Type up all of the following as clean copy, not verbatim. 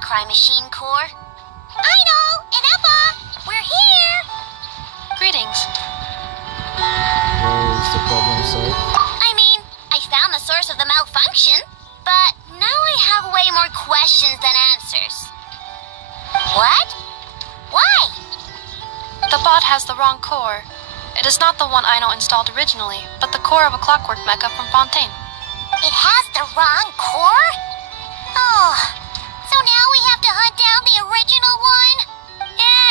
Cry Machine Corps. I know! Inepa! We're here! Greetings. Where is the problem solved? I mean, I found the source of the malfunction, but now I have way more questions than answers. What? Why? The bot has the wrong core. It is not the one Aino installed originally, but the core of a clockwork mecha from Fontaine. It has the wrong core? Oh, so now we have to hunt down the original one?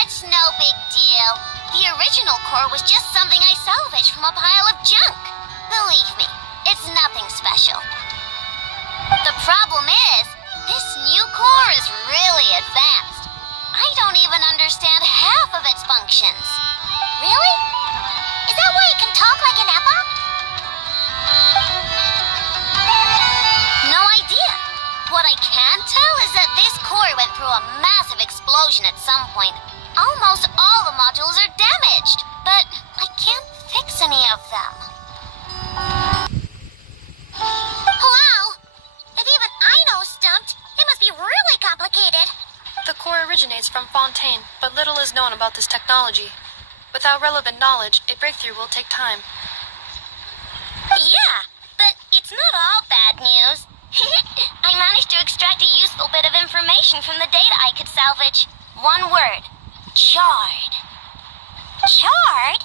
It's no big deal. The original core was just something I salvaged from a pile of junk. Believe me, it's nothing special. The problem is, this new core is really advanced. I don't even understand half of its functions. Really? Is that why it can talk like an Appa? No idea. What I can tell is that this core went through a massive explosion at some point. Almost all the modules are damaged, but I can't fix any of them. Wow! If even I know stumped, it must be really complicated. The core originates from Fontaine, but little is known about this technology. Without relevant knowledge, a breakthrough will take time. Yeah, but it's not all bad news. I managed to extract a useful bit of information from the data I could salvage. One word. Charred. Charred?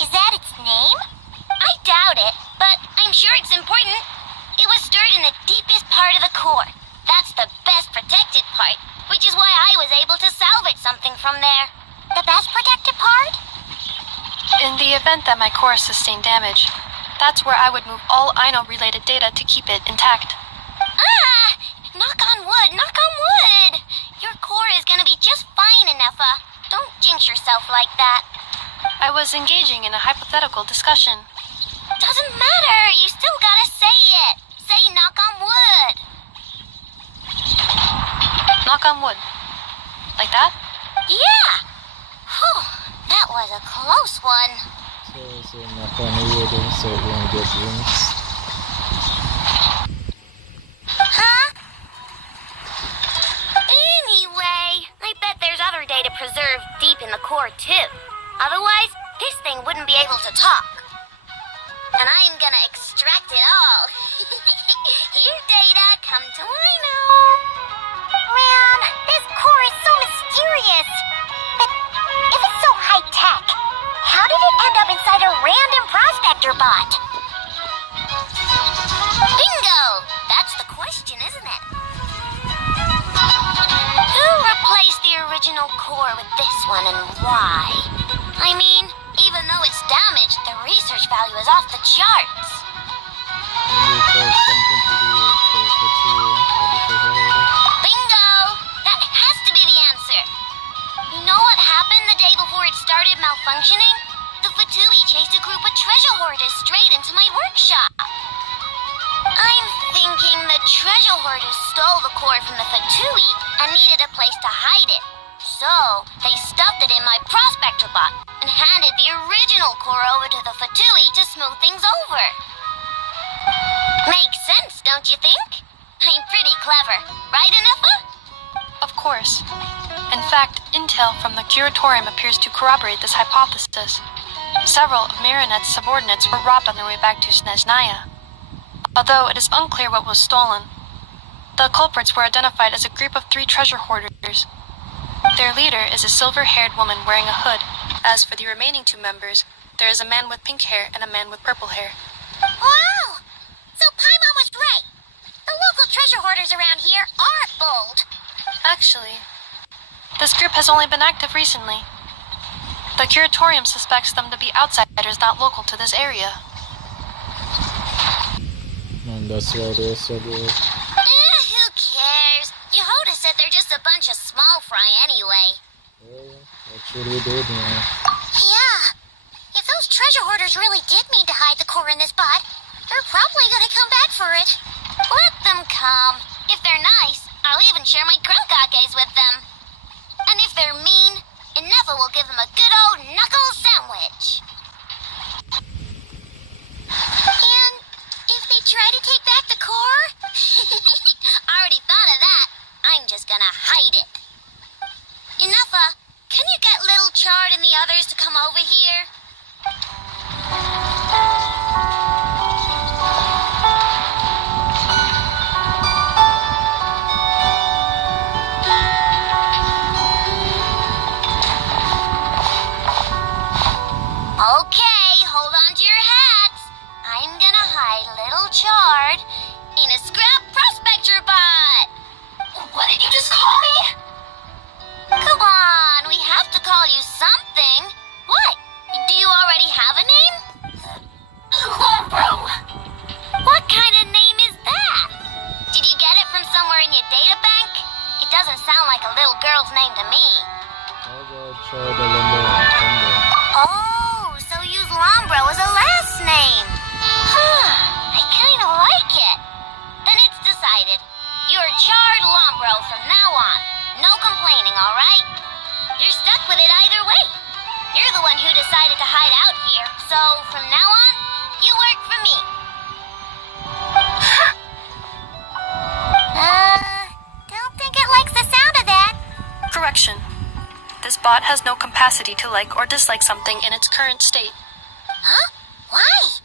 Is that its name? I doubt it, but I'm sure it's important. It was stored in the deepest part of the core. That's the best protected part, which is why I was able to salvage something from there. The best protected part? In the event that my core sustained damage, that's where I would move all Aino-related data to keep it intact. Ah! Knock on wood, knock on wood! Your core is gonna be just fine, Inepa. Don't jinx yourself like that. I was engaging in a hypothetical discussion. Doesn't matter, you still gotta say it. Say knock on wood. Knock on wood. Like that? Yeah! Whew, that was a close one. So knock on wood so it won't get jinxed. Huh? Anyway, I bet there's other data preserved deep in the core too. Otherwise, this thing wouldn't be able to talk. And I'm gonna extract it all. Here, data, come to Aino. Man, this core is so mysterious. But if it's so high-tech, how did it end up inside a random prospector bot? Bingo! That's the question, isn't it? Who replaced the original core with this one and why? I mean, even though it's damaged, the research value is off the charts. Maybe it has something to do with the fatigue or the treasure hoarders. Bingo! That has to be the answer. You know what happened the day before it started malfunctioning? The Fatui chased a group of treasure hoarders straight into my workshop. I'm thinking the treasure hoarders stole the core from the Fatui and needed a place to hide it. So, they stuffed it in my prospector bot and handed the original core over to the Fatui to smooth things over. Makes sense, don't you think? I'm pretty clever, right, Inepa? Of course. In fact, intel from the curatorium appears to corroborate this hypothesis. Several of Marinette's subordinates were robbed on their way back to Snezhnaya. Although it is unclear what was stolen, the culprits were identified as a group of 3 treasure hoarders. Their leader is a silver-haired woman wearing a hood. As for the remaining 2 members, there is a man with pink hair and a man with purple hair. Wow! So Paimon was right. The local treasure hoarders around here are bold. Actually, this group has only been active recently. The curatorium suspects them to be outsiders not local to this area. And that's why they're so good. Who cares? Yehoda said they're just a bunch of small fry anyway. Well, that's what we did now. Yeah. If those treasure hoarders really did mean to hide the core in this bot, they're probably gonna come back for it. Let them come. If they're nice, I'll even share my crunkakes with them. And if they're mean, Inepa will give them a good old knuckle sandwich. And if they try to take back the core? I already thought of that. I'm just gonna chard in a scrap prospector bot. What did you just call me? Come on, we have to call you something. What? Do you already have a name? Lombro. What kind of name is that? Did you get it from somewhere in your data bank? It doesn't sound like a little girl's name to me. How about try the Lambo? Oh, so use Lombro as a last name. I kinda like it. Then it's decided. You're Chard Lombro from now on. No complaining, alright? You're stuck with it either way. You're the one who decided to hide out here, so from now on, you work for me. Don't think it likes the sound of that. Correction. This bot has no capacity to like or dislike something in its current state. Huh? Why?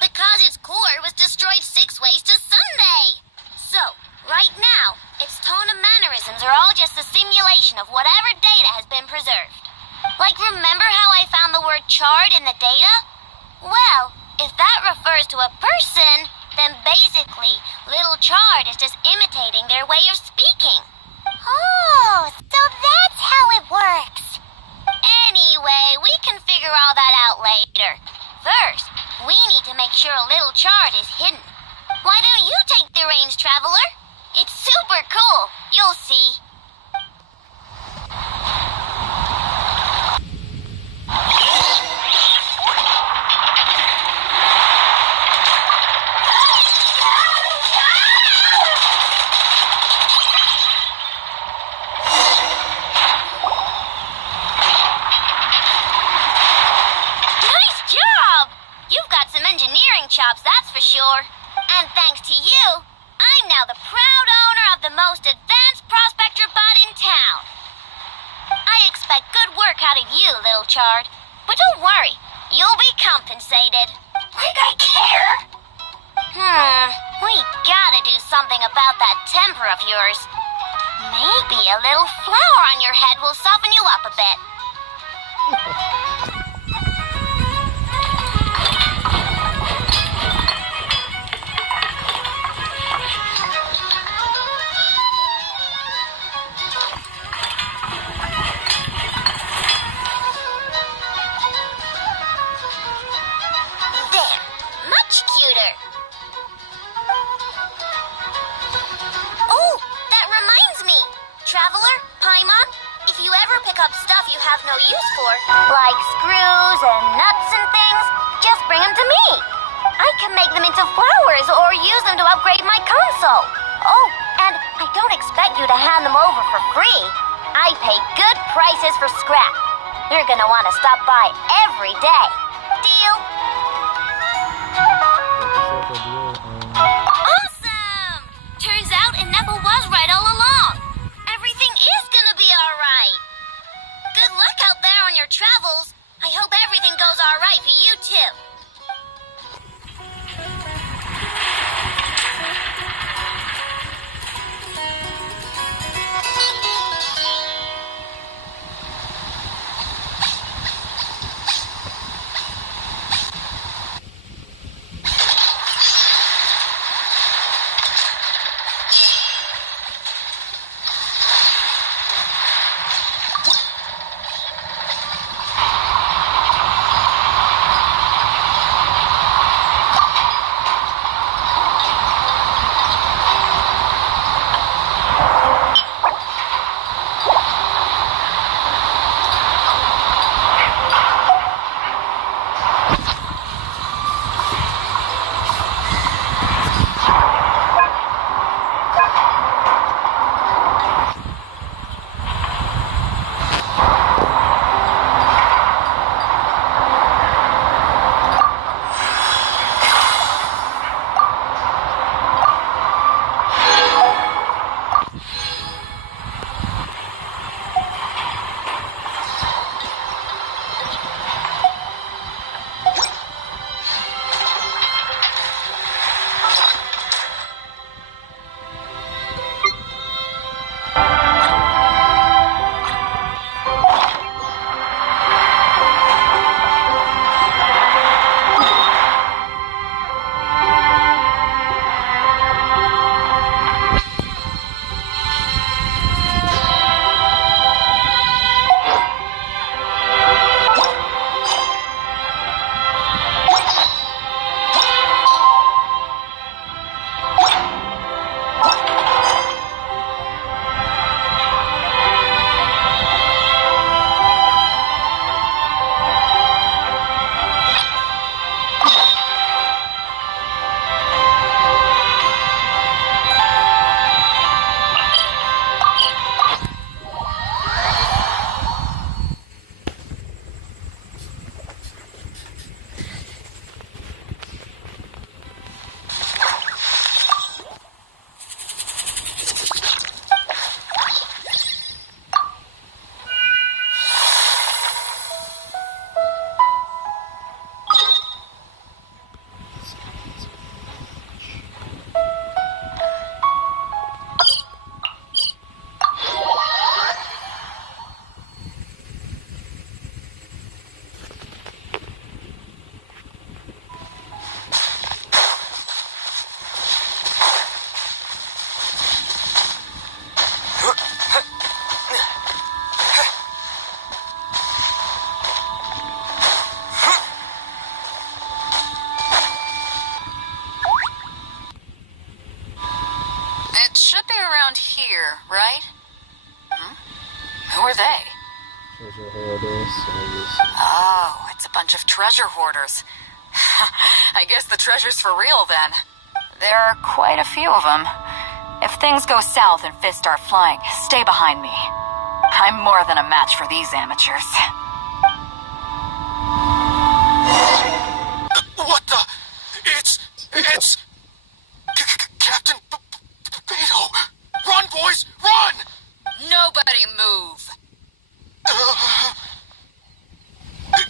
Because its core was destroyed 6 ways to Sunday. So, right now, its tone and mannerisms are all just a simulation of whatever data has been preserved. Like, remember how I found the word chard in the data? Well, if that refers to a person, then basically, little chard is just imitating their way of speaking. Oh, so that's how it works. Anyway, we can figure all that out later. First, we need to make sure little chard is hidden. Why don't you take the reins, Traveler? It's super cool. You'll see. Nice job! You've got some engineering chops, that's for sure. And thanks to you, I'm now the proud owner of the most advanced prospector bot in town. I expect good work out of you, little chard. But don't worry, you'll be compensated. Like I care? We gotta do something about that temper of yours. Maybe a little flour on your head will soften you up a bit. There, much cuter. Oh, that reminds me. Traveler, Paimon, if you ever pick up stuff you have no use for, like screws and nuts and things, just bring them to me. I can make them into flowers or use them to upgrade my console. Oh, and I don't expect you to hand them over for free. I pay good prices for scrap. You're gonna want to stop by every day. Deal? Awesome! Turns out Ineppa was right all along. Everything is gonna be alright. Good luck out there on your travels. I hope everything goes alright for you too. here, right? Who are they? Treasure hoarders, Oh, it's a bunch of treasure hoarders. I guess the treasure's for real then. There are quite a few of them. If things go south and fists start flying, stay behind me. I'm more than a match for these amateurs. What the? It's Captain Beto. Run, boys, run! Nobody move.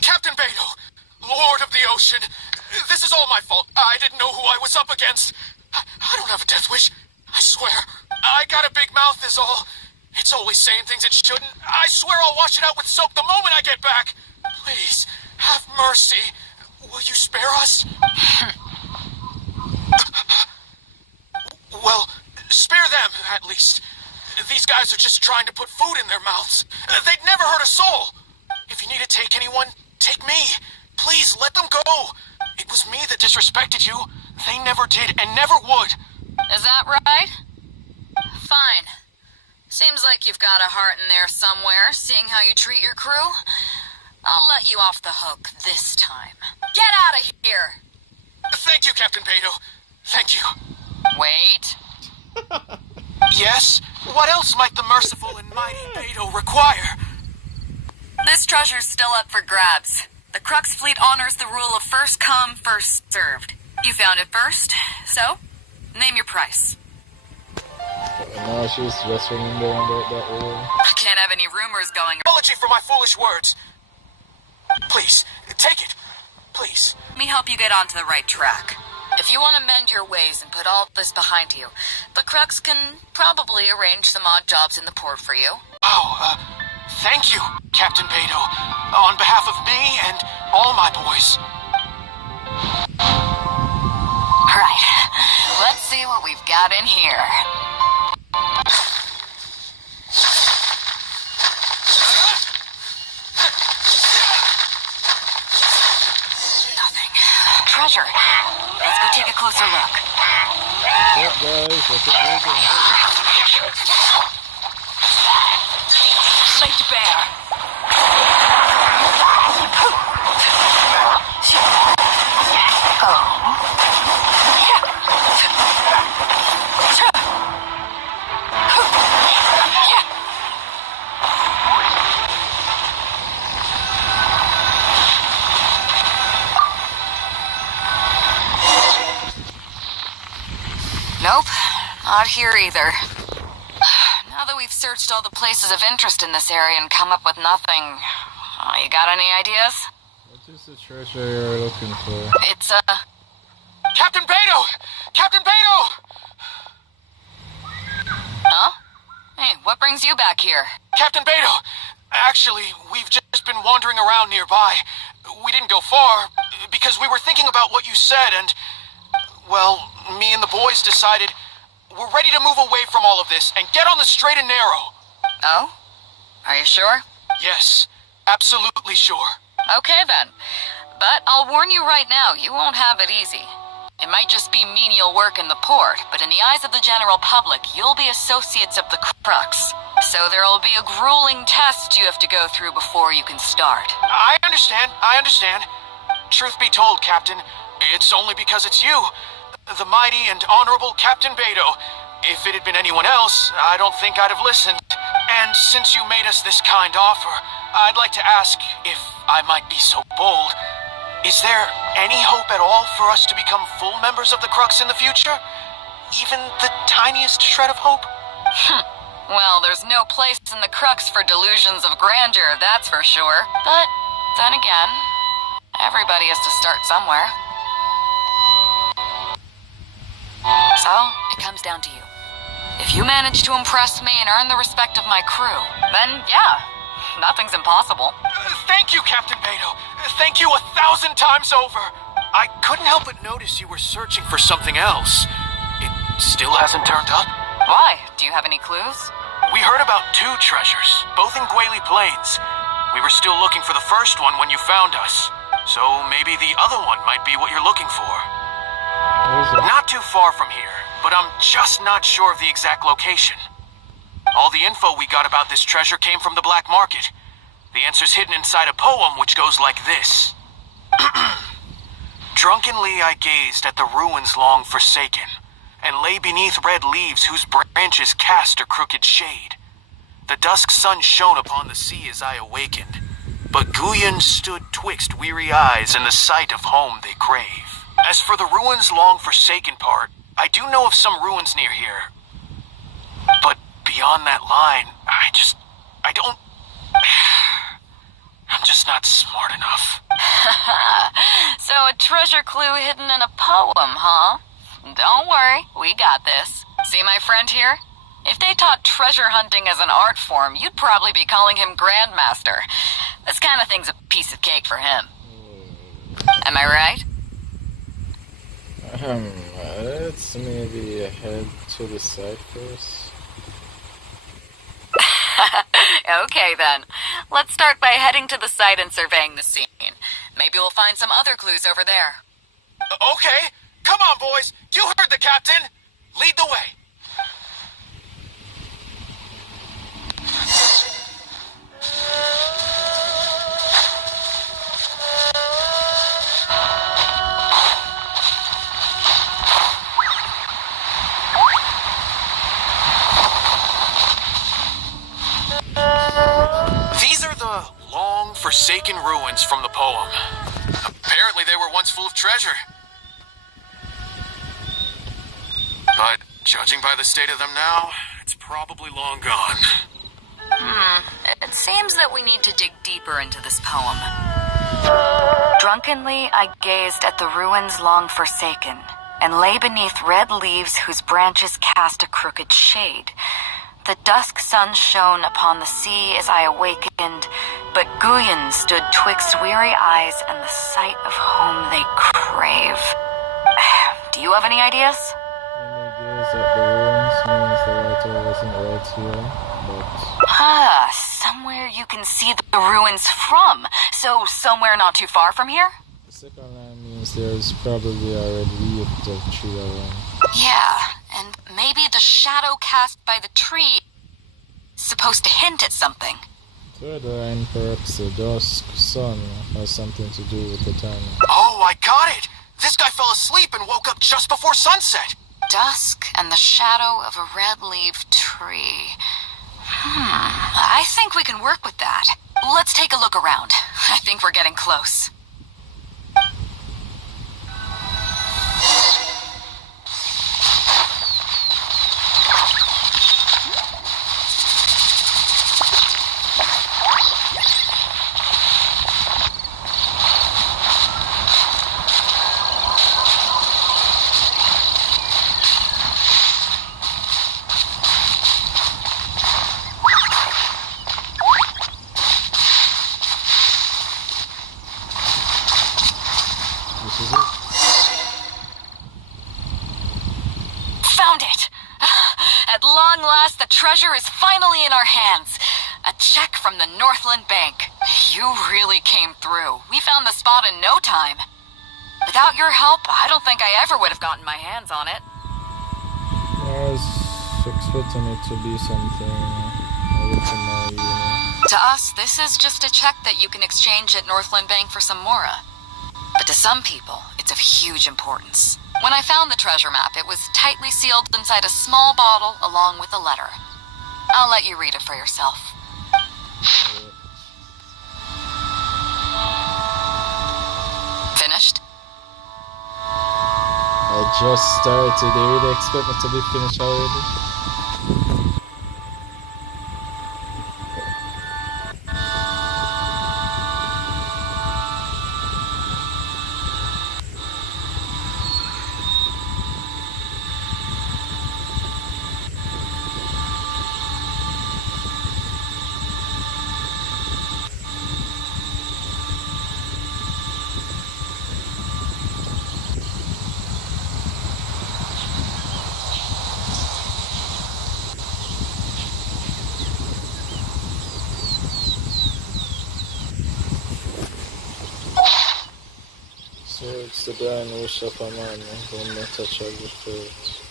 Captain Beto, Lord of the Ocean, this is all my fault. I didn't know who I was up against. I don't have a death wish. I swear. I got a big mouth is all. It's always saying things it shouldn't. I swear I'll wash it out with soap the moment I get back. Please, have mercy. Will you spare us? Well, spare them, at least. These guys are just trying to put food in their mouths. They'd never hurt a soul. If you need to take anyone, take me. Please, let them go. It was me that disrespected you. They never did and never would. Is that right? Fine. Seems like you've got a heart in there somewhere, seeing how you treat your crew. I'll let you off the hook this time. Get out of here! Thank you, Captain Beto. Thank you. Wait. Yes? What else might the merciful and mighty Beto require? This treasure's still up for grabs. The Crux fleet honors the rule of first come, first served. You found it first, so name your price. now she's just remembering about that rule. I can't have any rumors going. Apology for my foolish words. Please, take it. Please. Let me help you get onto the right track. If you want to mend your ways and put all this behind you, the Crux can probably arrange some odd jobs in the port for you. Oh, thank you, Captain Beto. On behalf of me and all my boys. Right. Let's see what we've got in here. Nothing. Treasure. Let's go take a closer look. What's up, guys? What's up, moving? Laid to bear. Nope, not here either. Now that we've searched all the places of interest in this area and come up with nothing, you got any ideas? What is the treasure you're looking for? It's, Captain Beto! Captain Beto! Huh? Hey, what brings you back here? Captain Beto! Actually, we've just been wandering around nearby. We didn't go far, because we were thinking about what you said, and... well, me and the boys decided we're ready to move away from all of this and get on the straight and narrow. Oh? Are you sure? Yes, absolutely sure. Okay then. But I'll warn you right now, you won't have it easy. It might just be menial work in the port, but in the eyes of the general public, you'll be associates of the Crux. So there'll be a grueling test you have to go through before you can start. I understand. Truth be told, Captain, it's only because it's you. The mighty and honorable Captain Beto. If it had been anyone else, I don't think I'd have listened. And since you made us this kind offer, I'd like to ask, if I might be so bold, is there any hope at all for us to become full members of the Crux in the future? Even the tiniest shred of hope? Well, there's no place in the Crux for delusions of grandeur, that's for sure. But then again, everybody has to start somewhere. So, it comes down to you. If you manage to impress me and earn the respect of my crew, then yeah, nothing's impossible. Thank you, Captain Beto. Thank you 1,000 times over. I couldn't help but notice you were searching for something else. It still hasn't turned up? Why? Do you have any clues? We heard about 2 treasures, both in Gwaley Plains. We were still looking for the first one when you found us. So maybe the other one might be what you're looking for. What is it? Not too far from here, but I'm just not sure of the exact location. All the info we got about this treasure came from the black market. The answer's hidden inside a poem which goes like this. Drunkenly I gazed at the ruins long forsaken, and lay beneath red leaves whose branches cast a crooked shade. The dusk sun shone upon the sea as I awakened, but Guyon stood twixt weary eyes in the sight of home they crave. As for the ruins long forsaken part, I do know of some ruins near here. But beyond that line, I don't... I'm just not smart enough. So a treasure clue hidden in a poem, huh? Don't worry, we got this. See my friend here? If they taught treasure hunting as an art form, you'd probably be calling him Grandmaster. This kind of thing's a piece of cake for him. Am I right? Let's maybe head to the side first. Okay then. Let's start by heading to the site and surveying the scene. Maybe we'll find some other clues over there. Okay, come on boys, you heard the captain. Lead the way. These are the long-forsaken ruins from the poem. Apparently they were once full of treasure. But judging by the state of them now, it's probably long gone. It seems that we need to dig deeper into this poem. Drunkenly, I gazed at the ruins long forsaken, and lay beneath red leaves whose branches cast a crooked shade. The dusk sun shone upon the sea as I awakened, but Guyon stood twixt weary eyes and the sight of home they crave. Do you have any ideas? When I gaze at the ruins means the writer wasn't right here, but... Somewhere you can see the ruins from. So somewhere not too far from here? The second line means there's probably a red leaf of tree around. Yeah, and maybe the shadow cast by the tree is supposed to hint at something. Third line, perhaps the dusk sun has something to do with the timing. Oh, I got it! This guy fell asleep and woke up just before sunset. Dusk and the shadow of a red-leaved tree. I think we can work with that. Let's take a look around. I think we're getting close. Found it! At long last, the treasure is finally in our hands. A check from the Northland Bank. You really came through. We found the spot in no time. Without your help, I don't think I ever would have gotten my hands on it. I was expecting it to be something original, you know. To us, this is just a check that you can exchange at Northland Bank for some Mora. But to some people, it's of huge importance. When I found the treasure map, it was tightly sealed inside a small bottle along with a letter. I'll let you read it for yourself. Finished? I just started. They really expect me to be finished already. So it's the blind wish of a man who met a child with faith.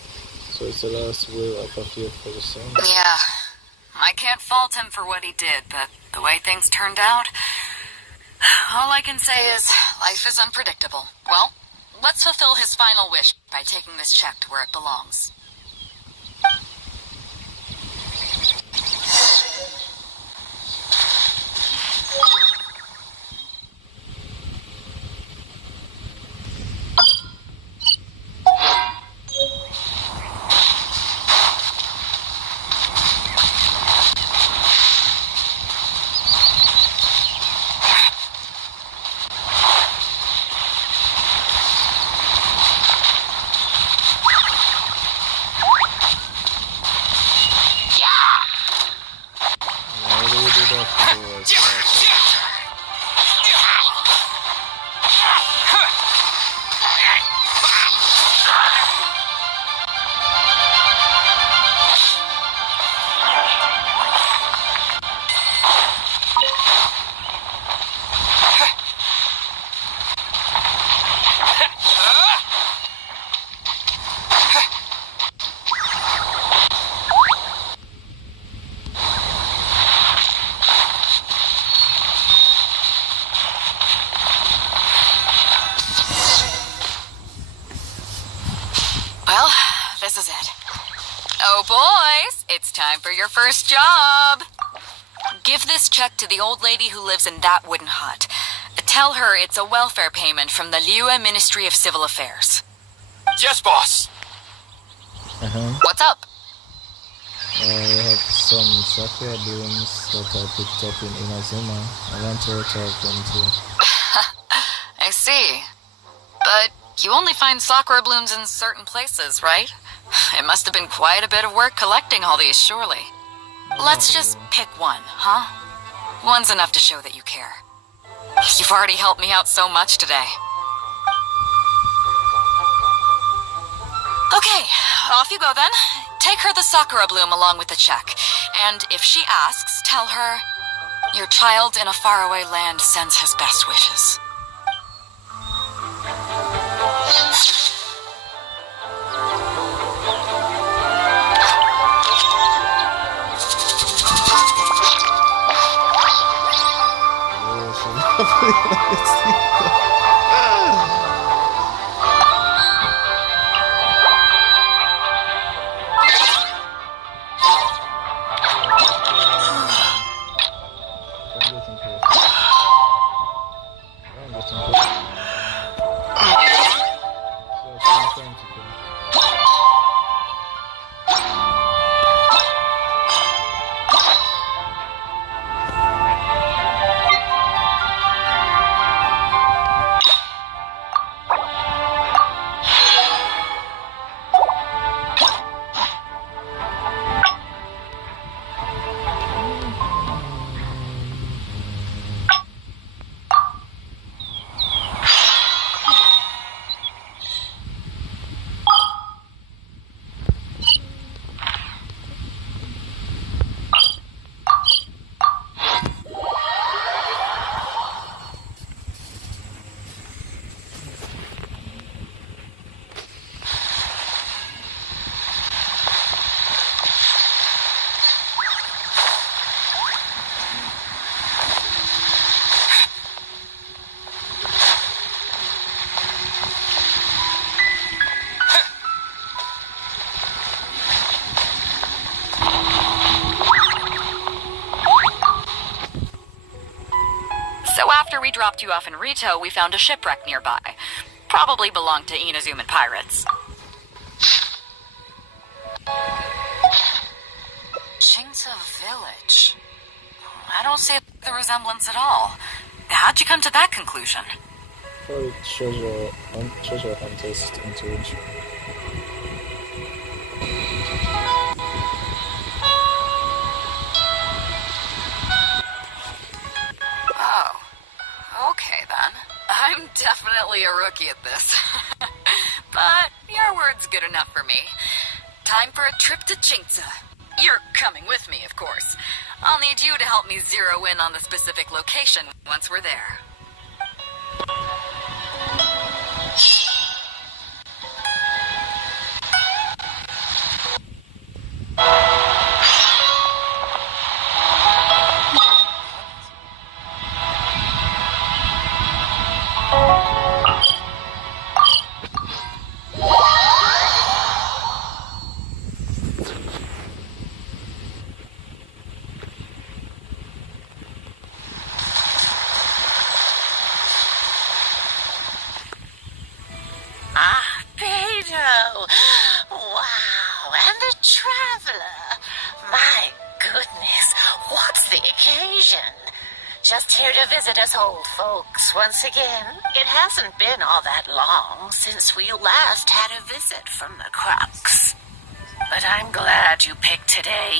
So it's the last will of a faithful son. Yeah, I can't fault him for what he did, but the way things turned out, all I can say is life is unpredictable. Well, let's fulfill his final wish by taking this check to where it belongs. Well, this is it. Oh, boys, it's time for your first job. Give this check to the old lady who lives in that wooden hut. Tell her it's a welfare payment from the Liyue Ministry of Civil Affairs. Yes, boss. What's up? I have some sakura blooms that I picked up in Inazuma. I want to return them too. I see. But you only find sakura blooms in certain places, right? It must have been quite a bit of work collecting all these, surely. Let's just pick one, huh? One's enough to show that you care. You've already helped me out so much today. Okay, off you go then. Take her the sakura bloom along with the check. And if she asks, tell her, your child in a faraway land sends his best wishes. So after we dropped you off in Rito, we found a shipwreck nearby. Probably belonged to Inazuman pirates. Chingsa Village. I don't see the resemblance at all. How'd you come to that conclusion? Probably treasure hunters intuition. Oh, okay then. I'm definitely a rookie at this. But your word's good enough for me. Time for a trip to Chingsa. You're coming with me, of course. I'll need you to help me zero in on the specific location once we're there. Beto! Wow, and the Traveler! My goodness, what's the occasion? Just here to visit us old folks once again. It hasn't been all that long since we last had a visit from the Crux. But I'm glad you picked today.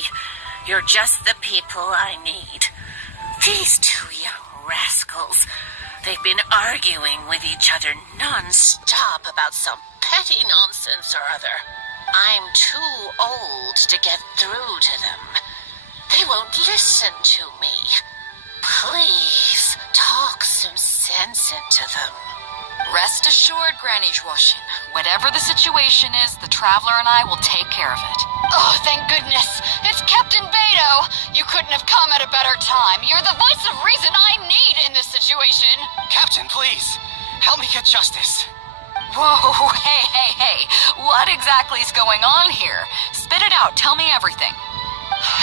You're just the people I need. These two young rascals, they've been arguing with each other non-stop about some petty nonsense or other. I'm too old to get through to them. They won't listen to me. Please, talk some sense into them. Rest assured, Granny Zhuoshin. Whatever the situation is, the Traveler and I will take care of it. Oh, thank goodness. It's Captain Beto. You couldn't have come at a better time. You're the voice of reason I need in this situation. Captain, please, help me get justice. Whoa, hey. What exactly is going on here? Spit it out. Tell me everything.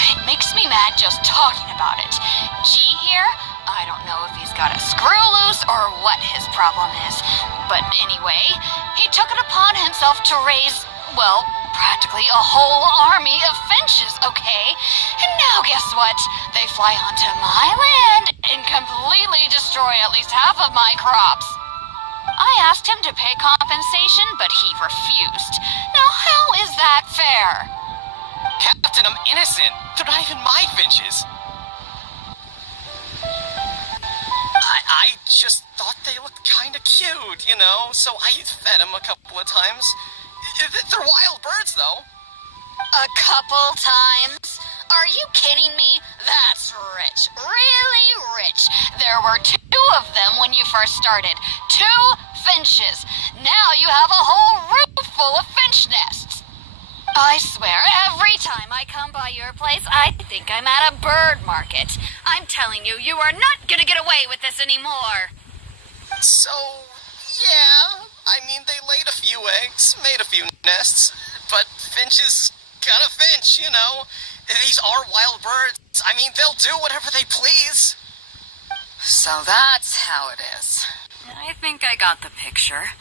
It makes me mad just talking about it. G here, I don't know if he's got a screw loose or what his problem is. But anyway, he took it upon himself to raise, well, practically a whole army of finches, okay? And now guess what? They fly onto my land and completely destroy at least half of my crops. I asked him to pay compensation, but he refused. Now how is that fair? Captain, I'm innocent. They're not even my finches. I just thought they looked kind of cute, you know, so I fed them a couple of times. They're wild birds, though. A couple times? Are you kidding me? That's rich. Really rich. There were 2 of them when you first started. 2 finches. Now you have a whole room full of finch nests. I swear, every time I come by your place, I think I'm at a bird market. I'm telling you, you are not gonna get away with this anymore. So, yeah, I mean, they laid a few eggs, made a few nests, but finches gotta finch, you know. These are wild birds. I mean, they'll do whatever they please. So that's how it is. I think I got the picture.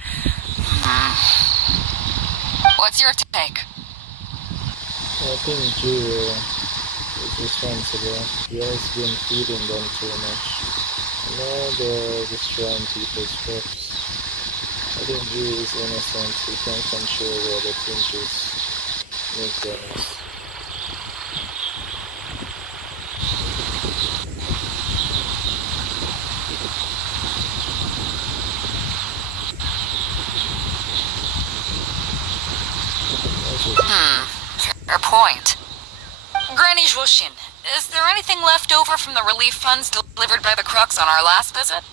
What's your take? I think Geo is responsible. He has been feeding them too much. Now they're destroying people's crops. I think Geo is innocent. He can control where the finches make their nest. Fair point. Granny Zhuoshin, is there anything left over from the relief funds delivered by the Crux on our last visit?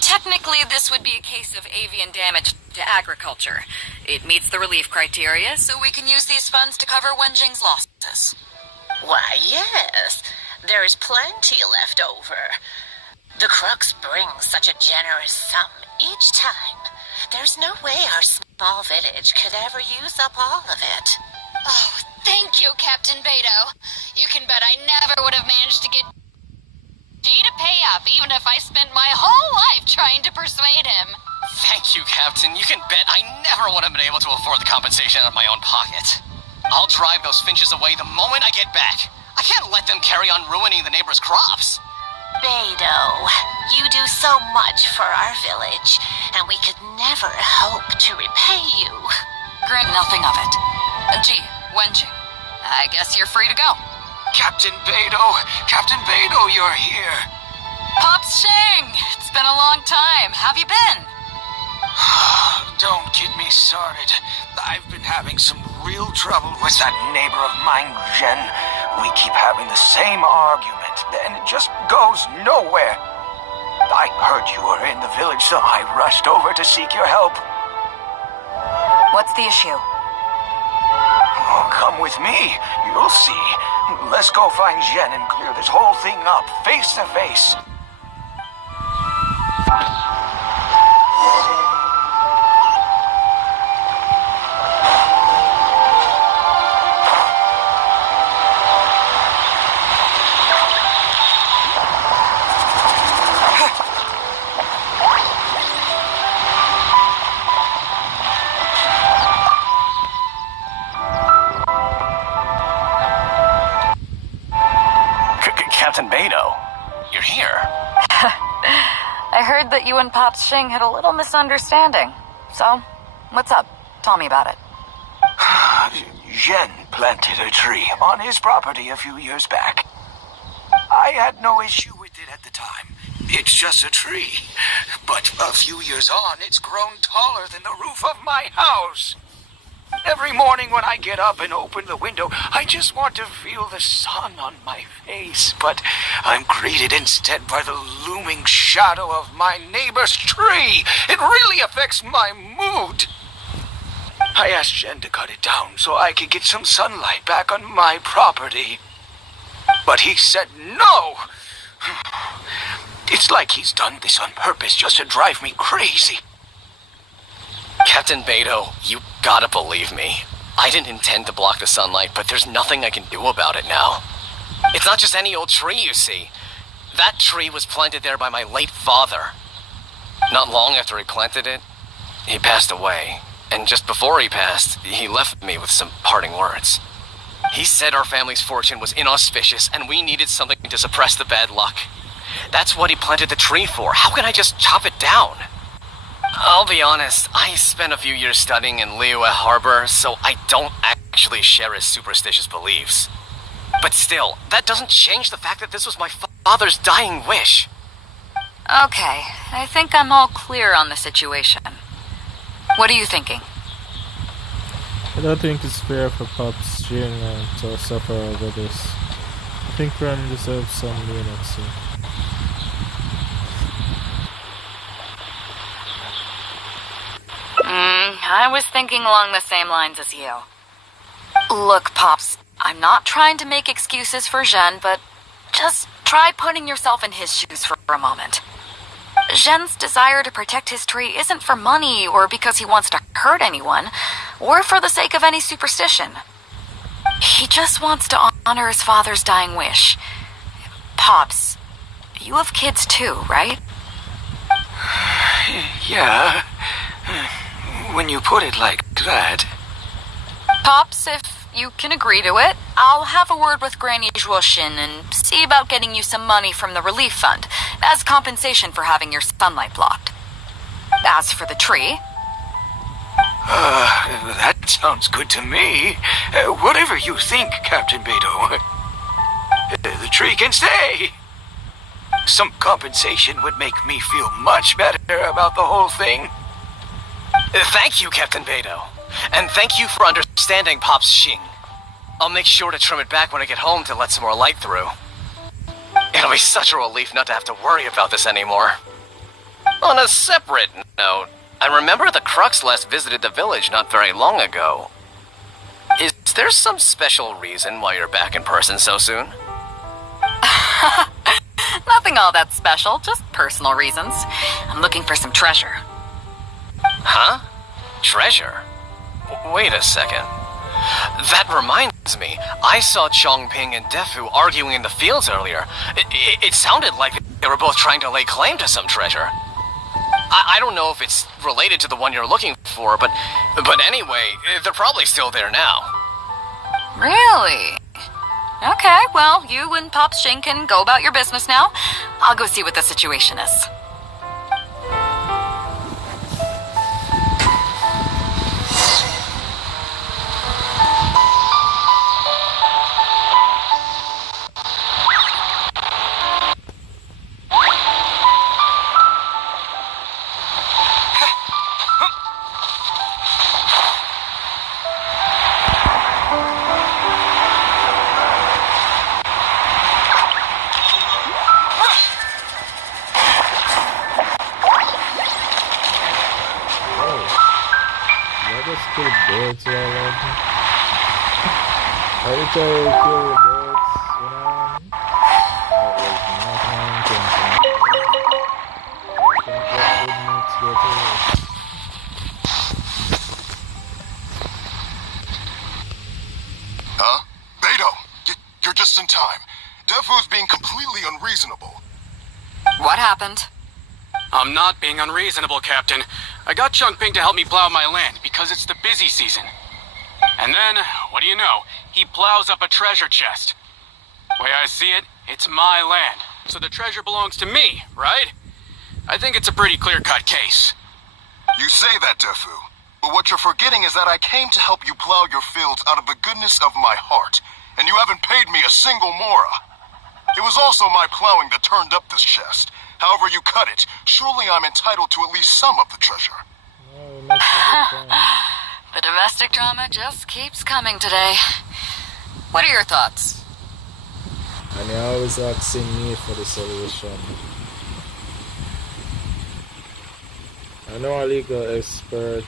Technically, this would be a case of avian damage to agriculture. It meets the relief criteria, so we can use these funds to cover Wenjing's losses. Why, yes. There is plenty left over. The Crux brings such a generous sum each time. There's no way our small village could ever use up all of it. Oh, thank you, Captain Beto. You can bet I never would have managed to get G to pay up, even if I spent my whole life trying to persuade him. Thank you, Captain. You can bet I never would have been able to afford the compensation out of my own pocket. I'll drive those finches away the moment I get back. I can't let them carry on ruining the neighbors' crops. Beto, you do so much for our village, and we could never hope to repay you. Grant nothing of it. Gee, Wenjing, I guess you're free to go. Captain Beto, you're here. Pops Shang, it's been a long time. How have you been? Don't get me started. I've been having some real trouble with that neighbor of mine, Jen. We keep having the same argument, and it just goes nowhere. I heard you were in the village, so I rushed over to seek your help. What's the issue? Oh, come with me. You'll see. Let's go find Jen and clear this whole thing up, face to face. Captain Beidou. You're here. I heard that you and Pops Shing had a little misunderstanding. So, what's up? Tell me about it. Gen planted a tree on his property a few years back. I had no issue with it at the time. It's just a tree. But a few years on, it's grown taller than the roof of my house. Every morning when I get up and open the window, I just want to feel the sun on my face. But I'm greeted instead by the looming shadow of my neighbor's tree. It really affects my mood. I asked Jen to cut it down so I could get some sunlight back on my property. But he said no. It's like he's done this on purpose just to drive me crazy. Captain Beidou, you gotta believe me. I didn't intend to block the sunlight, but there's nothing I can do about it now. It's not just any old tree, you see. That tree was planted there by my late father. Not long after he planted it, he passed away. And just before he passed, he left me with some parting words. He said our family's fortune was inauspicious and we needed something to suppress the bad luck. That's what he planted the tree for. How can I just chop it down? I'll be honest, I spent a few years studying in Liyue Harbor, so I don't actually share his superstitious beliefs. But still, that doesn't change the fact that this was my father's dying wish. Okay, I think I'm all clear on the situation. What are you thinking? I don't think it's fair for Pops Jing to suffer over this. I think Ren deserves some leniency. I was thinking along the same lines as you. Look, Pops, I'm not trying to make excuses for Zhen, but just try putting yourself in his shoes for a moment. Zhen's desire to protect his tree isn't for money or because he wants to hurt anyone, or for the sake of any superstition. He just wants to honor his father's dying wish. Pops, you have kids too, right? Yeah. When you put it like that. Pops, if you can agree to it, I'll have a word with Granny Zhuoshin and see about getting you some money from the relief fund as compensation for having your sunlight blocked. As for the tree... That sounds good to me. Whatever you think, Captain Beidou. The tree can stay. Some compensation would make me feel much better about the whole thing. Thank you, Captain Beidou. And thank you for understanding Pops Shing. I'll make sure to trim it back when I get home to let some more light through. It'll be such a relief not to have to worry about this anymore. On a separate note, I remember the Crux last visited the village not very long ago. Is there some special reason why you're back in person so soon? Nothing all that special, just personal reasons. I'm looking for some treasure. Huh? Treasure? Wait a second. That reminds me, I saw Chongping and Defu arguing in the fields earlier. It sounded like they were both trying to lay claim to some treasure. I don't know if it's related to the one you're looking for, but anyway, they're probably still there now. Really? Okay, well, you and Pops Shing can go about your business now. I'll go see what the situation is. Birds are allowed. Every time I kill the birds, that was not my intention. Think what good meats get us. Huh? Beidou, you're just in time. Defu's being completely unreasonable. What happened? I'm not being unreasonable, Captain. I got Chongping to help me plow my land because it's the busy season. And then, what do you know? He plows up a treasure chest. Way I see it, It's my land, so the treasure belongs to me, right? I think it's a pretty clear-cut case. You say that, Defu, but what you're forgetting is that I came to help you plow your fields out of the goodness of my heart, and you haven't paid me a single mora. It was also my plowing that turned up this chest. However you cut it, surely I'm entitled to at least some of the treasure. Oh, that's a good point. The domestic drama just keeps coming today. What are your thoughts? And you're always asking me for the solution. I know a legal expert.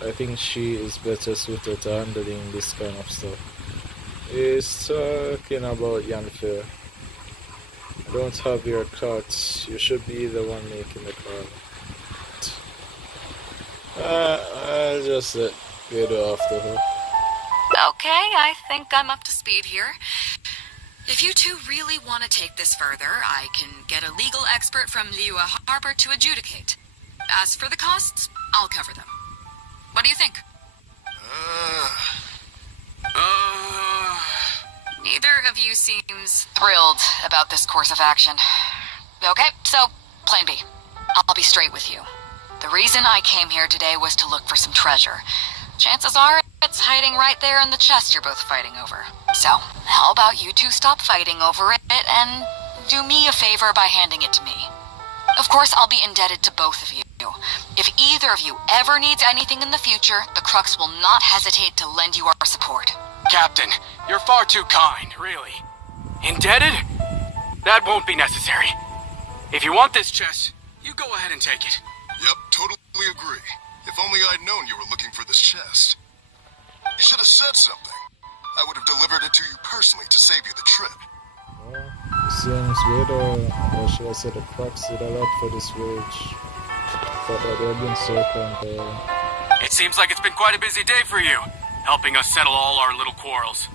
I think she is better suited to handling this kind of stuff. He's talking about Yanfei. Don't have your cuts. You should be the one making the call. I'll just let Beidou after her. Okay, I think I'm up to speed here. If you two really want to take this further, I can get a legal expert from Liyue Harbor to adjudicate. As for the costs, I'll cover them. What do you think? Neither of you seems thrilled about this course of action. Okay, so, plan B. I'll be straight with you. The reason I came here today was to look for some treasure. Chances are it's hiding right there in the chest you're both fighting over. So, how about you two stop fighting over it and do me a favor by handing it to me? Of course, I'll be indebted to both of you. If either of you ever needs anything in the future, the Crux will not hesitate to lend you our support. Captain, you're far too kind, really. Indebted? That won't be necessary. If you want this chest, you go ahead and take it. Yep, totally agree. If only I'd known you were looking for this chest. You should have said something. I would have delivered it to you personally to save you the trip. Well, it seems Beidou, or should I say the Crux, did a lot for this voyage. But they've been so kind. It seems like it's been quite a busy day for you, helping us settle all our little quarrels.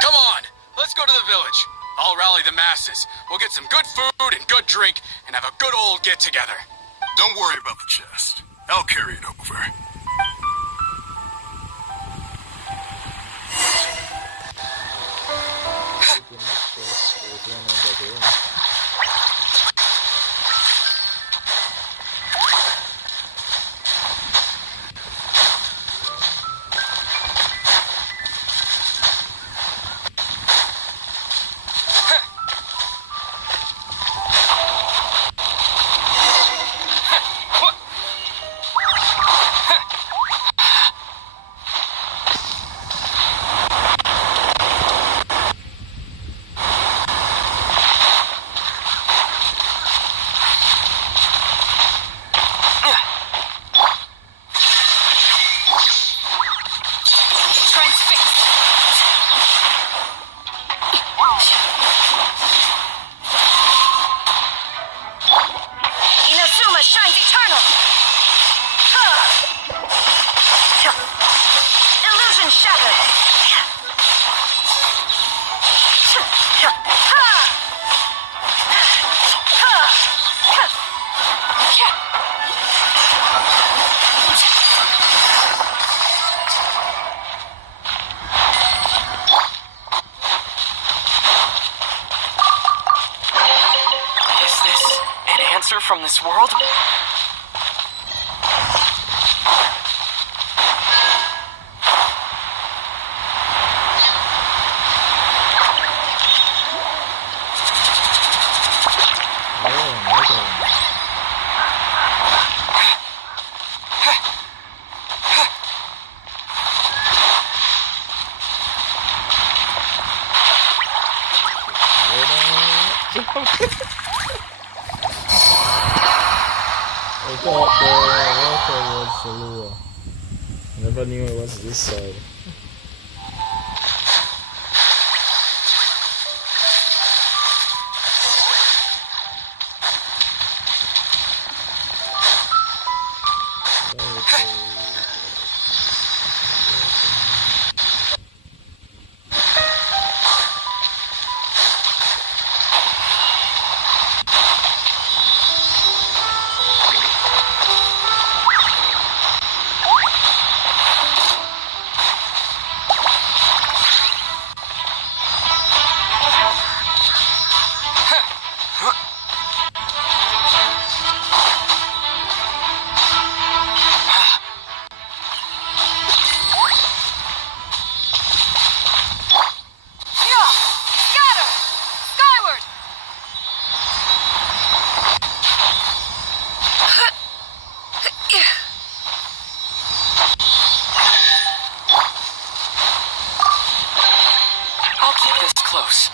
Come on, let's go to the village. I'll rally the masses. We'll get some good food and good drink, and have a good old get-together. Don't worry about the chest. I'll carry it over. From this world? I thought the water was the lure. Never knew it was this side. close.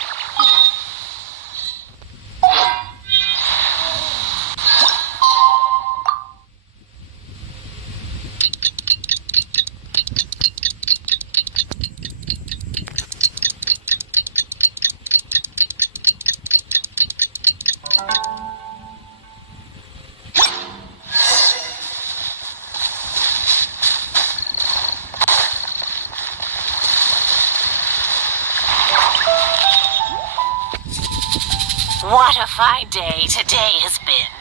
What a fine day today has been.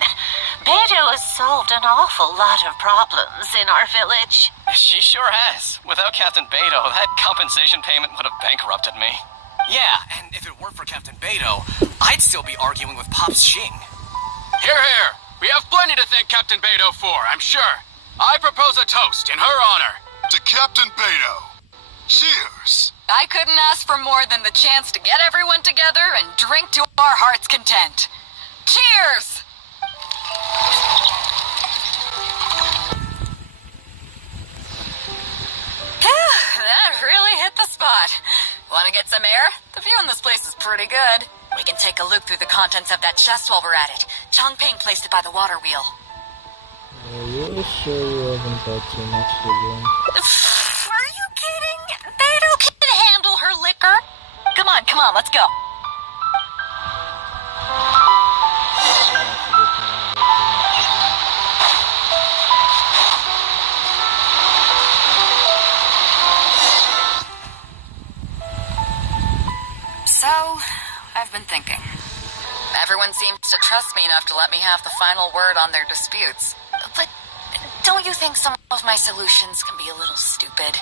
Beto has solved an awful lot of problems in our village. She sure has. Without Captain Beto, that compensation payment would have bankrupted me. Yeah, and if it weren't for Captain Beto, I'd still be arguing with Pops Xing. Here, here. We have plenty to thank Captain Beto for, I'm sure. I propose a toast in her honor. To Captain Beto. Cheers. I couldn't ask for more than the chance to get everyone together and drink to our heart's content. Cheers! That really hit the spot. Want to get some air? The view in this place is pretty good. We can take a look through the contents of that chest while we're at it. Chongping placed it by the water wheel. Are you sure you haven't got too much to drink? Are you kidding? Beto can handle her liquor. Come on, let's go. So, I've been thinking. Everyone seems to trust me enough to let me have the final word on their disputes. But don't you think some of my solutions can be a little stupid?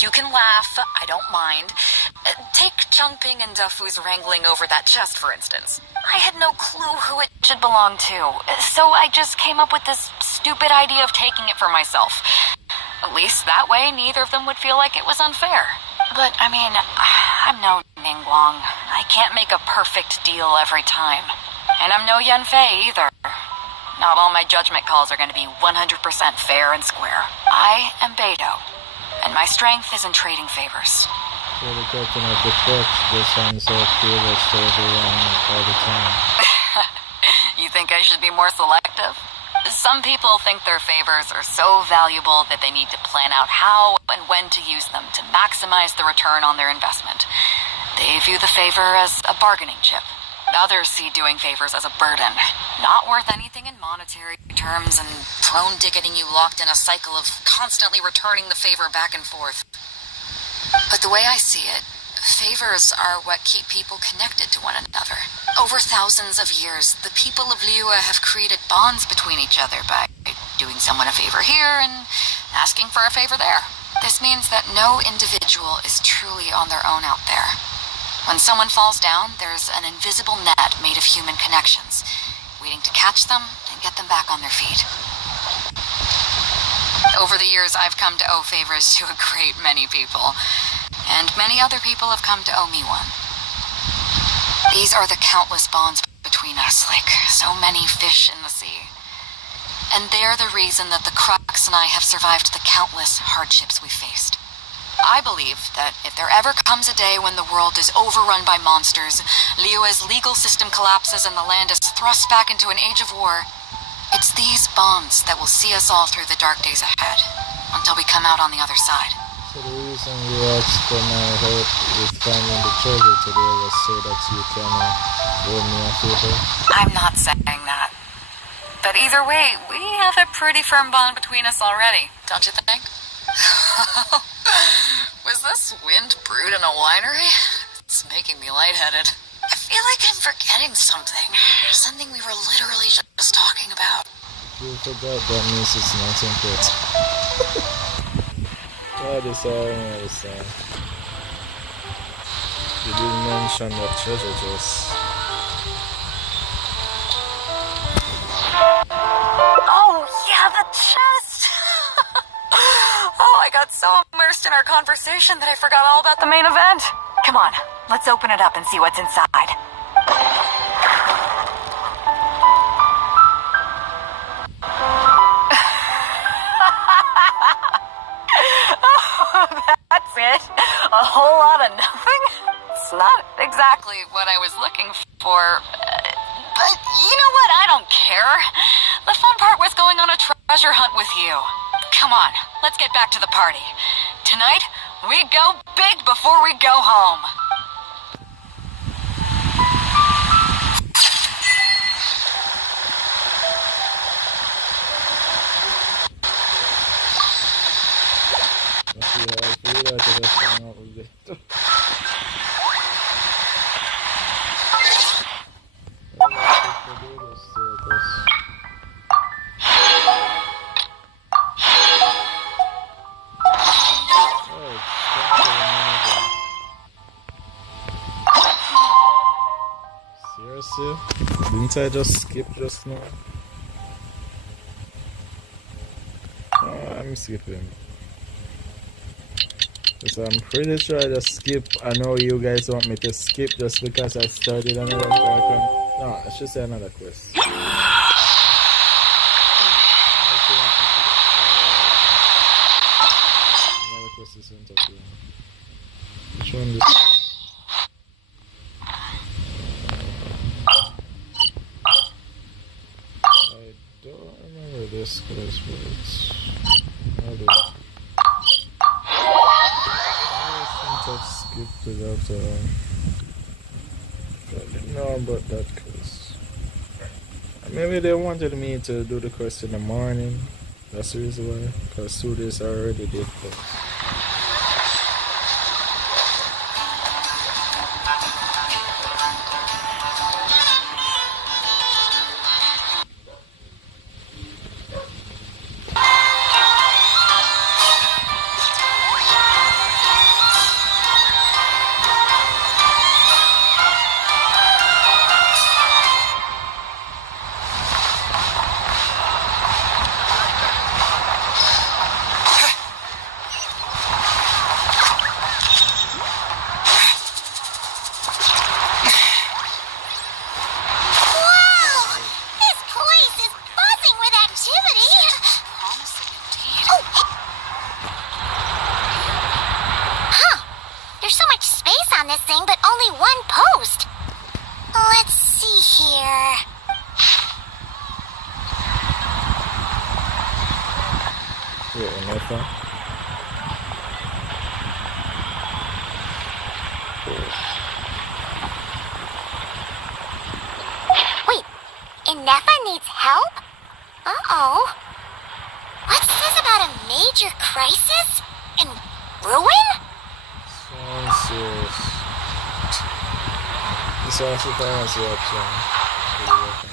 You can laugh, I don't mind. Take Chongping and Dufu's wrangling over that chest, for instance. I had no clue who it should belong to, so I just came up with this stupid idea of taking it for myself. At least that way, neither of them would feel like it was unfair. But, I mean, I'm no Ningguang. I can't make a perfect deal every time. And I'm no Yanfei either. Not all my judgment calls are going to be 100% fair and square. I am Beto, and my strength is in trading favors. So the captain of the crux just hangs out favors to everyone all the time. You think I should be more selective? Some people think their favors are so valuable that they need to plan out how and when to use them to maximize the return on their investment. They view the favor as a bargaining chip. Others see doing favors as a burden, not worth anything in monetary terms and prone to getting you locked in a cycle of constantly returning the favor back and forth. But the way I see it, favors are what keep people connected to one another. Over thousands of years, the people of Liyue have created bonds between each other by doing someone a favor here and asking for a favor there. This means that no individual is truly on their own out there. When someone falls down, there's an invisible net made of human connections, waiting to catch them and get them back on their feet. Over the years, I've come to owe favors to a great many people, and many other people have come to owe me one. These are the countless bonds between us, like so many fish in the sea. And they're the reason that the Crux and I have survived the countless hardships we faced. I believe that if there ever comes a day when the world is overrun by monsters, Liyue's legal system collapses and the land is thrust back into an age of war, it's these bonds that will see us all through the dark days ahead, until we come out on the other side. So the reason you asked for my help with finding the treasure today was so that you can do me a favor? I'm not saying that. But either way, we have a pretty firm bond between us already, don't you think? Was this wind brewed in a winery? It's making me lightheaded. I feel like I'm forgetting something. Something we were literally just talking about. If you forgot, that means it's not important. What is that? You didn't mention that treasure chest. Oh, yeah, the chest! Oh, I got so immersed in our conversation that I forgot all about the main event. Come on, let's open it up and see what's inside. Oh, that's it? A whole lot of nothing? It's not exactly what I was looking for. But you know what? I don't care. The fun part was going on a treasure hunt with you. Come on, let's get back to the party. Tonight, we go big before we go home. Seriously? Didn't I just skip just now? Oh, I'm skipping. So I'm pretty sure I just skip. I know you guys want me to skip just because I started another Archon. No, I should say another quest. Another quest isn't up here. Which one is I don't remember this quest, but it's another. I've skipped it after I didn't know about that quest. Maybe they wanted me to do the quest in the morning. That's the reason why. Because 2 days I already did quest.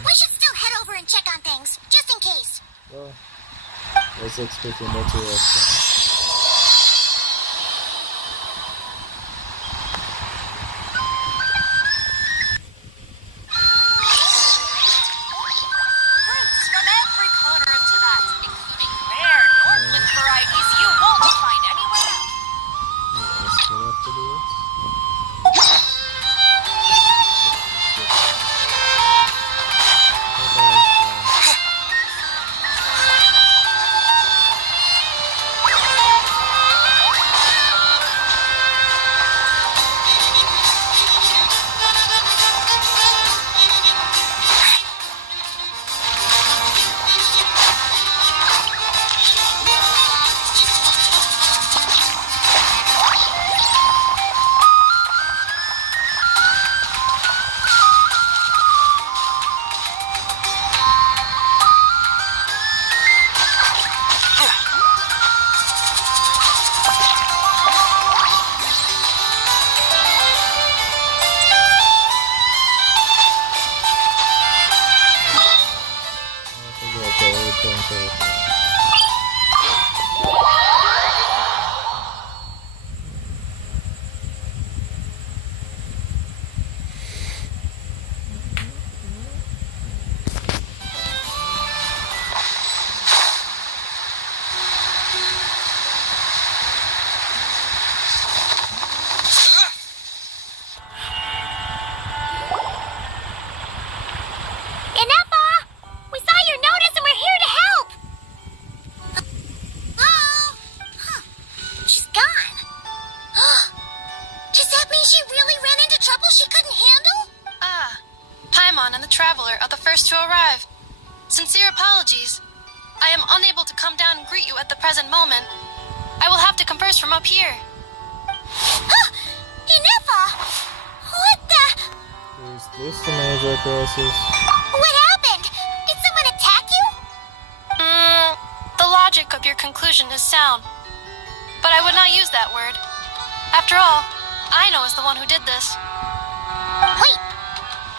We should still head over and check on things, just in case. Well, let's expect a more to reaction. Does that mean she really ran into trouble she couldn't handle? Ah, Paimon and the Traveler are the first to arrive. Sincere apologies. I am unable to come down and greet you at the present moment. I will have to converse from up here. Inefa! What the? Is this the major crisis? What happened? Did someone attack you? The logic of your conclusion is sound. But I would not use that word. After all, Aino is the one who did this. Wait,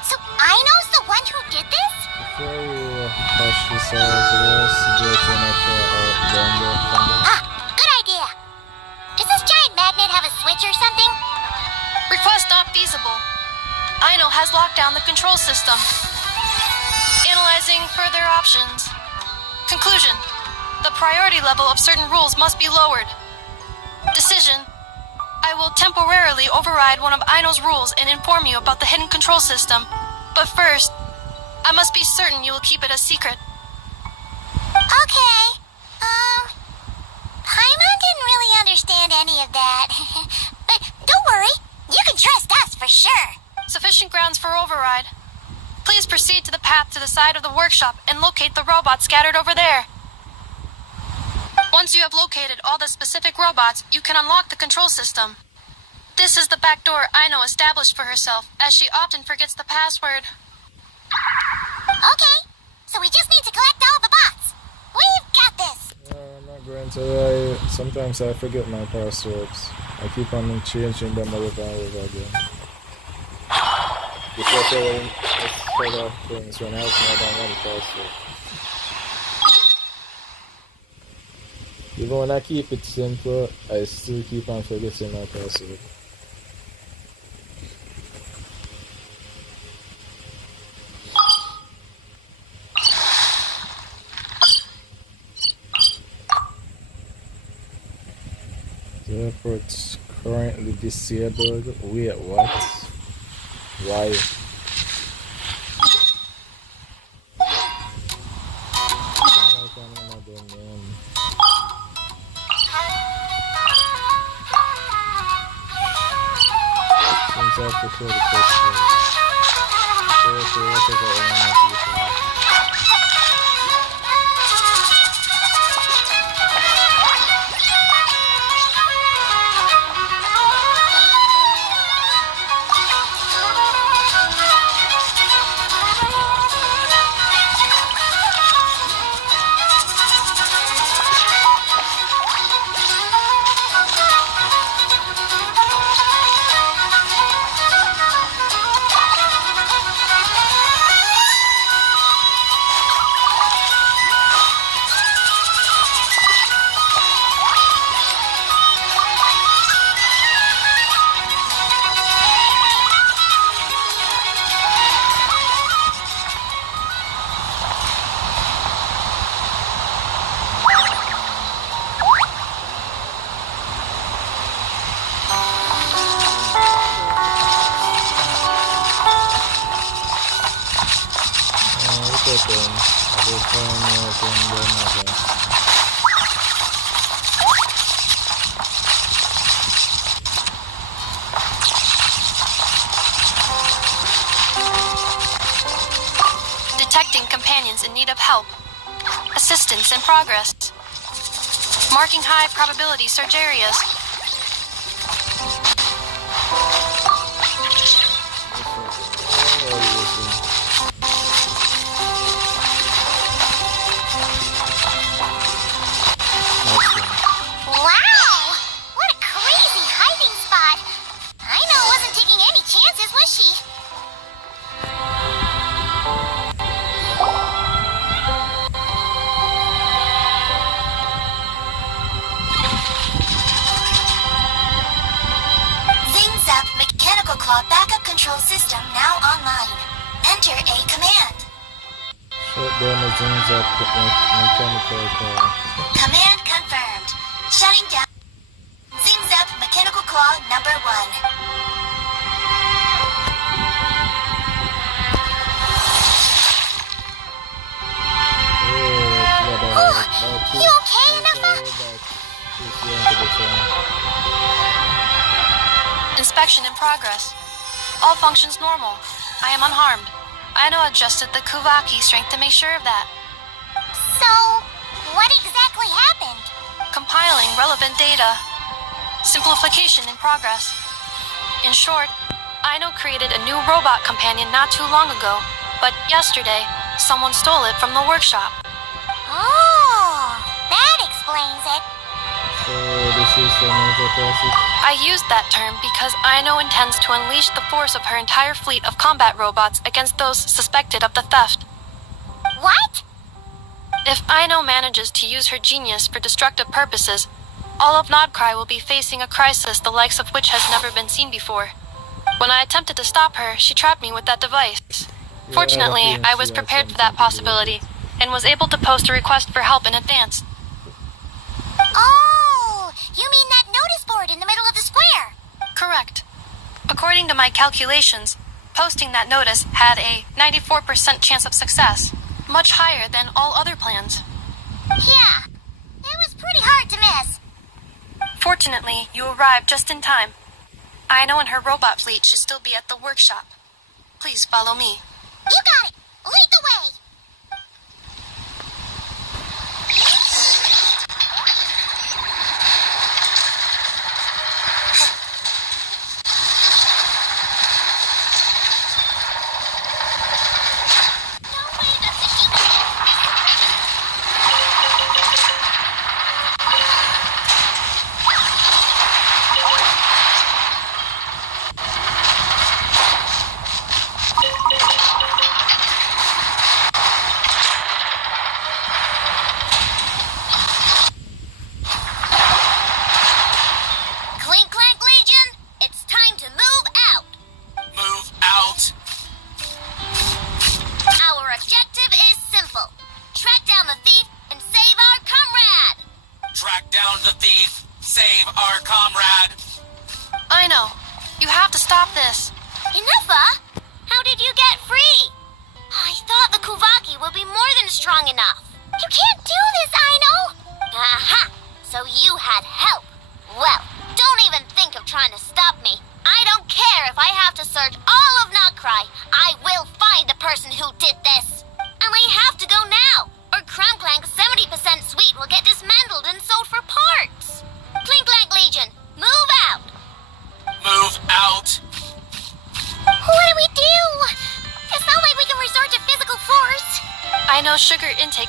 so Aino's the one who did this? Before you hush yourself to this, get an Good idea. Does this giant magnet have a switch or something? Request not feasible. Aino has locked down the control system. Analyzing further options. Conclusion. The priority level of certain rules must be lowered. Decision. I will temporarily override one of Aino's rules and inform you about the hidden control system. But first, I must be certain you will keep it a secret. Okay. Paimon didn't really understand any of that. But don't worry, you can trust us for sure. Sufficient grounds for override. Please proceed to the path to the side of the workshop and locate the robots scattered over there. Once you have located all the specific robots, you can unlock the control system. This is the back door Aino established for herself, as she often forgets the password. Okay, so we just need to collect all the bots. We've got this. I'm not going to lie. Sometimes I forget my passwords. I keep on changing them over and over again. Because I set up things when I have more than one password. Even when I keep it simple, I still keep on forgetting my password. The airport's currently disabled. Wait, what? Why? Seems I have to kill the question. Okay, what is the Detecting companions in need of help. Assistance in progress. Marking high probability search areas. Wow! What a crazy hiding spot. Aino wasn't taking any chances, was she? Mechanical claw backup control system now online. Enter a command. Shut down the things up mechanical claw. Command confirmed. Shutting down Zings Up Mechanical Claw number 1. You okay, Inefa? Inspection in progress. All functions normal. I am unharmed. Aino adjusted the Kuvaki strength to make sure of that. So, what exactly happened? Compiling relevant data. Simplification in progress. In short, Aino created a new robot companion not too long ago, but yesterday, someone stole it from the workshop. Oh, that explains it. So this is the major process. I used that term because Aino intends to unleash the force of her entire fleet of combat robots against those suspected of the theft. What? If Aino manages to use her genius for destructive purposes, all of Nodcry will be facing a crisis the likes of which has never been seen before. When I attempted to stop her, she trapped me with that device. Fortunately, I was prepared for that possibility, and was able to post a request for help in advance. Oh, you mean that notice board in the middle of the square? Correct. According to my calculations, posting that notice had a 94% chance of success, much higher than all other plans. Yeah, it was pretty hard to miss. Fortunately, you arrived just in time. Aino and her robot fleet should still be at the workshop. Please follow me. You got it! Lead the way!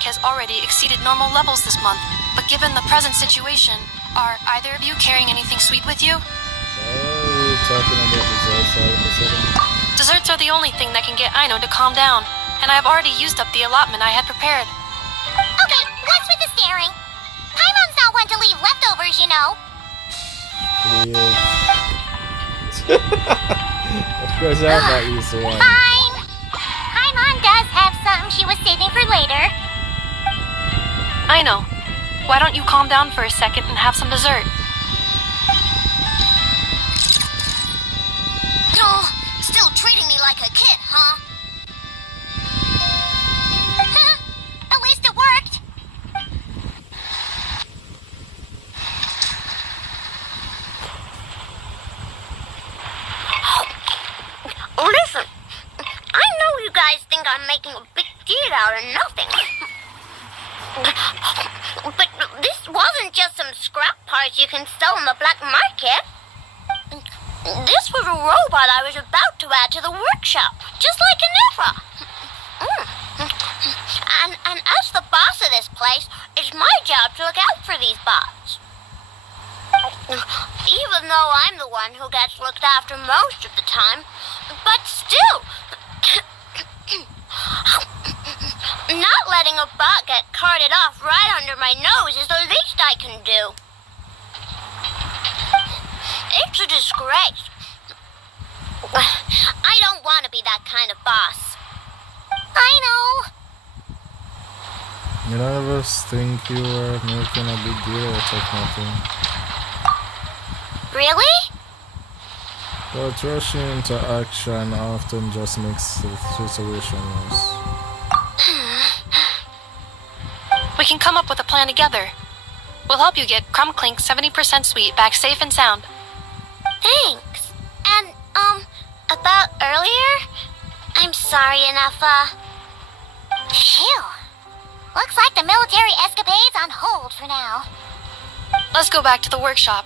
Has already exceeded normal levels this month, but given the present situation, are either of you carrying anything sweet with you? We're talking about desserts all of a sudden. Desserts are the only thing that can get Aino to calm down, and I've already used up the allotment I had prepared. Okay, what's with the staring? Paimon's not one to leave leftovers, you know. Please. Of course I'm not used to one. Fine. Paimon does have something she was saving for later. Aino, why don't you calm down for a second and have some dessert? Oh, still treating me like a kid, huh? At least it worked. Listen, I know you guys think I'm making a big deal out of nothing. But this wasn't just some scrap parts you can sell on the black market. This was a robot I was about to add to the workshop, just like Inefra. And as the boss of this place, it's my job to look out for these bots. Even though I'm the one who gets looked after most of the time, but still... Not letting a bot get carted off right under my nose is the least I can do. It's a disgrace. I don't want to be that kind of boss. I know. You none of us think you were making a big deal out of nothing. Really? But rushing into action often just makes the situation worse. We can come up with a plan together. We'll help you get Crumb Clink's 70% sweet back safe and sound. Thanks. And, About earlier? I'm sorry, Anafa. Phew. Looks like the military escapade's on hold for now. Let's go back to the workshop.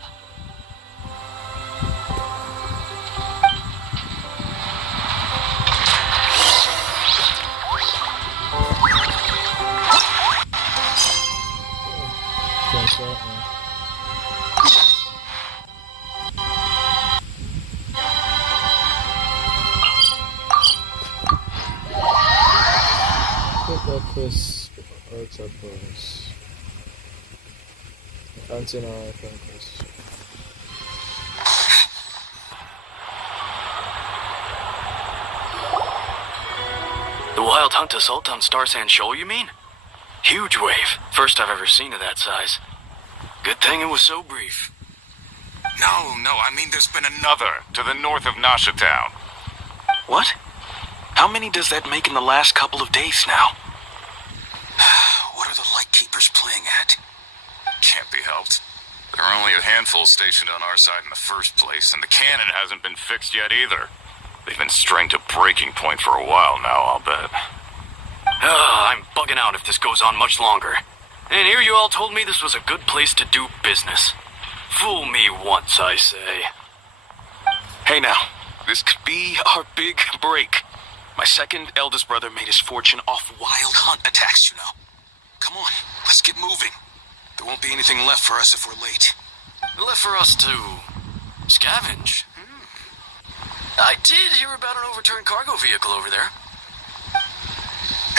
Focus, Archon. Anti-Nara focus. The Wild Hunt assault on Star Sand Shoal, you mean? Huge wave. First I've ever seen of that size. Good thing it was so brief. No, I mean there's been another to the north of Nasha Town. What? How many does that make in the last couple of days now? What are the Lightkeepers playing at? Can't be helped. There are only a handful stationed on our side in the first place, and the cannon hasn't been fixed yet either. They've been strained to breaking point for a while now, I'll bet. I'm bugging out if this goes on much longer. And here you all told me this was a good place to do business. Fool me once, I say. Hey now, this could be our big break. My second eldest brother made his fortune off Wild Hunt attacks, you know. Come on, let's get moving. There won't be anything left for us if we're late. Left for us to scavenge. I did hear about an overturned cargo vehicle over there.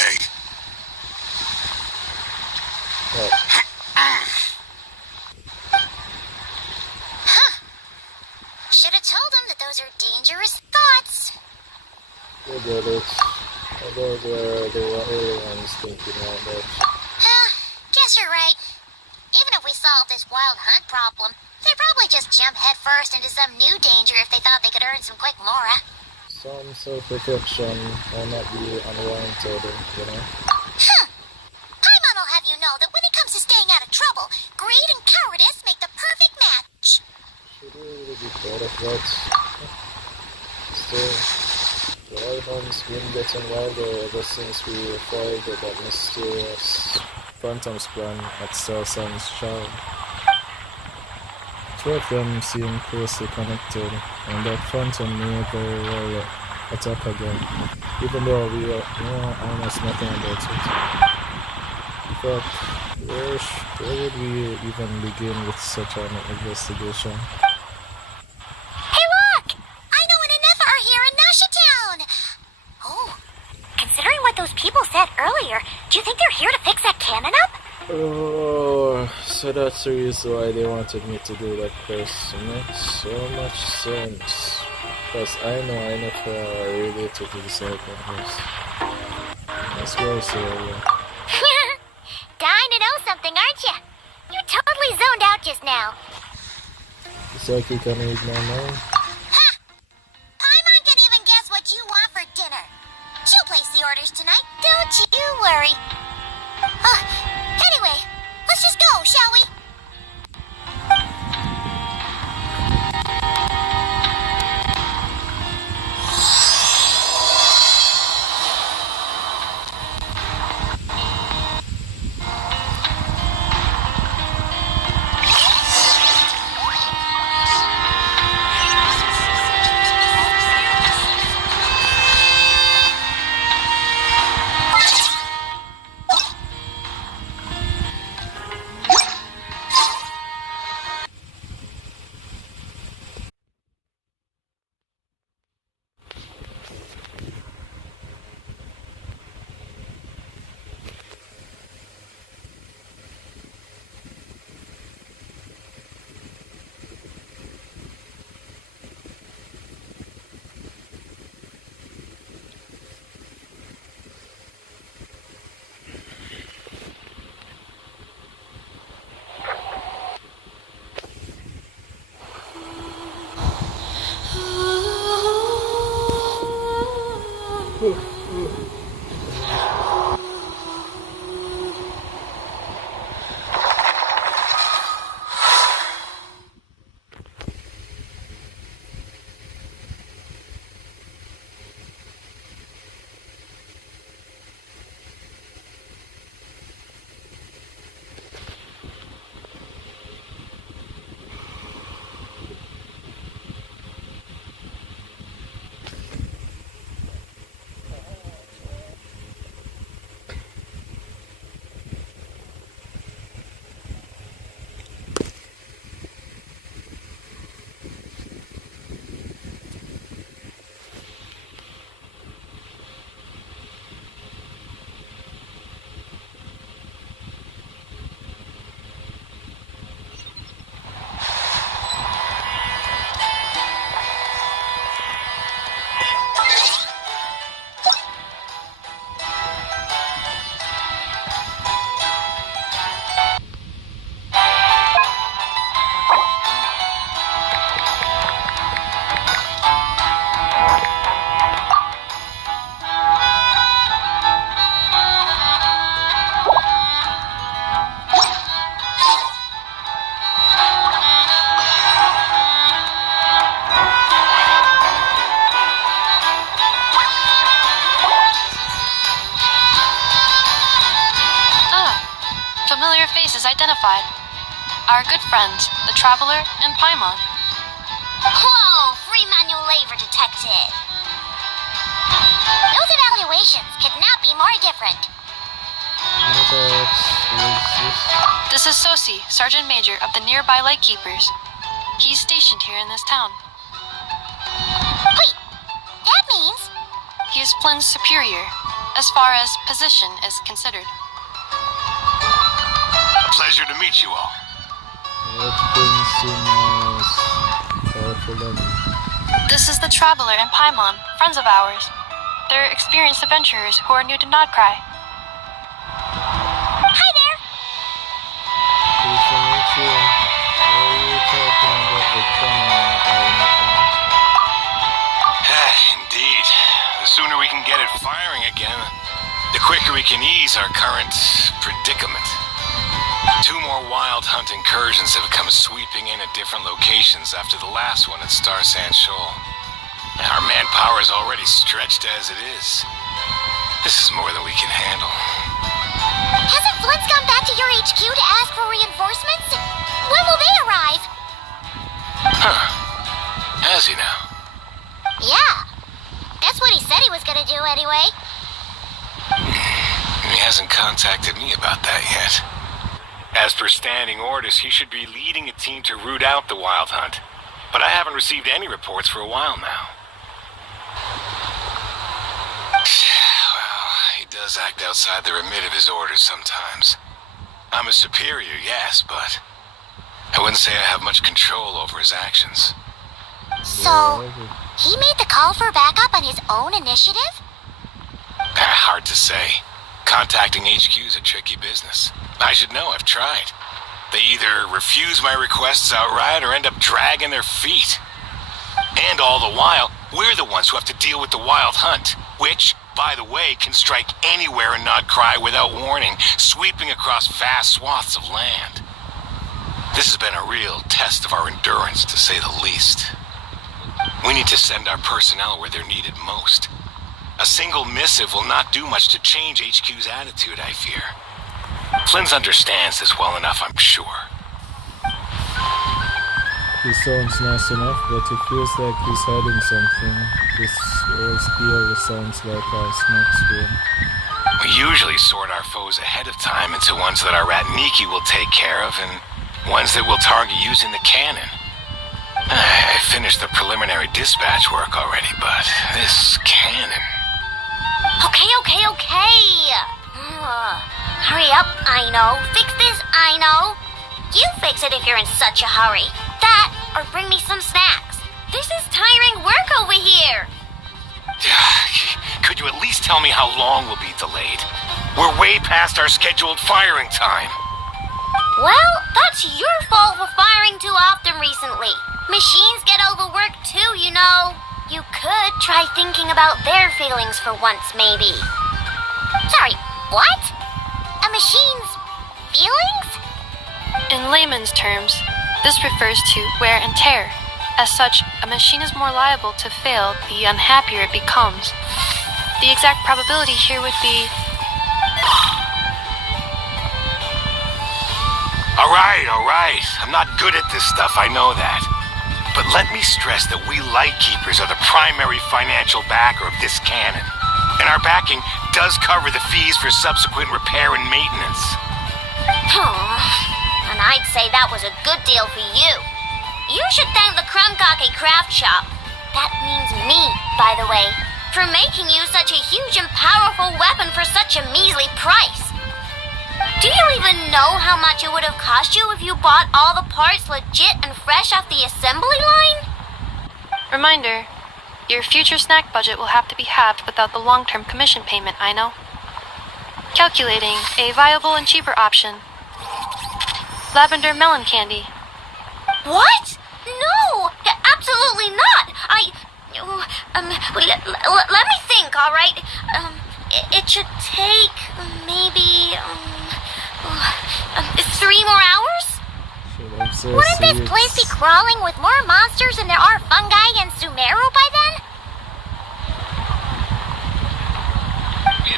Hey. Should have told him that those are dangerous thoughts. Although the early ones thinking about that. Guess you're right. Even if we solve this Wild Hunt problem, they'd probably just jump headfirst into some new danger if they thought they could earn some quick mora. Some self-reflection might not be unwarranted, you know? Paimon will have you know that when it comes to staying out of trouble, greed and cowardice make the perfect match. Should we really be proud of that? Still, the Wild Hunt's been getting wilder ever since we foiled that mysterious Phantom's plan at Star Sand's Shoal. Two of them seem closely connected, and that Phantom may very well attack again, even though we know almost nothing about it. In fact, where would we even begin with such an investigation? Hey look! I know an Anafa are here in Nasha Town! Oh, considering what those people said earlier, do you think they're here to fix that cannon up? Oh, so that's the reason why they wanted me to do that quest. Makes so much sense. Because I know for related to the circumstance. That's what I say. Dying to know something, aren't you? You totally zoned out just now. It's like you can read my mind. Ha! Paimon can even guess what you want for dinner. She'll place the orders tonight, don't you worry. Anyway, let's just go, shall we? identified. Our good friends, the Traveler and Paimon. Whoa, free manual labor detected. Those evaluations could not be more different. This is Sosi, Sergeant Major of the nearby Lightkeepers. He's stationed here in this town. Wait, that means... He is Flynn's superior, as far as position is considered. A pleasure to meet you all. This is the Traveler and Paimon, friends of ours. They're experienced adventurers who are new to Nodcry. Hi there! Indeed. The sooner we can get it firing again, the quicker we can ease our current predicament. 2 more wild hunt incursions have come sweeping in at different locations after the last one at Star Sand Shoal. Our manpower is already stretched as it is. This is more than we can handle. Hasn't Flint's gone back to your HQ to ask for reinforcements? When will they arrive? Huh. Has he now? Yeah. That's what he said he was gonna do anyway. He hasn't contacted me about that yet. As per standing orders, he should be leading a team to root out the wild hunt. But I haven't received any reports for a while now. Well, he does act outside the remit of his orders sometimes. I'm his superior, yes, but I wouldn't say I have much control over his actions. So, he made the call for backup on his own initiative? Hard to say. Contacting HQ is a tricky business. I should know, I've tried. They either refuse my requests outright or end up dragging their feet. And all the while, we're the ones who have to deal with the wild hunt, which, by the way, can strike anywhere in Nodcry without warning, sweeping across vast swaths of land. This has been a real test of our endurance, to say the least. We need to send our personnel where they're needed most. A single missive will not do much to change HQ's attitude, I fear. Flynn's understands this well enough, I'm sure. He sounds nice enough, but it feels like he's hiding something. This all sounds like a smoke screen. We usually sort our foes ahead of time into ones that our rat Nikki will take care of and ones that we'll target using the cannon. I finished the preliminary dispatch work already, but this cannon... Okay. Hurry up, I know. Fix this, I know. You fix it if you're in such a hurry. That, or bring me some snacks. This is tiring work over here. Could you at least tell me how long we'll be delayed? We're way past our scheduled firing time. Well, that's your fault for firing too often recently. Machines get overworked too, you know. You could try thinking about their feelings for once, maybe. Sorry, what? A machine's feelings? In layman's terms, this refers to wear and tear. As such, a machine is more liable to fail the unhappier it becomes. The exact probability here would be... All right. I'm not good at this stuff, I know that. But let me stress that we Lightkeepers are the primary financial backer of this cannon. And our backing does cover the fees for subsequent repair and maintenance. And I'd say that was a good deal for you. You should thank the Krumkake craft shop. That means me, by the way, for making you such a huge and powerful weapon for such a measly price. Do you even know how much it would have cost you if you bought all the parts legit and fresh off the assembly line? Reminder, your future snack budget will have to be halved without the long-term commission payment, I know. Calculating a viable and cheaper option. Lavender melon candy. What? No! Absolutely not! Let me think, all right? It should take maybe 3 more hours? Wouldn't this place be crawling with more monsters than there are fungi in Sumeru by then?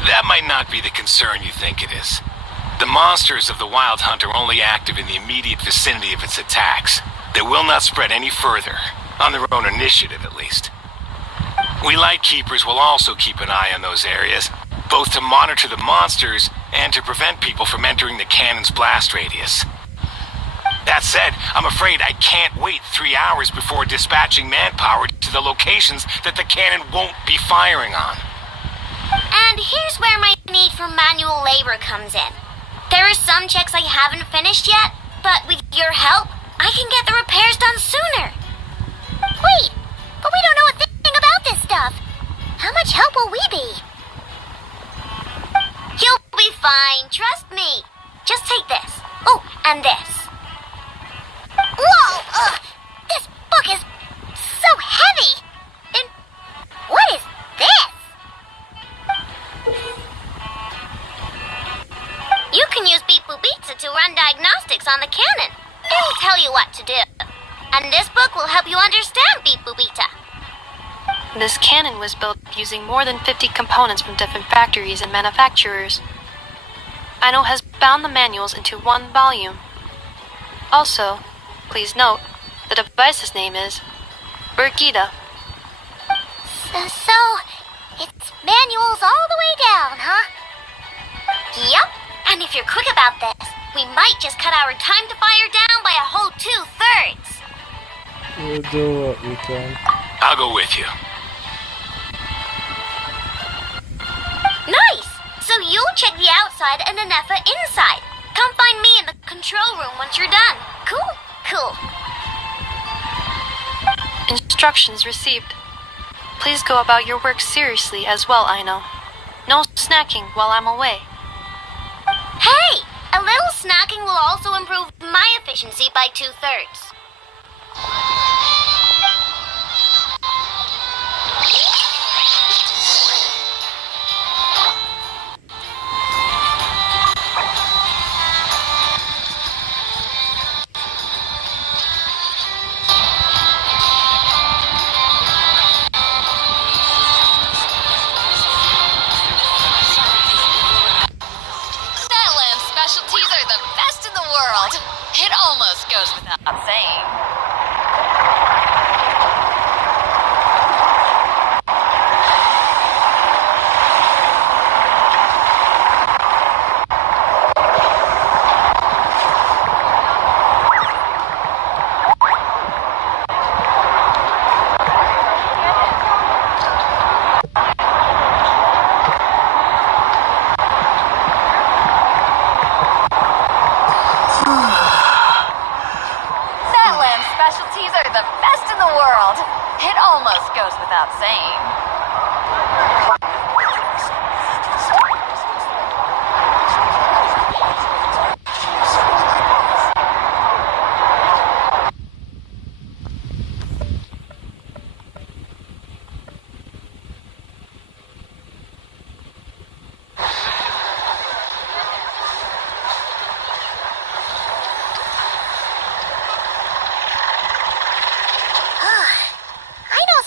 That might not be the concern you think it is. The monsters of the Wild Hunt are only active in the immediate vicinity of its attacks. They will not spread any further, on their own initiative at least. We Lightkeepers will also keep an eye on those areas, both to monitor the monsters and to prevent people from entering the cannon's blast radius. That said, I'm afraid I can't wait 3 hours before dispatching manpower to the locations that the cannon won't be firing on. And here's where my need for manual labor comes in. There are some checks I haven't finished yet, but with your help, I can get the repairs done sooner. Wait, but we don't know a thing about this stuff. How much help will we be? You'll be fine, trust me. Just take this. Oh, and this. Whoa! This book is so heavy! And what is this? You can use Beep Boop Pizza to run diagnostics on the cannon. It'll tell you what to do. And this book will help you understand Beep Boop Pizza. This cannon was built using more than 50 components from different factories and manufacturers. Aino has bound the manuals into one volume. Also, please note, the device's name is Birgitta. So, it's manuals all the way down, huh? Yup. And if you're quick about this, we might just cut our time to fire down by a whole 2/3. We'll do what we can. I'll go with you. Nice! So you'll check the outside and Anefa inside. Come find me in the control room once you're done. Cool? Cool. Instructions received. Please go about your work seriously as well, Aino. No snacking while I'm away. Hey! A little snacking will also improve my efficiency by 2/3. Specialties are the best in the world. It almost goes without saying. Specialties are the best in the world. It almost goes without saying.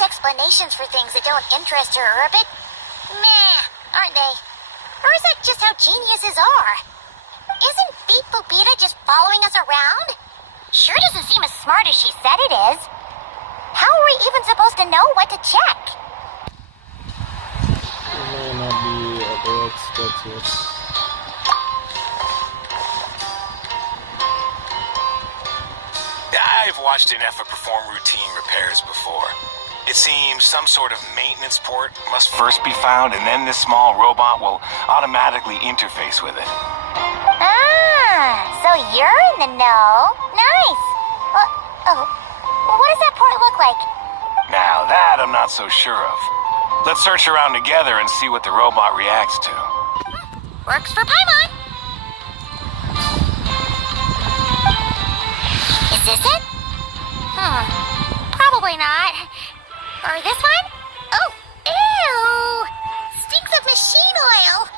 Explanations for things that don't interest her are a bit meh, aren't they? Or is that just how geniuses are? Isn't Beep Boop Pizza just following us around? Sure doesn't seem as smart as she said it is. How are we even supposed to know what to check? We may not be the experts yet. I've watched Anefa perform routine repairs before. It seems some sort of maintenance port must first be found, and then this small robot will automatically interface with it. Ah, so you're in the know. Nice. Well, what does that port look like? Now that I'm not so sure of. Let's search around together and see what the robot reacts to. Works for Paimon. Is this it? Probably not. Or this one? Oh, ew! Stinks of machine oil.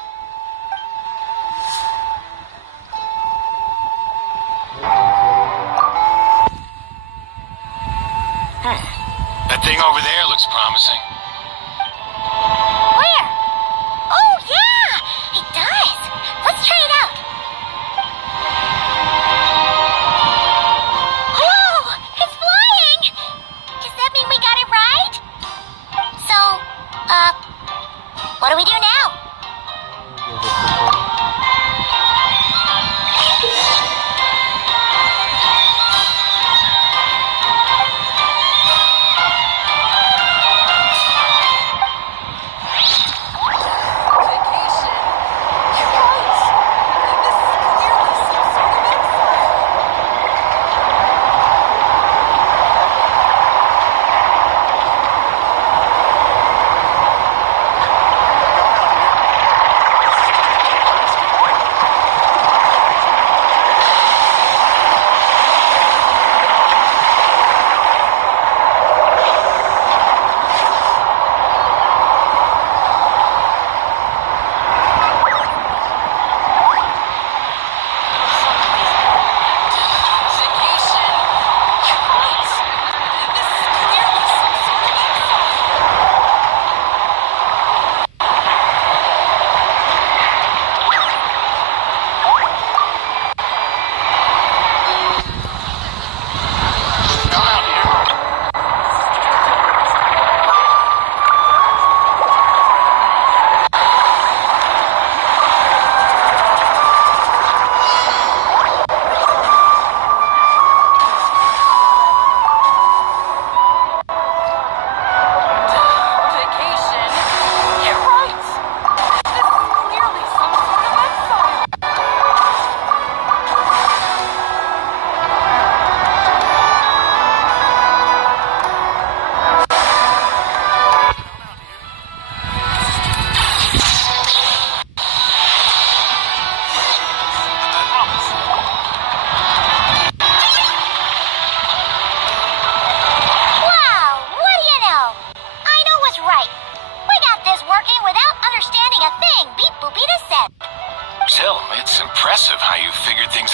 That thing over there looks promising. Where? Oh, yeah! It does. Let's try it out.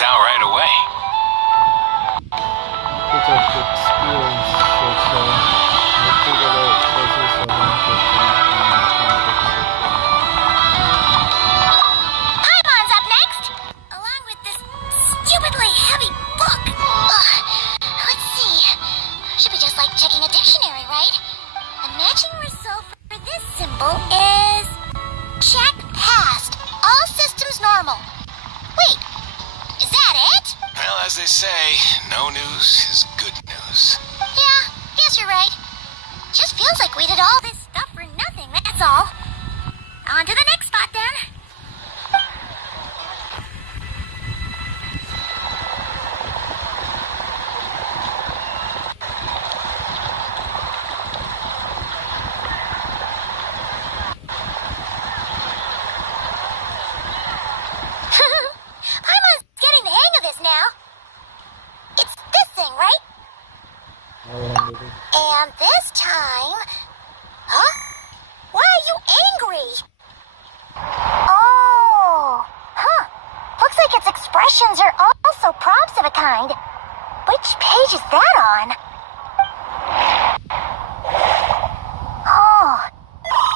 out right away. Bit of experience so far. I figured out this is an interesting Paimon's up next, along with this stupidly heavy book. Ugh. Let's see. Should be just like checking a dictionary, right? The matching result for this symbol is check passed. All systems normal. Wait, is that it? Well, as they say, no news is good news. Yeah, guess you're right. Just feels like we did all this stuff for nothing, that's all. On to the next spot then. Paimon's getting the hang of this now. It's this thing, right? And this time... Huh? Why are you angry? Oh. Huh. Looks like its expressions are also prompts of a kind. Which page is that on? Oh.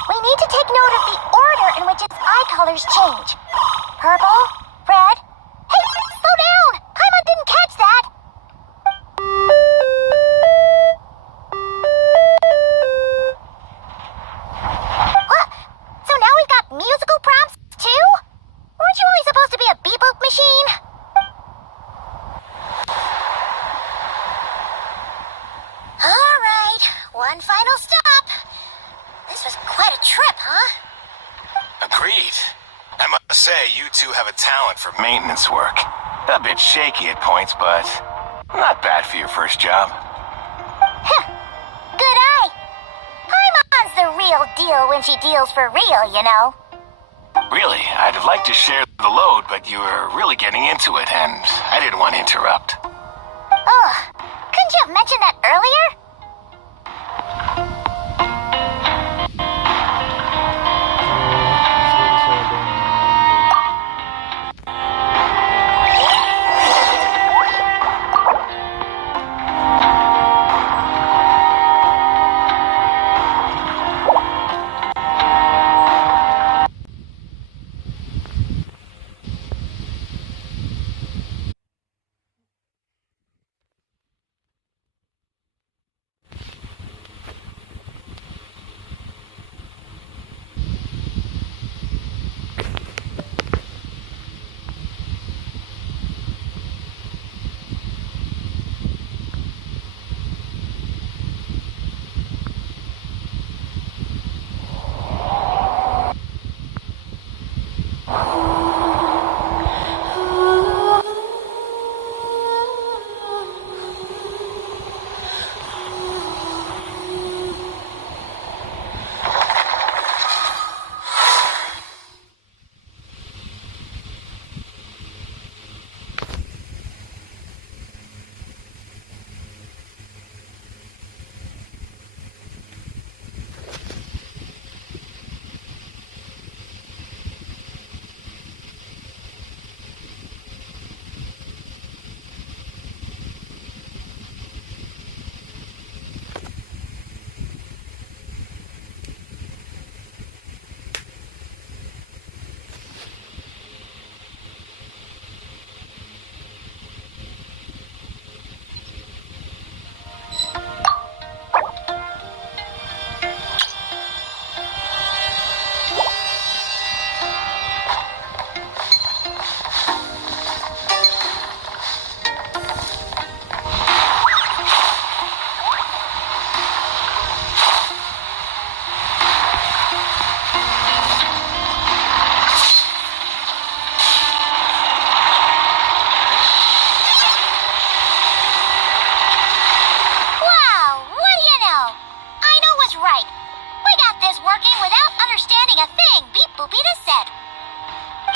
We need to take note of the order in which its eye colors change. Purple, red... Hey, slow down! Paimon didn't catch that! What? So now we've got musical prompts, too? Weren't you only supposed to be a beep-boop machine? Alright, one final stop. This was quite a trip, huh? Agreed. I must say, you two have a talent for maintenance work. A bit shaky at points, but not bad for your first job. Heh. Good eye. Paimon's the real deal when she deals for real, you know. Really, I'd have liked to share the load, but you were really getting into it, and I didn't want to interrupt. Ugh. Couldn't you have mentioned that earlier?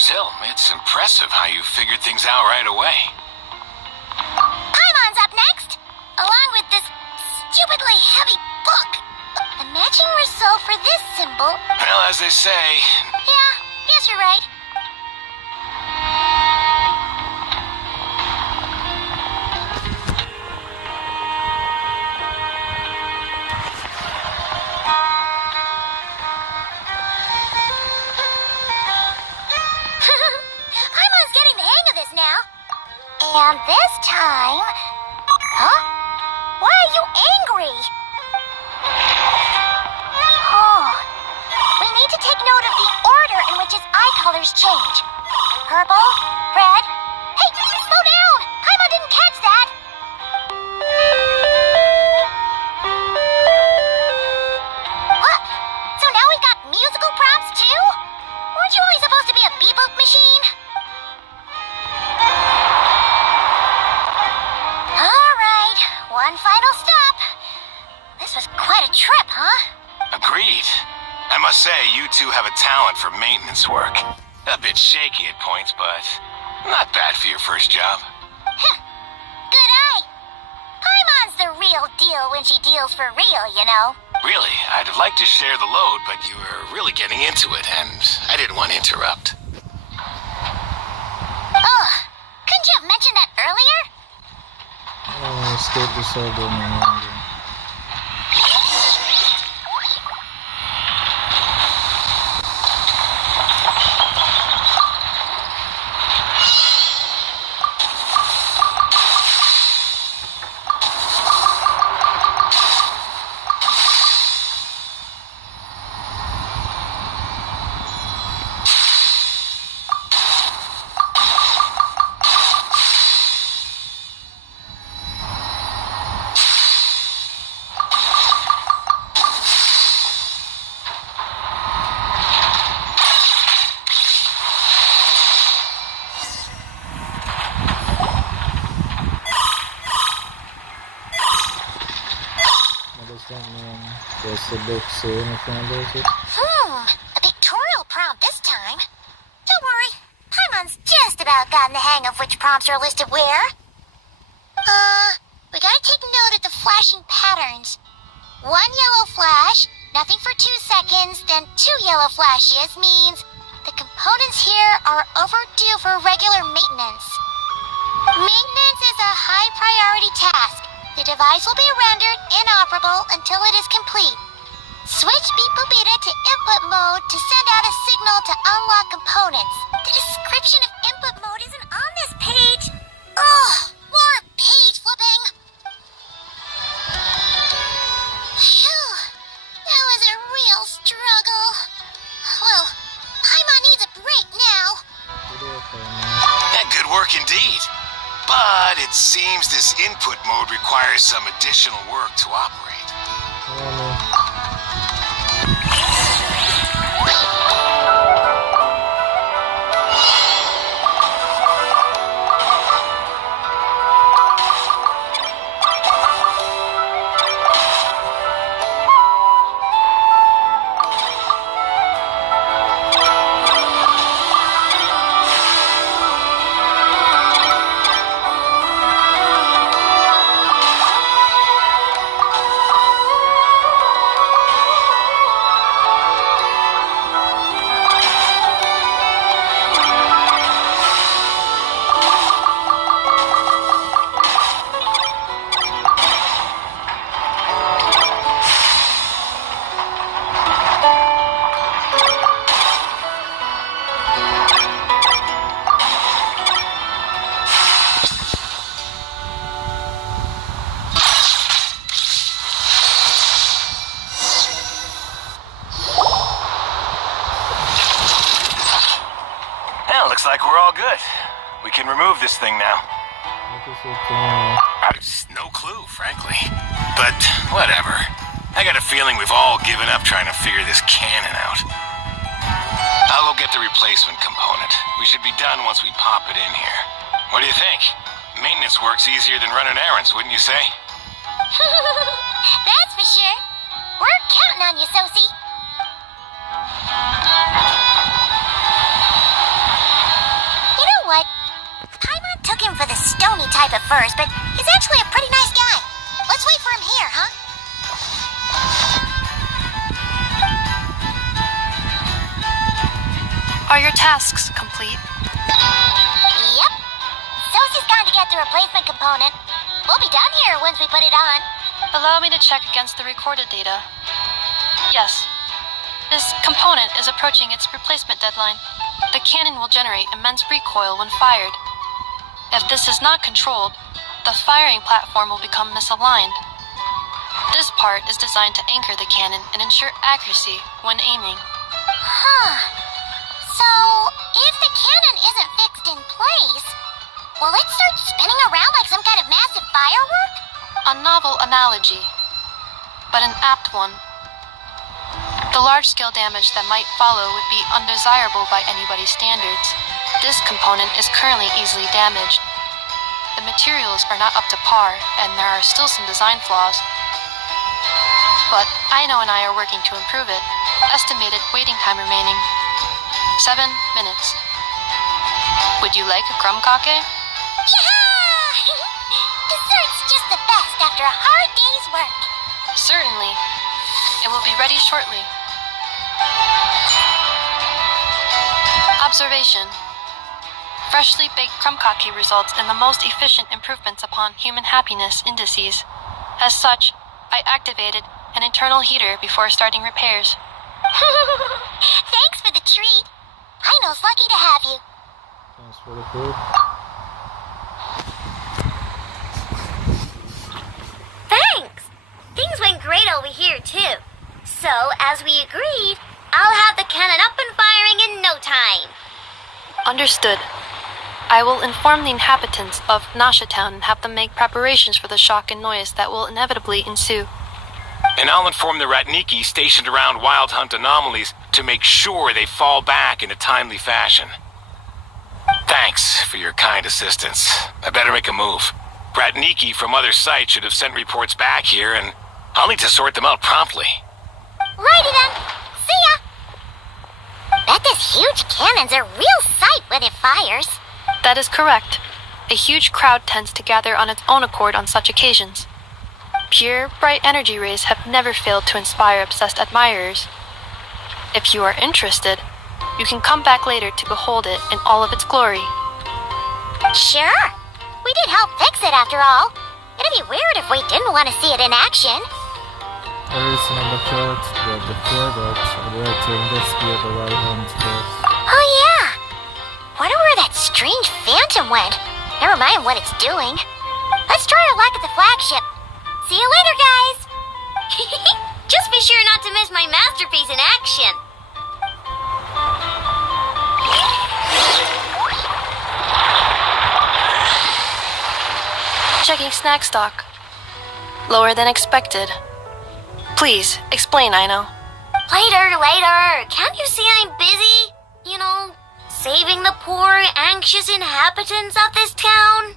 Still, it's impressive how you figured things out right away. Paimon's up next, along with this stupidly heavy book. The matching result for this symbol... Well, as they say... Yeah, guess you're right. time... Huh? Why are you angry? Oh. We need to take note of the order in which his eye colors change. Purple, red... Hey, slow down! Paimon didn't catch that! What? So now we've got musical prompts too? Weren't you only supposed to be a beep-boop machine? Alright, one final stop. This was quite a trip, huh? Agreed. I must say, you two have a talent for maintenance work. A bit shaky at points, but not bad for your first job. Good eye. Paimon's the real deal when she deals for real, you know. Really, I'd have liked to share the load, but you were really getting into it, and I didn't want to interrupt. Oh, couldn't you have mentioned that earlier? Oh, stay beside them. Does the book say anything about it? A pictorial prompt this time. Don't worry, Paimon's just about gotten the hang of which prompts are listed where. We gotta take note of the flashing patterns. 1 yellow flash, nothing for 2 seconds, then 2 yellow flashes means the components here are overdue for regular maintenance. Maintenance is a high priority task. The device will be rendered inoperable until it is complete. Switch Beep Boop Beta to input mode to send out a signal to unlock components. The description of input mode isn't on this page. Ugh, more page flipping. Phew, that was a real struggle. Well, Paimon needs a break now. Yeah, good work indeed. But it seems this input mode requires some additional work to operate. Looks like we're all good. We can remove this thing now. No clue, frankly. But whatever. I got a feeling we've all given up trying to figure this cannon out. I'll go get the replacement component. We should be done once we pop it in here. What do you think? Maintenance work's easier than running errands, wouldn't you say? That's for sure. We're counting on you, Sosie. You know what? Paimon took him for the stony type at first, but he's actually a pretty nice guy. Let's wait for him here, huh? Are your tasks complete? Yep. Sosie's gone to get the replacement component. We'll be done here once we put it on. Allow me to check against the recorded data. Yes. This component is approaching its replacement deadline. The cannon will generate immense recoil when fired. If this is not controlled, the firing platform will become misaligned. This part is designed to anchor the cannon and ensure accuracy when aiming. Huh. So, if the cannon isn't fixed in place, will it start spinning around like some kind of massive firework? A novel analogy, but an apt one. The large-scale damage that might follow would be undesirable by anybody's standards. This component is currently easily damaged. The materials are not up to par, and there are still some design flaws. But Aino and I are working to improve it. Estimated waiting time remaining 7 minutes. Would you like a crumb-kake? Yeah! Dessert's just the best after a hard day's work. Certainly. It will be ready shortly. Observation. Freshly baked crumb-kake results in the most efficient improvements upon human happiness indices. As such, I activated an internal heater before starting repairs. Thanks for the treat. Aino's lucky to have you. Thanks for the food. Thanks! Things went great over here, too. So, as we agreed, I'll have the cannon up and firing in no time. Understood. I will inform the inhabitants of Nasha Town and have them make preparations for the shock and noise that will inevitably ensue. And I'll inform the Ratniki stationed around Wild Hunt anomalies to make sure they fall back in a timely fashion. Thanks for your kind assistance. I better make a move. Ratniki from other sites should have sent reports back here, and I'll need to sort them out promptly. Righty then. See ya! Bet this huge cannon's a real sight when it fires. That is correct. A huge crowd tends to gather on its own accord on such occasions. Pure, bright energy rays have never failed to inspire obsessed admirers. If you are interested, you can come back later to behold it in all of its glory. Sure. We did help fix it after all. It'd be weird if we didn't want to see it in action. There is another thought, but before that, I'd like to investigate the Wild Hunt first. Oh yeah! Wonder where that strange phantom went. Never mind what it's doing. Let's try our luck at the flagship. See you later, guys! Just be sure not to miss my masterpiece in action. Checking snack stock. Lower than expected. Please, explain, Aino. Later. Can't you see I'm busy? You know, saving the poor, anxious inhabitants of this town?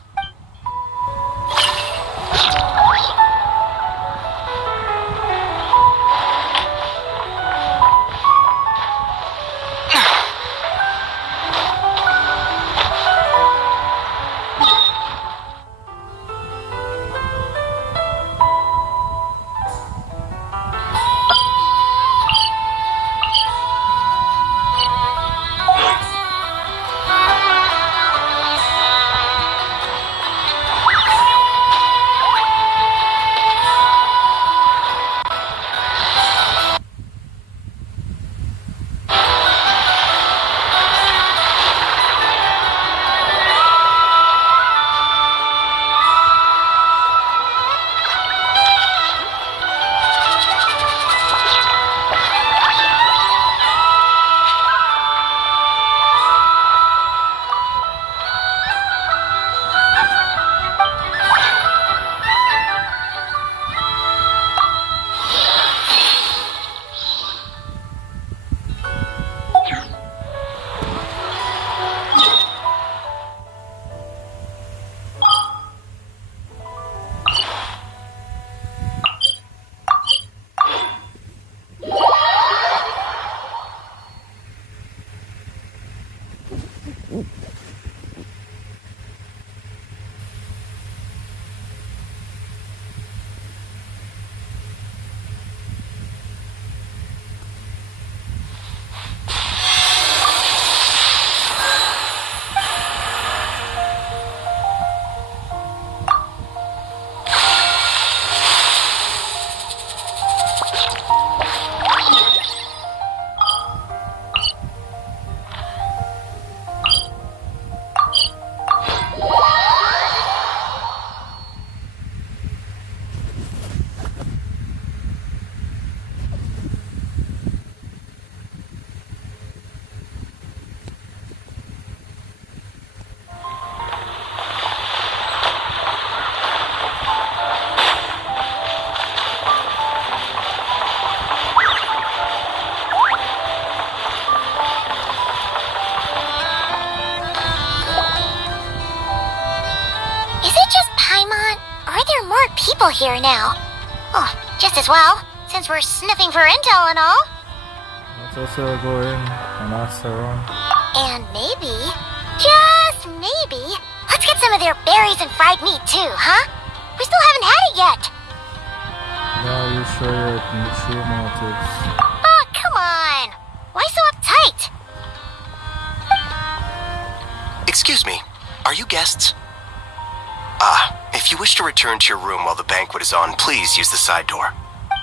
people here now. Oh, just as well, since we're sniffing for intel and all. Let's also go in and ask around. And maybe, just maybe, let's get some of their berries and fried meat too, huh? We still haven't had it yet. Now you show your true motives. Oh, come on. Why so uptight? Excuse me, are you guests? If you wish to return to your room while the banquet is on, please use the side door.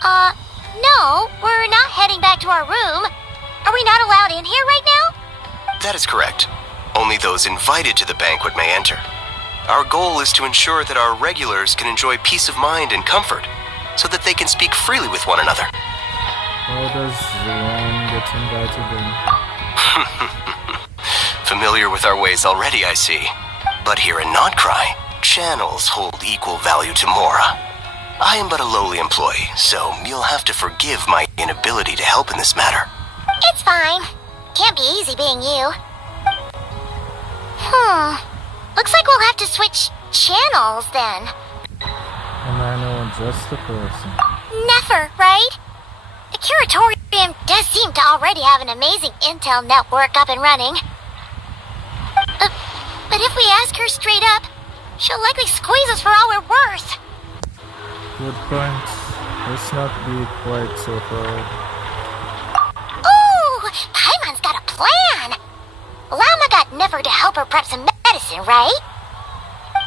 No, we're not heading back to our room. Are we not allowed in here right now? That is correct. Only those invited to the banquet may enter. Our goal is to ensure that our regulars can enjoy peace of mind and comfort, so that they can speak freely with one another. How does the one get invited in? Familiar with our ways already, I see. But here in Notcry, channels hold equal value to Mora. I am but a lowly employee, so you'll have to forgive my inability to help in this matter. It's fine. Can't be easy being you. Looks like we'll have to switch channels then. And I know just the person. Never, right? The Curatorium does seem to already have an amazing intel network up and running. But if we ask her straight up, she'll likely squeeze us for all we're worth. Good point. Let's not be quite so hard. Ooh! Paimon's got a plan! Llama got Never to help her prep some medicine, right?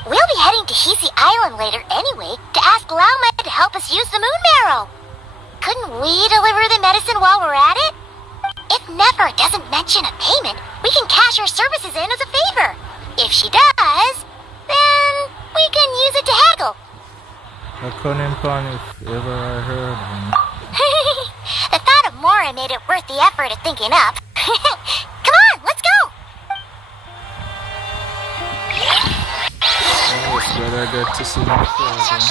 We'll be heading to Hisi Island later anyway to ask Llama to help us use the moon marrow. Couldn't we deliver the medicine while we're at it? If Never doesn't mention a payment, we can cash her services in as a favor. If she does, then we can use it to haggle. A cunning pun if ever I heard one. The thought of Mora made it worth the effort of thinking up. Come on, let's go! Oh, it's better I get to see my friends.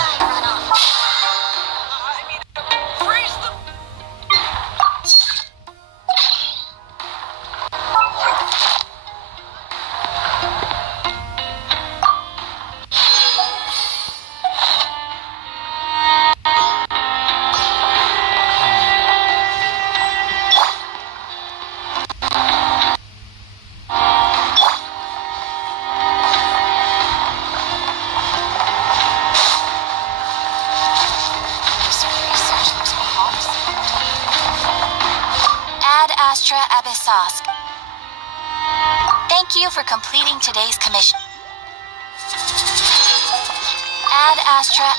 Thank you for completing today's commission. Ad Astra.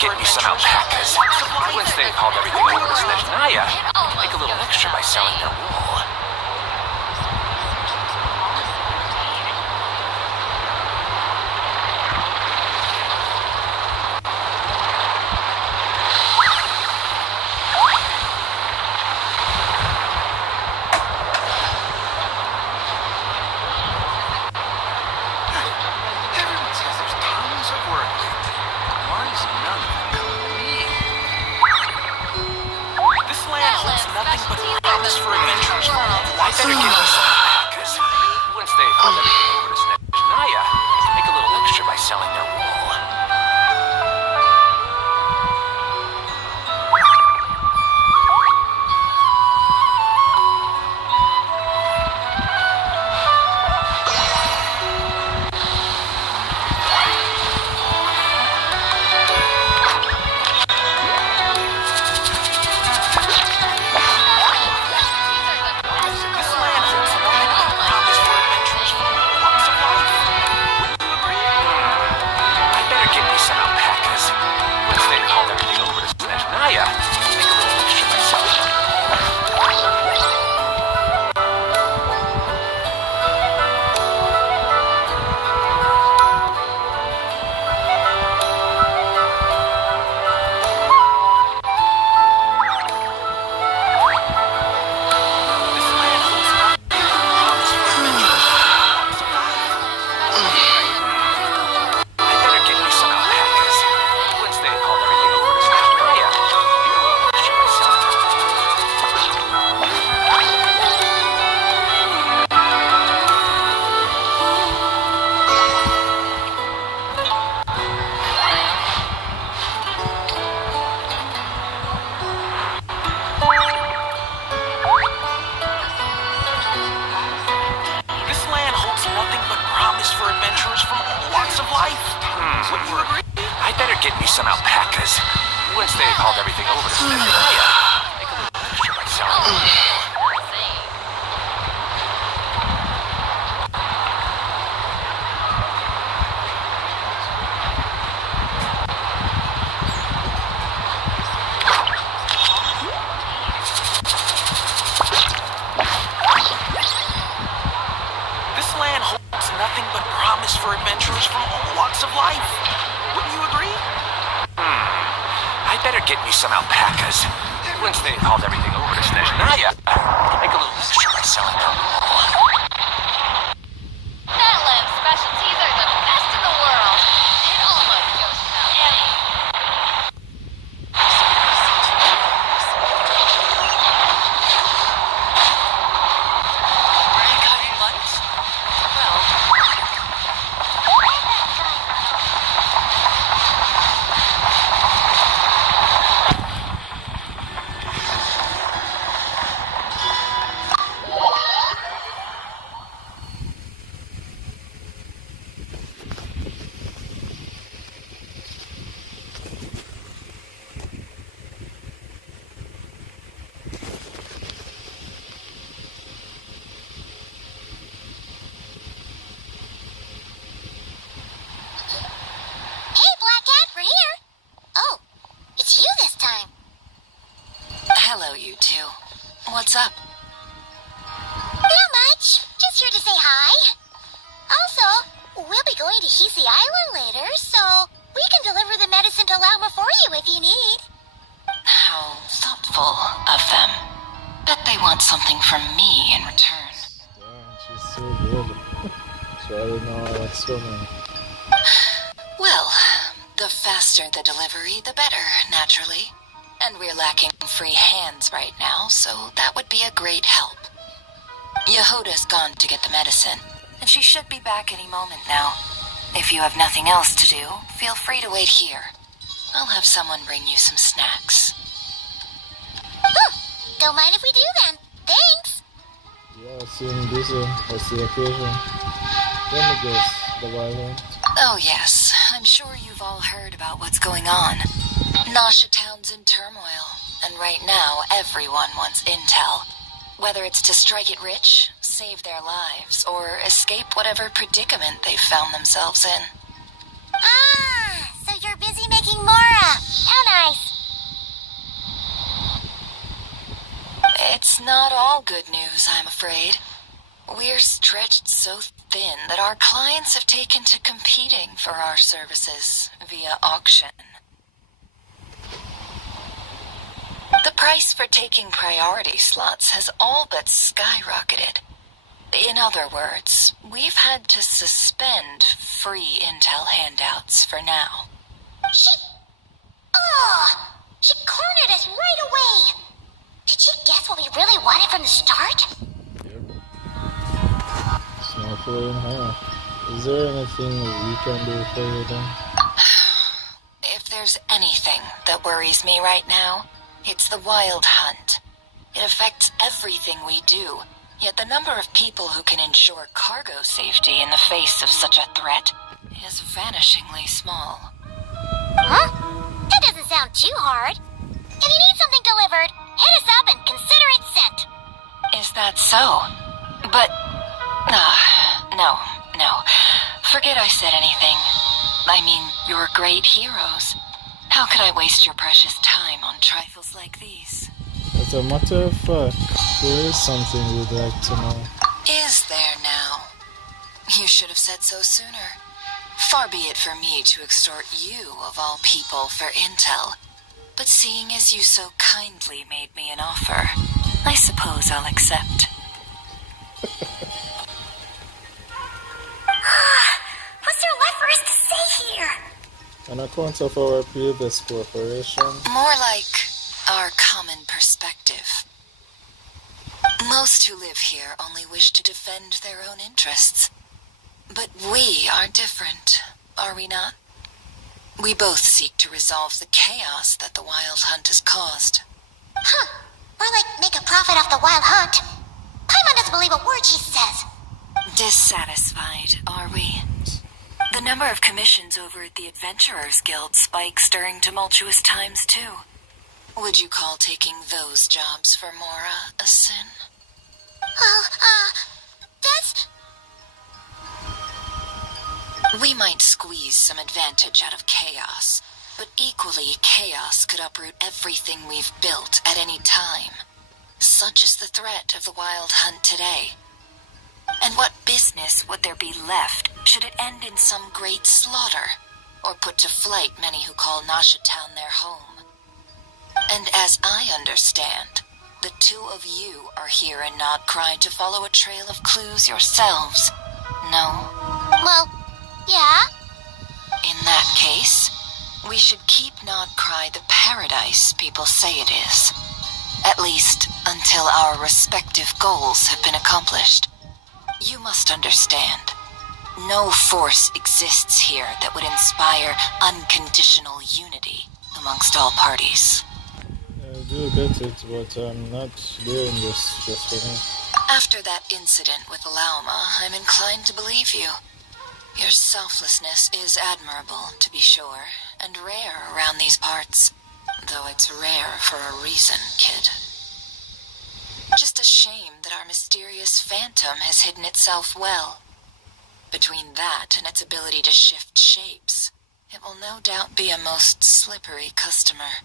Get me some alpacas. Once they've hauled everything over to Snezhnaya, make a little extra by selling their wool. some alpacas. Once they hauled everything over to Snezhnaya, make a little picture myself. This land holds nothing but promise for adventurers from all walks of life. Wouldn't you agree? I better get me some alpacas. Once they hauled everything over to Snezhnaya, make a little picture myself. Metalab specialties are the best in the world. It almost goes without saying. Ain't got any lights? Well, Hey, Black Cat, we're here. Oh, it's you this time. Hello, you two. What's up? Not much. Just here to say hi. Also, we'll be going to Hisi Island later, so we can deliver the medicine to Lauma for you if you need. How thoughtful of them. Bet they want something from me in return. Damn, she's so good. She already know what's coming. Well, the faster the delivery, the better, naturally. And we're lacking free hands right now, so that would be a great help. Yehoda's gone to get the medicine, and she should be back any moment now. If you have nothing else to do, feel free to wait here. I'll have someone bring you some snacks. Don't mind if we do then. Thanks. Yeah, I seem busy. What's the occasion? Let me guess, the violent. Oh yes, I'm sure you've all heard about what's going on. Nasha Town's in turmoil, and right now everyone wants intel. Whether it's to strike it rich, save their lives, or escape whatever predicament they've found themselves in. Ah, so you're busy making Mora. How nice. It's not all good news, I'm afraid. We're stretched so thin that our clients have taken to competing for our services via auction. The price for taking priority slots has all but skyrocketed. In other words, we've had to suspend free intel handouts for now. She cornered us right away. Did she guess what we really wanted from the start? Snorkel in half. Is there anything we can do for you then? If there's anything that worries me right now, it's the wild hunt. It affects everything we do, yet the number of people who can ensure cargo safety in the face of such a threat is vanishingly small. Huh? That doesn't sound too hard. If you need something delivered, hit us up and consider it sent. Is that so? But... No. Forget I said anything. I mean, you're great heroes. How could I waste your precious time on trifles like these? As a matter of fact, there is something we'd like to know. Is there now? You should have said so sooner. Far be it for me to extort you, of all people, for intel. But seeing as you so kindly made me an offer, I suppose I'll accept. What's there left for us to say here? On account of our previous cooperation, More like our common perspective. Most who live here only wish to defend their own interests. But we are different, are we not? We both seek to resolve the chaos that the Wild Hunt has caused. Huh. Or like make a profit off the Wild Hunt. Paimon doesn't believe a word she says. Dissatisfied, are we? The number of commissions over at the Adventurers Guild spikes during tumultuous times, too. Would you call taking those jobs for Mora a sin? That's... We might squeeze some advantage out of chaos, but equally, chaos could uproot everything we've built at any time. Such is the threat of the Wild Hunt today. And what business would there be left should it end in some great slaughter, or put to flight many who call Nasha Town their home? And as I understand, the two of you are here in Nodcry to follow a trail of clues yourselves. No? Well, yeah? In that case, we should keep Nodcry the paradise people say it is. At least, until our respective goals have been accomplished. You must understand, no force exists here that would inspire unconditional unity amongst all parties. I do get it, but I'm not doing this just for me. After that incident with Lauma, I'm inclined to believe you. Your selflessness is admirable, to be sure, and rare around these parts. Though it's rare for a reason, kid. Just a shame that our mysterious phantom has hidden itself well. Between that and its ability to shift shapes, it will no doubt be a most slippery customer.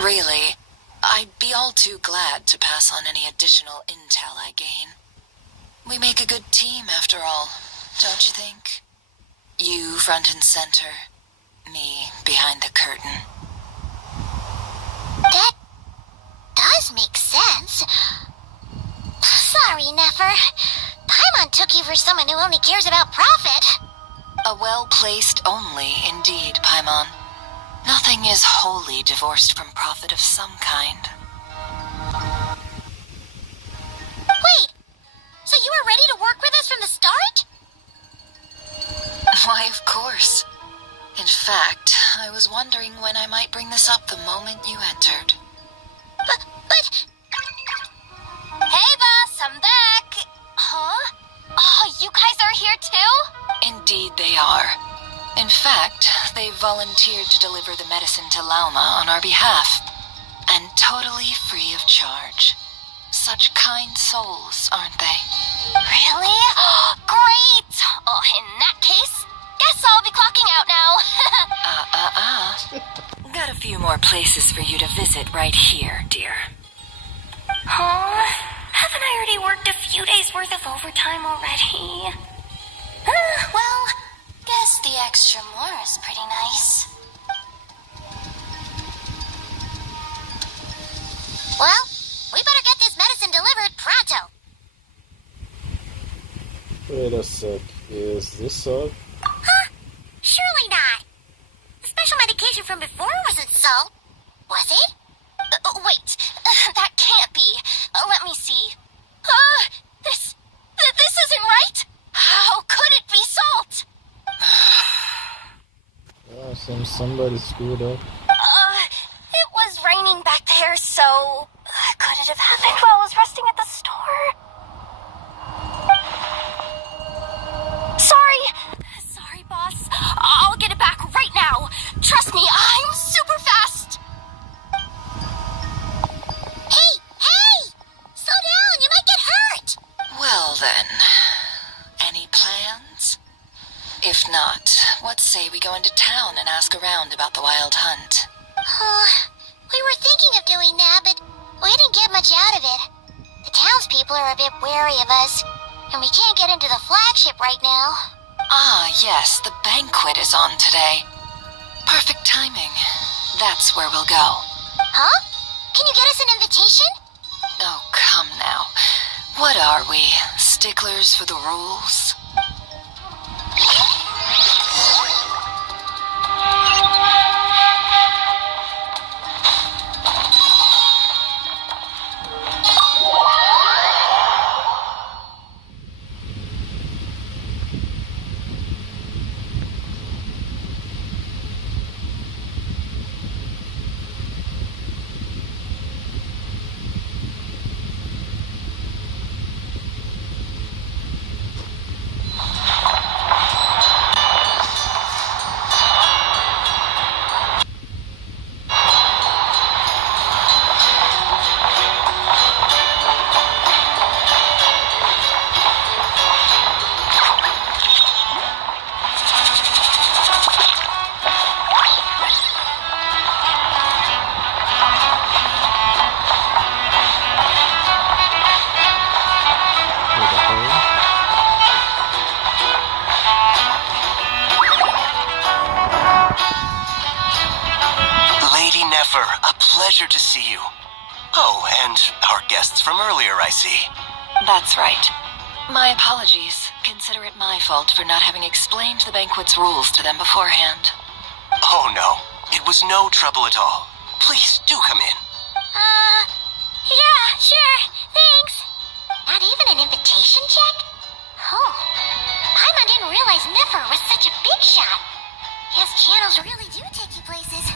Really, I'd be all too glad to pass on any additional intel I gain. We make a good team, after all, don't you think? You front and center, me behind the curtain. That does make sense. Sorry, Nefer. Paimon took you for someone who only cares about profit. A well-placed only, indeed, Paimon. Nothing is wholly divorced from profit of some kind. Wait, so you were ready to work with us from the start? Why, of course. In fact, I was wondering when I might bring this up the moment you entered. But... Hey, boss, I'm back! Huh? Oh, you guys are here too? Indeed they are. In fact, they volunteered to deliver the medicine to Lauma on our behalf. And totally free of charge. Such kind souls, aren't they? Really? Great! Oh, in that case, guess I'll be clocking out now. Got a few more places for you to visit right here, dear. Huh? Haven't I already worked a few days' worth of overtime already? Well, guess the extra more is pretty nice. Well, we better get this medicine delivered pronto. Wait a sec, is this salt? Huh? Surely not. The special medication from before wasn't salt. Was it? Wait, that can't be. Let me see. This isn't right. How could it be salt? Yeah, somebody screwed up. It was raining back there, so could it have happened while I was resting at the store? Sorry, boss. I'll get it back right now. Trust me, I'm super fast. Hey! Slow down, you might get hurt. Well then, any plans? If not, what say we go into town and ask around about the Wild Hunt? We were thinking of doing that, but we didn't get much out of it. The townspeople are a bit wary of us, and we can't get into the flagship right now. Ah, yes, the banquet is on today. Perfect timing. That's where we'll go. Huh? Can you get us an invitation? Oh, come now. What are we, sticklers for the rules? pleasure to see you. Oh, and our guests from earlier, I see. That's right. My apologies. Consider it my fault for not having explained the banquet's rules to them beforehand. Oh no, it was no trouble at all. Please, do come in. Yeah, sure, thanks. Not even an invitation check? Oh, Paimon didn't realize Nefer was such a big shot. His channels really do take you places.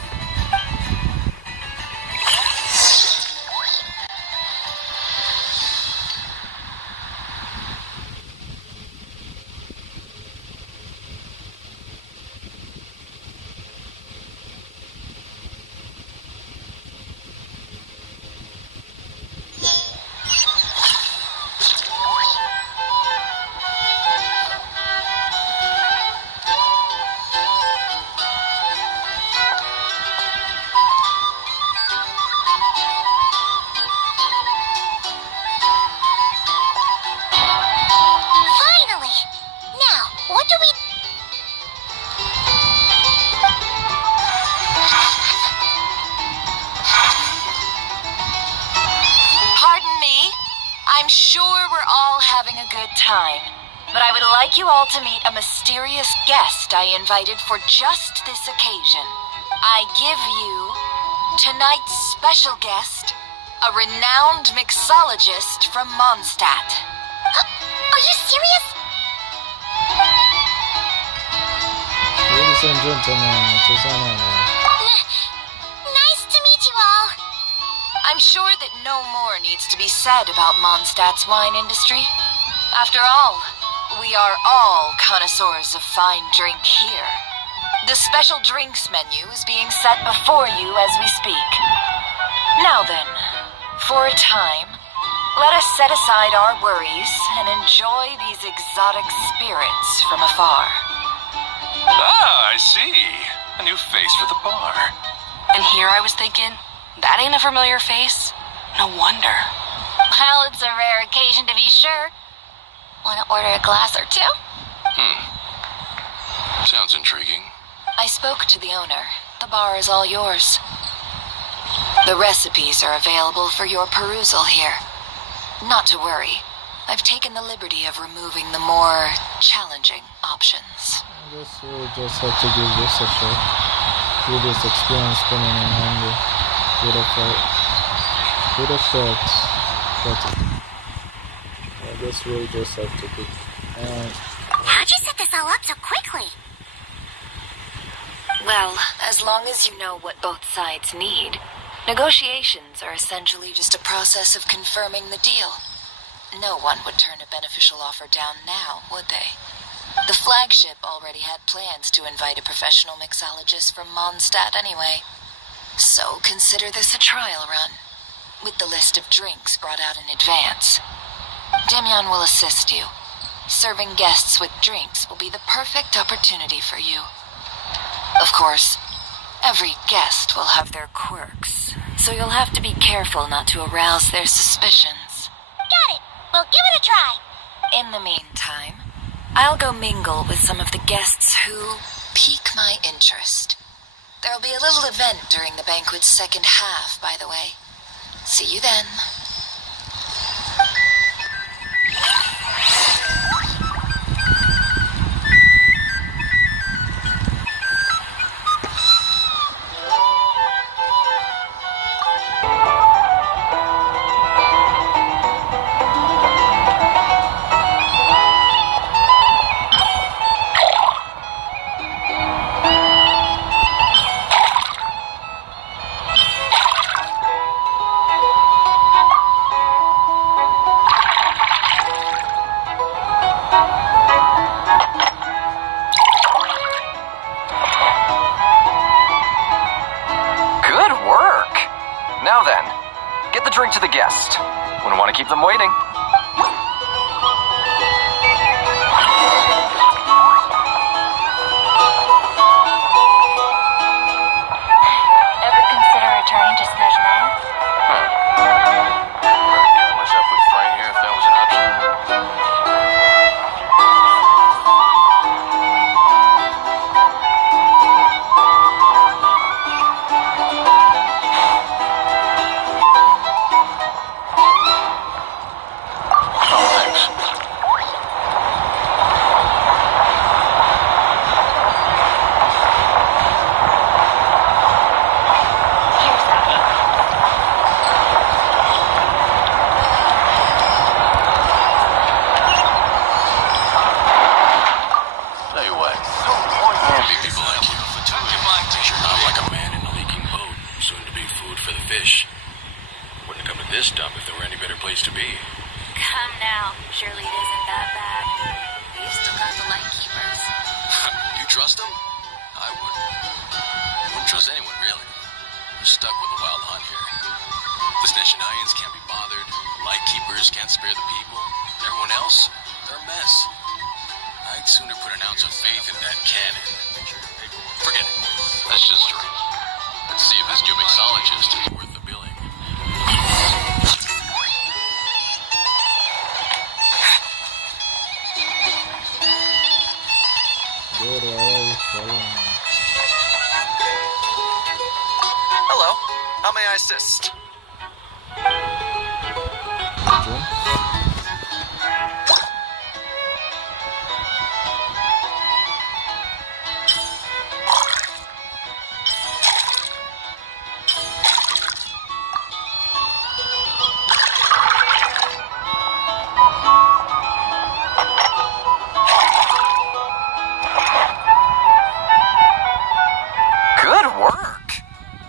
I'm sure we're all having a good time, but I would like you all to meet a mysterious guest I invited for just this occasion. I give you tonight's special guest, a renowned mixologist from Mondstadt. Are you serious? Ladies and gentlemen, it is an honor. Nice to meet you all. I'm sure that no more needs to be said about Mondstadt's wine industry. After all, we are all connoisseurs of fine drink here. The special drinks menu is being set before you as we speak. Now then, for a time, let us set aside our worries and enjoy these exotic spirits from afar. Ah, I see. A new face for the bar. And here I was thinking, that ain't a familiar face. No wonder. Well, it's a rare occasion to be sure. Want to order a glass or two? Sounds intriguing. I spoke to the owner. The bar is all yours. The recipes are available for your perusal here. Not to worry. I've taken the liberty of removing the more challenging options. I guess we'll just have to give this a shot. With this experience coming in handy. Would have thought that I guess we'll just have to pick. How'd you set this all up so quickly? Well, as long as you know what both sides need, negotiations are essentially just a process of confirming the deal. No one would turn a beneficial offer down now, would they? The flagship already had plans to invite a professional mixologist from Mondstadt anyway. So consider this a trial run, with the list of drinks brought out in advance. Demyon will assist you. Serving guests with drinks will be the perfect opportunity for you. Of course, every guest will have their quirks, so you'll have to be careful not to arouse their suspicions. Got it. We'll give it a try. In the meantime, I'll go mingle with some of the guests who pique my interest. There'll be a little event during the banquet's second half, by the way. See you then. To the guest. Wouldn't want to keep them waiting. Ever consider returning to Snezhnaya? Kill myself with fright here if that was an option. trust them? I wouldn't. Wouldn't trust anyone, really. We're stuck with the wild hunt here. The Snezhnians can't be bothered. Lightkeepers can't spare the people. Everyone else, they're a mess. I'd sooner put an ounce of faith in that cannon. Forget it. Let's just drink. Let's see if this new mixologist is worth the billing. Dude, why are you following me? Hello. How may I assist? Good work.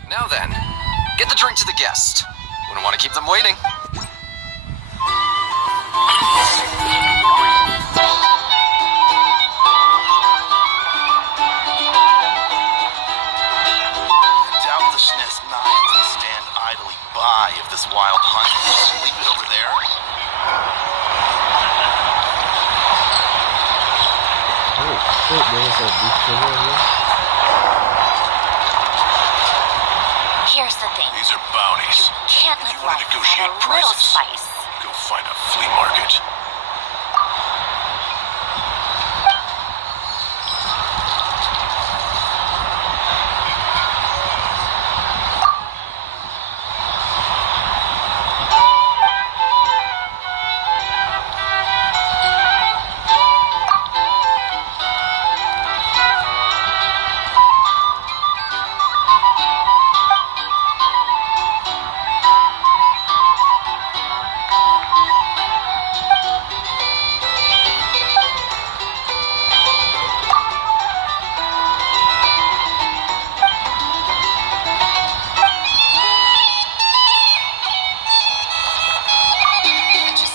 Now then, get the drink to the guest. Wouldn't want to keep them waiting. I doubt the Snezhnians will stand idly by if this wild hunt. Just leave it over there. Oh shit, there was a big figure here. Here's the thing. These are bounties. Can't If live you want to life negotiate without a little prices, spice. go find a flea market.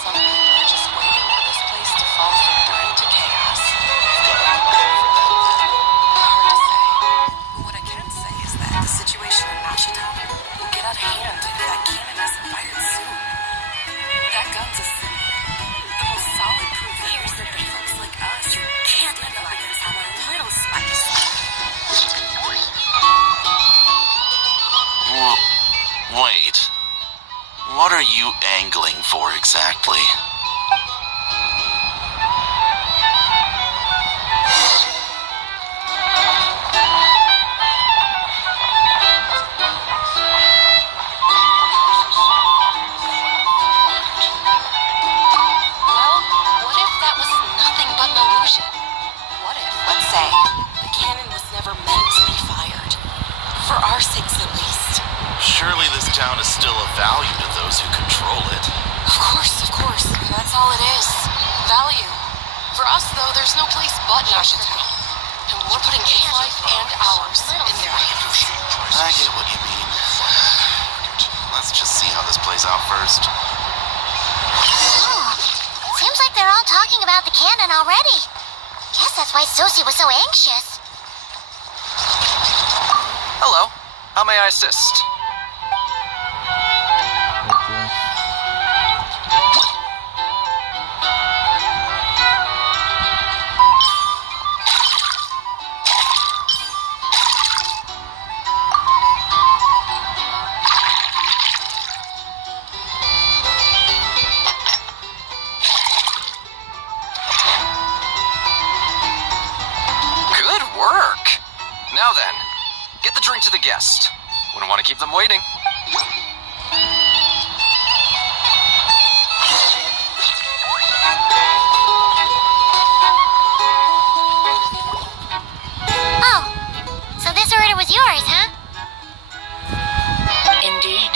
Some people are just waiting for this place to fall further into chaos. Hard to say. What I can say is that the situation in Ashitown will get out of hand if that cannon isn't fired soon. That gun's a symbol. The most solid proof that ordinary folks like us who can't live life without a little spice. Wait. What are you angling for exactly? Well, what if that was nothing but an illusion? What if, let's say, the cannon was never meant to be fired? For our sakes at least. Surely this town is still of value to those who control it. Of course. That's all it is. Value. For us, though, there's no place but Ashitown. And we're putting its life and ours in their hands. I get what you mean. Let's just see how this plays out first. Seems like they're all talking about the cannon already. Guess that's why Sosie was so anxious. Hello. How may I assist? Good work. Now then, get the drink to the guest. Wouldn't want to keep them waiting. Oh, so this order was yours, huh? Indeed.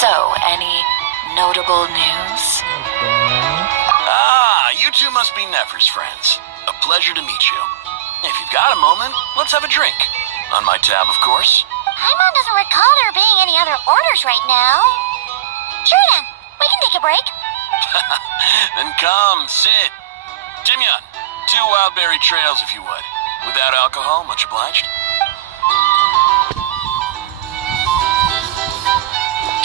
So, any notable news? Ah, you two must be Nefer's friends. A pleasure to meet you. If you've got a moment, let's have a drink. On my tab, of course. Paimon doesn't recall there being any other orders right now. Sure then, we can take a break. Then come, sit. Timyon, 2 wildberry trails if you would. Without alcohol, much obliged.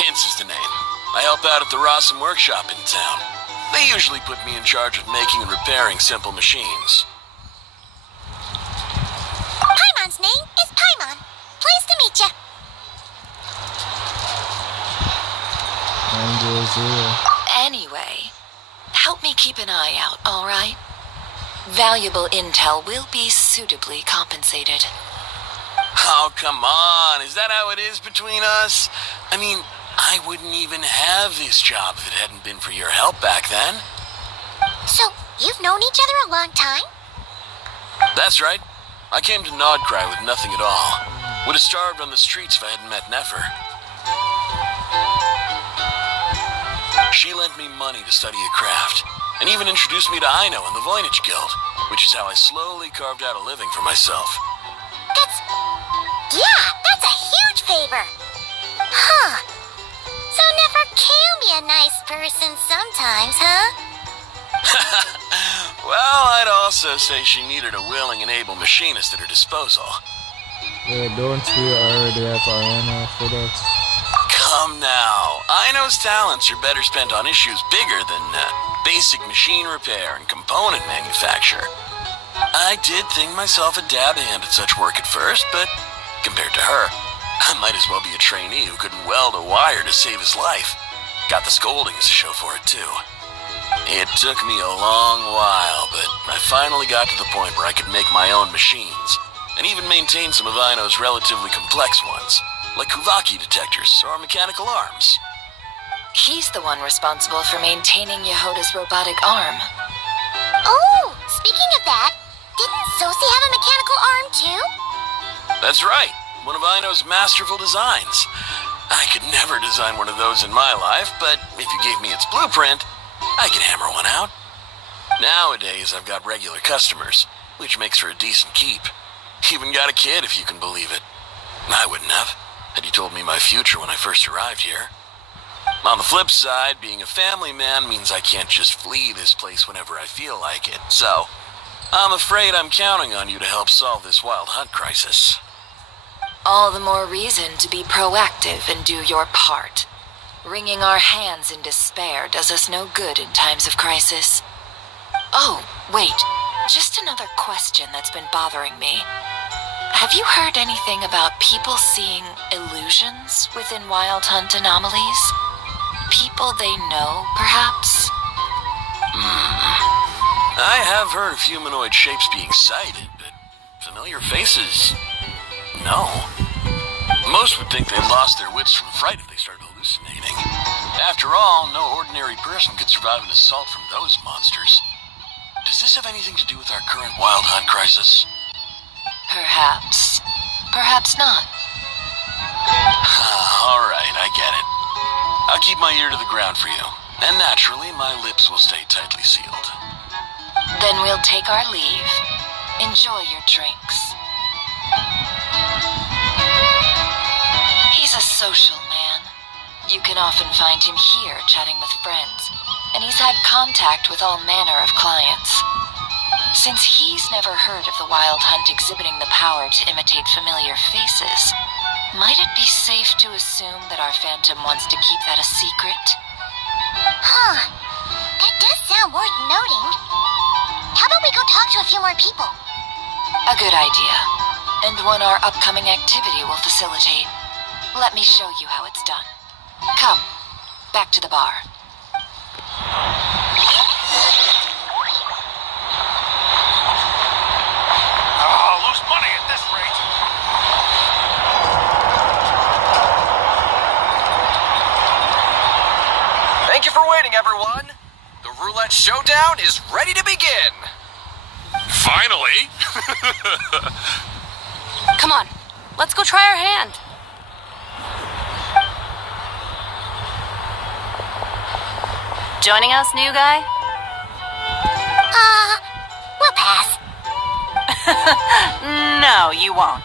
Hints is the name. I help out at the Rossum workshop in town. They usually put me in charge of making and repairing simple machines. Paimon's name is Paimon. Pleased to meet ya. Anyway, help me keep an eye out, all right? Valuable intel will be suitably compensated. Oh, come on. Is that how it is between us? I mean, I wouldn't even have this job if it hadn't been for your help back then. So, you've known each other a long time? That's right. I came to Nodcry with nothing at all. Would have starved on the streets if I hadn't met Nefer. She lent me money to study a craft, and even introduced me to Aino and the Voynich Guild, which is how I slowly carved out a living for myself. That's a huge favor. Huh. So Nefer can be a nice person sometimes, huh? Well, I'd also say she needed a willing and able machinist at her disposal. Yeah, don't we already have Arena for that? Come now. Aino's talents are better spent on issues bigger than basic machine repair and component manufacture. I did think myself a dab hand at such work at first, but compared to her, I might as well be a trainee who couldn't weld a wire to save his life. Got the scoldings to show for it, too. It took me a long while, but I finally got to the point where I could make my own machines, and even maintain some of Aino's relatively complex ones, like Kuvaki detectors or mechanical arms. He's the one responsible for maintaining Yehoda's robotic arm. Oh, speaking of that, didn't Sosi have a mechanical arm too? That's right, one of Aino's masterful designs. I could never design one of those in my life, but if you gave me its blueprint, I could hammer one out. Nowadays, I've got regular customers, which makes for a decent keep. Even got a kid, if you can believe it. I wouldn't have, had you told me my future when I first arrived here. On the flip side, being a family man means I can't just flee this place whenever I feel like it, so I'm afraid I'm counting on you to help solve this wild hunt crisis. All the more reason to be proactive and do your part. Wringing our hands in despair does us no good in times of crisis. Oh, wait, just another question that's been bothering me. Have you heard anything about people seeing illusions within Wild Hunt anomalies? People they know, perhaps? I have heard of humanoid shapes being sighted, but familiar faces? No. Most would think they lost their wits from fright if they started hallucinating. After all, no ordinary person could survive an assault from those monsters. Does this have anything to do with our current Wild Hunt crisis? Perhaps. Perhaps not. All right, I get it. I'll keep my ear to the ground for you. And naturally, my lips will stay tightly sealed. Then we'll take our leave. Enjoy your drinks. He's a social man. You can often find him here chatting with friends, and he's had contact with all manner of clients. Since he's never heard of the Wild Hunt exhibiting the power to imitate familiar faces, might it be safe to assume that our Phantom wants to keep that a secret? Huh. That does sound worth noting. How about we go talk to a few more people? A good idea. And one our upcoming activity will facilitate. Let me show you how it's done. Come, back to the bar. I'll lose money at this rate. Thank you for waiting, everyone. The roulette showdown is ready to begin. Finally! Come on, let's go try our hand. Joining us, new guy? We'll pass. No, you won't.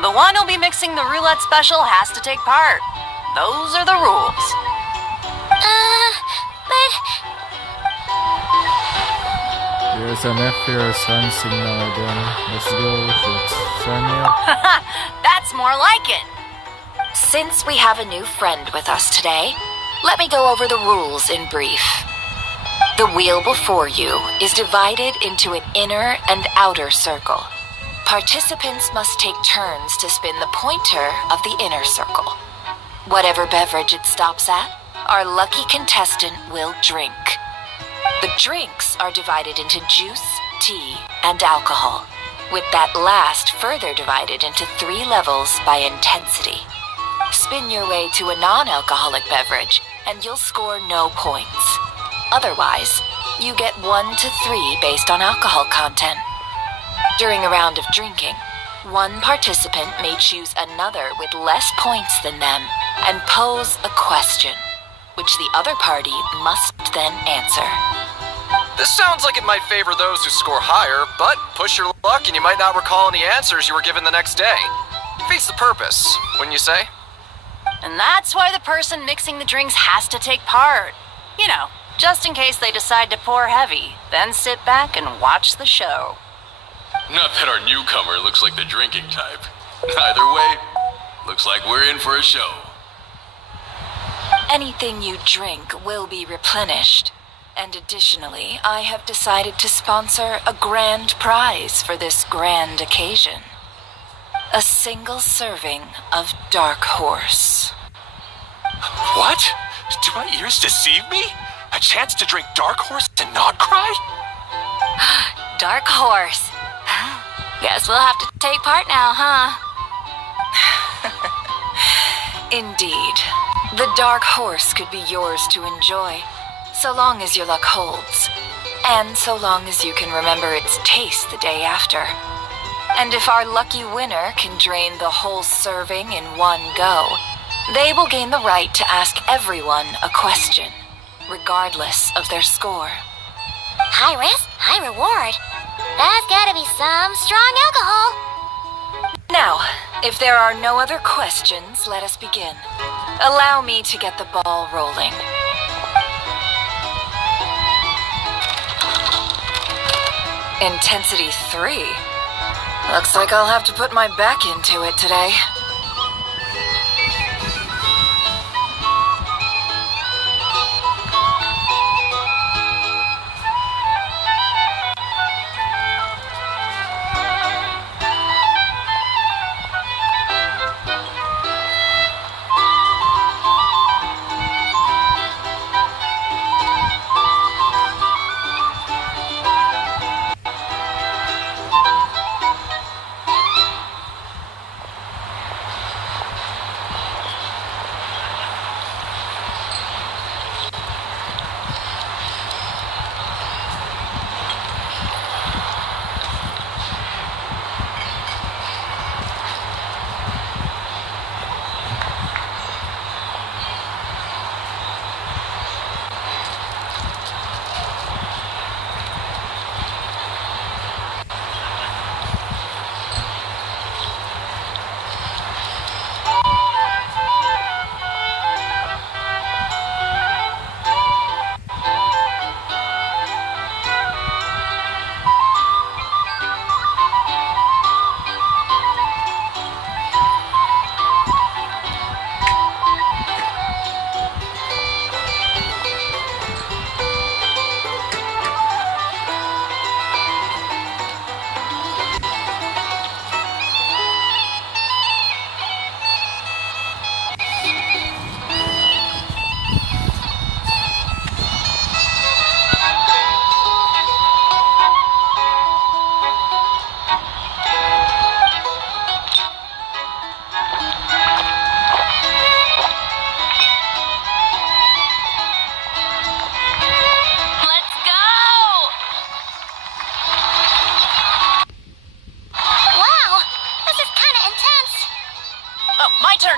The one who'll be mixing the roulette special has to take part. Those are the rules. But... Yeah, There's an F-Fear sun signal again. Let's go with it. Sign me up. That's more like it. Since we have a new friend with us today, let me go over the rules in brief. The wheel before you is divided into an inner and outer circle. Participants must take turns to spin the pointer of the inner circle. Whatever beverage it stops at, our lucky contestant will drink. The drinks are divided into juice, tea, and alcohol, with that last further divided into 3 levels by intensity. Spin your way to a non-alcoholic beverage, and you'll score no points. Otherwise, you get 1 to 3 based on alcohol content. During a round of drinking, one participant may choose another with less points than them and pose a question, which the other party must then answer. This sounds like it might favor those who score higher, but push your luck and you might not recall any answers you were given the next day. Defeats the purpose, wouldn't you say? And that's why the person mixing the drinks has to take part. You know, just in case they decide to pour heavy, then sit back and watch the show. Not that our newcomer looks like the drinking type. Either way, looks like we're in for a show. Anything you drink will be replenished. And additionally, I have decided to sponsor a grand prize for this grand occasion. A single serving of Dark Horse. What? Do my ears deceive me? A chance to drink Dark Horse and not cry? Dark Horse. Guess we'll have to take part now, huh? Indeed. The Dark Horse could be yours to enjoy, so long as your luck holds, and so long as you can remember its taste the day after. And if our lucky winner can drain the whole serving in one go, they will gain the right to ask everyone a question, regardless of their score. High risk, high reward. That's gotta be some strong alcohol. Now, if there are no other questions, let us begin. Allow me to get the ball rolling. Intensity 3? Looks like I'll have to put my back into it today.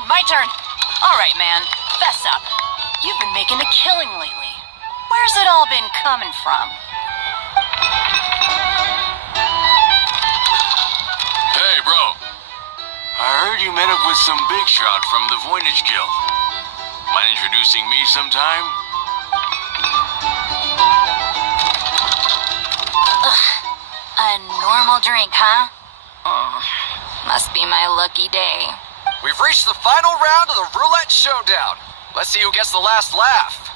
My turn. All right, man. Fess up. You've been making a killing lately. Where's it all been coming from? Hey, bro. I heard you met up with some big shot from the Voynich Guild. Mind introducing me sometime? Ugh. normal drink, huh? Must be my lucky day. We've reached the final round of the roulette showdown. Let's see who gets the last laugh.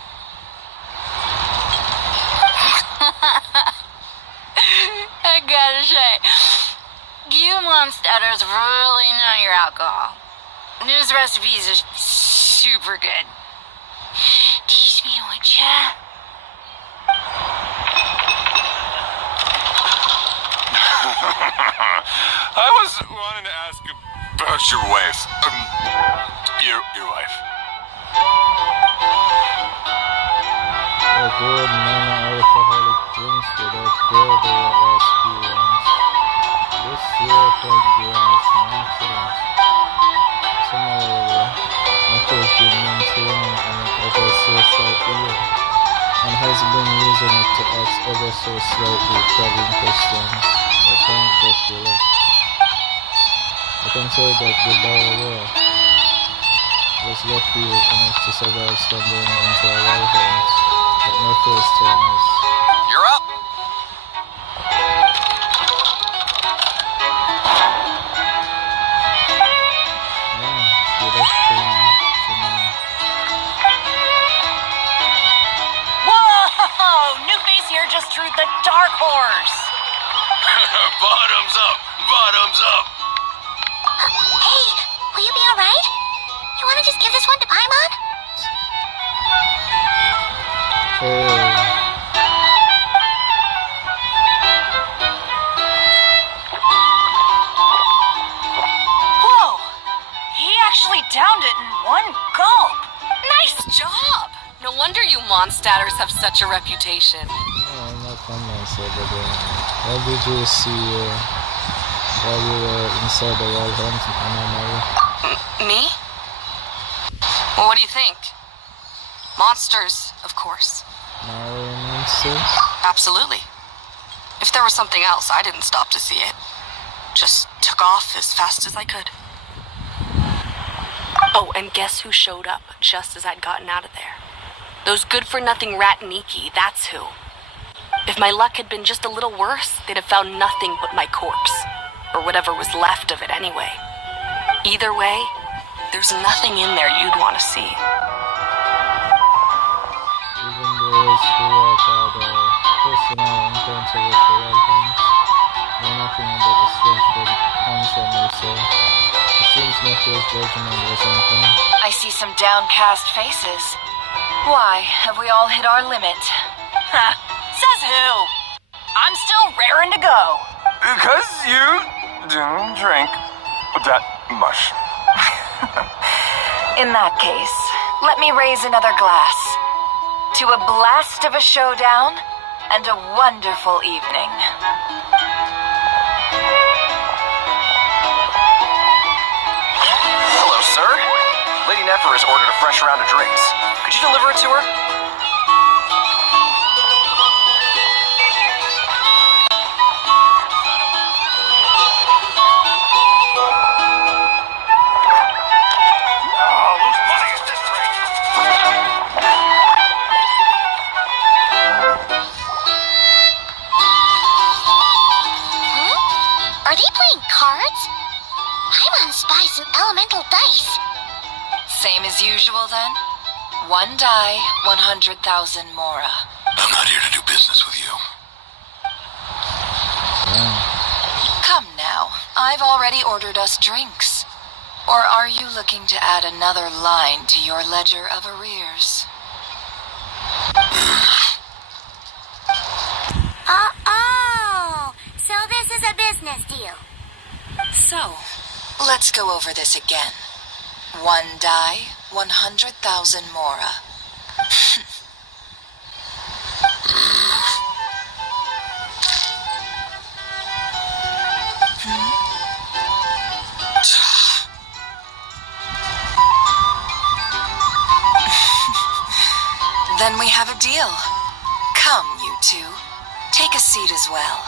I gotta say, you monsters really know your alcohol. This recipe is super good. Tease me, would ya? I was wanting to ask about your wife. Your wife. Avoid non-alcoholic drinks without further last few rounds. This 0.0 is an accident. Similarly, Nectar has been maintaining an ever so slight ear and has been using it to ask ever so slightly probing questions. I can't just relax. I can tell that the borrower was lucky enough to survive stumbling into a wild hunt, but no first timers. You're up! Whoa! New face here just drew the dark horse. Bottoms up! Bottoms up! Hey, will you be alright? You wanna just give this one to Paimon? Whoa! He actually downed it in one gulp. Nice job! No wonder you monstatters have such a reputation. I'm not from myself, but what did you see while you were inside the wild hunt, Anna? Me? Well, what do you think? Monsters, of course. Mario monsters? Absolutely. If there was something else, I didn't stop to see it. Just took off as fast as I could. Oh, and guess who showed up just as I'd gotten out of there? Those good-for-nothing rat Niki, that's who. If my luck had been just a little worse, they'd have found nothing but my corpse. Or whatever was left of it anyway. Either way, there's nothing in there you'd want to see. Even those who have had a personal encounter with the wild hunt know nothing about the strange hunts on their soul. It seems Nectar's judgment was anything. I see some downcast faces. Why, have we all hit our limit? Ha! Says who? I'm still raring to go. Because you didn't drink that much. In that case, let me raise another glass. To a blast of a showdown and a wonderful evening. Hello, sir. Lady Nefer has ordered a fresh round of drinks. Could you deliver it to her? Are they playing cards? Paimon spies some elemental dice. Same as usual then? One die, 100,000 mora. I'm not here to do business with you. Come now, I've already ordered us drinks. Or are you looking to add another line to your ledger of arrears? Oh, so this is a business deal. So, let's go over this again. One die, 100,000 mora. Then we have a deal. Come, you two. Take a seat as well.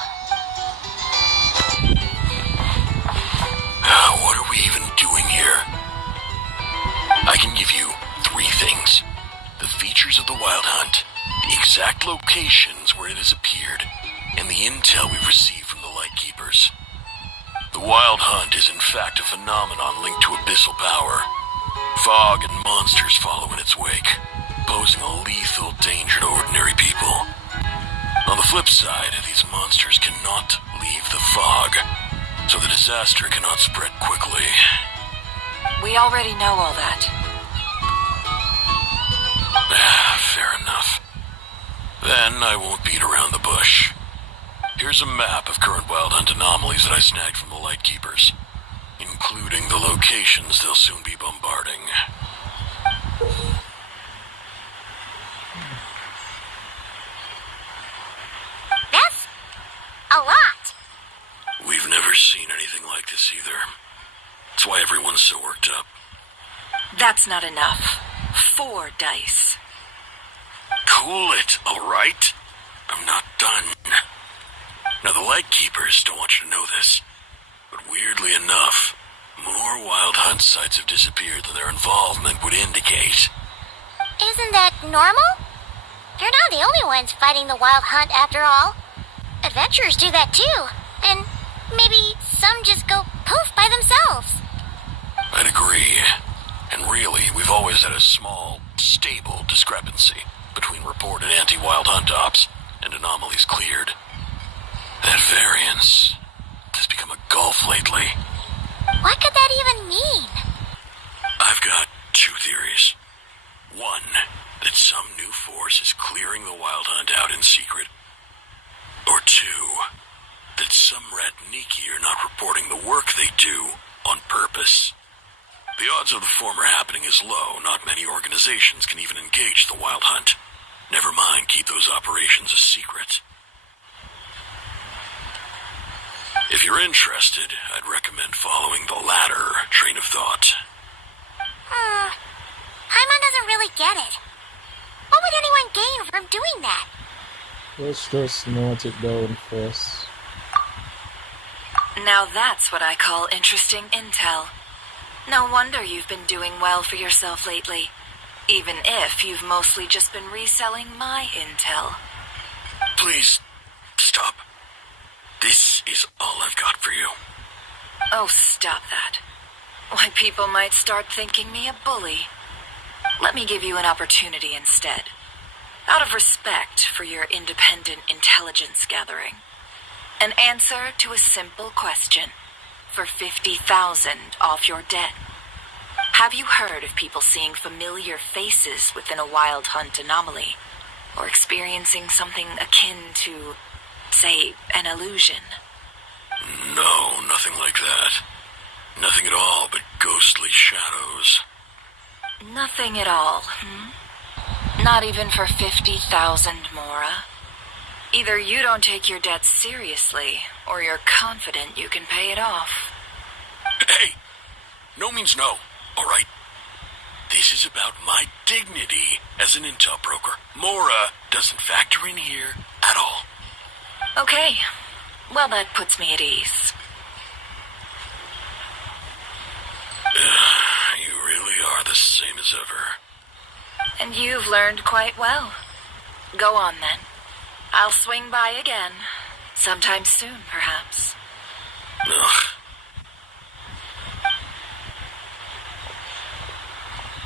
What are we even doing here? I can give you 3 things. The features of the Wild Hunt, the exact locations where it has appeared, and the intel we've received from the Light The Wild Hunt is in fact a phenomenon linked to abyssal power. Fog and monsters follow in its wake, posing a lethal danger to ordinary people. On the flip side, these monsters cannot leave the fog, so the disaster cannot spread quickly. We already know all that. Fair enough. Then I won't beat around the bush. Here's a map of current Wild Hunt anomalies that I snagged from the Lightkeepers, including the locations they'll soon be bombarding. That's a lot. We've never seen anything like this either. That's why everyone's so worked up. That's not enough. 4 dice. Cool it, alright? I'm not done. Now, the Lightkeepers don't want you to know this, but weirdly enough, more Wild Hunt sites have disappeared than their involvement would indicate. Isn't that normal? They're not the only ones fighting the Wild Hunt after all. Adventurers do that too, and maybe some just go poof by themselves. I'd agree. And really, we've always had a small, stable discrepancy between reported anti-Wild Hunt ops and anomalies cleared. That variance has become a gulf lately. What could that even mean? I've got 2 theories. One, that some new force is clearing the Wild Hunt out in secret. Or 2, that some Ratniki are not reporting the work they do on purpose. The odds of the former happening is low. Not many organizations can even engage the Wild Hunt. Never mind keep those operations a secret. If you're interested, I'd recommend following the latter train of thought. Paimon doesn't really get it. What would anyone gain from doing that? Let's just note it down first. Now that's what I call interesting intel. No wonder you've been doing well for yourself lately, even if you've mostly just been reselling my intel. Please, stop. This is all I've got for you. Oh, stop that. Why, people might start thinking me a bully. Let me give you an opportunity instead. Out of respect for your independent intelligence gathering. An answer to a simple question for 50,000 off your debt. Have you heard of people seeing familiar faces within a Wild Hunt anomaly? Or experiencing something akin to, say, an illusion? No, nothing like that. Nothing at all but ghostly shadows. Nothing at all, Not even for 50,000 Mora? Either you don't take your debt seriously, or you're confident you can pay it off. Hey! No means no, alright? This is about my dignity as an intel broker. Mora doesn't factor in here at all. Okay. Well, that puts me at ease. You really are the same as ever. And you've learned quite well. Go on, then. I'll swing by again. Sometime soon, perhaps. Ugh.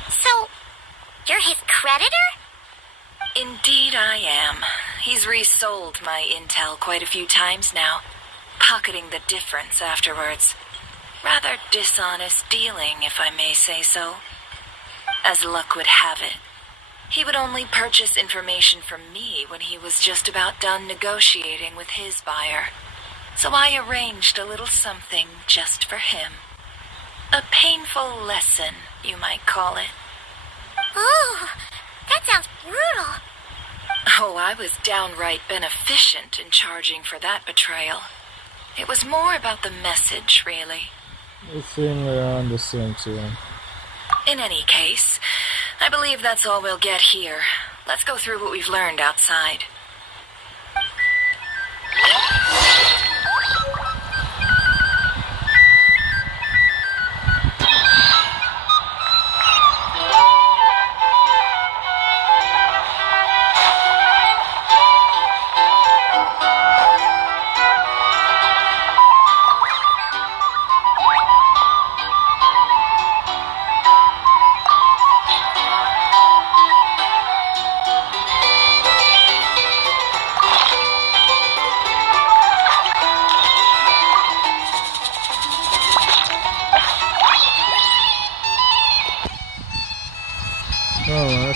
So, you're his creditor? Indeed I am. He's resold my intel quite a few times now, pocketing the difference afterwards. Rather dishonest dealing, if I may say so. As luck would have it, he would only purchase information from me when he was just about done negotiating with his buyer. So I arranged a little something just for him. A painful lesson, you might call it. Ooh, that sounds brutal. Oh, I was downright beneficent in charging for that betrayal. It was more about the message, really. I think we're on the same team. In any case, I believe that's all we'll get here. Let's go through what we've learned outside.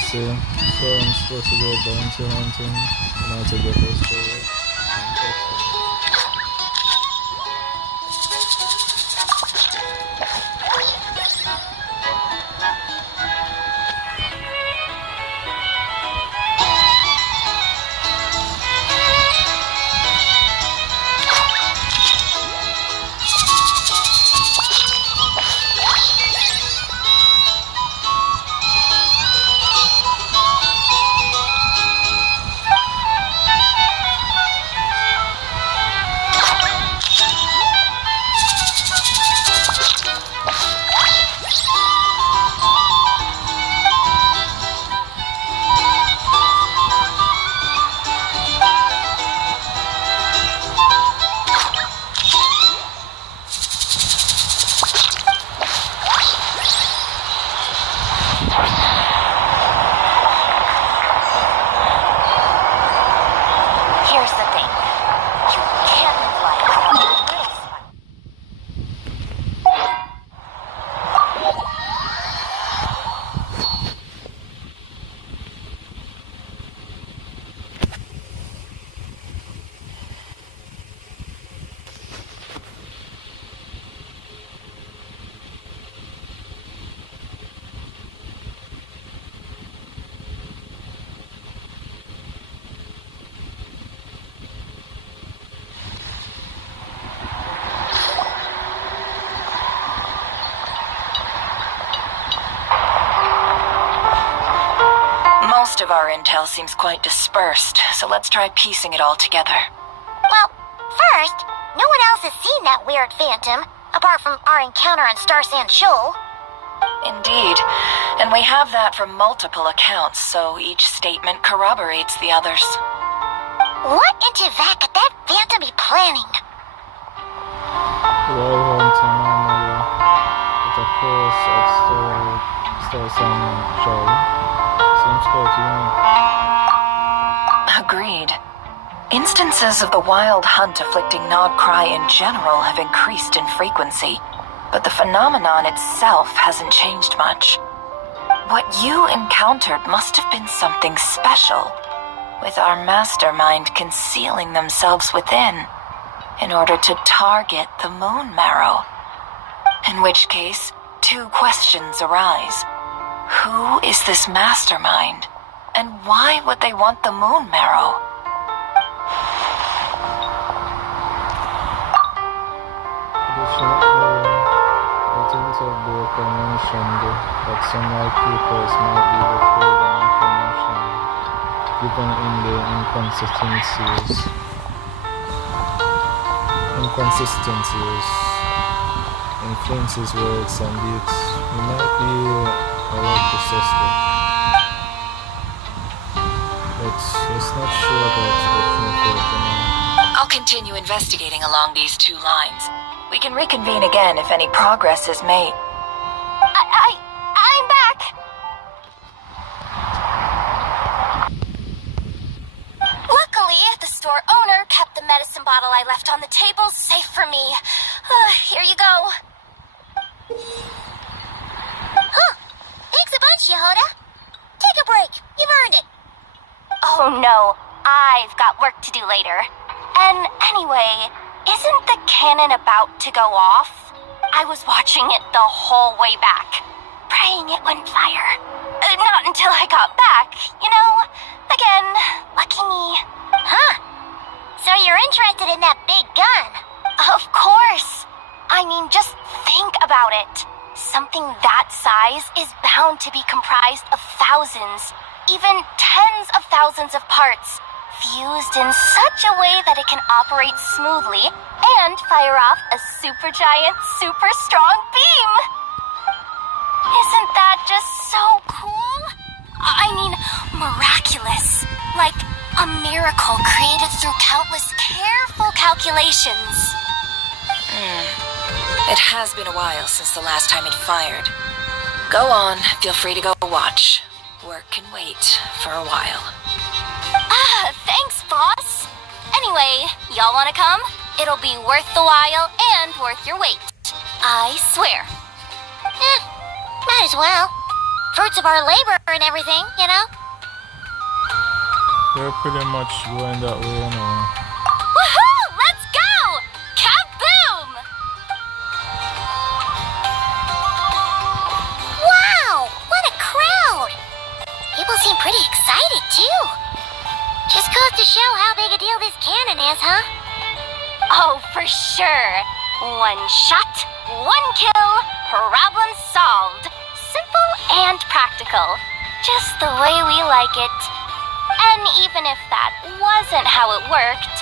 see. So I'm supposed to go bounty hunting and how to get those forward. Most of our intel seems quite dispersed, so let's try piecing it all together. Well, first, no one else has seen that weird phantom, apart from our encounter on Star Sand Shoal. Indeed, and we have that from multiple accounts, so each statement corroborates the others. What in Tevak could that phantom be planning? Wall hunting normally, but of course at Star Sand Shoal. Seems quite unique. Agreed. Instances of the wild hunt afflicting Nodcry in general have increased in frequency, but the phenomenon itself hasn't changed much. What you encountered must have been something special, with our mastermind concealing themselves within, in order to target the Moon Marrow. In which case, two questions arise. Who is this mastermind, and why would they want the Moon Marrow? I think of the mentioned that some white peoples might be withholding information given in the inconsistencies in Flints's words and deeds. We might be allowed to suspect, but it's not sure about what for now. I'll continue investigating along these two lines. We can reconvene again if any progress is made. I'm back! Luckily, the store owner kept the medicine bottle I left on the table safe for me. Here you go. Huh. Thanks a bunch, Yehoda. Take a break. You've earned it. Oh no, I've got work to do later. And anyway, isn't the cannon about to go off? I was watching it the whole way back, praying it wouldn't fire. Not until I got back, you know? Again, lucky me. Huh. So you're interested in that big gun? Of course. I mean, just think about it. Something that size is bound to be comprised of thousands, even tens of thousands of parts, fused in such a way that it can operate smoothly and fire off a supergiant, super strong beam. Isn't that just so cool? I mean, miraculous. Like a miracle created through countless careful calculations. It has been a while since the last time it fired. Go on, feel free to go watch. Work can wait for a while. Thanks, boss. Anyway, y'all wanna come? It'll be worth the while and worth your wait. I swear. Might as well. fruits of our labor and everything, you know? They're pretty much going that way anyway. Woohoo! Let's go! Kaboom! Wow! What a crowd! People seem pretty excited, too. Just goes to show how big a deal this cannon is, huh? Oh, for sure. One shot, one kill, problem solved. Simple and practical. Just the way we like it. And even if that wasn't how it worked,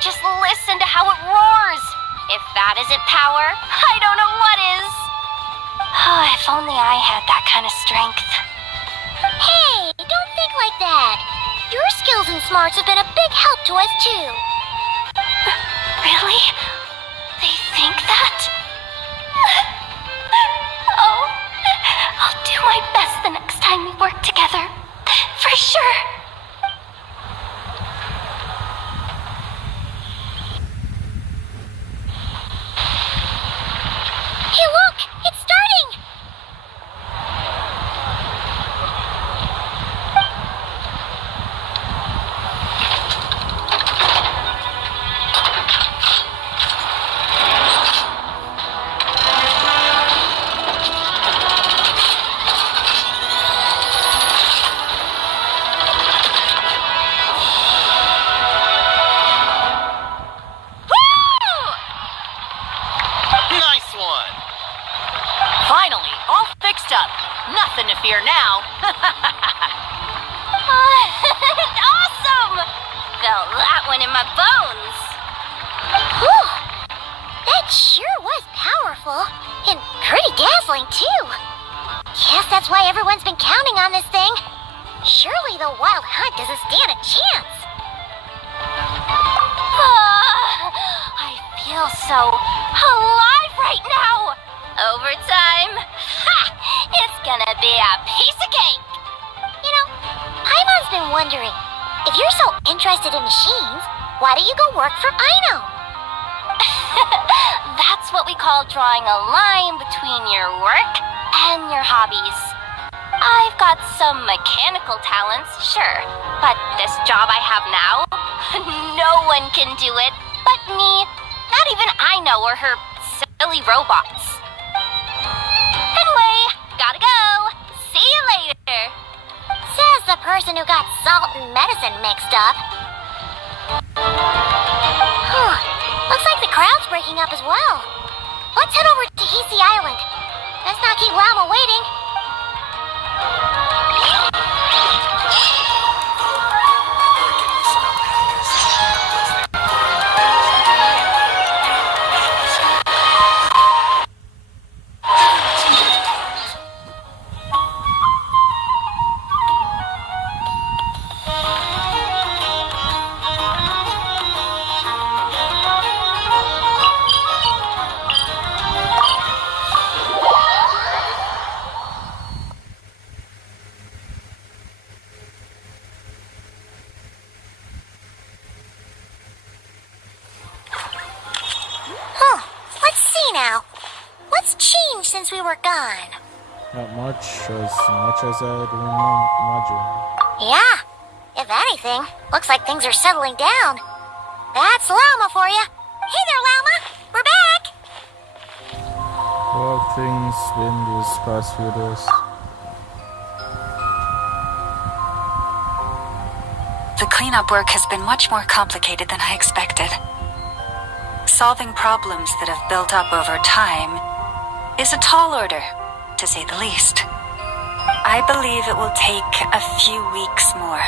just listen to how it roars. If that isn't power, I don't know what is. If only I had that kind of strength. Hey, don't think like that. Your skills and smarts have been a big help to us, too. Really? They think that? Oh, I'll do my best the next time we work together. For sure. Hey, look! It's starting! Finally, all fixed up. Nothing to fear now. Awesome! Felt that one in my bones. Whew! That sure was powerful. And pretty dazzling, too. Guess that's why everyone's been counting on this thing. Surely the wild hunt doesn't stand a chance. I feel so alive right now. Overtime? Ha! It's gonna be a piece of cake! You know, Paimon's been wondering, if you're so interested in machines, why don't you go work for Aino? That's what we call drawing a line between your work and your hobbies. I've got some mechanical talents, sure, but this job I have now, no one can do it but me. Not even Aino or her silly robots. Anyway, gotta go. See you later. Says the person who got salt and medicine mixed up. Looks like the crowd's breaking up as well. Let's head over to Hisi Island. Let's not keep Llama waiting. Since we were gone? Not much as I'd imagine. Yeah, if anything, looks like things are settling down. That's Llama for you. Hey there, Llama. We're back. How have things been these past few days? The cleanup work has been much more complicated than I expected. Solving problems that have built up over time is a tall order, to say the least. I believe it will take a few weeks more.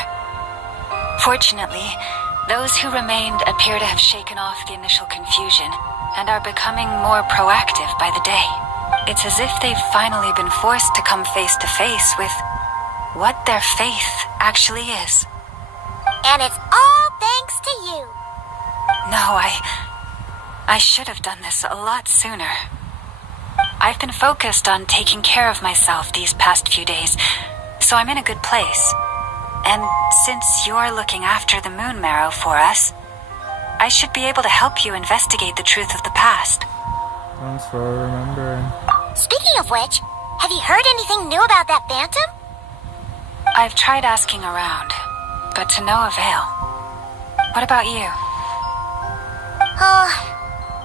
Fortunately, those who remained appear to have shaken off the initial confusion and are becoming more proactive by the day. It's as if they've finally been forced to come face to face with what their faith actually is. And it's all thanks to you. No, I should have done this a lot sooner. I've been focused on taking care of myself these past few days, so I'm in a good place. And since you're looking after the moon marrow for us, I should be able to help you investigate the truth of the past. Thanks for remembering. Speaking of which, Have you heard anything new about that phantom? I've tried asking around, but to no avail. What about you? Oh,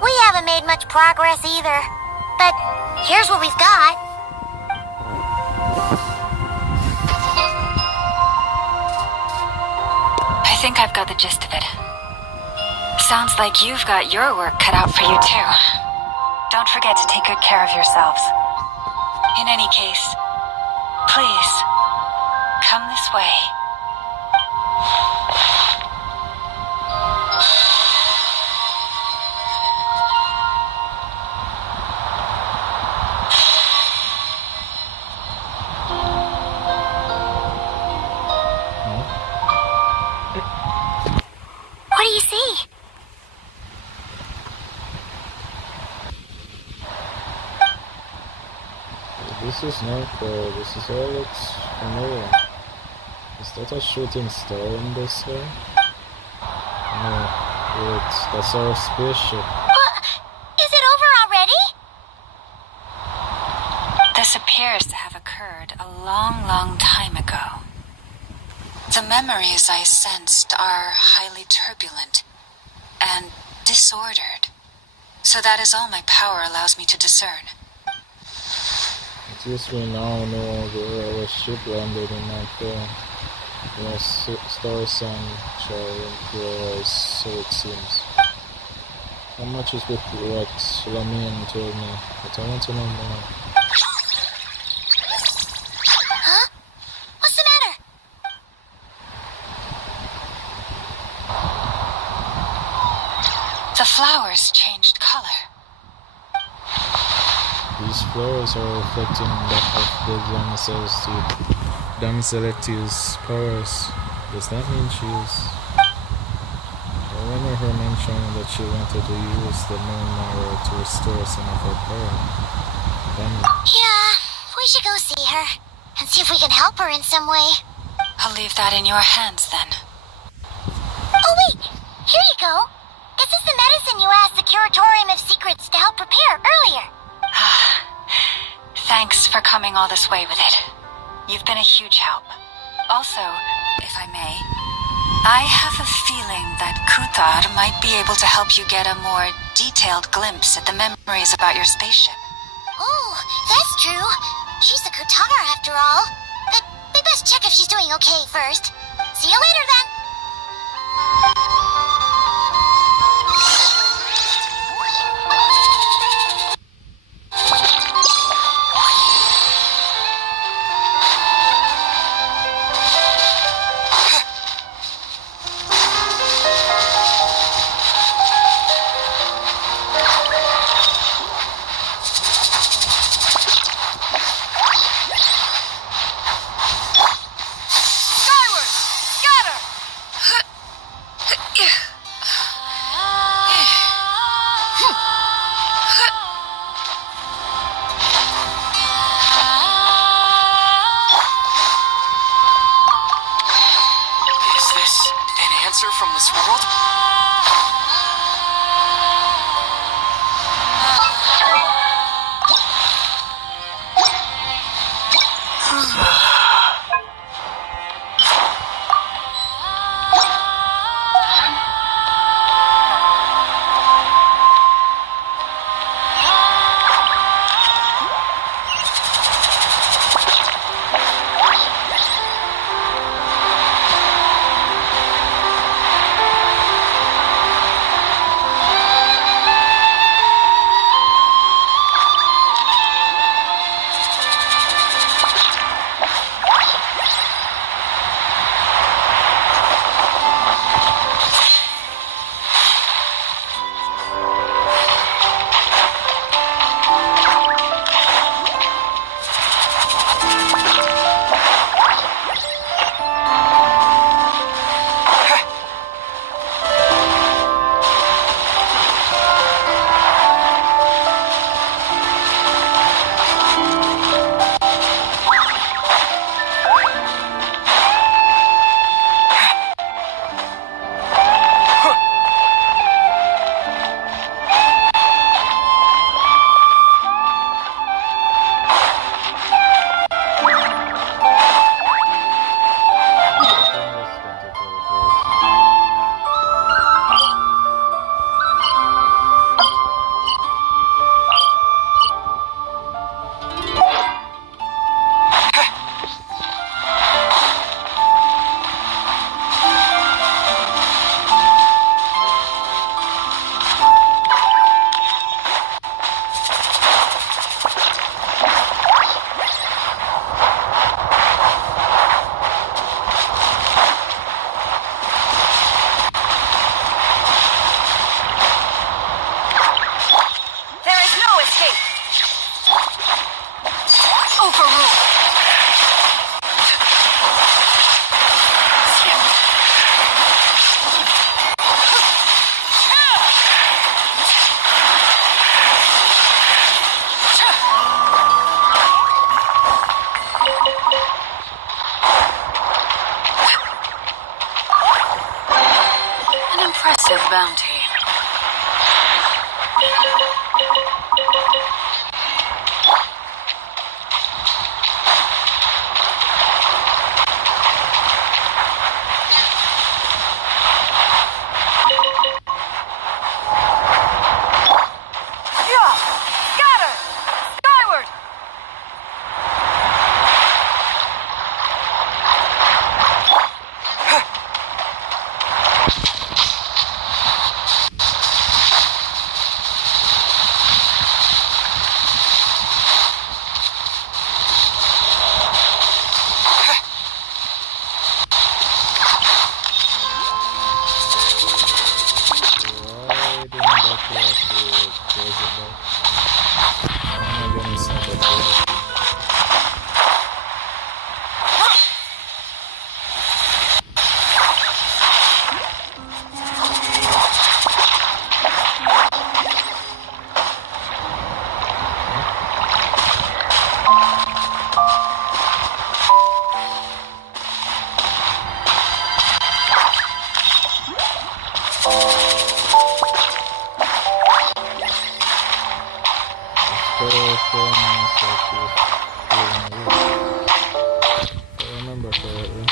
we haven't made much progress either. But here's what we've got. I think I've got the gist of it. Sounds like you've got your work cut out for you too. Don't forget to take good care of yourselves. In any case, please, come this way. What do you see? This is not this is all looks familiar. Is that a shooting star in the sky? No, that's our spaceship. Is it over already? This appears to have occurred a long, long time ago. The memories I sensed are highly turbulent and disordered. So that is all my power allows me to discern. At least we now know where our ship landed in that star sanctuary, so it seems. How much is with what Lamine told me? But I want to know more. Huh? What's the matter? The flowers changed color. These flowers are reflecting that of the Damseleti's powers. Does that mean she's... I remember her mentioning that she wanted to use the moon mirror to restore some of her power. Yeah, we should go see her and see if we can help her in some way. I'll leave that in your hands then. Oh wait, here you go. This is the medicine you asked the Curatorium of Secrets to help prepare earlier. Thanks for coming all this way with it. You've been a huge help. Also, if I may, I have a feeling that Kuthar might be able to help you get a more detailed glimpse at the memories about your spaceship. Oh, that's true. She's the Kuthar after all. But we best check if she's doing okay first. See you later then. From this world? her phone said she was feeling weak. If I remember correctly.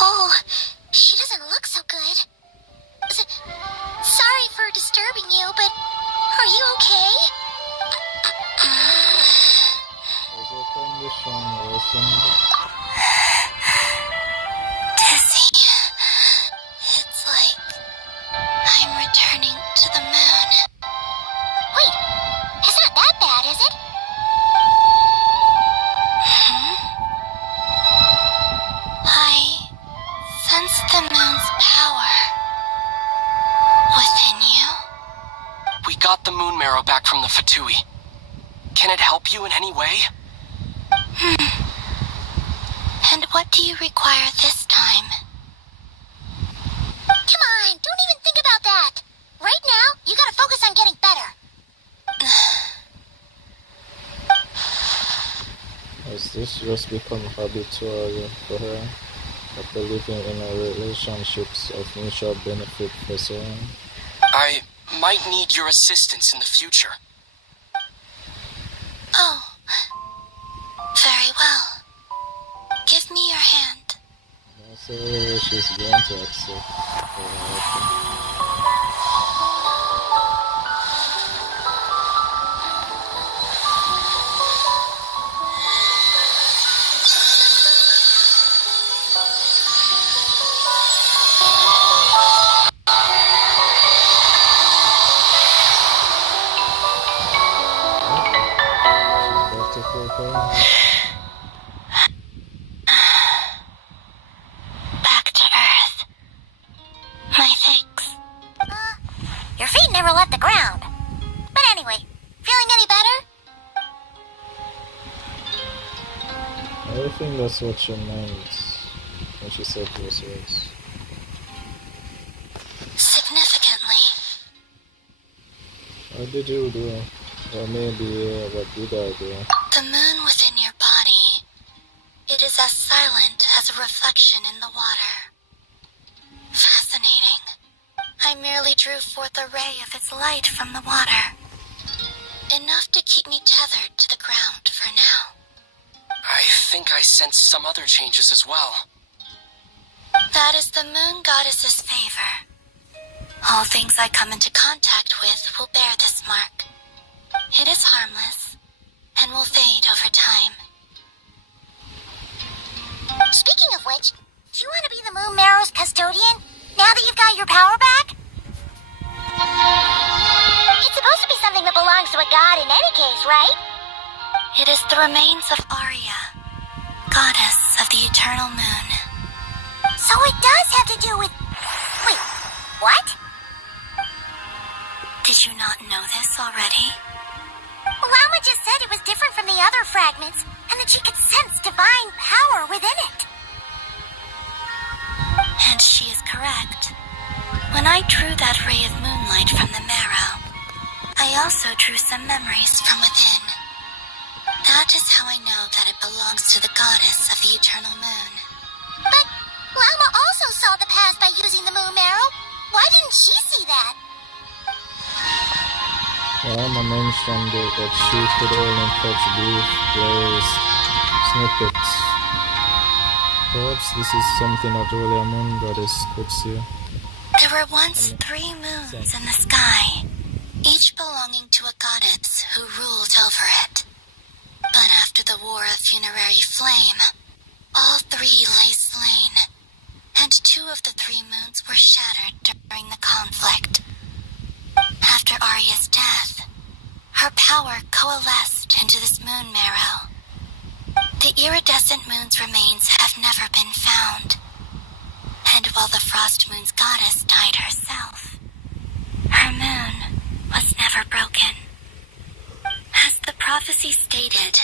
Oh, she doesn't look so good. Sorry for disturbing you, but are you okay? Is her condition worsened? Dizzy. It's like I'm returning to the moon. Wait, it's not that bad, is it? I sense the moon's power within you. We got the moon marrow back from the Fatui. Can it help you in any way? And what do you require this time? Come on, don't even think about that. Right now, you gotta focus on getting better. Has this just become habitual for her? After living in a relationships of mutual benefit for so long? I might need your assistance in the future. Oh, very well. Give me your hand. I say she's going to accept her. Back to Earth. My thanks. Your feet never left the ground. But anyway, feeling any better? I think that's what she meant when she said those words. Significantly. What did you do? Or maybe what did I do? The moon within your body. It is as silent as a reflection in the water. Fascinating. I merely drew forth a ray of its light from the water. Enough to keep me tethered to the ground for now. I think I sense some other changes as well. That is the moon goddess's favor. All things I come into contact with will bear this mark. It is harmless, and will fade over time. Speaking of which, do you want to be the Moon Marrow's custodian, now that you've got your power back? It's supposed to be something that belongs to a god in any case, right? It is the remains of Arya, goddess of the eternal moon. So it does have to do with... Wait, what? Did you not know this already? Lama just said it was different from the other fragments, and that she could sense divine power within it. And she is correct. When I drew that ray of moonlight from the marrow, I also drew some memories from within. That is how I know that it belongs to the goddess of the eternal moon. But Lama also saw the past by using the moon marrow. Why didn't she see that? Emma mentioned that she could only catch brief players snippets. Perhaps this is something that only a moon goddess could see. There were once 3 moons in the sky, each belonging to a goddess who ruled over it. But after the War of Funerary Flame, all 3 lay slain, and 2 of the 3 moons were shattered during the conflict. After Arya's death, her power coalesced into this moon marrow. The iridescent moon's remains have never been found, and while the Frost Moon's goddess died herself, her moon was never broken. As the prophecy stated,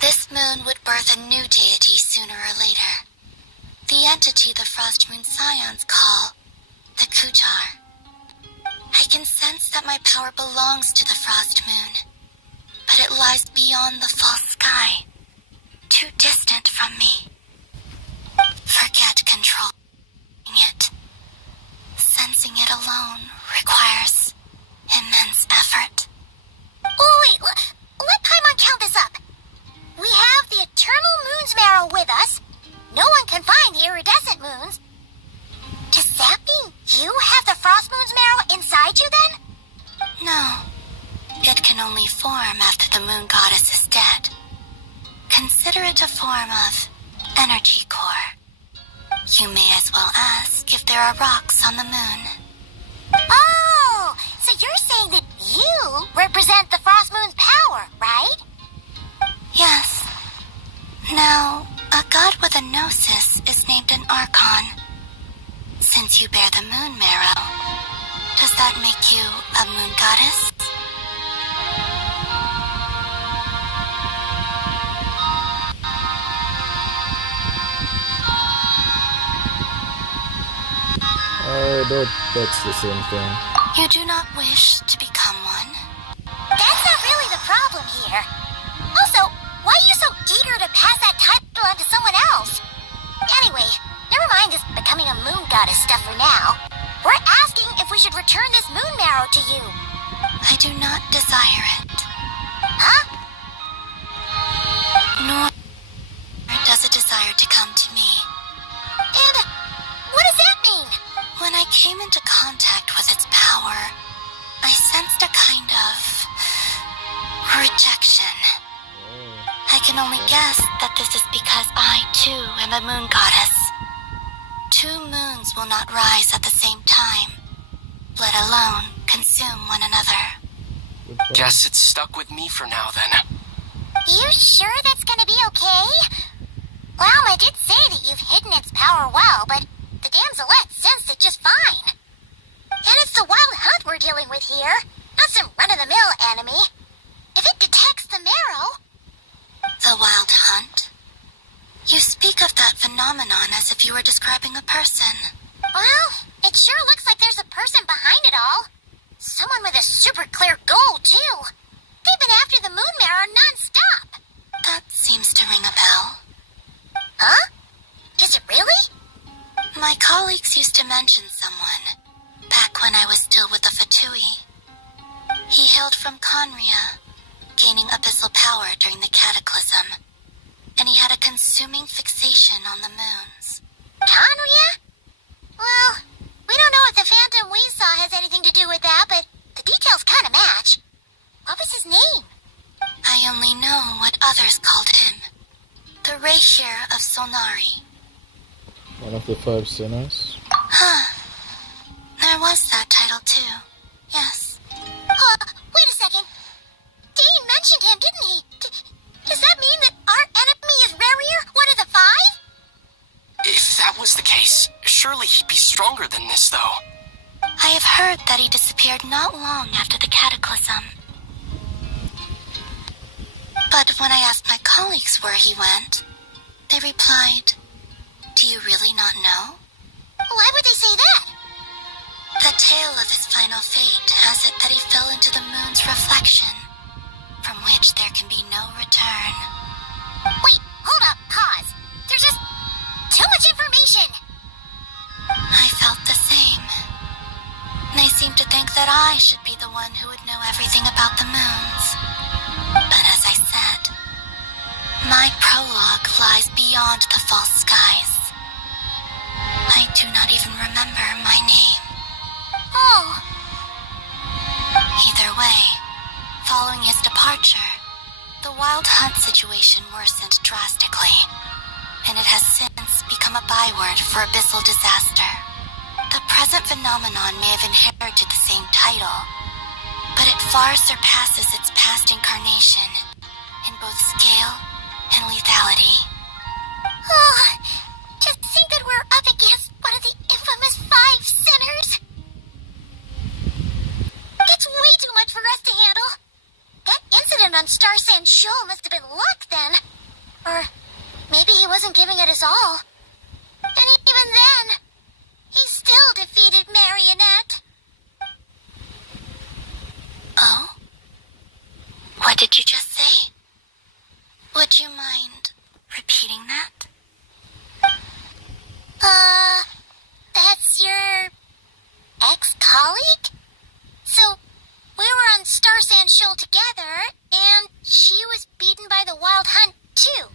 this moon would birth a new deity sooner or later. The entity the Frost Moon Scions call the Kujar. I can sense that my power belongs to the Frost Moon, but it lies beyond the false sky, too distant from me. Forget controlling it. Sensing it alone requires immense effort. Oh, wait, let Paimon count this up. We have the Eternal Moon's Marrow with us. No one can find the iridescent moons. Does that mean you have the Frost Moon's Marrow inside you then? No. It can only form after the moon goddess is dead. Consider it a form of energy core. You may as well ask if there are rocks on the moon. Oh, so you're saying that you represent the Frost Moon's power, right? Yes. Now, a god with a gnosis is named an Archon. Since you bear the moon marrow, does that make you a moon goddess? I doubt that's the same thing. You do not wish to become one? That's not really the problem here. Also, why are you so eager to pass that title on to someone else? Anyway, never mind this becoming a moon goddess stuff for now. We're asking if we should return this moon marrow to you. I do not desire it. Huh? Nor does it desire to come to me. And what does that mean? When I came into contact with its power, I sensed a kind of rejection. I can only guess that this is because I, too, am a moon goddess. 2 moons will not rise at the same time, let alone consume one another. Guess it's stuck with me for now, then. You sure that's gonna be okay? Well, I did say that you've hidden its power well, but the damselette sensed it just fine. And it's the wild hunt we're dealing with here, not some run-of-the-mill enemy. If it detects the marrow... The wild hunt? You speak of that phenomenon as if you were describing a person. Well, it sure looks like there's a person behind it all. Someone with a super clear goal, too. They've been after the moon marrow non-stop. That seems to ring a bell. Huh? Is it really? My colleagues used to mention someone, back when I was still with the Fatui. He hailed from Conria, gaining abyssal power during the Cataclysm, and he had a consuming fixation on the moons. Conria? Well, we don't know if the phantom we saw has anything to do with that, but the details kind of match. What was his name? I only know what others called him. The Rayshare of Solnari. One of the 5 sinners? Huh. There was that title, too. Yes. Wait a second. Dane mentioned him, didn't he? Does that mean that our enemy is Rarier, one of the 5? If that was the case, surely he'd be stronger than this, though. I have heard that he disappeared not long after the Cataclysm. But when I asked my colleagues where he went, they replied, "Do you really not know?" Why would they say that? The tale of his final fate has it that he fell into the moon's reflection, from which there can be no return. Wait, hold up, pause. There's just too much information. I felt the same. They seemed to think that I should be the one who would know everything about the moons. But as I said, my prologue lies beyond the false skies. I do not even remember my name. Oh. Either way, following his departure, the Wild Hunt situation worsened drastically, and it has since become a byword for abyssal disaster. The present phenomenon may have inherited the same title, but it far surpasses its past incarnation in both scale and lethality. Oh, to think that we're up against one of the infamous 5 sinners. It's way too much for us to handle. That incident on Star Sand Shoal must have been luck then. Or maybe he wasn't giving it his all. And even then, he still defeated Marionette. Oh? What did you just say? Would you mind repeating that? That's your ex-colleague? So, we were on Star Sand Shoal together, and she was beaten by the Wild Hunt, too.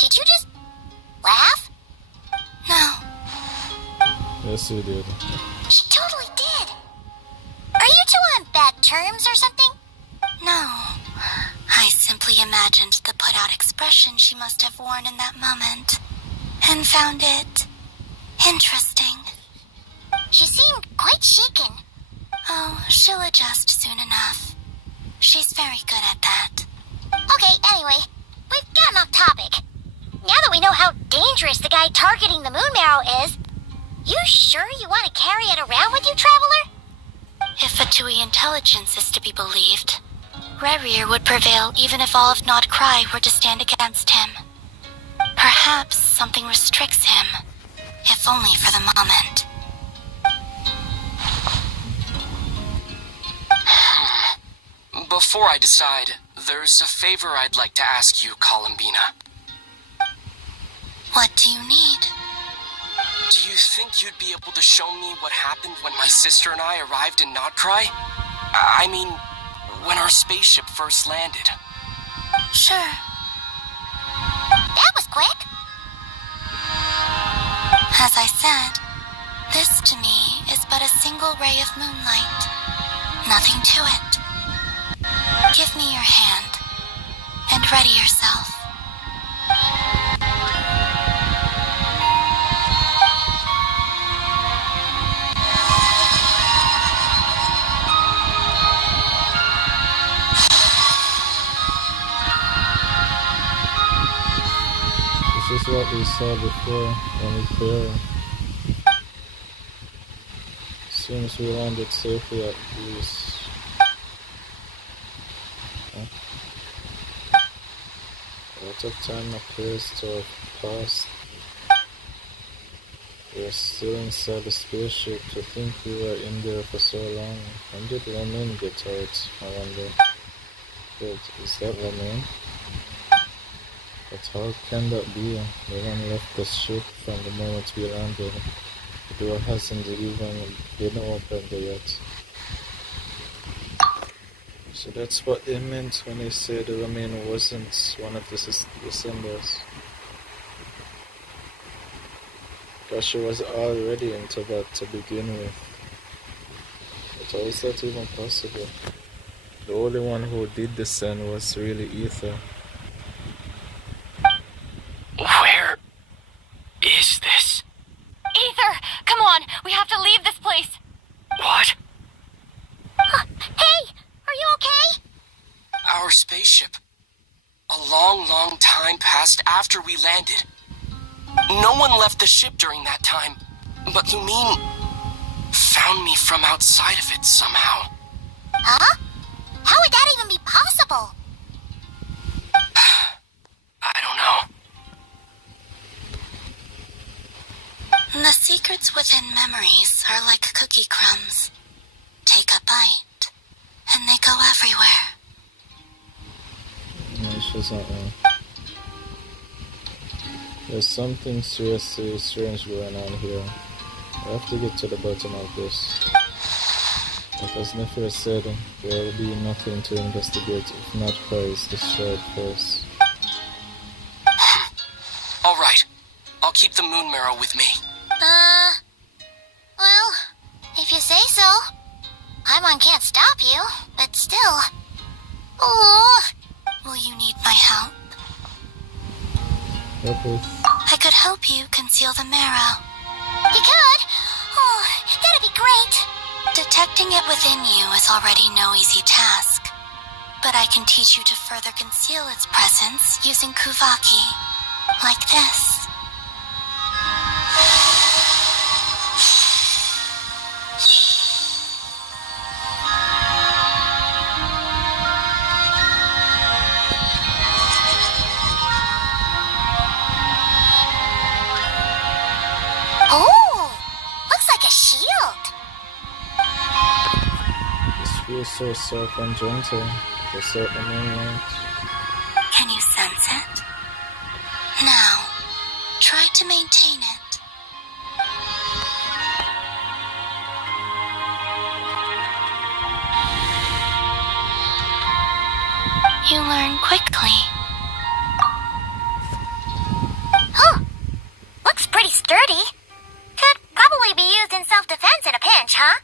Did you just laugh? No. Yes, you did. She totally did. Are you two on bad terms or something? No. I simply imagined the put-out expression she must have worn in that moment, and found it interesting. She seemed quite shaken. Oh, she'll adjust soon enough. She's very good at that. Okay, anyway, we've gotten off topic. Now that we know how dangerous the guy targeting the moon marrow is, you sure you want to carry it around with you, Traveler? If Fatui intelligence is to be believed, Rerir would prevail even if all of Nod Cry were to stand against him. Perhaps something restricts him, if only for the moment. Before I decide, there's a favor I'd like to ask you, Columbina. What do you need? Do you think you'd be able to show me what happened when my sister and I arrived in Nodcry? I mean, when our spaceship first landed. Sure. That was quick. As I said, this to me is but a single ray of moonlight. Nothing to it. Give me your hand, and ready yourself. This is what we saw before when we cleared. As soon as we landed safely at Greece. A lot of time appears to have passed. We are still inside the spaceship. To think we were in there for so long. When did Romain get out? I wonder. Wait, is that Romain? But how can that be? No one left the ship from the moment we landed. The door hasn't even been opened yet. So that's what they meant when they said the Romain wasn't one of the descendants. Because she was already into that to begin with. But how is that even possible? The only one who did descend was really Ether. Where is this? Ether, come on, we have to leave this place. What? Hey, are you okay? Our spaceship. A long, long time passed after we landed. No one left the ship during that time, but Lumine found me from outside of it somehow. Huh? How would that even be possible? I don't know. The secrets within memories are like cookie crumbs. Take a bite, and they go everywhere. No, she's not wrong. There's something seriously strange going on here. I have to get to the bottom of this. But as Nephir said, there will be nothing to investigate if not is destroyed first. Alright, I'll keep the moon marrow with me. Well, if you say so. Paimon can't stop you, but still. Oh, Will you need my help? I could help you conceal the marrow. you could? Oh, that'd be great. Detecting it within you is already no easy task. But I can teach you to further conceal its presence using Kuvaki. Like this. Oh, looks like a shield. This feels so soft and gentle. For certain moment. Can you sense it? Now, try to maintain it. You learn quickly. Oh, looks pretty sturdy. Could probably be used in self-defense in a pinch, huh?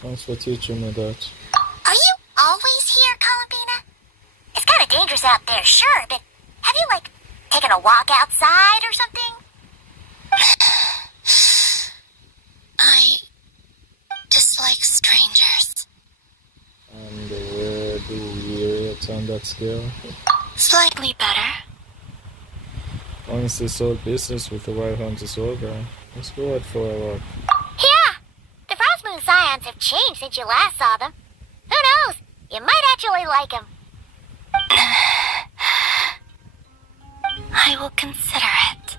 Thanks for teaching me that. Are you always here, Columbina? It's kind of dangerous out there, sure, but have you, taken a walk outside or something? I dislike strangers. And where do we rate on that scale? Slightly better. Once this whole business with the Wild Hunt is over, let's go out for a walk. Yeah, the Frost Moon Scions have changed since you last saw them. Who knows? You might actually like them. I will consider it.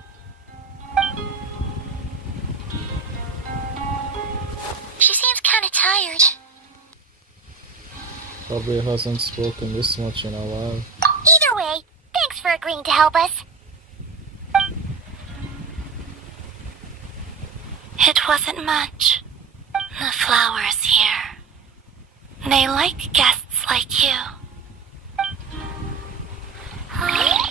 She seems kind of tired. Probably hasn't spoken this much in a while. Either way, thanks for agreeing to help us. It wasn't much. The flowers here. They like guests like you. Yeah.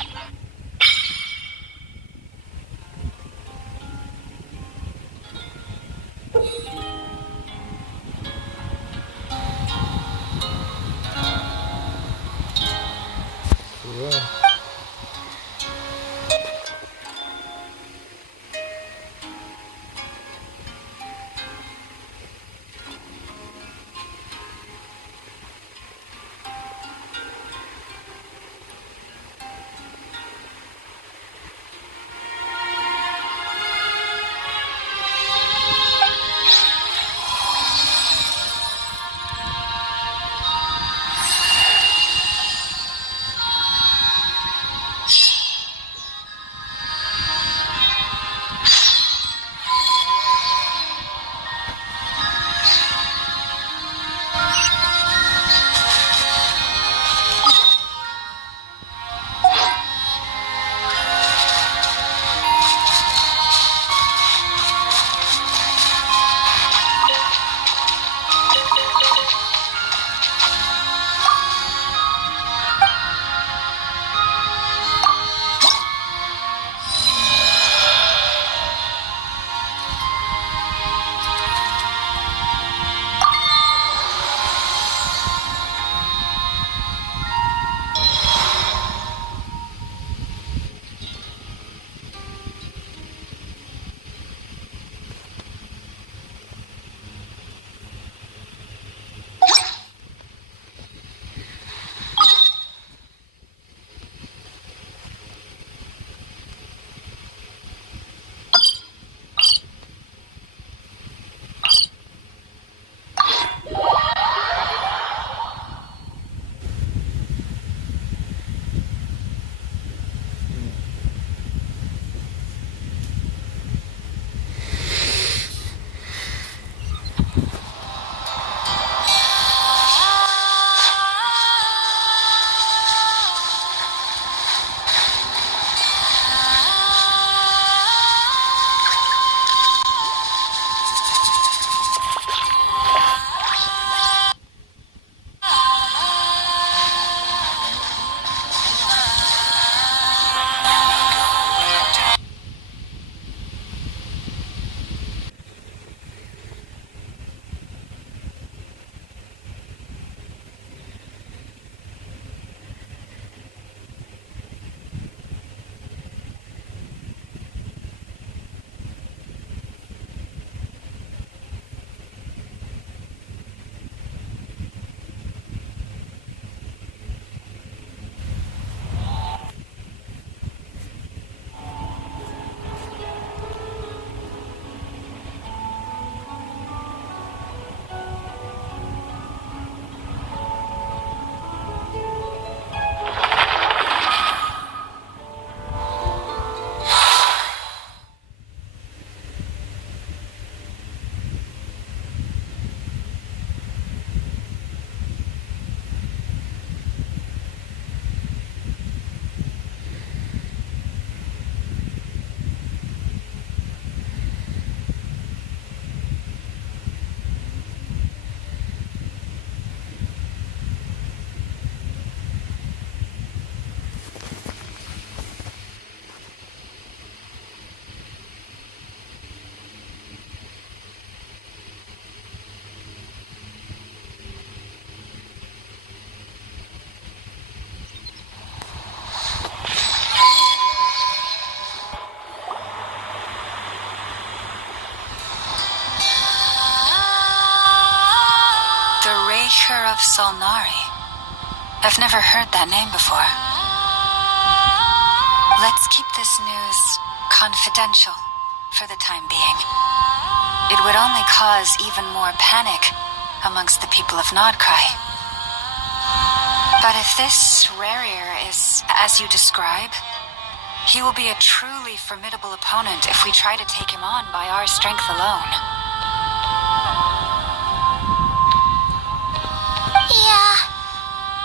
Raker of Solnari. I've never heard that name before. Let's keep this news confidential for the time being. It would only cause even more panic amongst the people of Nodcry. But if this Rarier is as you describe, he will be a truly formidable opponent if we try to take him on by our strength alone. Yeah,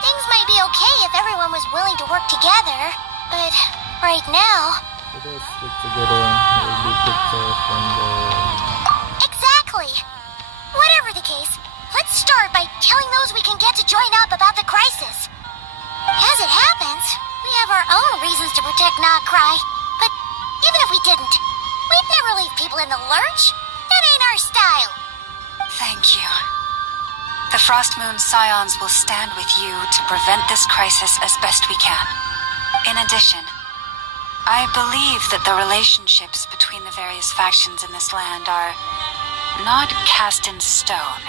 things might be okay if everyone was willing to work together, but right now... Let us stick together and we'll be picked off and Exactly! Whatever the case, let's start by telling those we can get to join up about the crisis. As it happens, we have our own reasons to protect Nodcry, but even if we didn't, we'd never leave people in the lurch. That ain't our style. Thank you. The Frostmoon Scions will stand with you to prevent this crisis as best we can. In addition, I believe that the relationships between the various factions in this land are not cast in stone.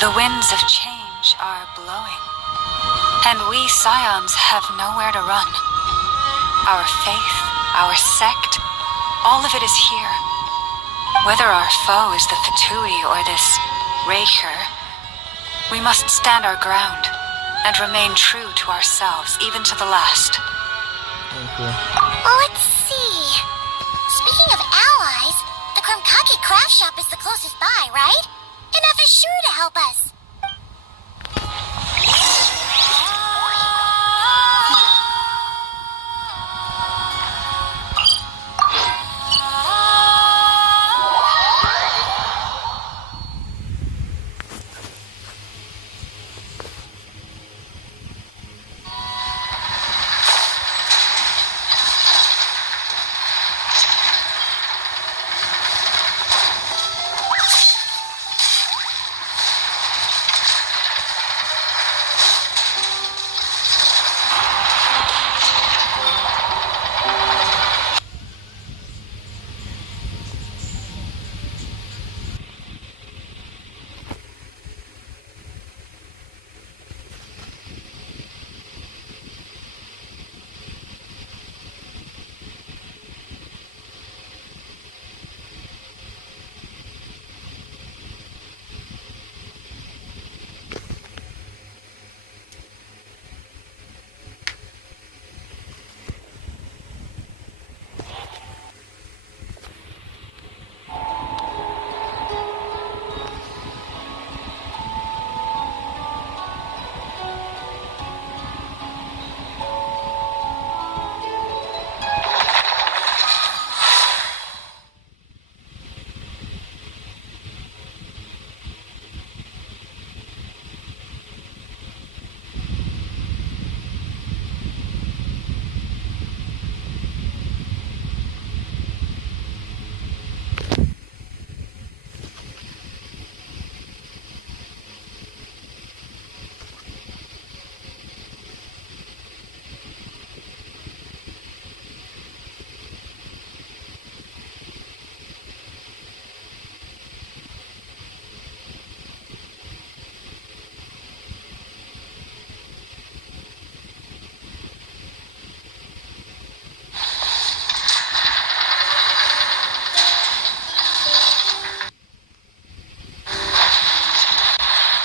The winds of change are blowing, and we Scions have nowhere to run. Our faith, our sect, all of it is here. Whether our foe is the Fatui or this Raker, we must stand our ground and remain true to ourselves, even to the last. Let's see. Speaking of allies, the Krumkaki craft shop is the closest by, right? Enough is sure to help us.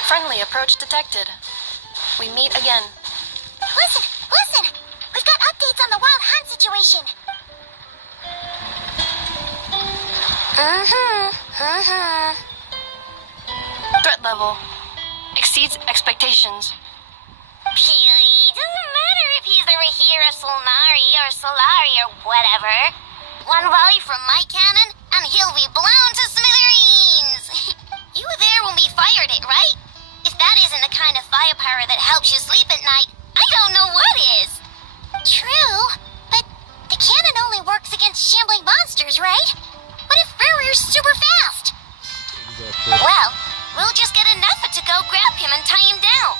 Friendly approach detected. We meet again. Listen! We've got updates on the wild hunt situation. Threat level exceeds expectations. It doesn't matter if he's the Rahira Solnari or Solari or whatever. One volley from my cannon, and he'll be blown to smithereens. You were there when we fired it, right? If that isn't the kind of firepower that helps you sleep at night, I don't know what is. True, but the cannon only works against shambling monsters, right? What if Rarir's super fast? Exactly. Well, we'll just get enough to go grab him and tie him down.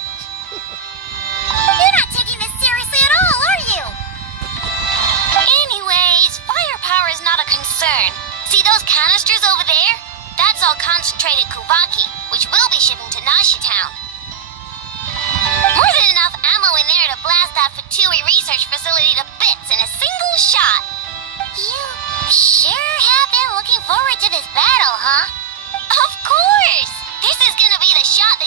You're not taking this seriously at all, are you? Anyways, firepower is not a concern. See those canisters over there? That's all concentrated Kuvaki, which we'll be shipping to Nashi Town.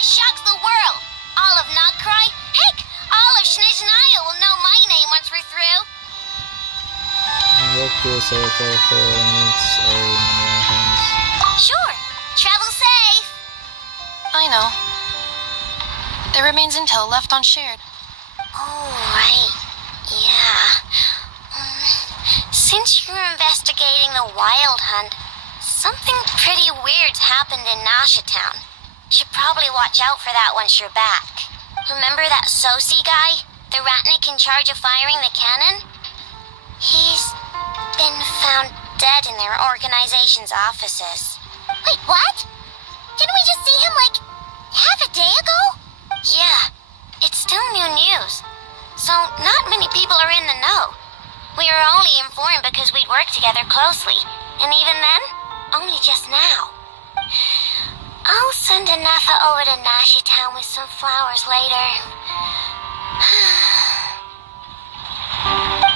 that shocks the world. All of Nagcry, heck, all of Snezhnaya will know my name once we're through. In that case, our character needs our hands. Sure, travel safe. I know. There remains intel left unshared. Oh, right. Yeah. Since you're investigating the Wild Hunt, something pretty weird's happened in Nasha Town. Should probably watch out for that once you're back. Remember that Sosi guy? The Ratnik in charge of firing the cannon? He's been found dead in their organization's offices. Wait, what? Didn't we just see him, like, half a day ago? Yeah, it's still new news. So not many people are in the know. We were only informed because we'd worked together closely. And even then, only just now. I'll send a Nafa over to Nashi Town with some flowers later.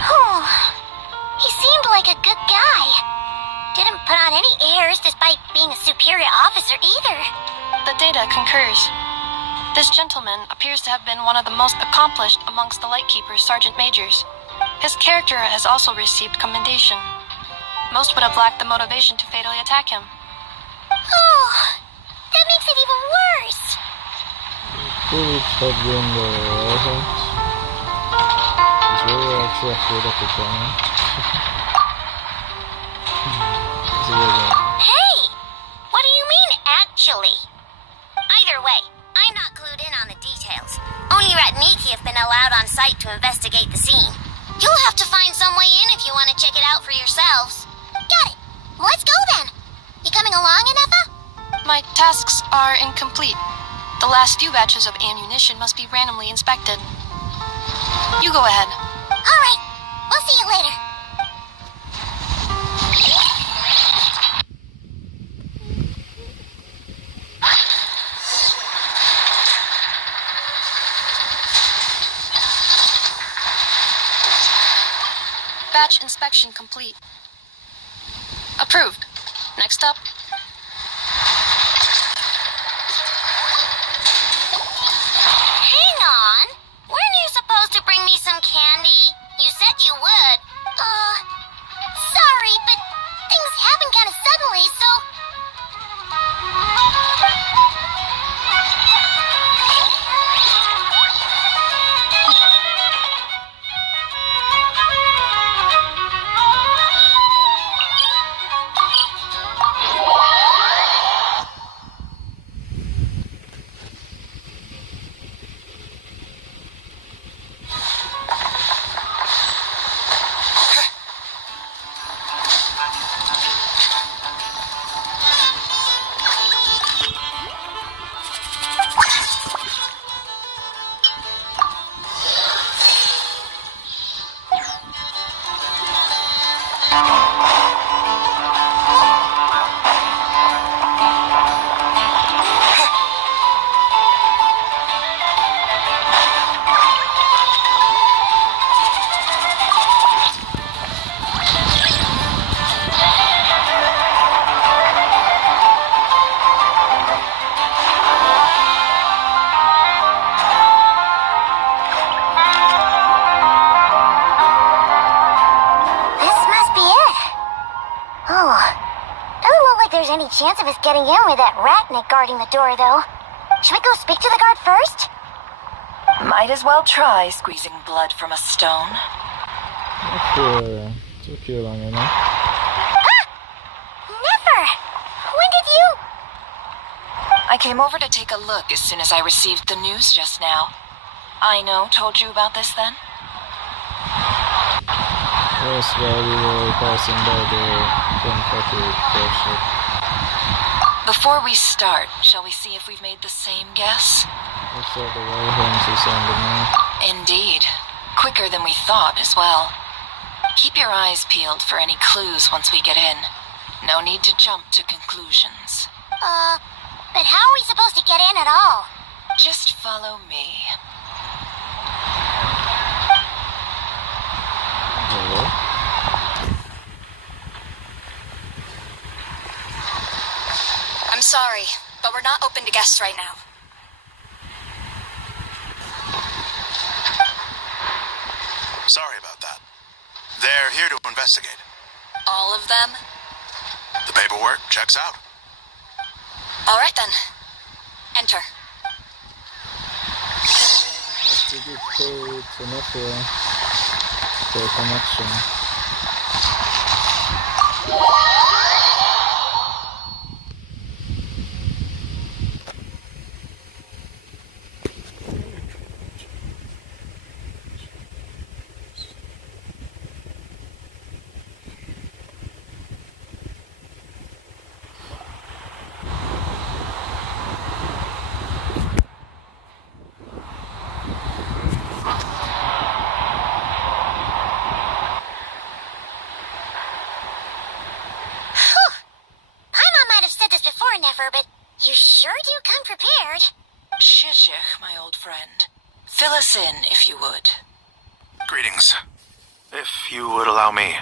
Oh, he seemed like a good guy. Didn't put on any airs despite being a superior officer either. The data concurs. This gentleman appears to have been one of the most accomplished amongst the Lightkeeper's sergeant majors. His character has also received commendation. Most would have lacked the motivation to fatally attack him. Oh, that makes it even worse. Could it have been the Archon? Because we were actually afraid of the cannon. Hey! What do you mean, actually? Either way, I'm not clued in on the details. Only Ratniki have been allowed on site to investigate the scene. You'll have to find some way in if you want to check it out for yourselves. Got it. Let's go then. You coming along, Inefa? My tasks are incomplete. The last few batches of ammunition must be randomly inspected. You go ahead. All right. We'll see you later. Batch inspection complete. Approved. Next up. Hang on. Weren't you supposed to bring me some candy? You said you would. Sorry, but things happen kind of suddenly, so... Any chance of us getting in with that Ratnik guarding the door, though? Should we go speak to the guard first? Might as well try squeezing blood from a stone. Okay, took you long enough. Ah! Never! When did you... I came over to take a look as soon as I received the news just now. Aino told you about this then? Yes, while we were passing by the Kentucky ship. Before we start, shall we see if we've made the same guess? Looks like the Warhounds is on the move. Indeed. Quicker than we thought as well. Keep your eyes peeled for any clues once we get in. No need to jump to conclusions. But how are we supposed to get in at all? Just follow me. Hello? I'm sorry, but we're not open to guests right now. investigate? All of them? The paperwork checks out. All right then. Enter. Did you pay to Nether for connection? Never, but you sure do come prepared. Shishich, my old friend. Fill us in, if you would. Greetings. If you would allow me.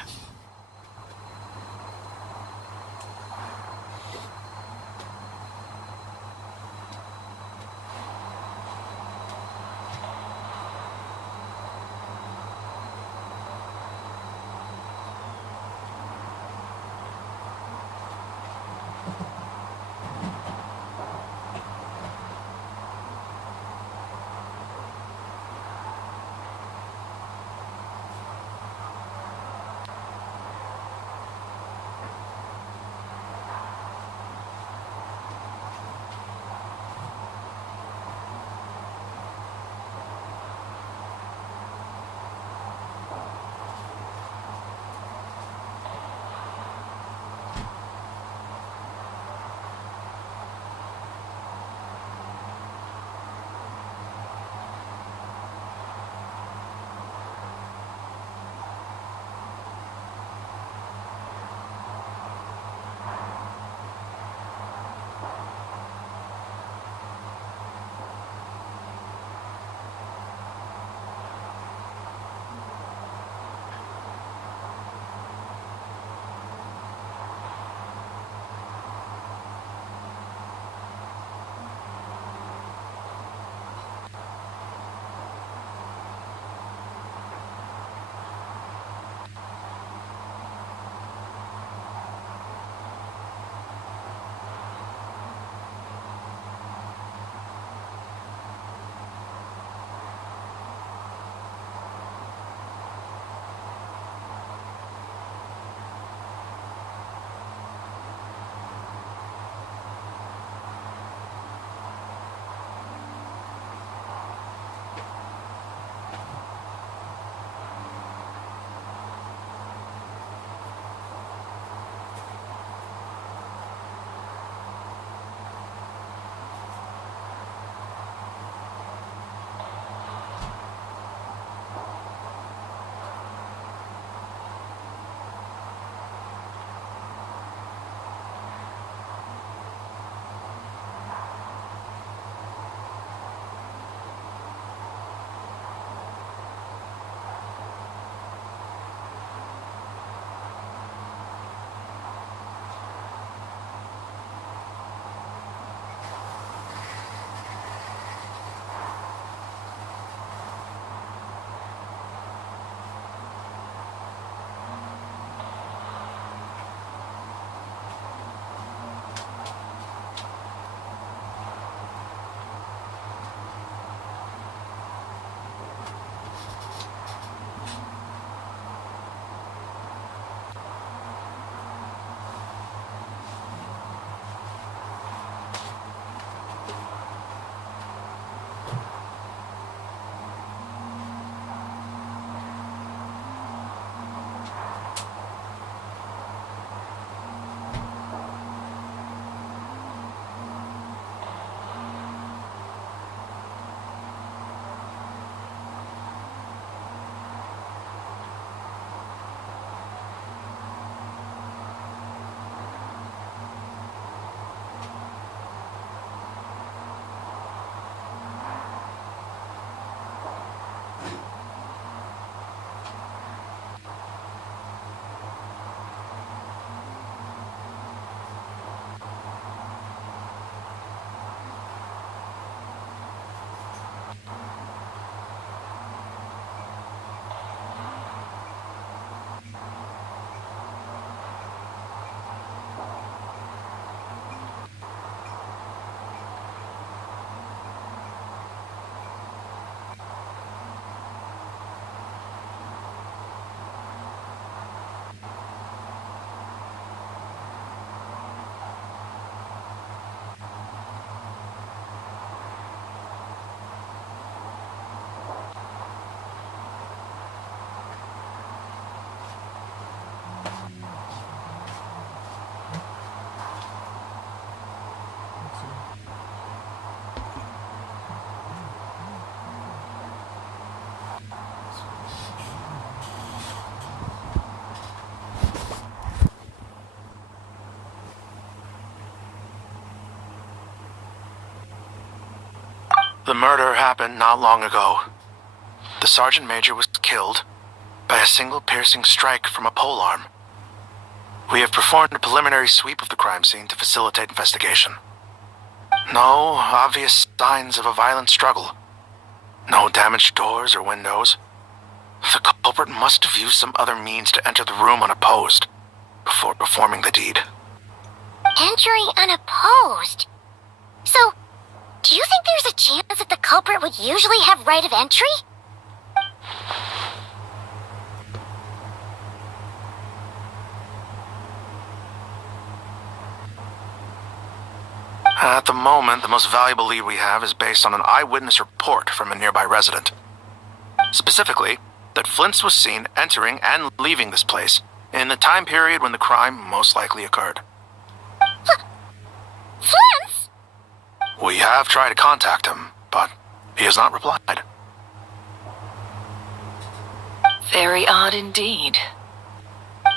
The murder happened not long ago. The Sergeant Major was killed by a single piercing strike from a polearm. We have performed a preliminary sweep of the crime scene to facilitate investigation. No obvious signs of a violent struggle. No damaged doors or windows. The culprit must have used some other means to enter the room unopposed before performing the deed. Entering unopposed? So, do you think there's a chance that the culprit would usually have right of entry? At the moment, the most valuable lead we have is based on an eyewitness report from a nearby resident. Specifically, that Flint's was seen entering and leaving this place in the time period when the crime most likely occurred. Flint's? We have tried to contact him, but he has not replied. Very odd indeed.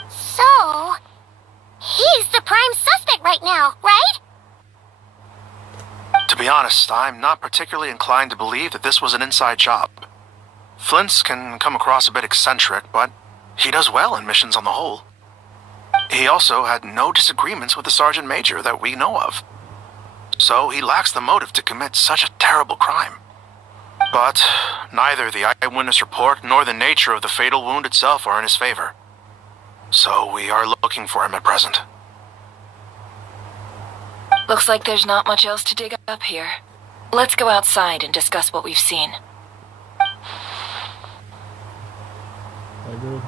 So, he's the prime suspect right now, right? To be honest, I'm not particularly inclined to believe that this was an inside job. Flint's can come across a bit eccentric, but he does well in missions on the whole. He also had no disagreements with the Sergeant Major that we know of. So he lacks the motive to commit such a terrible crime. But neither the eyewitness report nor the nature of the fatal wound itself are in his favor. So we are looking for him at present. Looks like there's not much else to dig up here. Let's go outside and discuss what we've seen. Agreed.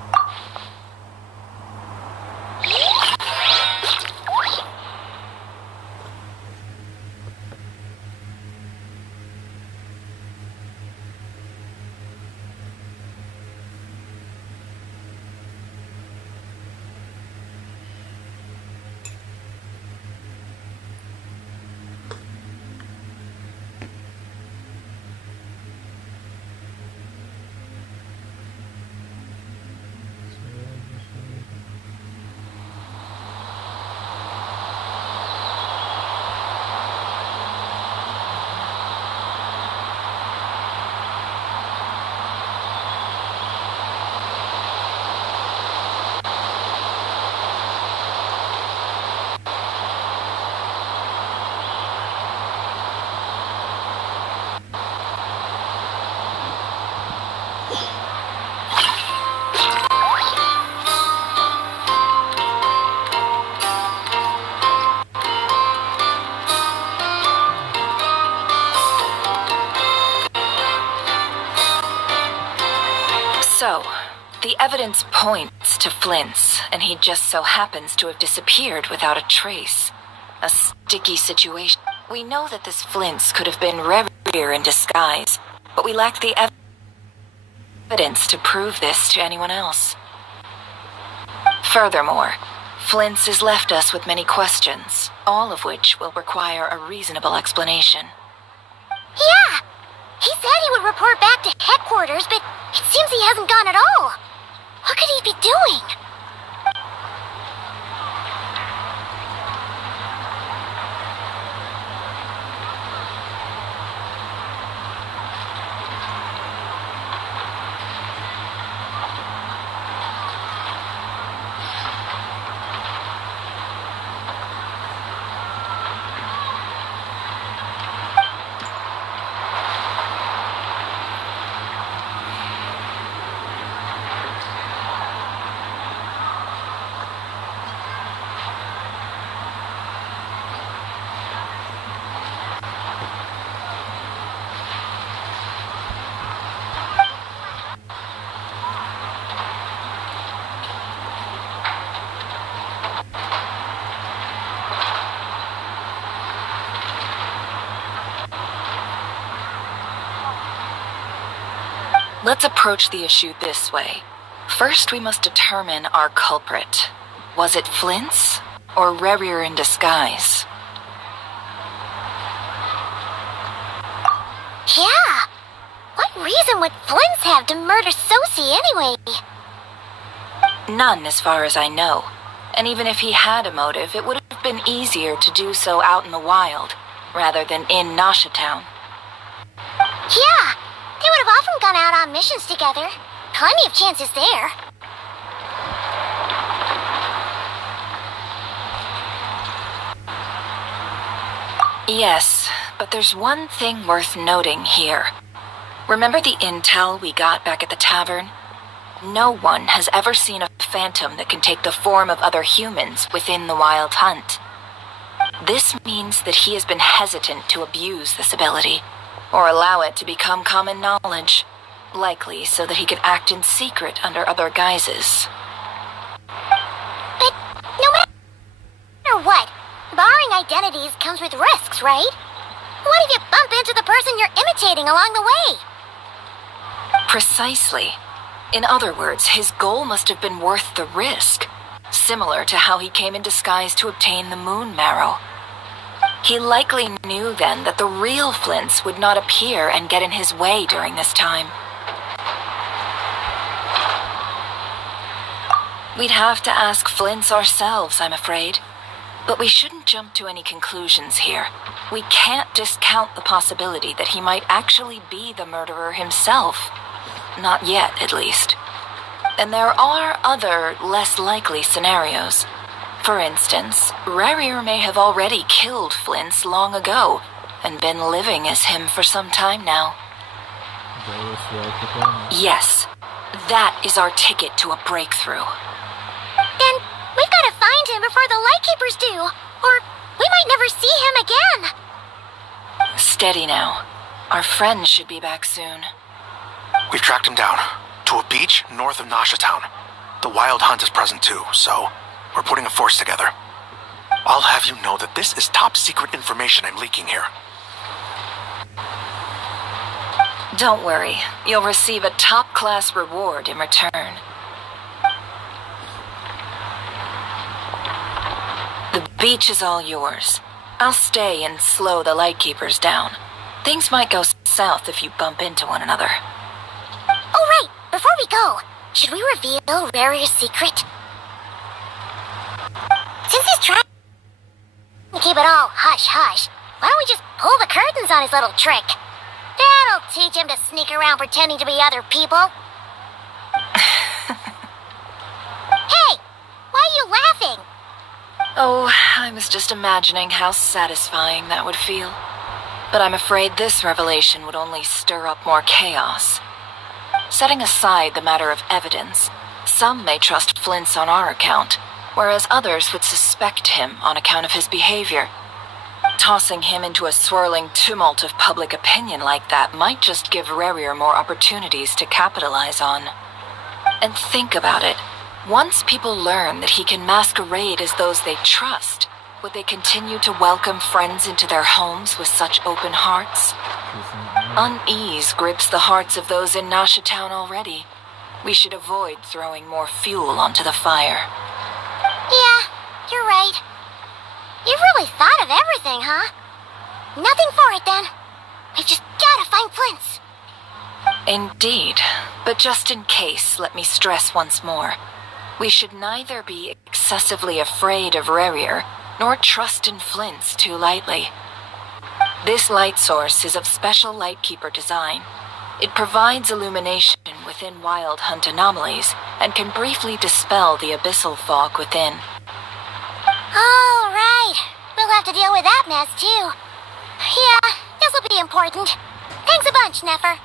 So, the evidence points to Flint's, and he just so happens to have disappeared without a trace. A sticky situation. We know that this Flint's could have been Reverie in disguise, but we lack the evidence to prove this to anyone else. Furthermore, Flint's has left us with many questions, all of which will require a reasonable explanation. Yeah! He said he would report back to headquarters, but it seems he hasn't gone at all. What could he be doing? Let's approach the issue this way. First, we must determine our culprit. Was it Flint's or Reverie in disguise? Yeah! What reason would Flint's have to murder Sosie anyway? None, as far as I know. And even if he had a motive, it would have been easier to do so out in the wild, rather than in Nasha Town. Yeah, they would have often gone out on missions together. Plenty of chances there. Yes, but there's one thing worth noting here. Remember the intel we got back at the tavern? No one has ever seen a phantom that can take the form of other humans within the Wild Hunt. This means that he has been hesitant to abuse this ability, or allow it to become common knowledge, likely so that he could act in secret under other guises. But no matter what, borrowing identities comes with risks, right? What if you bump into the person you're imitating along the way? Precisely. In other words, his goal must have been worth the risk, similar to how he came in disguise to obtain the moon marrow. He likely knew then that the real Flints would not appear and get in his way during this time. We'd have to ask Flints ourselves, I'm afraid. But we shouldn't jump to any conclusions here. We can't discount the possibility that he might actually be the murderer himself. Not yet, at least. And there are other, less likely scenarios. For instance, Rerir may have already killed Flints long ago, and been living as him for some time now. Yes, that is our ticket to a breakthrough. Then we've got to find him before the Lightkeepers do, or we might never see him again. Steady now. Our friend should be back soon. We've tracked him down to a beach north of Nasha Town. The Wild Hunt is present too, so we're putting a force together. I'll have you know that this is top secret information I'm leaking here. Don't worry, you'll receive a top-class reward in return. The beach is all yours. I'll stay and slow the Lightkeepers down. Things might go south if you bump into one another. Oh, right! Before we go, should we reveal Rarir's secret? Since he's trying to keep it all hush-hush, why don't we just pull the curtains on his little trick? That'll teach him to sneak around pretending to be other people. Hey! Why are you laughing? Oh, I was just imagining how satisfying that would feel. But I'm afraid this revelation would only stir up more chaos. Setting aside the matter of evidence, some may trust Flint's on our account, whereas others would suspect him on account of his behavior. Tossing him into a swirling tumult of public opinion like that might just give Rerir more opportunities to capitalize on. And think about it. Once people learn that he can masquerade as those they trust, would they continue to welcome friends into their homes with such open hearts? Unease grips the hearts of those in Nasha Town already. We should avoid throwing more fuel onto the fire. Yeah, you're right. You've really thought of everything, huh? Nothing for it, then. We've just gotta find Flints. Indeed. But just in case, let me stress once more. We should neither be excessively afraid of Rerir, nor trust in Flints too lightly. This light source is of special Lightkeeper design. It provides illumination within Wild Hunt anomalies, and can briefly dispel the abyssal fog within. All right. We'll have to deal with that mess, too. Yeah, this'll be important. Thanks a bunch, Nefer.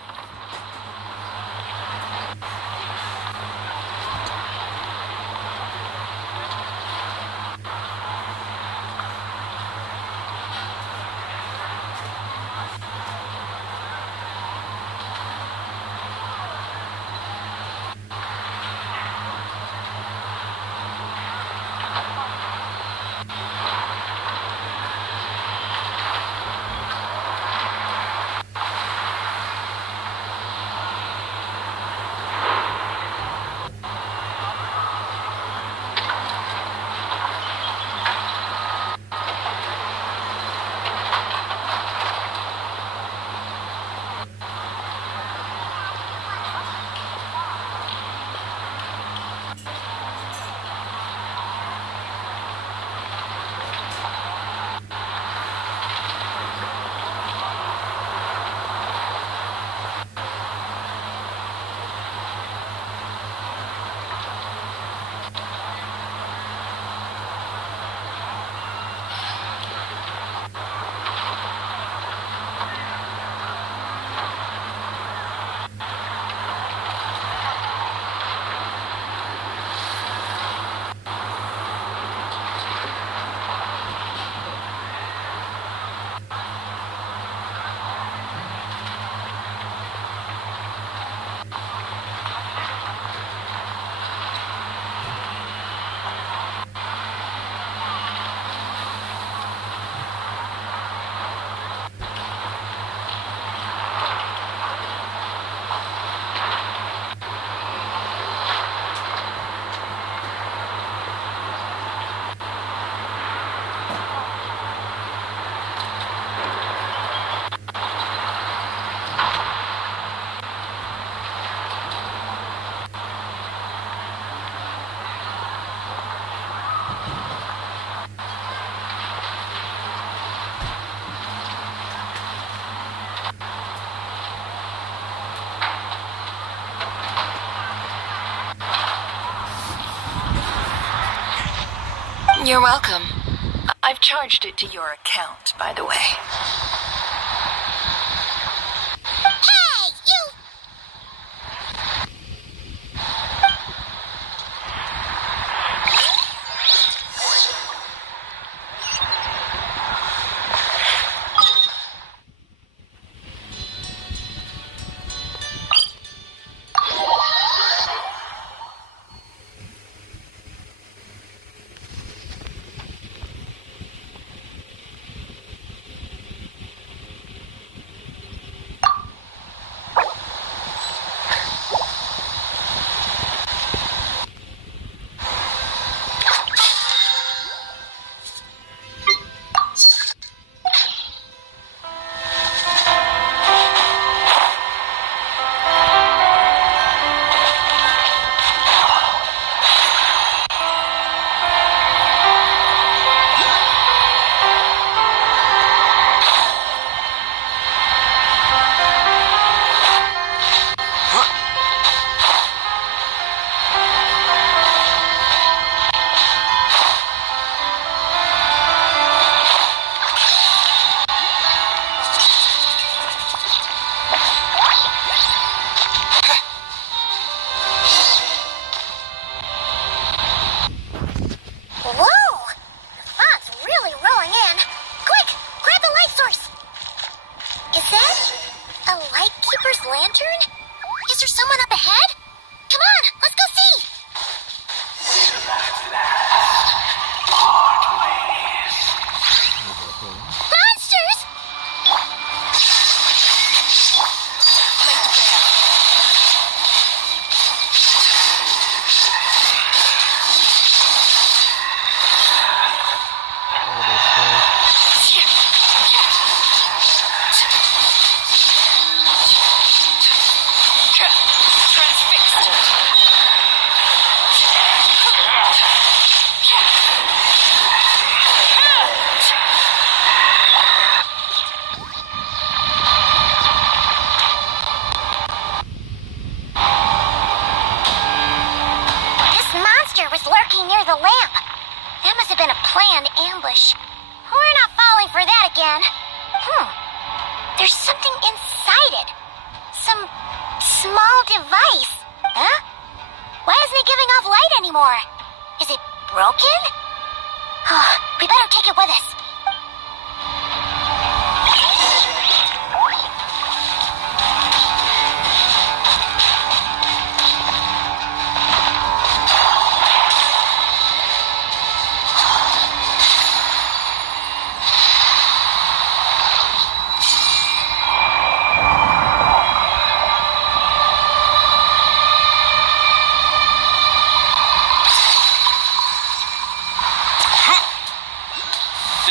You're welcome. I've charged it to your account, by the way. Hey, you! Lantern? Is there someone up ahead? Come on, let's go see! Monsters! Near the lamp. That must have been a planned ambush. We're not falling for that again. There's something inside it. Some small device. Huh? Why isn't it giving off light anymore? Is it broken? We better take it with us.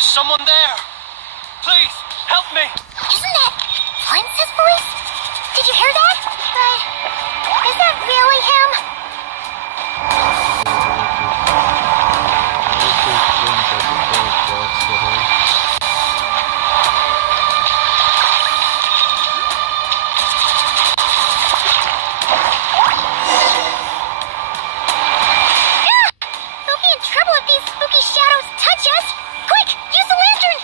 Someone there! Please, help me! Isn't that Flint's voice? Did you hear that? But is that really him? We'll be in trouble if these spooky shadows touch us! Quick, use the lantern!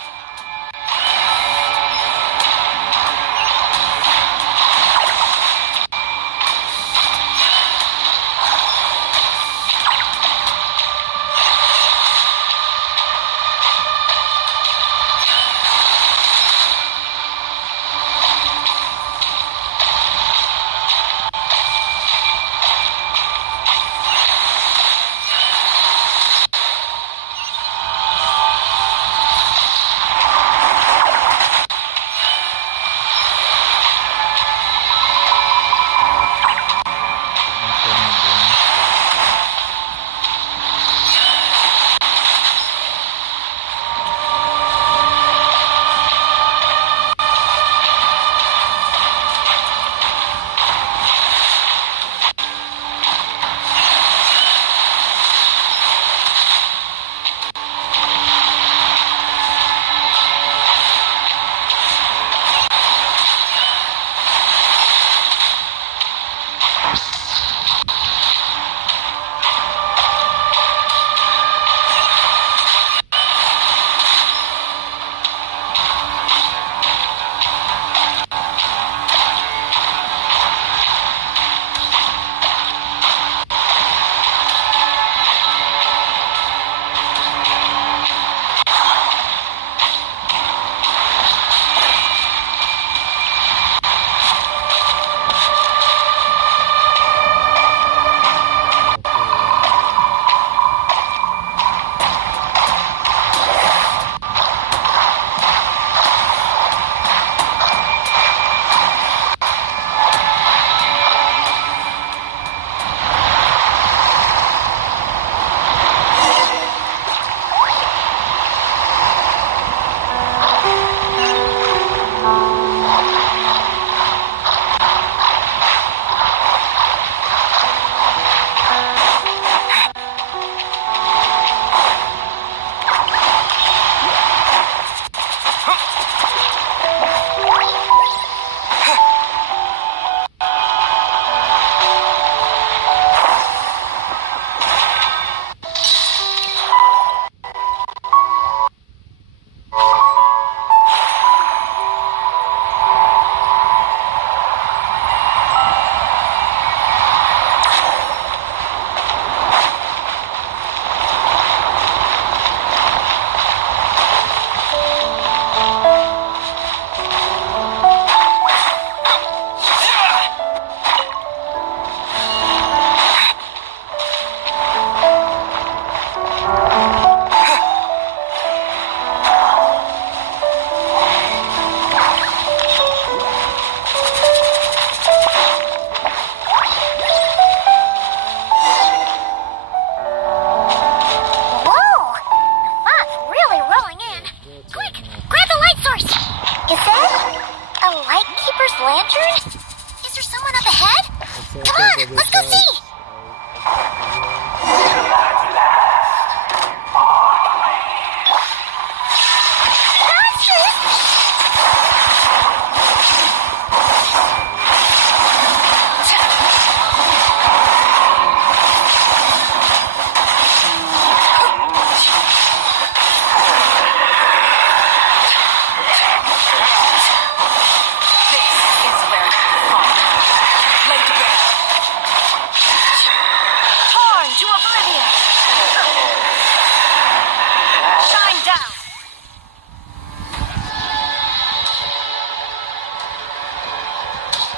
on, let's go see!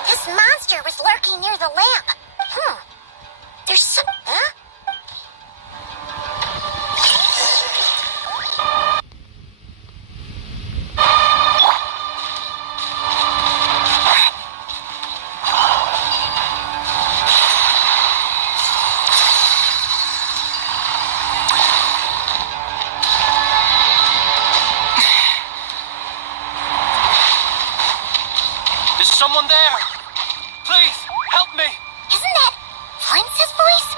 This monster was lurking near the lamp. There's some... Huh? Is someone there? Please, help me! Isn't that Prince's voice?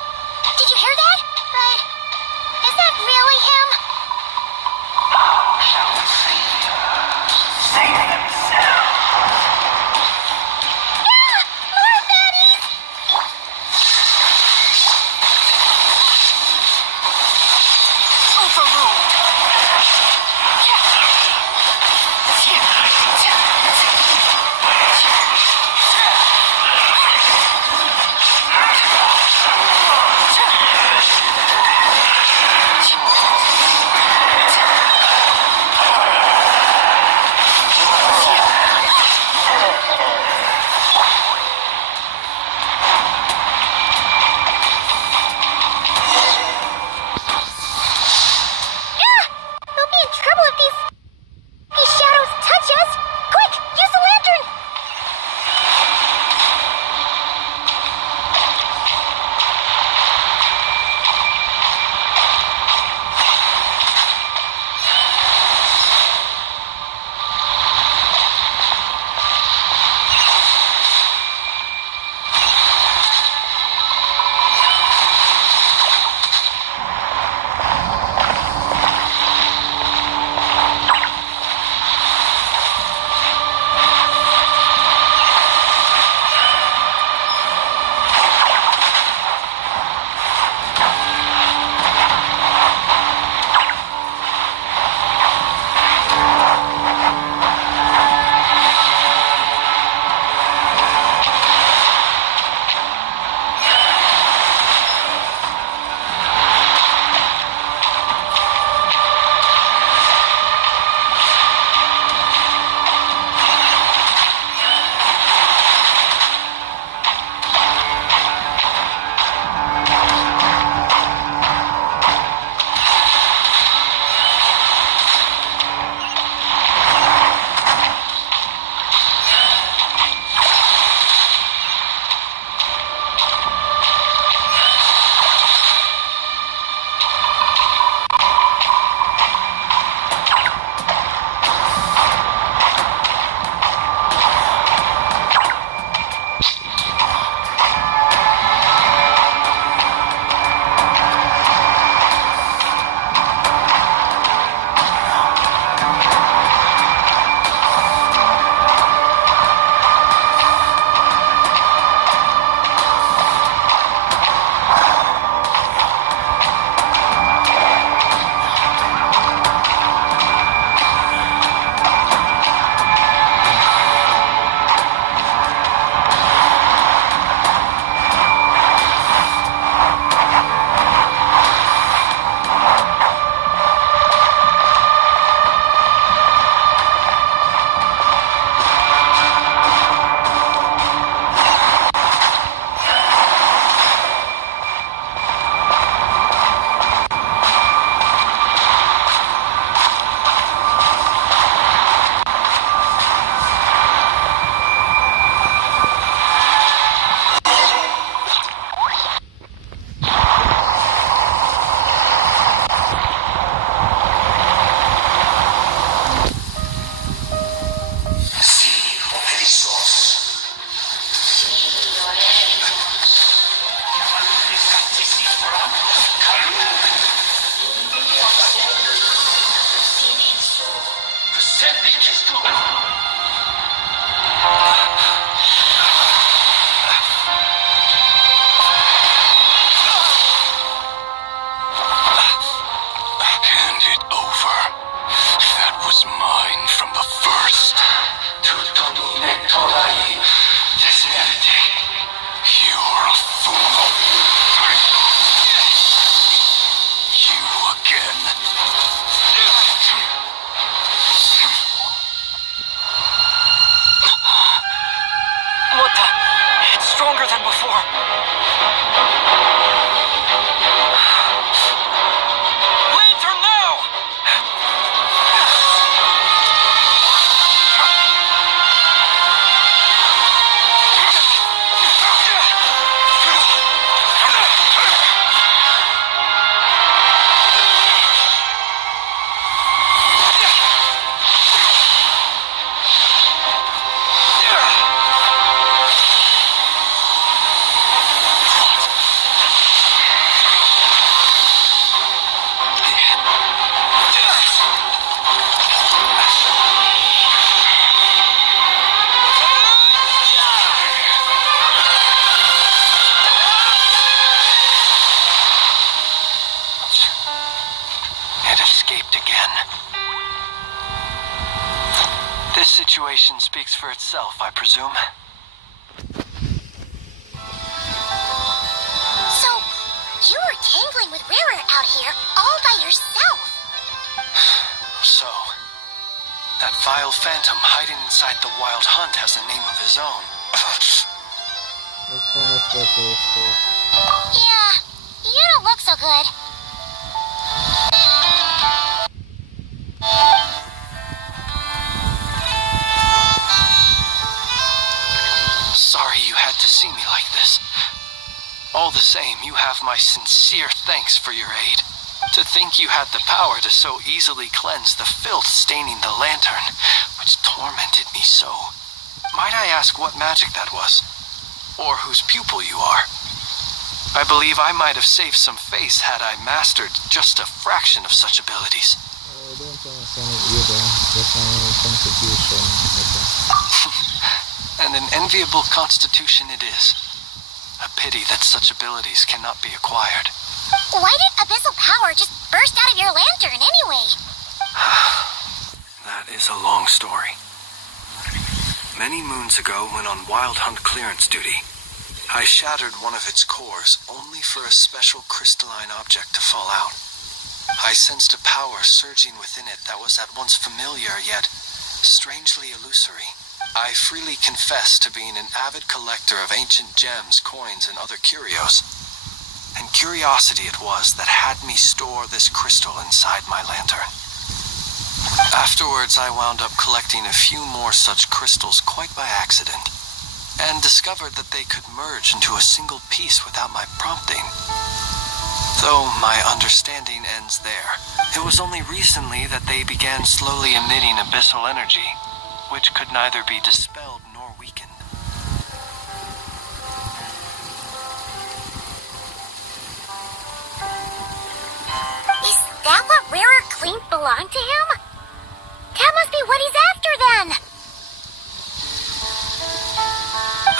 situation speaks for itself, I presume. So, you were tangling with Rara out here all by yourself. So, that vile phantom hiding inside the Wild Hunt has a name of his own. Yeah, you don't look so good. Sorry you had to see me like this. All the same, you have my sincere thanks for your aid. To think you had the power to so easily cleanse the filth staining the lantern, which tormented me so. Might I ask what magic that was? Or whose pupil you are? I believe I might have saved some face had I mastered just a fraction of such abilities. I don't understand it either. That's my only contribution. And an enviable constitution it is. A pity that such abilities cannot be acquired. Why did abyssal power just burst out of your lantern anyway? That is a long story. Many moons ago, when on Wild Hunt clearance duty, I shattered one of its cores only for a special crystalline object to fall out. I sensed a power surging within it that was at once familiar yet strangely illusory. I freely confess to being an avid collector of ancient gems, coins, and other curios. And curiosity it was that had me store this crystal inside my lantern. Afterwards, I wound up collecting a few more such crystals quite by accident, and discovered that they could merge into a single piece without my prompting. Though my understanding ends there, it was only recently that they began slowly emitting abyssal energy, which could neither be dispelled nor weakened. Is that what Rarer claimed belonged to him? That must be what he's after then!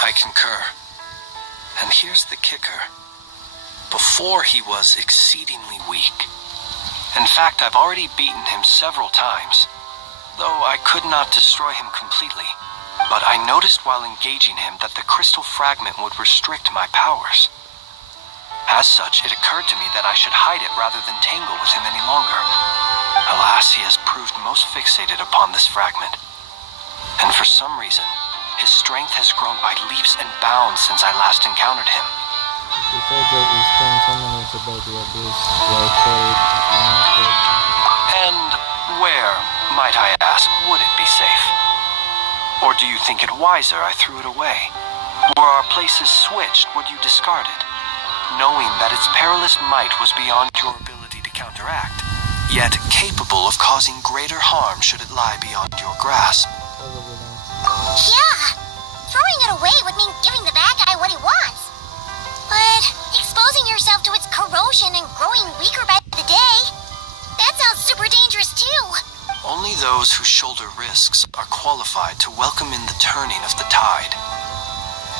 I concur. And here's the kicker. Before he was exceedingly weak. In fact, I've already beaten him several times, though I could not destroy him completely. But I noticed while engaging him that the crystal fragment would restrict my powers. As such, it occurred to me that I should hide it rather than tangle with him any longer. Alas, he has proved most fixated upon this fragment. And for some reason, his strength has grown by leaps and bounds since I last encountered him. You said that you spent 10 minutes about the abyss, And where, might I ask, would it be safe? Or do you think it wiser I threw it away? Were our places switched, would you discard it? Knowing that its perilous might was beyond your ability to counteract, yet capable of causing greater harm should it lie beyond your grasp. Yeah! Throwing it away would mean giving the bad guy what he wants. But exposing yourself to its corrosion and growing weaker by the day, that sounds super dangerous too. Only those who shoulder risks are qualified to welcome in the turning of the tide.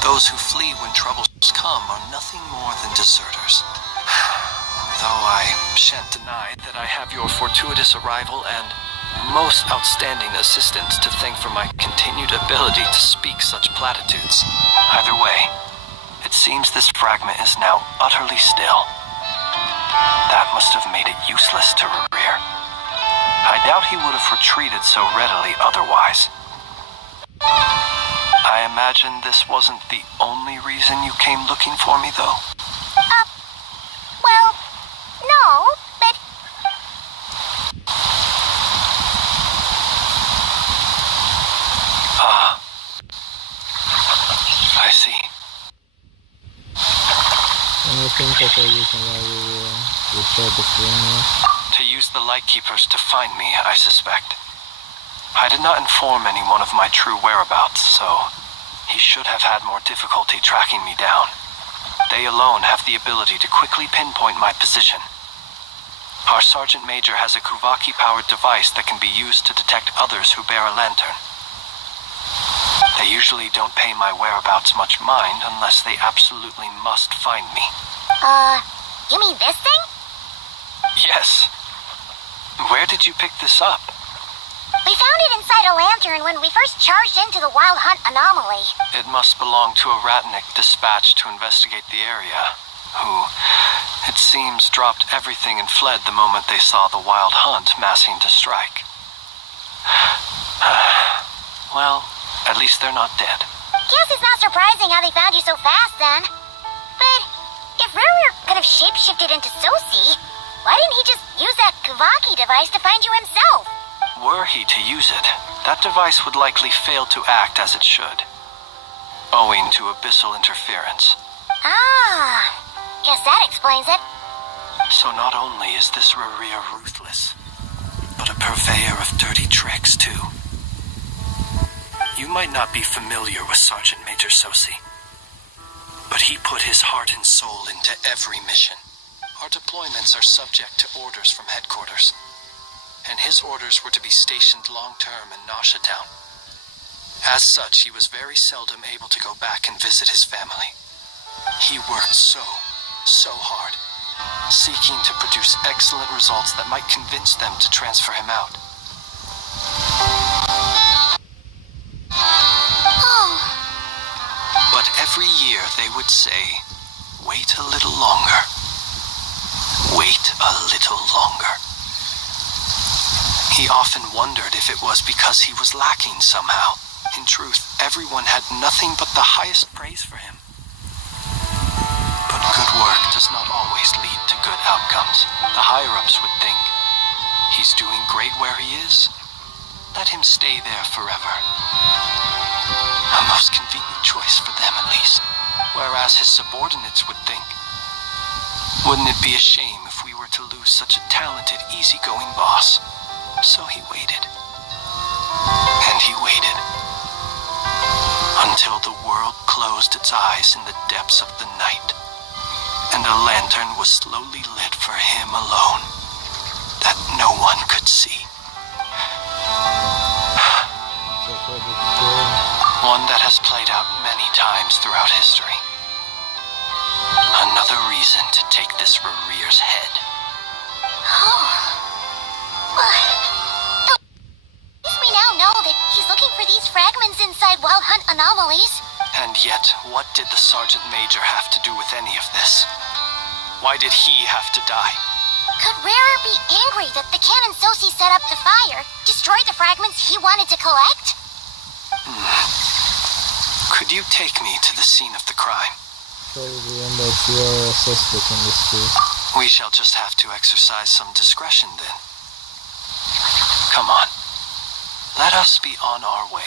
Those who flee when troubles come are nothing more than deserters. Though I shan't deny that I have your fortuitous arrival and most outstanding assistance to thank for my continued ability to speak such platitudes. Either way, it seems this fragment is now utterly still. That must have made it useless to Rear. I doubt he would have retreated so readily otherwise. I imagine this wasn't the only reason you came looking for me, though. Well, no, but... Ah. I see. And I think that's the reason why you tried to swim me. To use the Lightkeepers to find me, I suspect. I did not inform anyone of my true whereabouts, so he should have had more difficulty tracking me down. They alone have the ability to quickly pinpoint my position. Our Sergeant Major has a Kuvaki-powered device that can be used to detect others who bear a lantern. They usually don't pay my whereabouts much mind unless they absolutely must find me. You mean this thing? Yes. Where did you pick this up? We found it inside a lantern when we first charged into the Wild Hunt anomaly. It must belong to a Ratnik dispatched to investigate the area, who, it seems, dropped everything and fled the moment they saw the Wild Hunt massing to strike. Well, at least they're not dead. Guess it's not surprising how they found you so fast then. But if Ruru could have shapeshifted into Sosi, why didn't he just use that Kavaki device to find you himself? Were he to use it, that device would likely fail to act as it should, owing to abyssal interference. Ah, guess that explains it. So not only is this Ruria ruthless, but a purveyor of dirty tricks too. You might not be familiar with Sergeant Major Sosi, but he put his heart and soul into every mission. Our deployments are subject to orders from headquarters, and his orders were to be stationed long-term in Nasha Town. As such, he was very seldom able to go back and visit his family. He worked so hard, seeking to produce excellent results that might convince them to transfer him out. But every year they would say, wait a little longer. Wait a little longer. He often wondered if it was because he was lacking somehow. In truth, everyone had nothing but the highest praise for him. But good work does not always lead to good outcomes. The higher-ups would think, he's doing great where he is. Let him stay there forever. A most convenient choice for them, at least. Whereas his subordinates would think, wouldn't it be a shame if we were to lose such a talented, easygoing boss? So he waited. And he waited. Until the world closed its eyes in the depths of the night, and a lantern was slowly lit for him alone, that no one could see. One that has played out many times throughout history. Another reason to take this Rurir's head. Oh. At least we now know that he's looking for these fragments inside Wild Hunt anomalies. And yet, what did the Sergeant Major have to do with any of this? Why did he have to die? Could Rarer be angry that the cannon Sosi set up to fire destroyed the fragments he wanted to collect? Could you take me to the scene of the crime? Probably end up you are a suspect in this case. We shall just have to exercise some discretion then. Come on. Let us be on our way.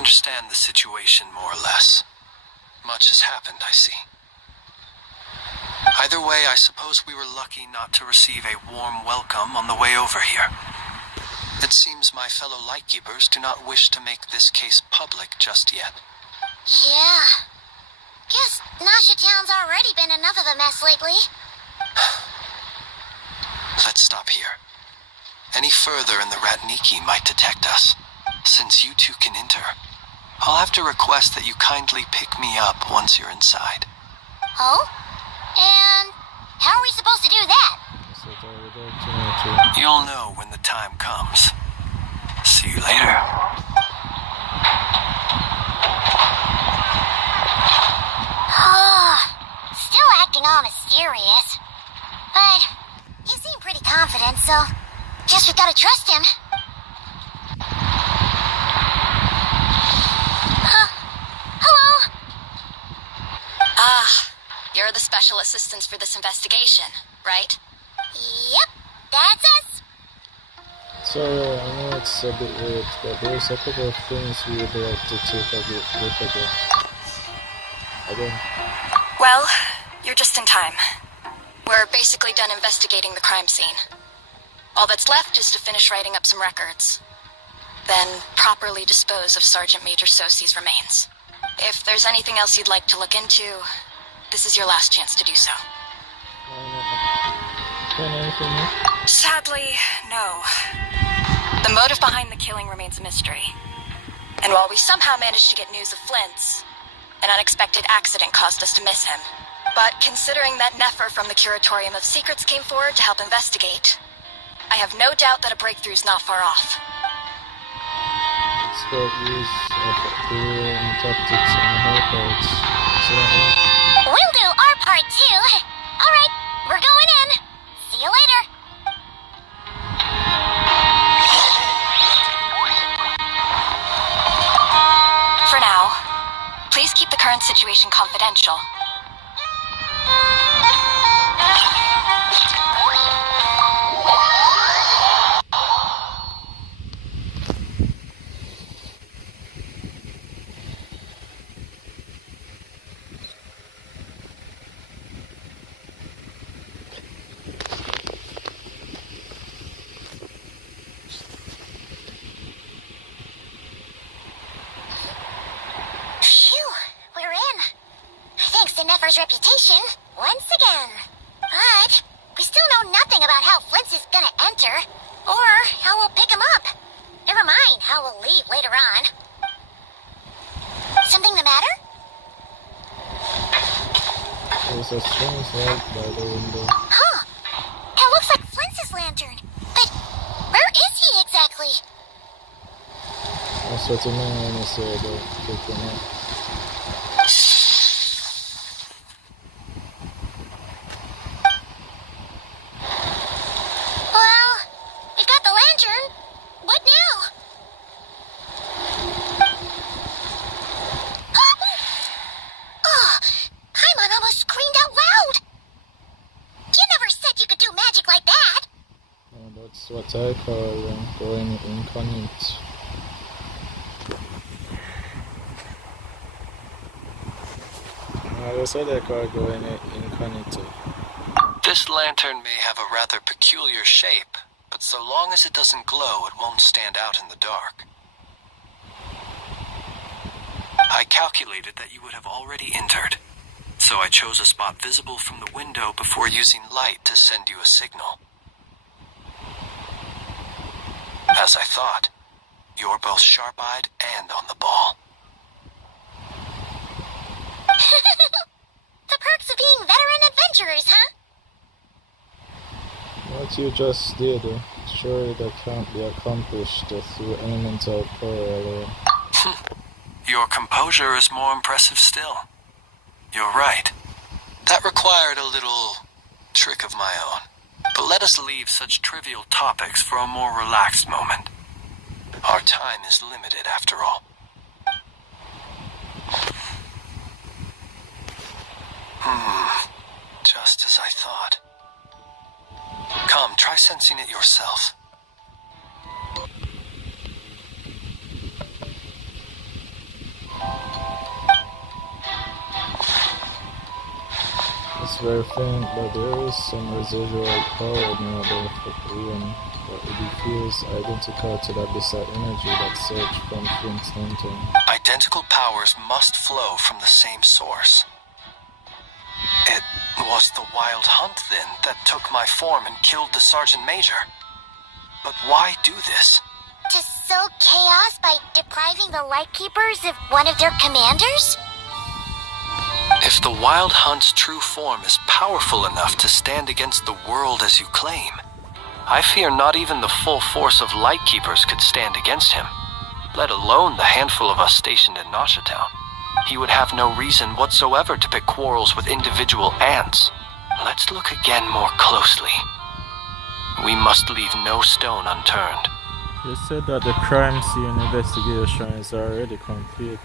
understand the situation more or less. Much has happened, I see. Either way, I suppose we were lucky not to receive a warm welcome on the way over here. It seems my fellow Lightkeepers do not wish to make this case public just yet. Yeah. Guess Nasha Town's already been enough of a mess lately. Let's stop here. Any further and the Ratniki might detect us. Since you two can enter, I'll have to request that you kindly pick me up once you're inside. Oh? And how are we supposed to do that? You'll know when the time comes. See you later. Still acting all mysterious. But he seemed pretty confident, so guess we gotta trust him. Hello? You're the special assistants for this investigation, right? Yep, that's us. So I know it's a bit weird, but there's a couple of things we would like to take a look at. Again. Well, you're just in time. We're basically done investigating the crime scene. All that's left is to finish writing up some records. Then properly dispose of Sergeant Major Sosi's remains. If there's anything else you'd like to look into, this is your last chance to do so. Sadly, no. The motive behind the killing remains a mystery. And while we somehow managed to get news of Flint's, an unexpected accident caused us to miss him. But considering that Nefer from the Curatorium of Secrets came forward to help investigate, I have no doubt that a breakthrough's not far off. Expert use of dueling tactics and hyperts. We'll do our part too. Alright, we're going in. See you later. For now, please keep the current situation confidential. Reputation once again. But we still know nothing about how Flint's is gonna enter, or how we'll pick him up. Never mind how we'll leave later on. Something the matter? There's a strange light by the window. Huh. It looks like Flint's lantern. But where is he exactly? That's what I mean when I say about picking up. What I call going incognito. That's what I call going incognito. This lantern may have a rather peculiar shape, but so long as it doesn't glow, it won't stand out in the dark. I calculated that you would have already entered, so I chose a spot visible from the window before using light to send you a signal. As I thought, you're both sharp-eyed and on the ball. The perks of being veteran adventurers, huh? What you just did, surely that can't be accomplished through elemental power alone. Your composure is more impressive still. You're right. That required a little trick of my own. But let us leave such trivial topics for a more relaxed moment. Our time is limited, after all. Just as I thought. Come, try sensing it yourself. very faint, but there is some residual power nearby for Korean, but it feels identical to the abyssal energy that surged from Flint's hunting. Identical powers must flow from the same source. It was the Wild Hunt, then, that took my form and killed the Sergeant Major. But why do this? To sow chaos by depriving the Lightkeepers of one of their commanders? If the Wild Hunt's true form is powerful enough to stand against the world as you claim, I fear not even the full force of Lightkeepers could stand against him, let alone the handful of us stationed in Nashatown. He would have no reason whatsoever to pick quarrels with individual ants. Let's look again more closely. We must leave no stone unturned. You said that the crime scene investigation is already complete.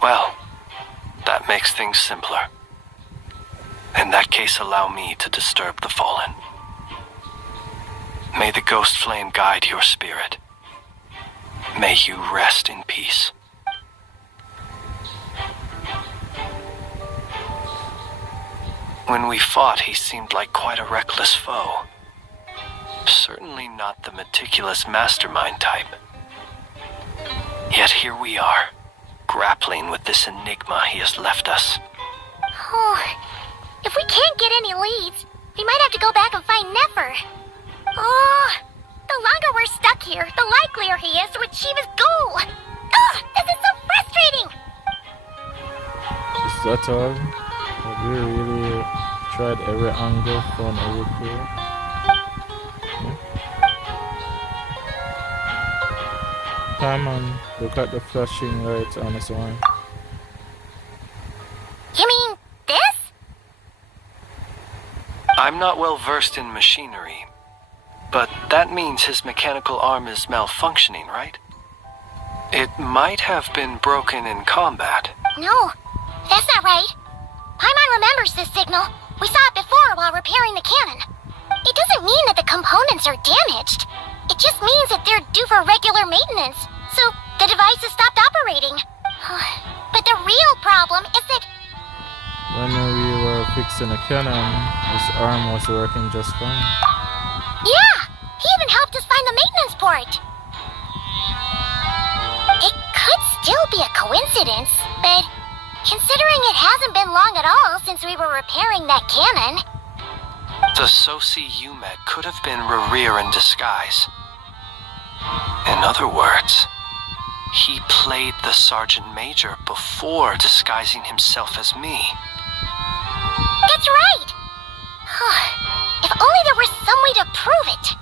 Well, that makes things simpler. In that case, allow me to disturb the fallen. May the ghost flame guide your spirit. May you rest in peace. When we fought, he seemed like quite a reckless foe. Certainly not the meticulous mastermind type. Yet here we are, grappling with this enigma he has left us. Oh, if we can't get any leads, we might have to go back and find Nefer. Oh, the longer we're stuck here, the likelier he is to achieve his goal. Oh, this is so frustrating. Is that all? Have we really tried every angle from every clue? Come on, look at the flashing light on his arm. You mean this? I'm not well versed in machinery, but that means his mechanical arm is malfunctioning, right? It might have been broken in combat. No, that's not right. Paimon remembers this signal. We saw it before while repairing the cannon. It doesn't mean that the components are damaged. It just means that they're due for regular maintenance, so the device has stopped operating. But the real problem is that... When we were fixing the cannon, his arm was working just fine. Yeah! He even helped us find the maintenance port! It could still be a coincidence, but considering it hasn't been long at all since we were repairing that cannon... The Soci you met could have been Rerir in disguise. In other words, he played the Sergeant Major before disguising himself as me. That's right! If only there was some way to prove it!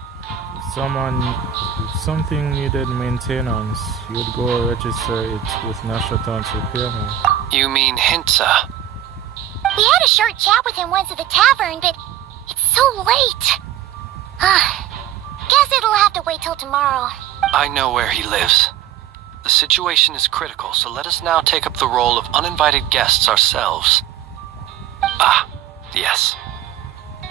If something needed maintenance, you'd go register it with Nashatown's repairman. You mean Hintsa? We had a short chat with him once at the tavern, but it's so late. Guess it'll have to wait till tomorrow. I know where he lives. The situation is critical, so let us now take up the role of uninvited guests ourselves. Ah, yes.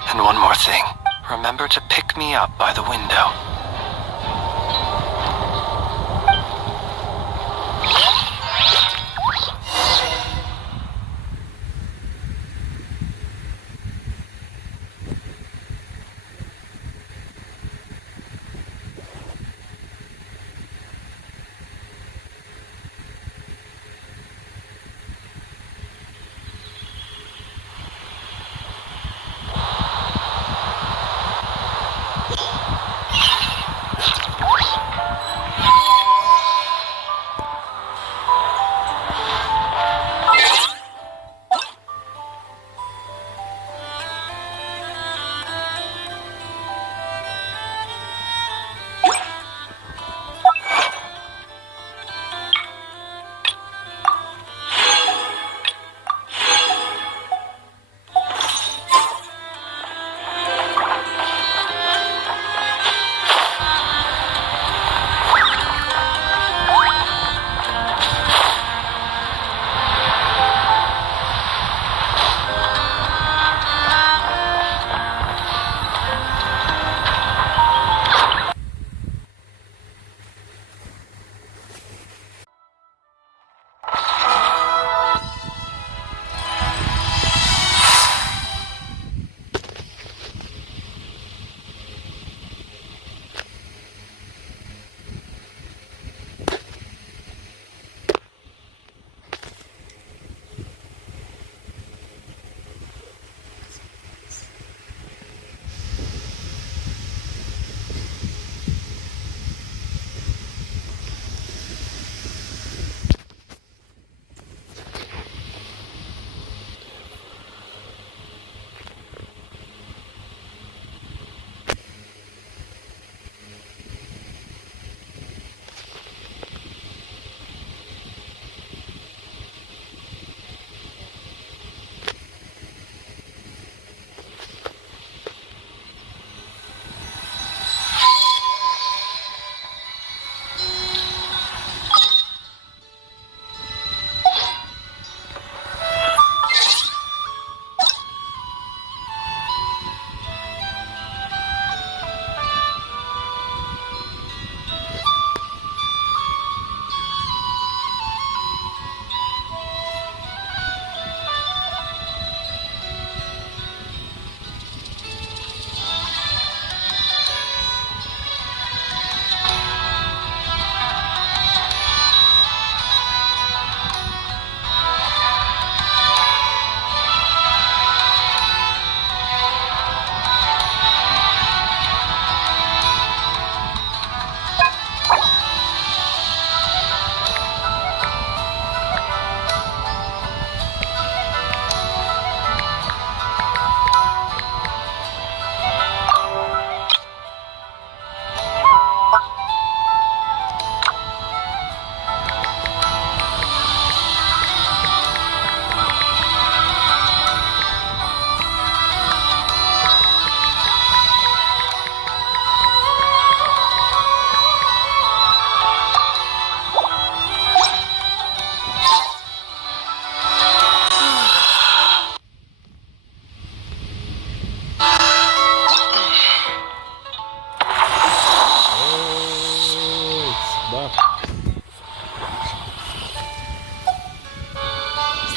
And one more thing. Remember to pick me up by the window.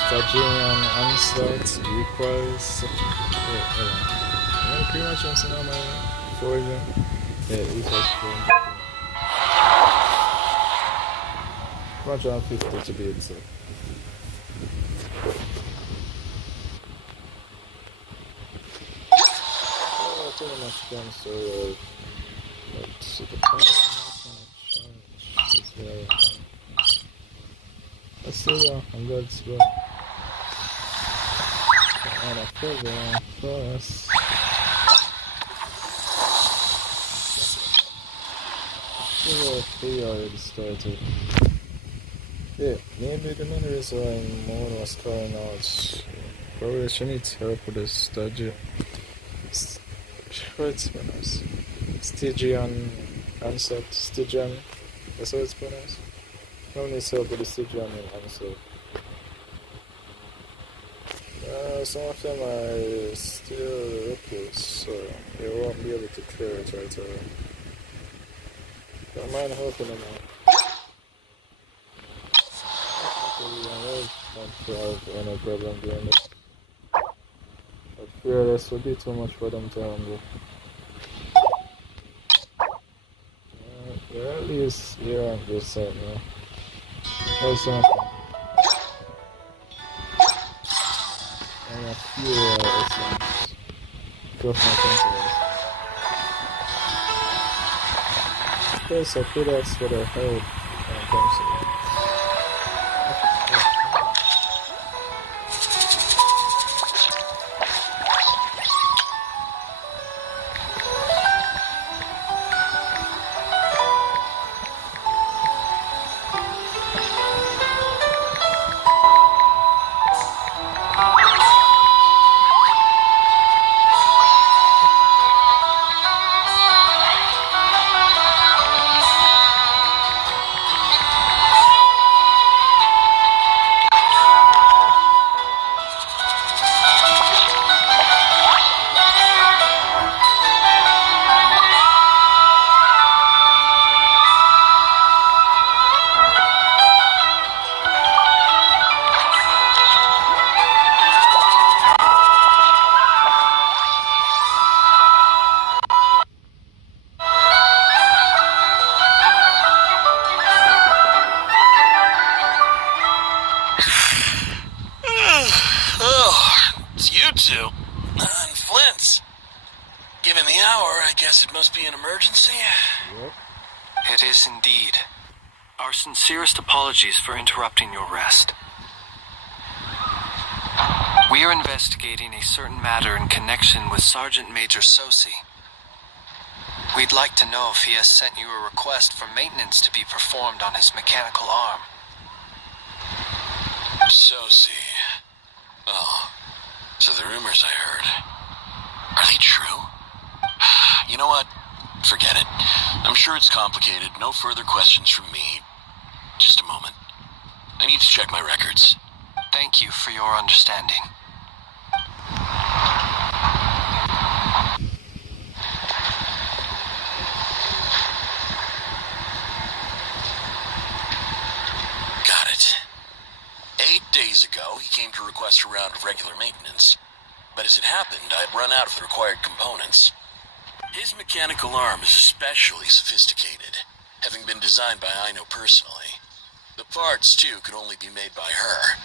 Stygian onslaught requires. Wait, hold on. Am I pretty much using all my foraging? Yeah, it looks like 400. Pretty much around 50 to be exact. Oh, pretty much done, so let's see the point. Let's see, I'm good to go. And a further plus. We already started. Yeah, maybe the main reason why more was calling out. Probably she needs help with this Stygian. What's pronounced? Stygian concept. Stygian. That's how it's pronounced. No needs help with the Stygian concept. Some of them are still reckless, so they won't be able to clear it right away. Don't mind helping them out. I don't have any problem doing this. But fearless would be too much for them to handle. They're at least here on this side now. Also, and a few essence. Cross my fingers. Yes, I could ask for the help when it comes to that. It must be an emergency. Yep. It is indeed. Our sincerest apologies for interrupting your rest. We are investigating a certain matter in connection with Sergeant Major Sosi. We'd like to know if he has sent you a request for maintenance to be performed on his mechanical arm. Sosi. Oh, so the rumors I heard, are they true? You know what? Forget it. I'm sure it's complicated. No further questions from me. Just a moment. I need to check my records. Thank you for your understanding. Got it. 8 days ago, he came to request a round of regular maintenance. But as it happened, I'd run out of the required components. His mechanical arm is especially sophisticated, having been designed by Aino personally. The parts, too, could only be made by her.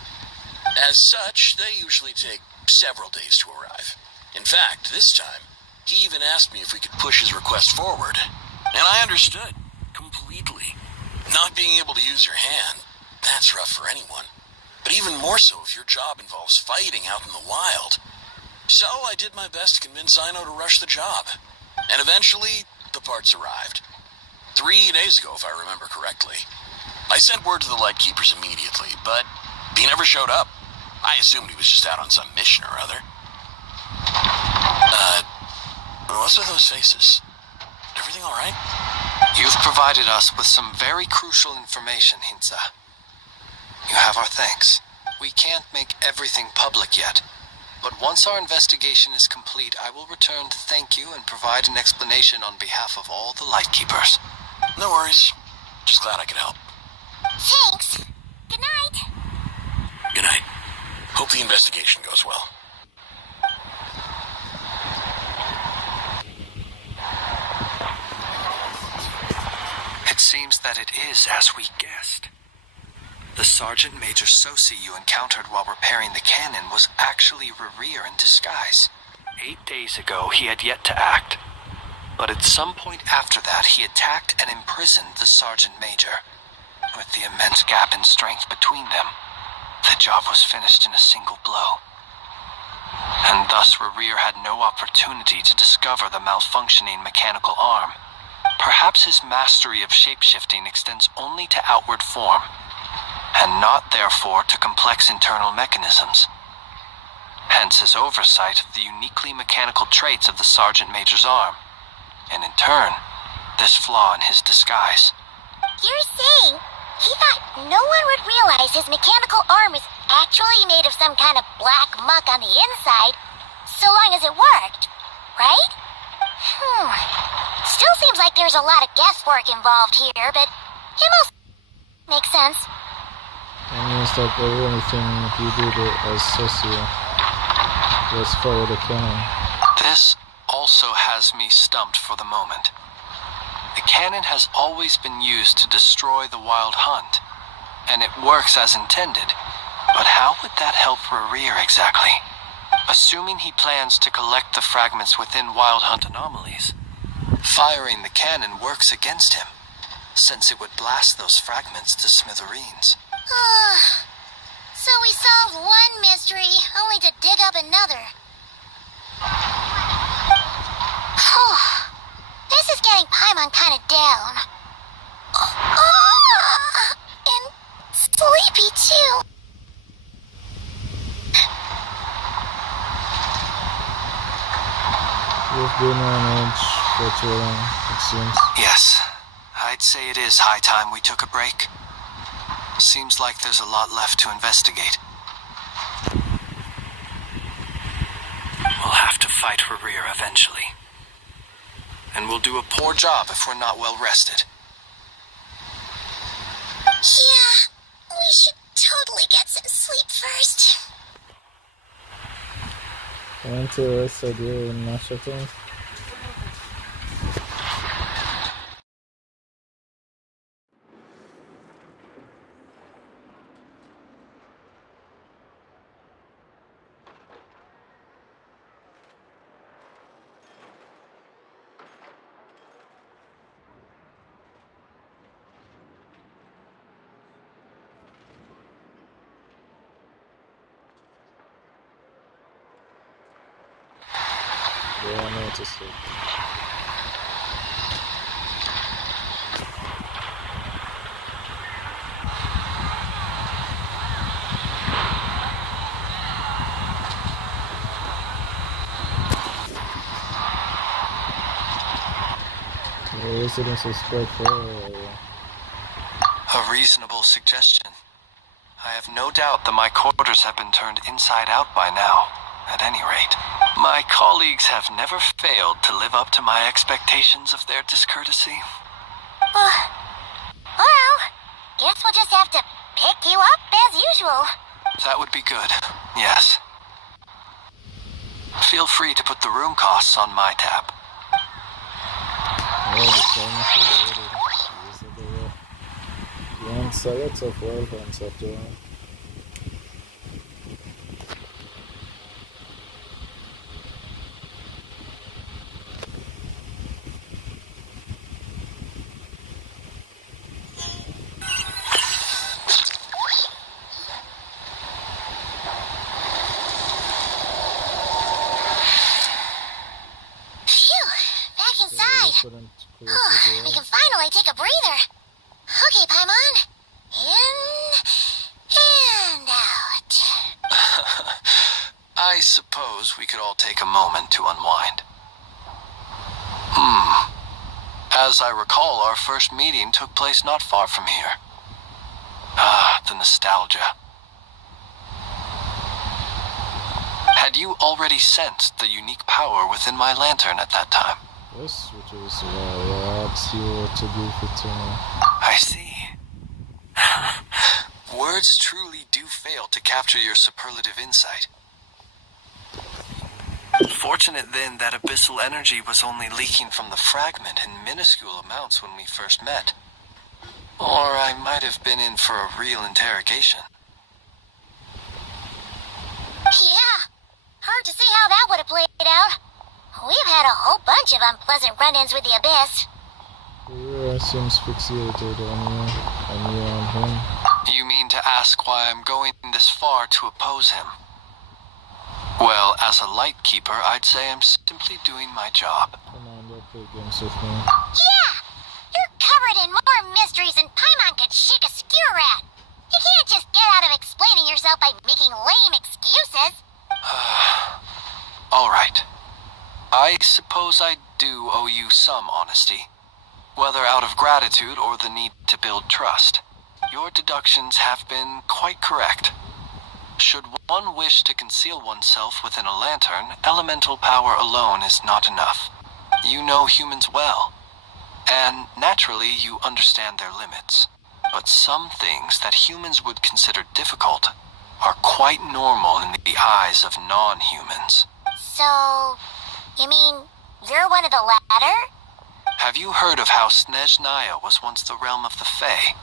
As such, they usually take several days to arrive. In fact, this time, he even asked me if we could push his request forward. And I understood, completely. Not being able to use your hand, that's rough for anyone. But even more so if your job involves fighting out in the wild. So I did my best to convince Aino to rush the job. And eventually, the parts arrived. 3 days ago, if I remember correctly. I sent word to the Lightkeepers immediately, but he never showed up. I assumed he was just out on some mission or other. What's with those faces? Everything alright? You've provided us with some very crucial information, Hinza. You have our thanks. We can't make everything public yet. But once our investigation is complete, I will return to thank you and provide an explanation on behalf of all the Lightkeepers. No worries. Just glad I could help. Thanks. Good night. Good night. Hope the investigation goes well. It seems that it is as we guessed. The Sergeant Major Sosi you encountered while repairing the cannon was actually Rerir in disguise. 8 days ago, he had yet to act. But at some point after that, he attacked and imprisoned the Sergeant Major. With the immense gap in strength between them, the job was finished in a single blow. And thus Rerir had no opportunity to discover the malfunctioning mechanical arm. Perhaps his mastery of shapeshifting extends only to outward form, and not therefore to complex internal mechanisms. Hence his oversight of the uniquely mechanical traits of the Sergeant Major's arm, and in turn, this flaw in his disguise. You're saying he thought no one would realize his mechanical arm is actually made of some kind of black muck on the inside, so long as it worked, right? Still seems like there's a lot of guesswork involved here, but it must make sense. That means that everything he did as Sosi was for the cannon. This also has me stumped for the moment. The cannon has always been used to destroy the Wild Hunt, and it works as intended. But how would that help Rerir exactly? Assuming he plans to collect the fragments within Wild Hunt anomalies, firing the cannon works against him, since it would blast those fragments to smithereens. So we solved one mystery, only to dig up another. This is getting Paimon kind of down. And sleepy too. We've been on edge for too long, it seems. Yes, I'd say it is high time we took a break. Seems like there's a lot left to investigate. We'll have to fight Rerir eventually. And we'll do a poor job if we're not well rested. Yeah, we should totally get some sleep first. Interested in match, I think. Yeah, I noticed it. The residence is quite far. A reasonable suggestion. I have no doubt that my quarters have been turned inside out by now, at any rate. My colleagues have never failed to live up to my expectations of their discourtesy. Well, guess we'll just have to pick you up as usual. That would be good, yes. Feel free to put the room costs on my tab. Oh, the pharmacy already. You want salads of Wild Hunts after all? We can finally take a breather. Okay, Paimon. In and out. I suppose we could all take a moment to unwind. As I recall, our first meeting took place not far from here. The nostalgia. Had you already sensed the unique power within my lantern at that time? Yes, which is why I asked you to give it to me. I see. Words truly do fail to capture your superlative insight. Fortunate then that abyssal energy was only leaking from the fragment in minuscule amounts when we first met. Or I might have been in for a real interrogation. Yeah, hard to see how that would have played out. We've had a whole bunch of unpleasant run-ins with the Abyss. Rira seems fixated on you and him. You mean to ask why I'm going this far to oppose him? Well, as a light keeper, I'd say I'm simply doing my job. Come on, go play games with me. Yeah! You're covered in more mysteries than Paimon could shake a skewer at. You can't just get out of explaining yourself by making lame excuses. All right. I suppose I do owe you some honesty. Whether out of gratitude or the need to build trust. Your deductions have been quite correct. Should one wish to conceal oneself within a lantern, elemental power alone is not enough. You know humans well, and naturally you understand their limits. But some things that humans would consider difficult are quite normal in the eyes of non-humans. So, you mean you're one of the latter? Have you heard of how Snezhnaya was once the realm of the Fae?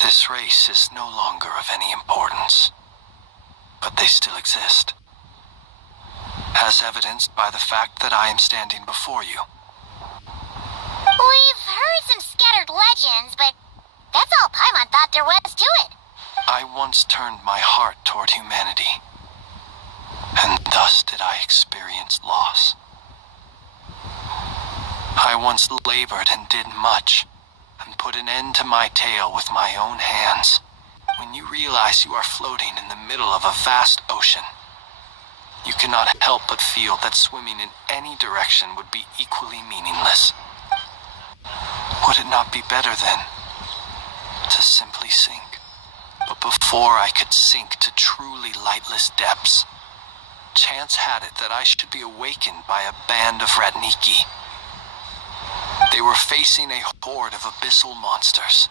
This race is no longer of any importance, but they still exist, as evidenced by the fact that I am standing before you. We've heard some scattered legends, but that's all Paimon thought there was to it. I once turned my heart toward humanity, and thus did I experience loss. I once labored and did much, and put an end to my tale with my own hands. When you realize you are floating in the middle of a vast ocean, you cannot help but feel that swimming in any direction would be equally meaningless. Would it not be better then to simply sink? But before I could sink to truly lightless depths, chance had it that I should be awakened by a band of Ratniki. They were facing a horde of abyssal monsters,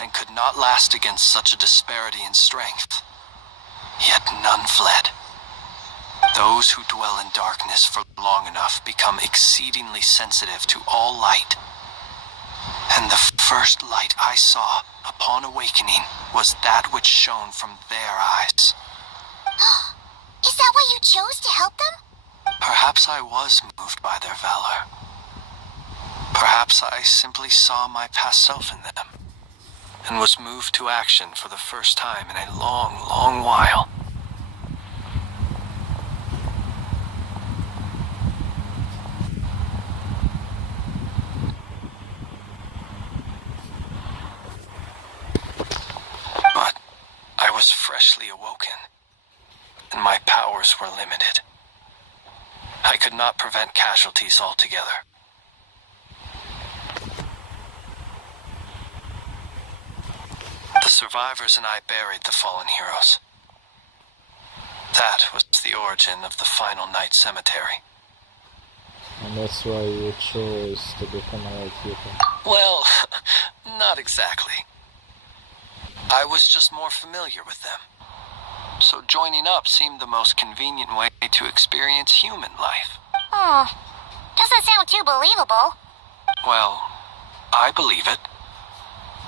and could not last against such a disparity in strength. Yet none fled. Those who dwell in darkness for long enough become exceedingly sensitive to all light. And the first light I saw upon awakening was that which shone from their eyes. Is that why you chose to help them? Perhaps I was moved by their valor. Perhaps I simply saw my past self in them, and was moved to action for the first time in a long, long while. But I was freshly awoken, and my powers were limited. I could not prevent casualties altogether. The survivors and I buried the fallen heroes. That was the origin of the final night cemetery. And that's why you chose to become a light keeper. Well, not exactly. I was just more familiar with them. So joining up seemed the most convenient way to experience human life. Doesn't sound too believable. Well, I believe it.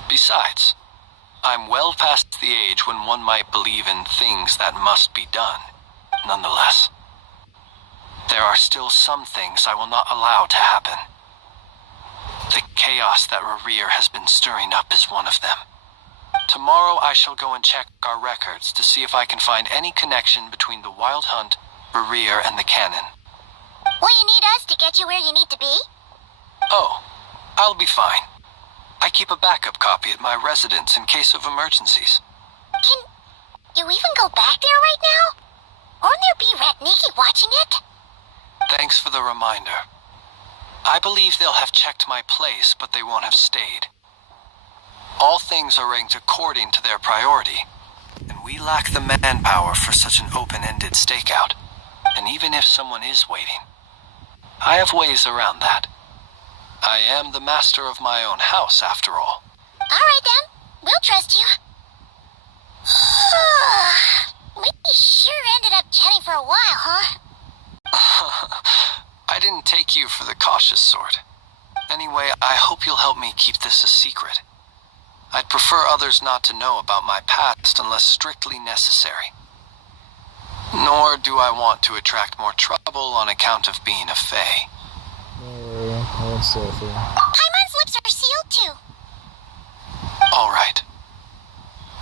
Besides, I'm well past the age when one might believe in things that must be done. Nonetheless, there are still some things I will not allow to happen. The chaos that Rerir has been stirring up is one of them. Tomorrow I shall go and check our records to see if I can find any connection between the Wild Hunt, Rerir, and the Cannon. Will you need us to get you where you need to be? Oh, I'll be fine. I keep a backup copy at my residence in case of emergencies. Can you even go back there right now? Won't there be Ratniki watching it? Thanks for the reminder. I believe they'll have checked my place, but they won't have stayed. All things are ranked according to their priority, and we lack the manpower for such an open-ended stakeout. And even if someone is waiting, I have ways around that. I am the master of my own house, after all. All right, then. We'll trust you. We sure ended up chatting for a while, huh? I didn't take you for the cautious sort. Anyway, I hope you'll help me keep this a secret. I'd prefer others not to know about my past unless strictly necessary. Nor do I want to attract more trouble on account of being a fae. Paimon's lips are sealed too. All right.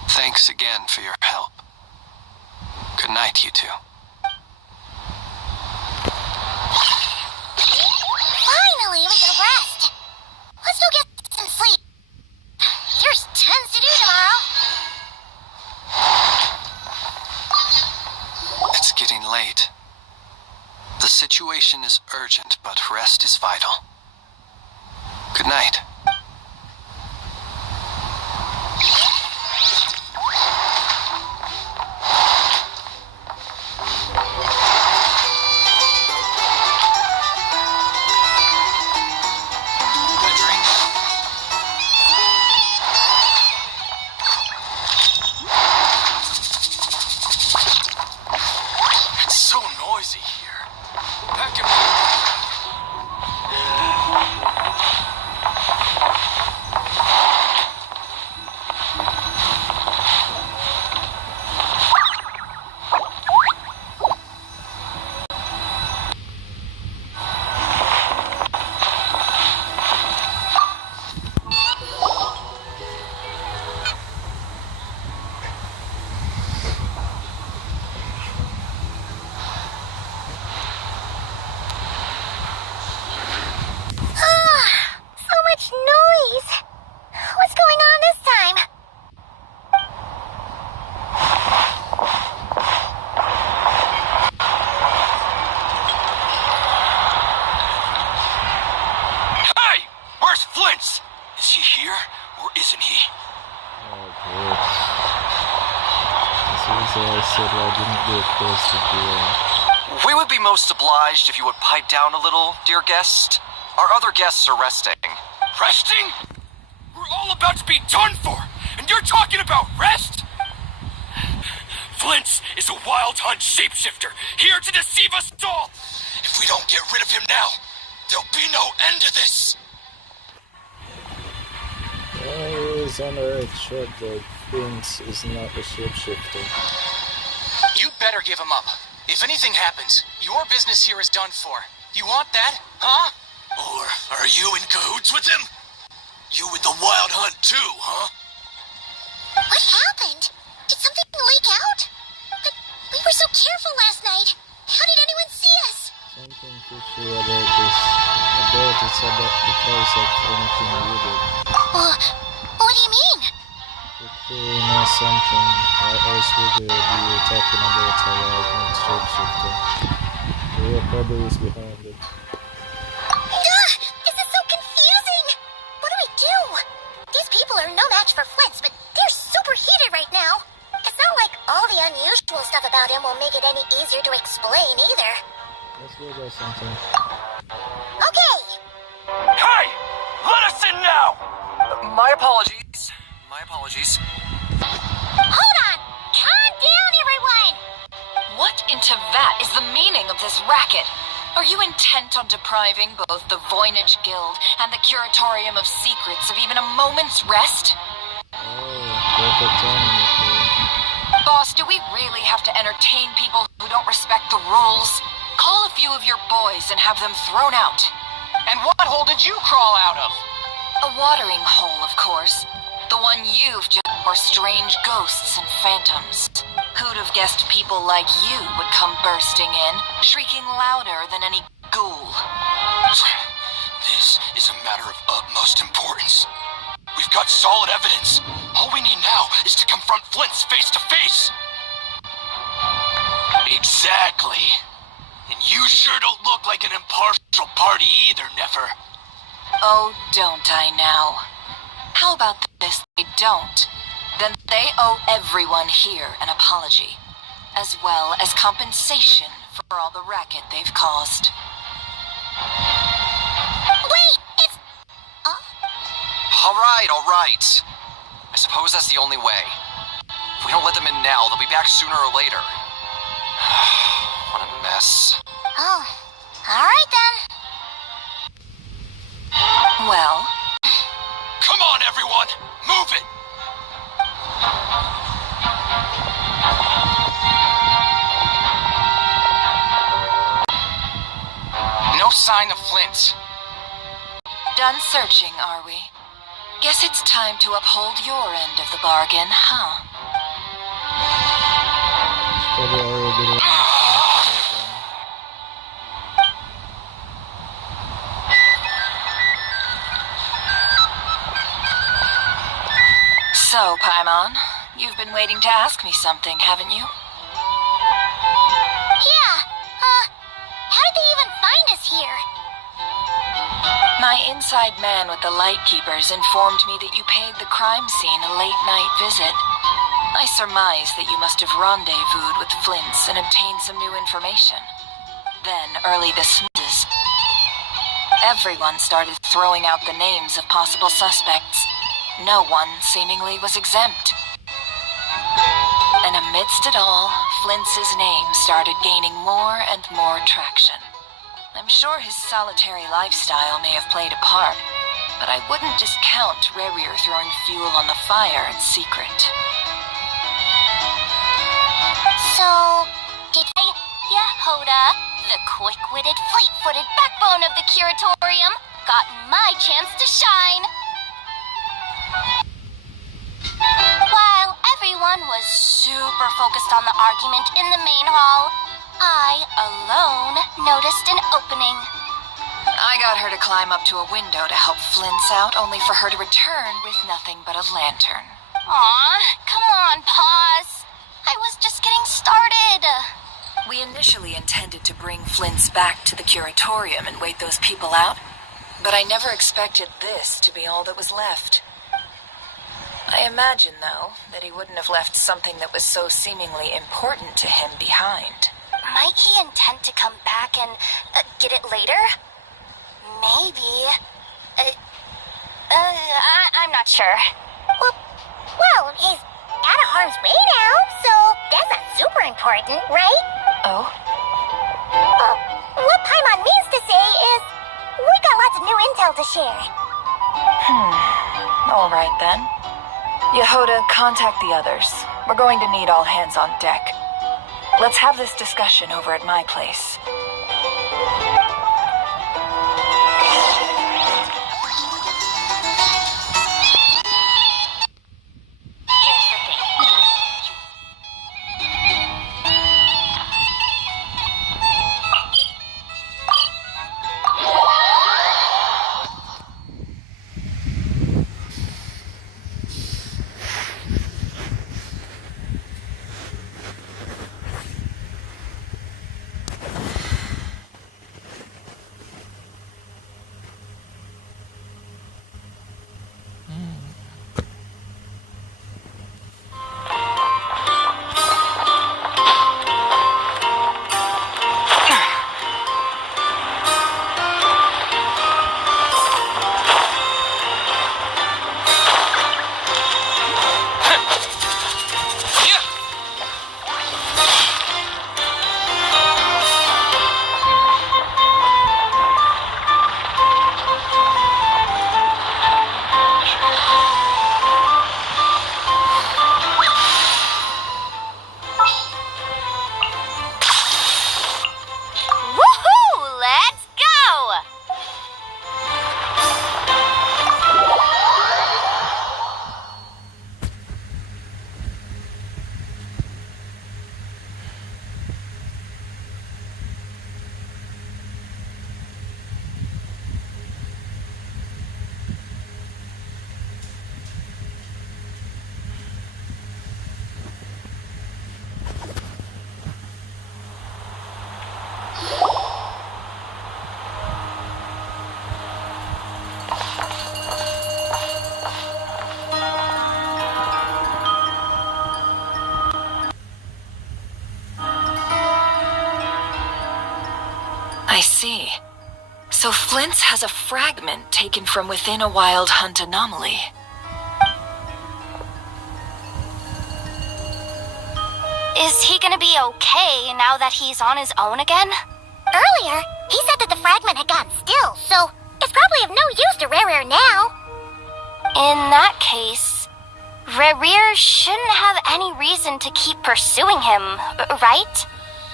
Thanks again for your help. Good night, you two. Finally, we can rest. Let's go get some sleep. There's tons to do tomorrow. It's getting late. The situation is urgent, but rest is vital. Good night. We would be most obliged if you would pipe down a little, dear guest. Our other guests are resting. Resting? We're all about to be done for, and you're talking about rest? Flint's is a wild hunt shapeshifter, here to deceive us all. If we don't get rid of him now, there'll be no end to this. Why is on Earth short that Prince is not a shapeshifter? You'd better give him up. If anything happens, your business here is done for. You want that, huh? Or are you in cahoots with him? You with the wild hunt too, huh? What happened? Did something leak out? But we were so careful last night. How did anyone see us? Something fishy about this. I doubt it's about because of anything you did. What do you mean? If you know something, why else would they be talking about a wild hunt shapeshifter? The real problem is behind it. This is so confusing! What do we do? These people are no match for Flint's, but they're super heated right now. It's not like all the unusual stuff about him will make it any easier to explain either. Let's go do something. Okay! Hey! Let us in now! My apologies. My apologies. Hold on! Calm down, everyone! What in Tevat is the meaning of this racket? Are you intent on depriving both the Voynich Guild and the Curatorium of Secrets of even a moment's rest? Perfect timing. Boss, do we really have to entertain people who don't respect the rules? Call a few of your boys and have them thrown out. And what hole did you crawl out of? A watering hole, of course. The one you've just for strange ghosts and phantoms. Who'd have guessed people like you would come bursting in, shrieking louder than any ghoul? This is a matter of utmost importance. We've got solid evidence. All we need now is to confront Flint's face to face. Exactly. And you sure don't look like an impartial party either, Nefer. Oh, don't I now? How about this? They don't. Then they owe everyone here an apology, as well as compensation for all the racket they've caused. Wait, it's... All right. I suppose that's the only way. If we don't let them in now, they'll be back sooner or later. What a mess. Oh, alright then. Well? Come on, everyone! Move it! No sign of Flint. Done searching, are we? Guess it's time to uphold your end of the bargain, huh? Probably already. So, Paimon, you've been waiting to ask me something, haven't you? Yeah, how did they even find us here? My inside man with the Lightkeepers informed me that you paid the crime scene a late-night visit. I surmise that you must have rendezvoused with Flint's and obtained some new information. Then, early this morning, everyone started throwing out the names of possible suspects. No one, seemingly, was exempt. And amidst it all, Flint's name started gaining more and more traction. I'm sure his solitary lifestyle may have played a part, but I wouldn't discount Rerir throwing fuel on the fire in secret. So, did Yehoda, the quick-witted, fleet-footed backbone of the Curatorium, got my chance to shine? While everyone was super focused on the argument in the main hall, I, alone, noticed an opening. I got her to climb up to a window to help Flint's out, only for her to return with nothing but a lantern. Aw, come on, pause. I was just getting started. We initially intended to bring Flint's back to the Curatorium and wait those people out, but I never expected this to be all that was left. I imagine, though, that he wouldn't have left something that was so seemingly important to him behind. Might he intend to come back and get it later? Maybe. I'm not sure. Well, he's out of harm's way now, so that's not super important, right? Oh? What Paimon means to say is, we got lots of new intel to share. All right, then. Yehoda, contact the others. We're going to need all hands on deck. Let's have this discussion over at my place. Here's the thing. I see. So Flint's has a fragment taken from within a wild hunt anomaly. Is he gonna be okay now that he's on his own again? Earlier, he said that the fragment had gotten still, so it's probably of no use to Rare now. In that case, Rare shouldn't have any reason to keep pursuing him, right?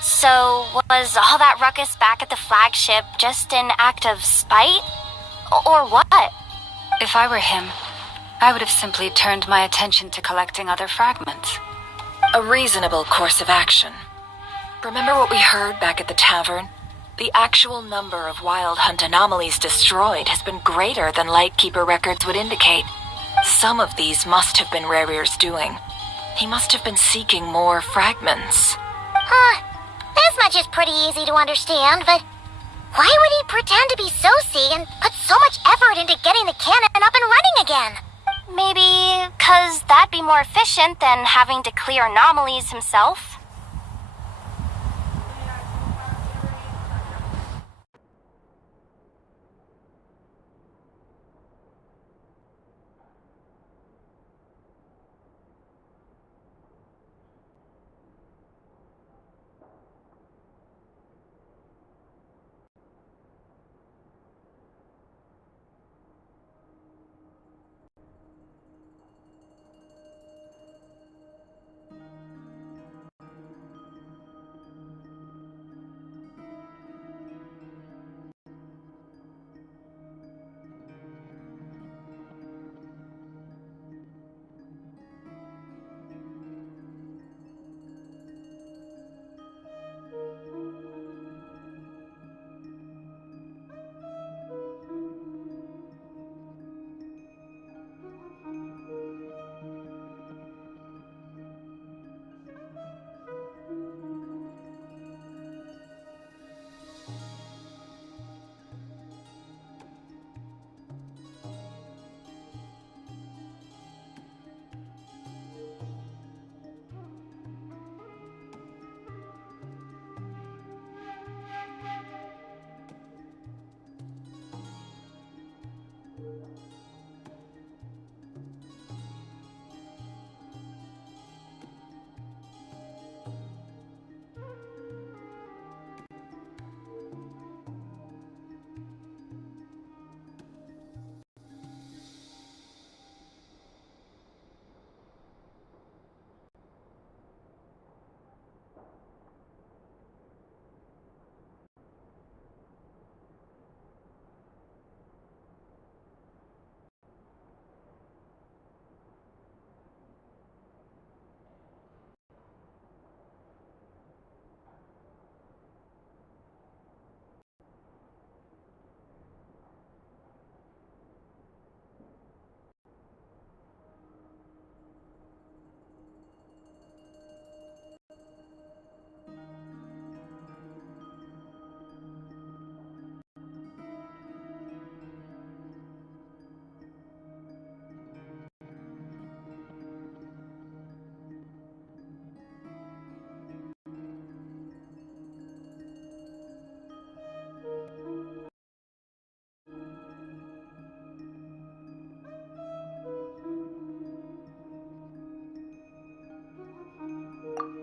So, was all that ruckus back at the flagship just an act of spite? Or what? If I were him, I would have simply turned my attention to collecting other fragments. A reasonable course of action. Remember what we heard back at the tavern? The actual number of Wild Hunt anomalies destroyed has been greater than Lightkeeper records would indicate. Some of these must have been Rare's doing. He must have been seeking more fragments. This much is pretty easy to understand, but why would he pretend to be Soci and put so much effort into getting the cannon up and running again? Maybe 'cause that'd be more efficient than having to clear anomalies himself?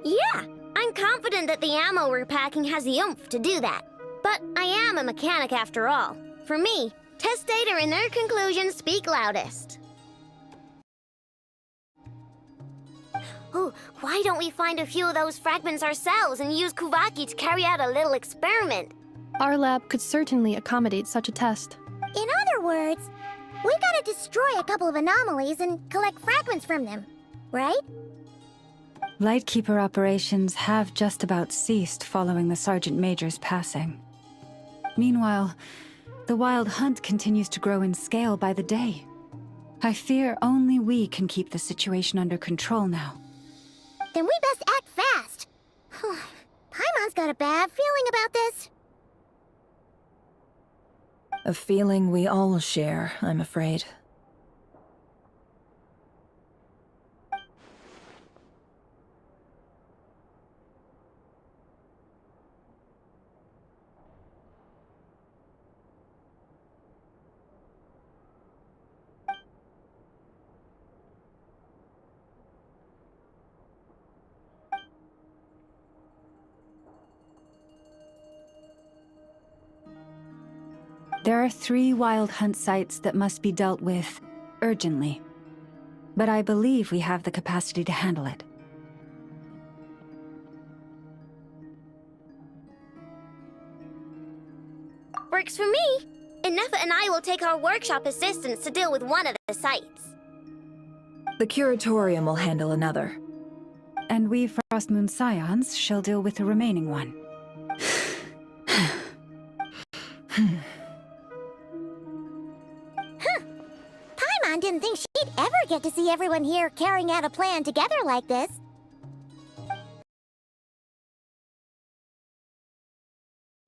Yeah, I'm confident that the ammo we're packing has the oomph to do that. But I am a mechanic after all. For me, test data and their conclusions speak loudest. Oh, why don't we find a few of those fragments ourselves and use Kuvaki to carry out a little experiment? Our lab could certainly accommodate such a test. In other words, we gotta destroy a couple of anomalies and collect fragments from them, right? Lightkeeper operations have just about ceased following the Sergeant Major's passing. Meanwhile, the Wild Hunt continues to grow in scale by the day. I fear only we can keep the situation under control now. Then we best act fast. Paimon's got a bad feeling about this. A feeling we all share, I'm afraid. There are 3 wild hunt sites that must be dealt with urgently. But I believe we have the capacity to handle it. Works for me. Ineffa and I will take our workshop assistants to deal with one of the sites. The curatorium will handle another. And we Frostmoon Scions shall deal with the remaining one. Paimon didn't think she'd ever get to see everyone here carrying out a plan together like this.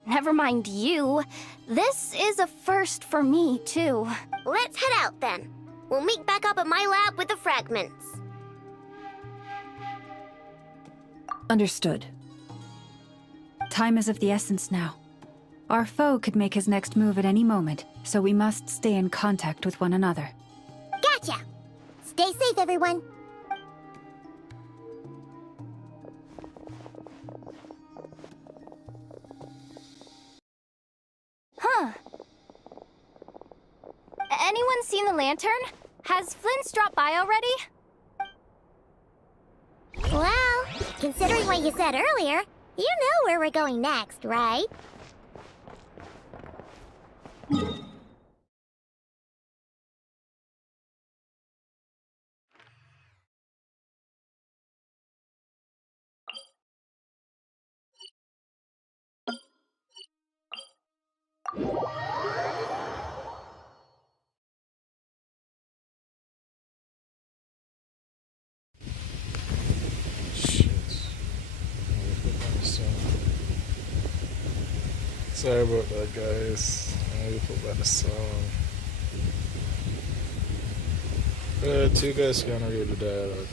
Never mind you. This is a first for me, too. Let's head out then. We'll meet back up at my lab with the fragments. Understood. Time is of the essence now. Our foe could make his next move at any moment, so we must stay in contact with one another. Gotcha! Stay safe, everyone. Huh. Anyone seen the lantern? Has Flint's dropped by already? Well, considering what you said earlier, you know where we're going next, right? Sorry about that, guys. I need to put back the song. 2 guys gonna read the dialogue.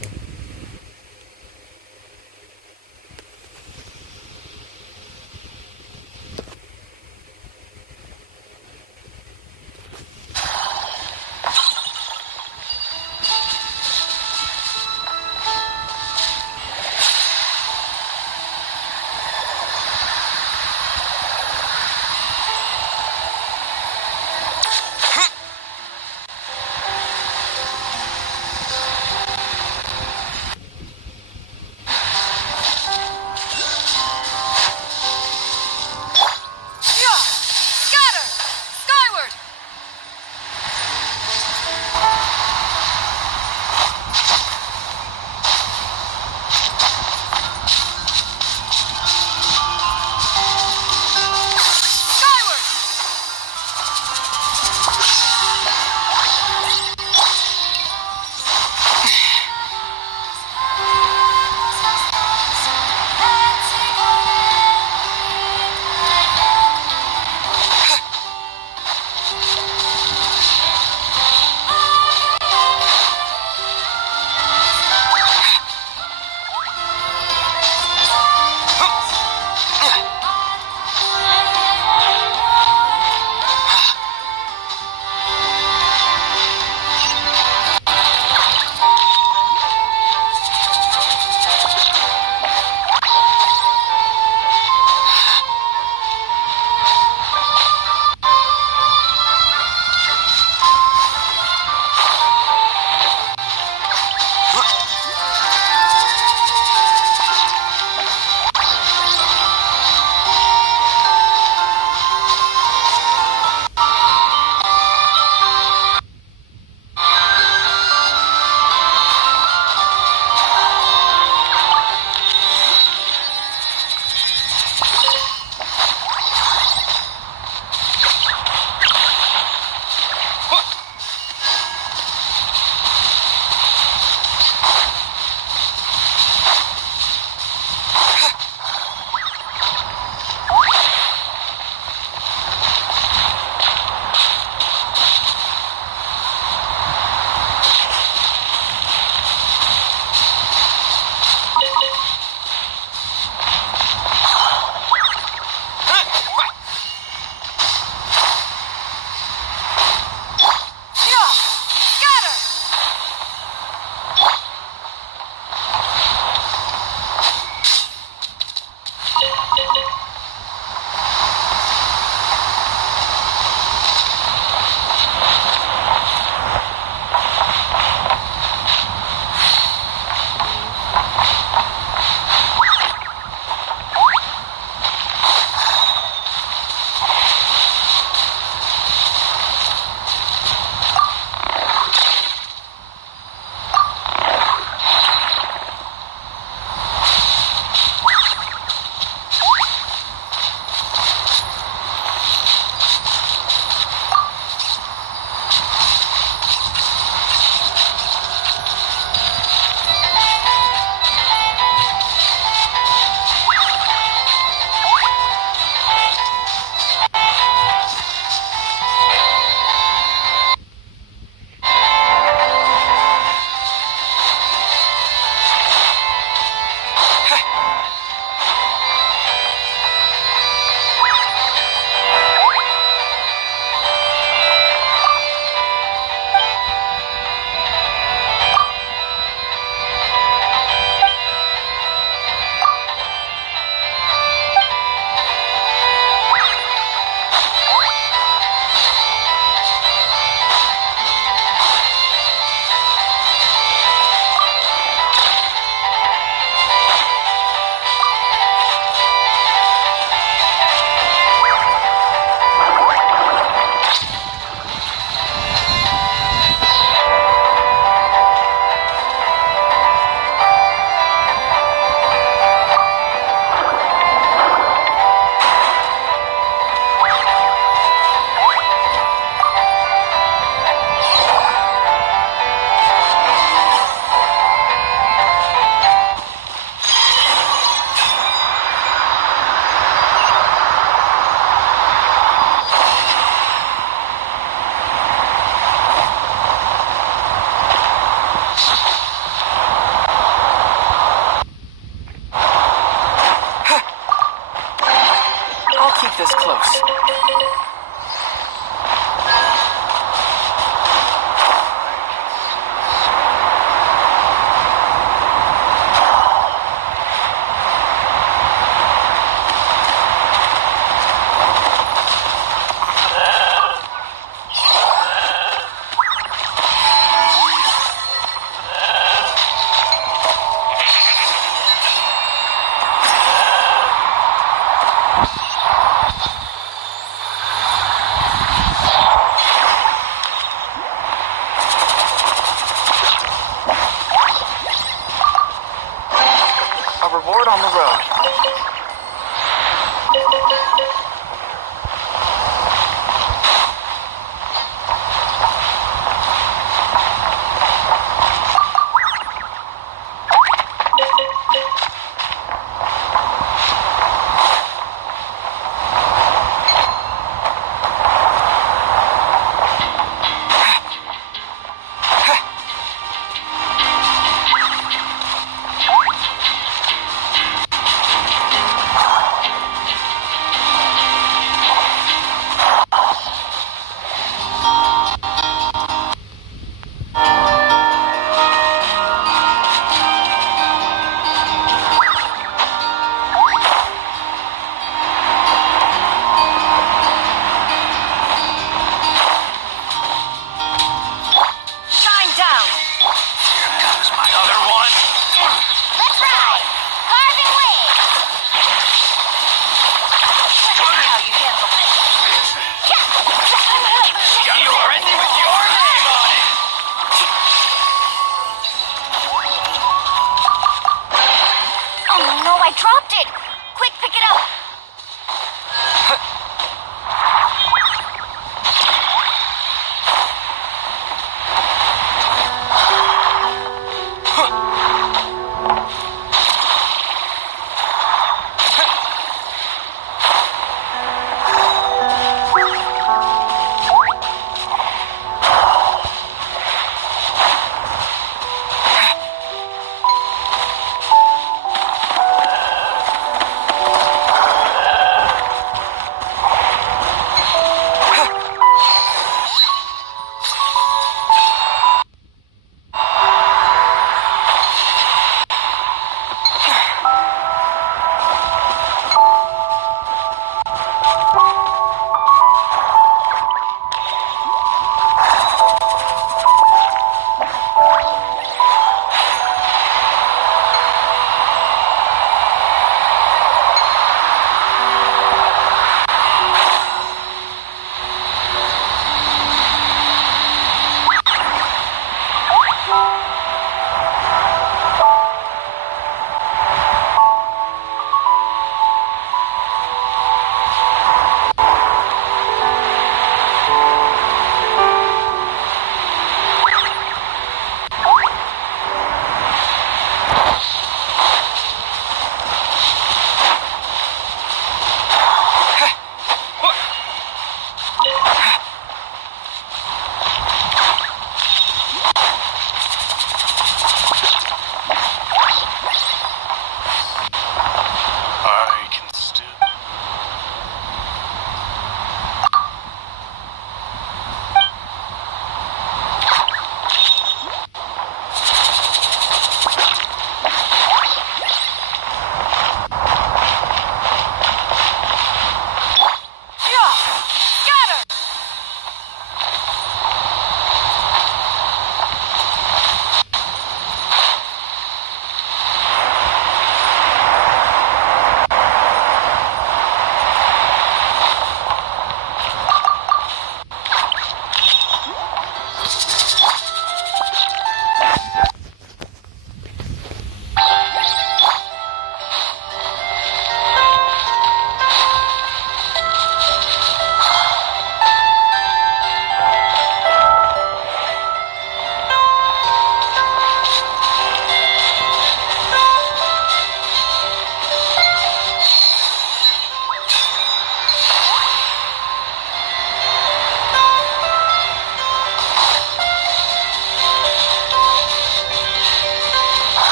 keep this close.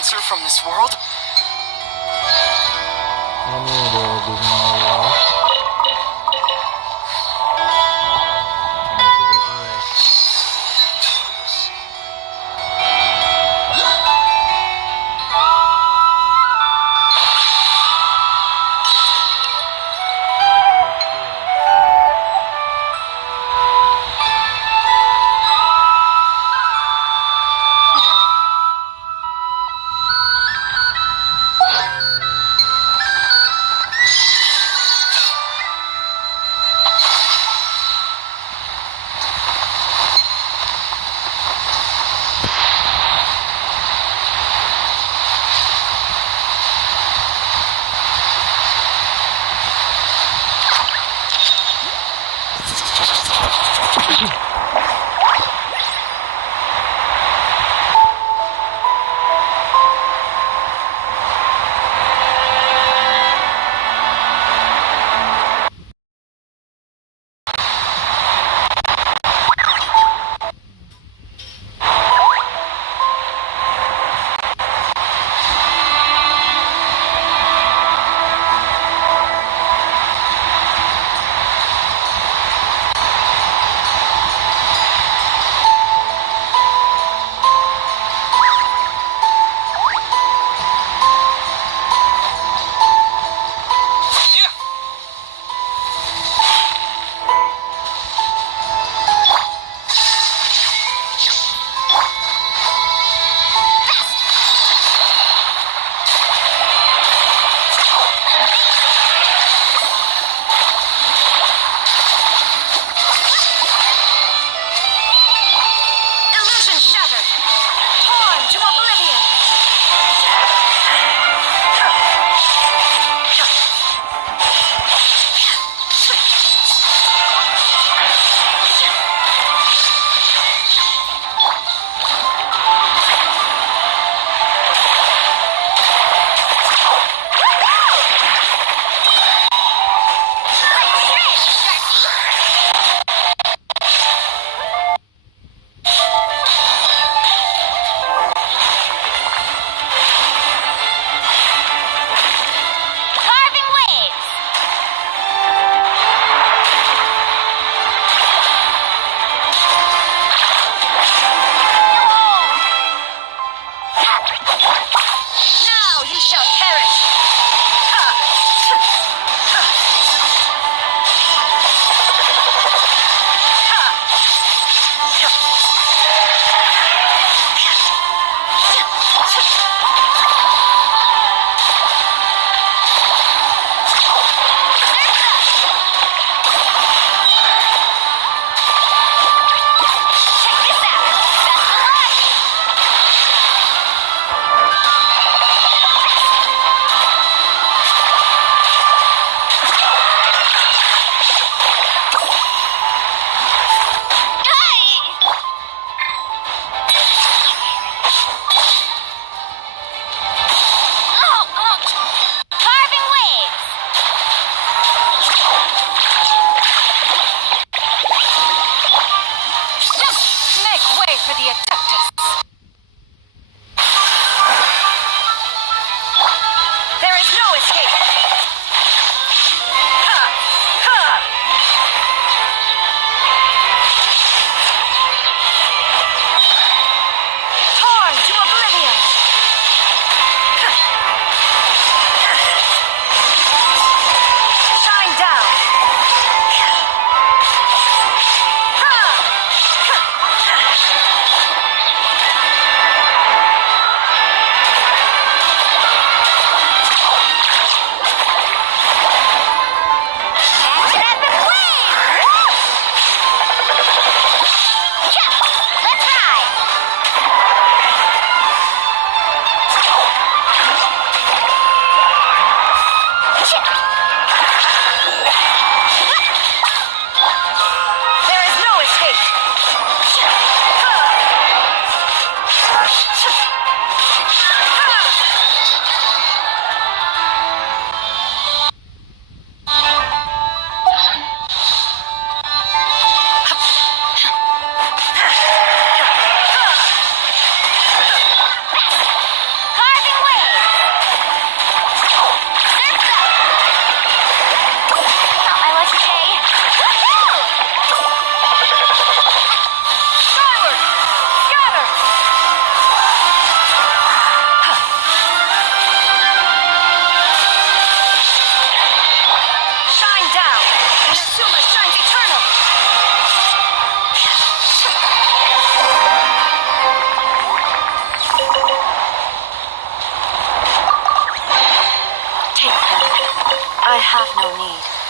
answer from this world? I knew there would be more words. Into the earth. I have no need.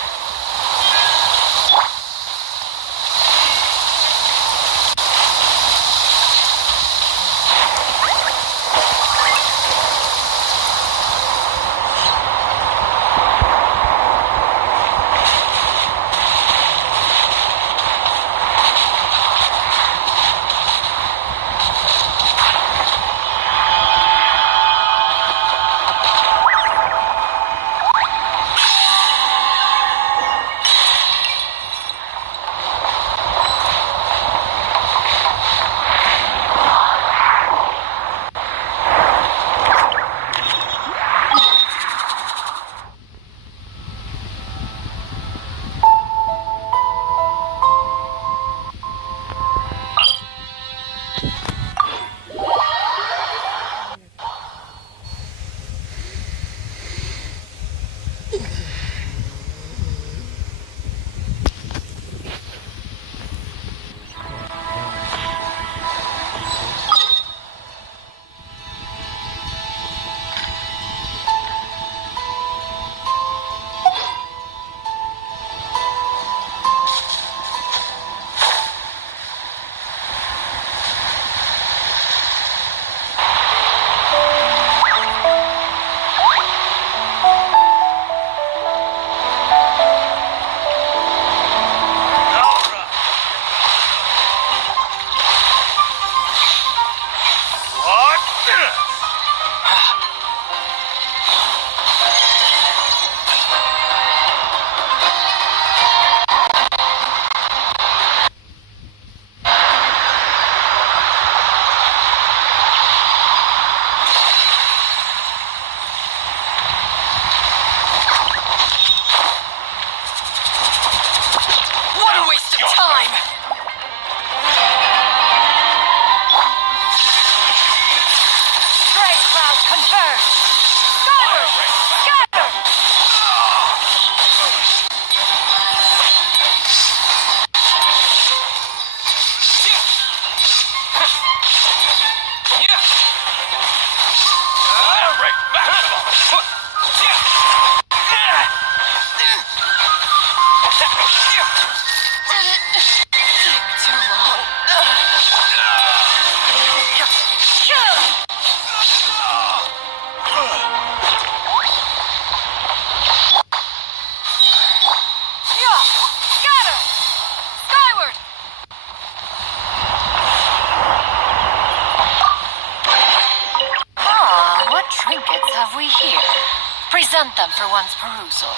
Present them for one's perusal.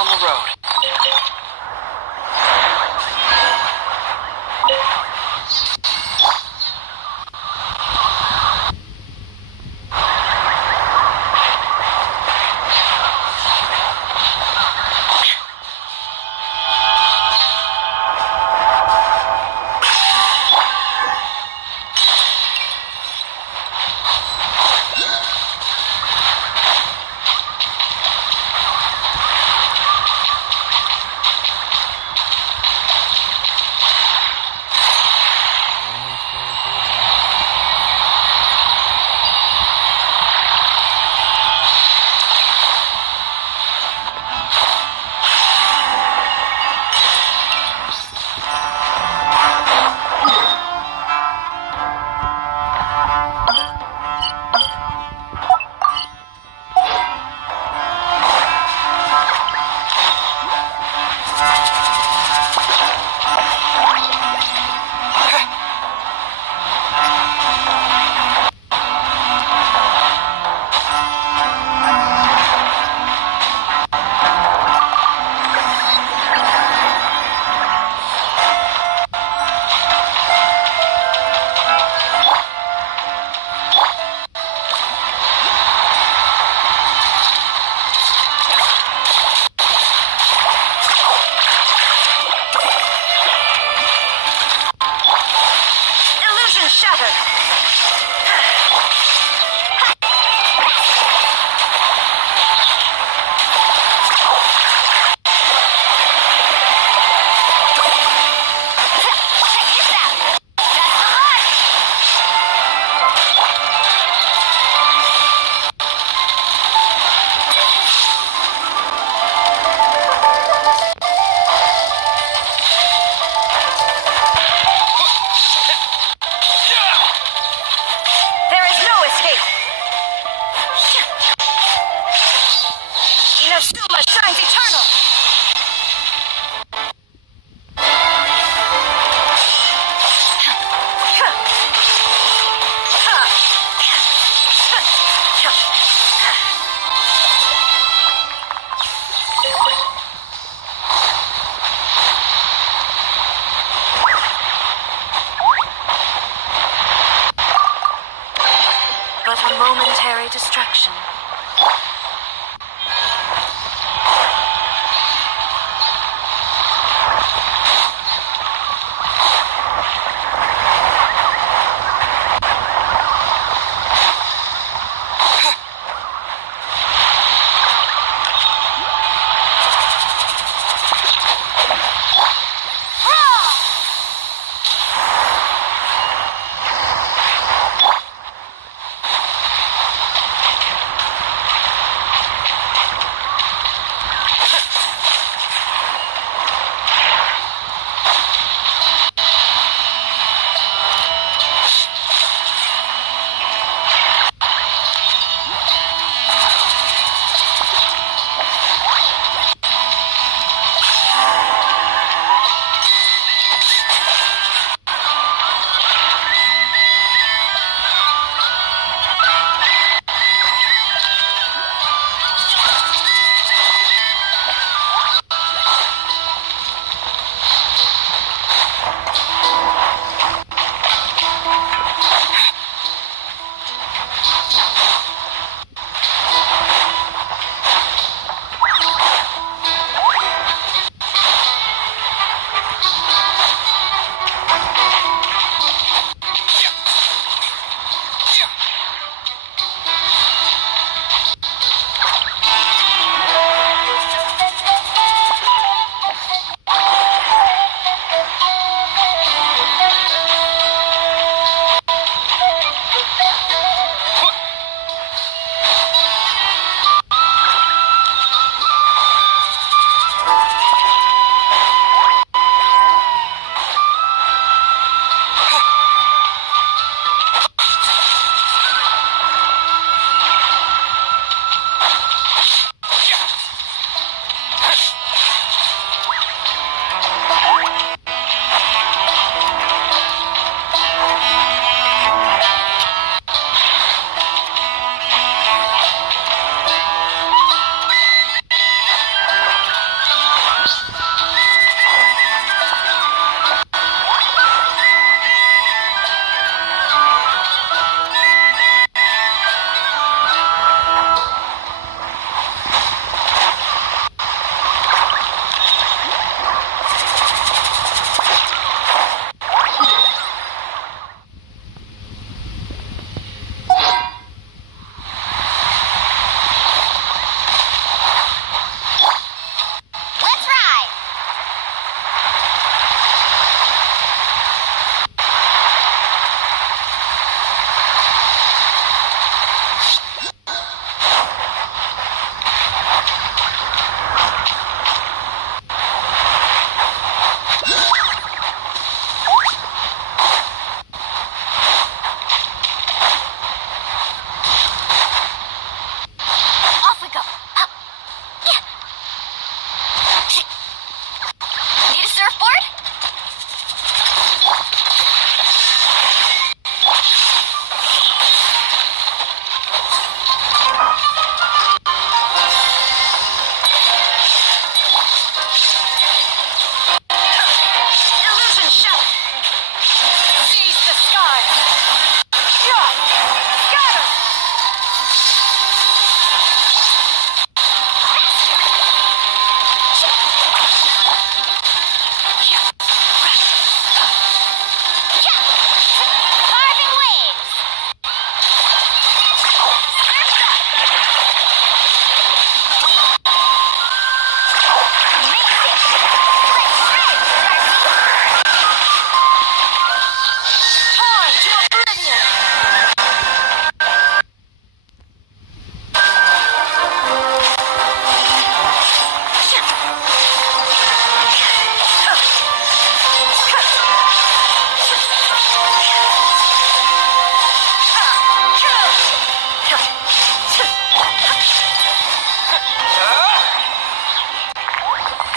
on the road.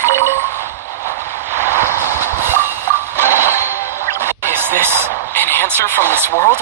Is this an answer from this world?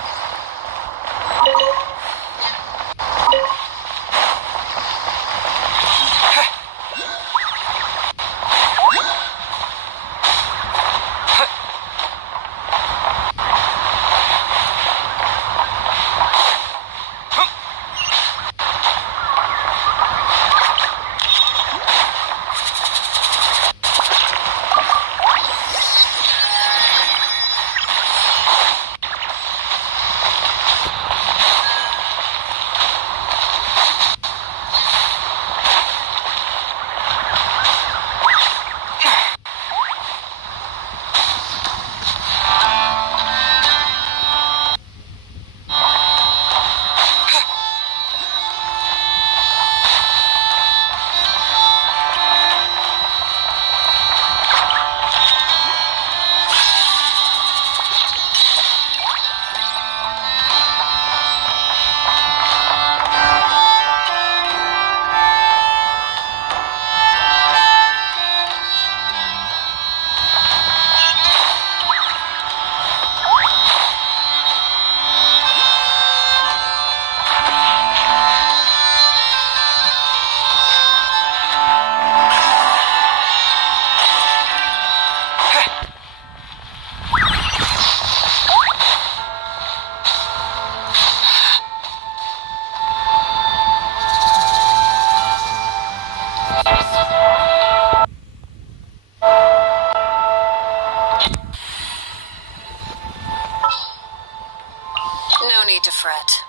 No need to fret.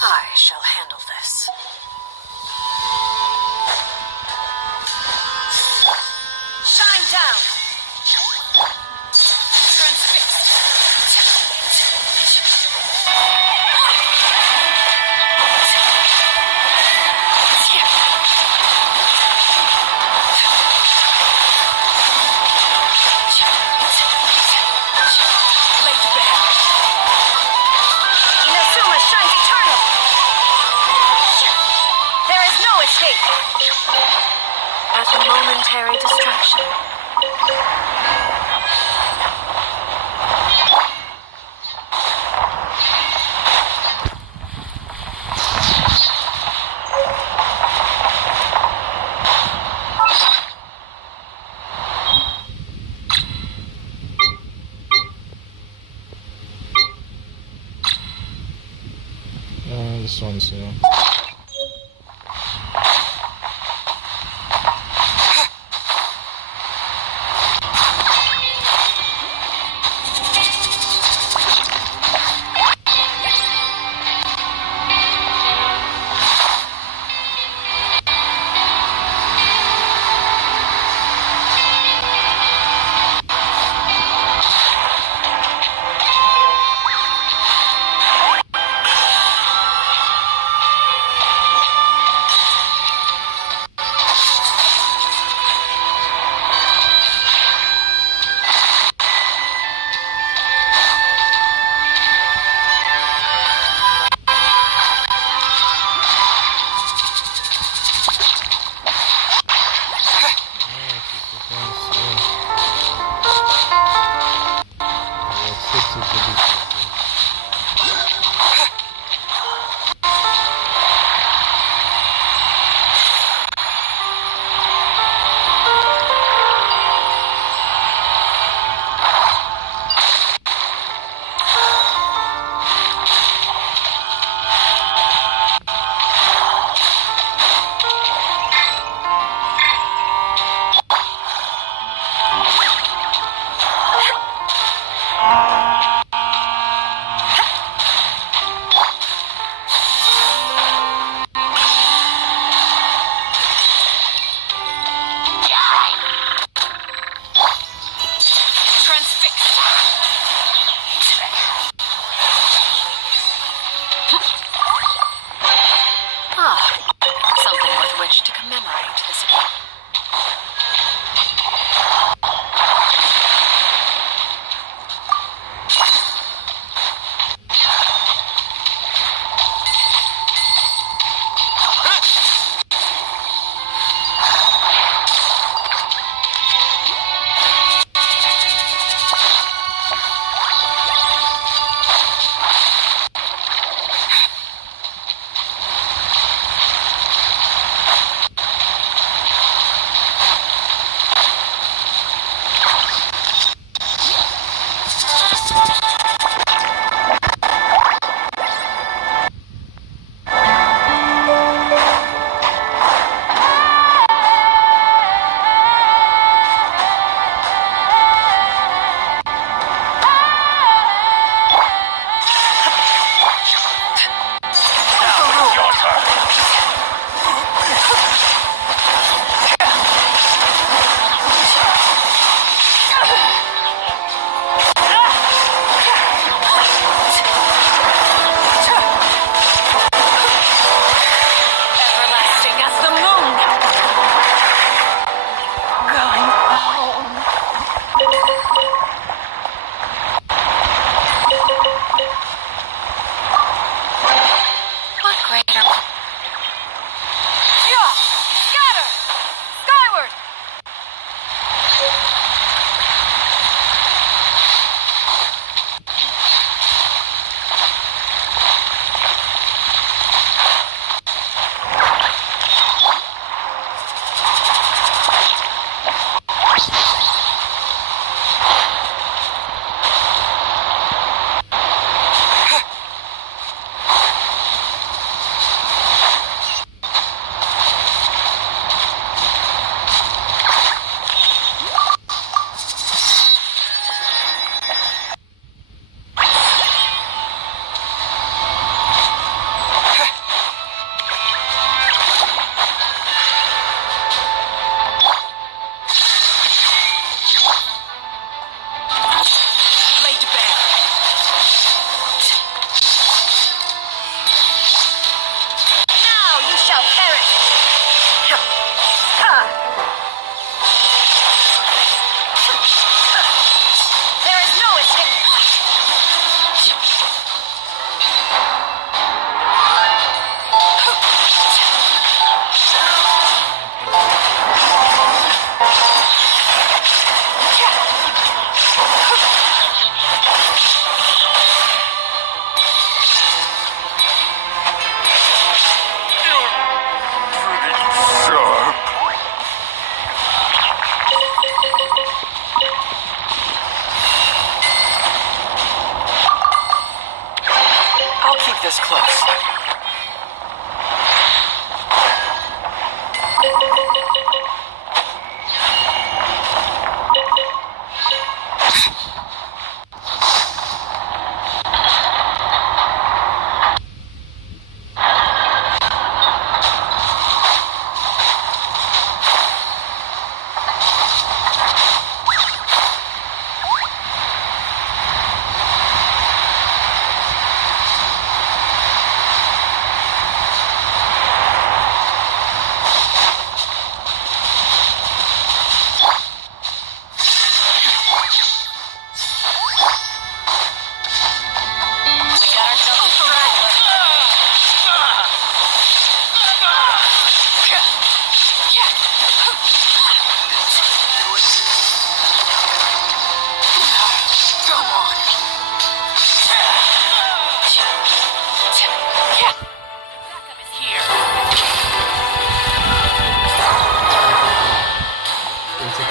I shall handle this. Shine down! Transfix! Laid bare. Inazuma shines eternal! There is no escape! At a momentary distraction. This one's new.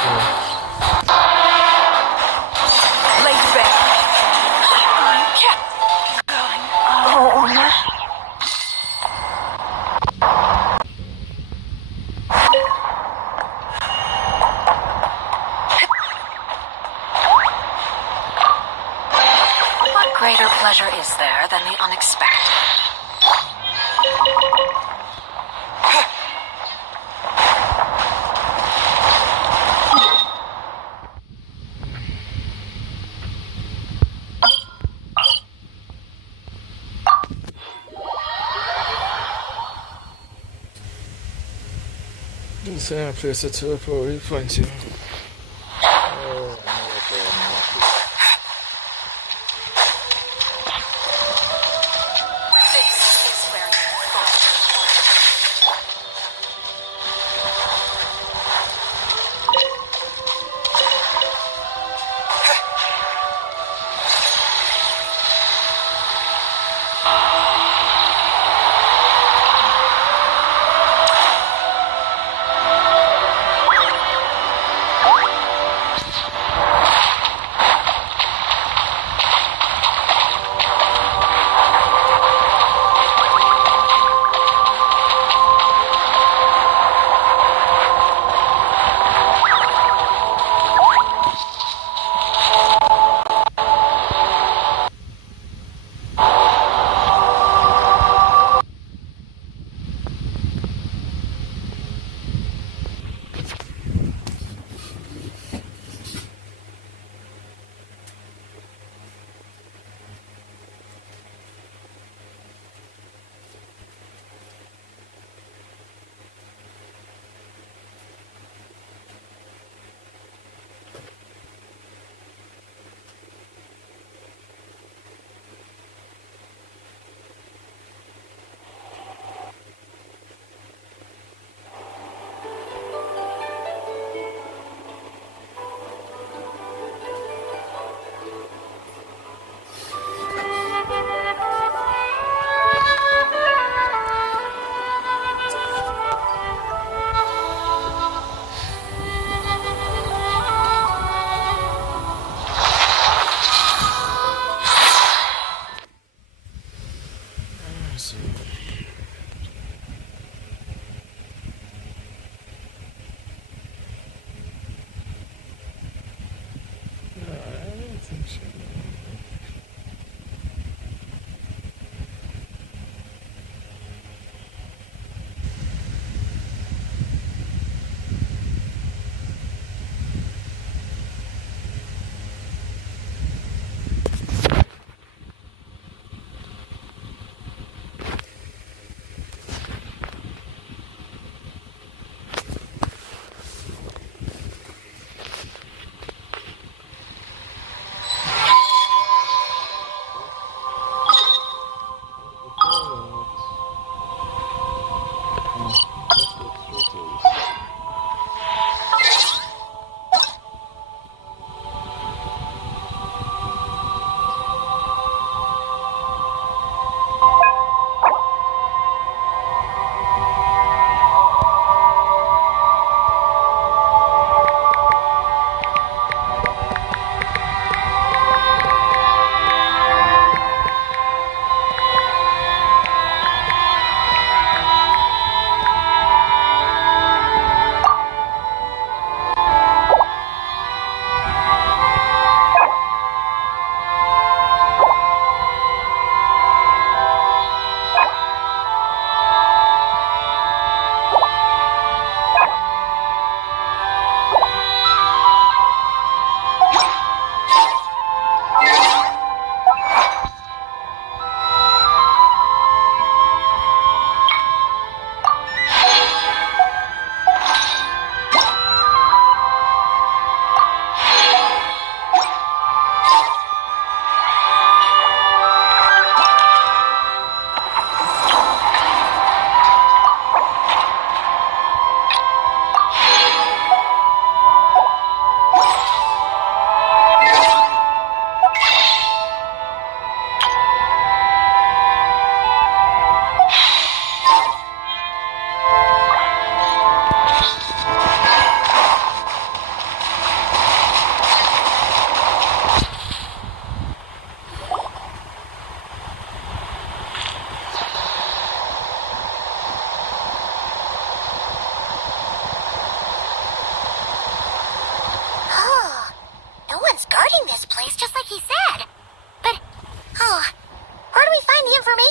Laid back. Oh, no. What greater pleasure is there than the unexpected? Så jeg pladser tøjet på ude for en time.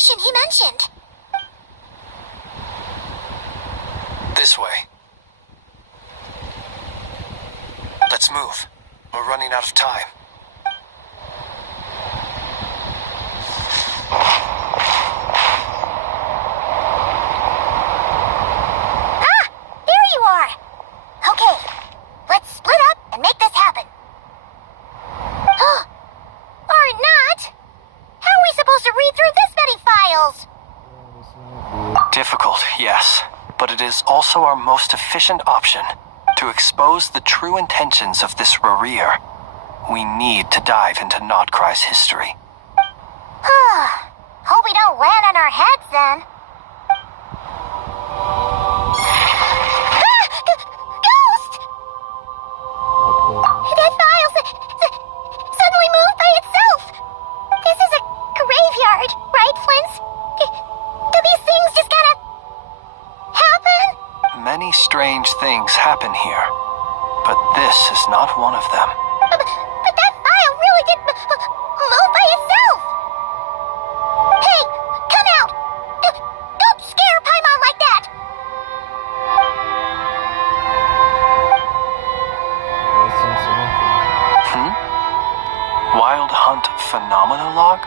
mission he mentioned? This way. Let's move. We're running out of time. Ah! There you are! Okay, let's split up and make this happen. Or not! How are we supposed to read through this many files? Difficult, yes, but it is also our most efficient option. To expose the true intentions of this Rarir, we need to dive into Notcry's history. Hope we don't land on our heads then. Ghost! That file suddenly moved by itself. This is a graveyard, right, Flint? Do these things just gotta happen? Many strange things happen here, but this is not one of them. But that file really did move by itself. Hey, come out! Don't scare Paimon like that! Wild Hunt Phenomenologue?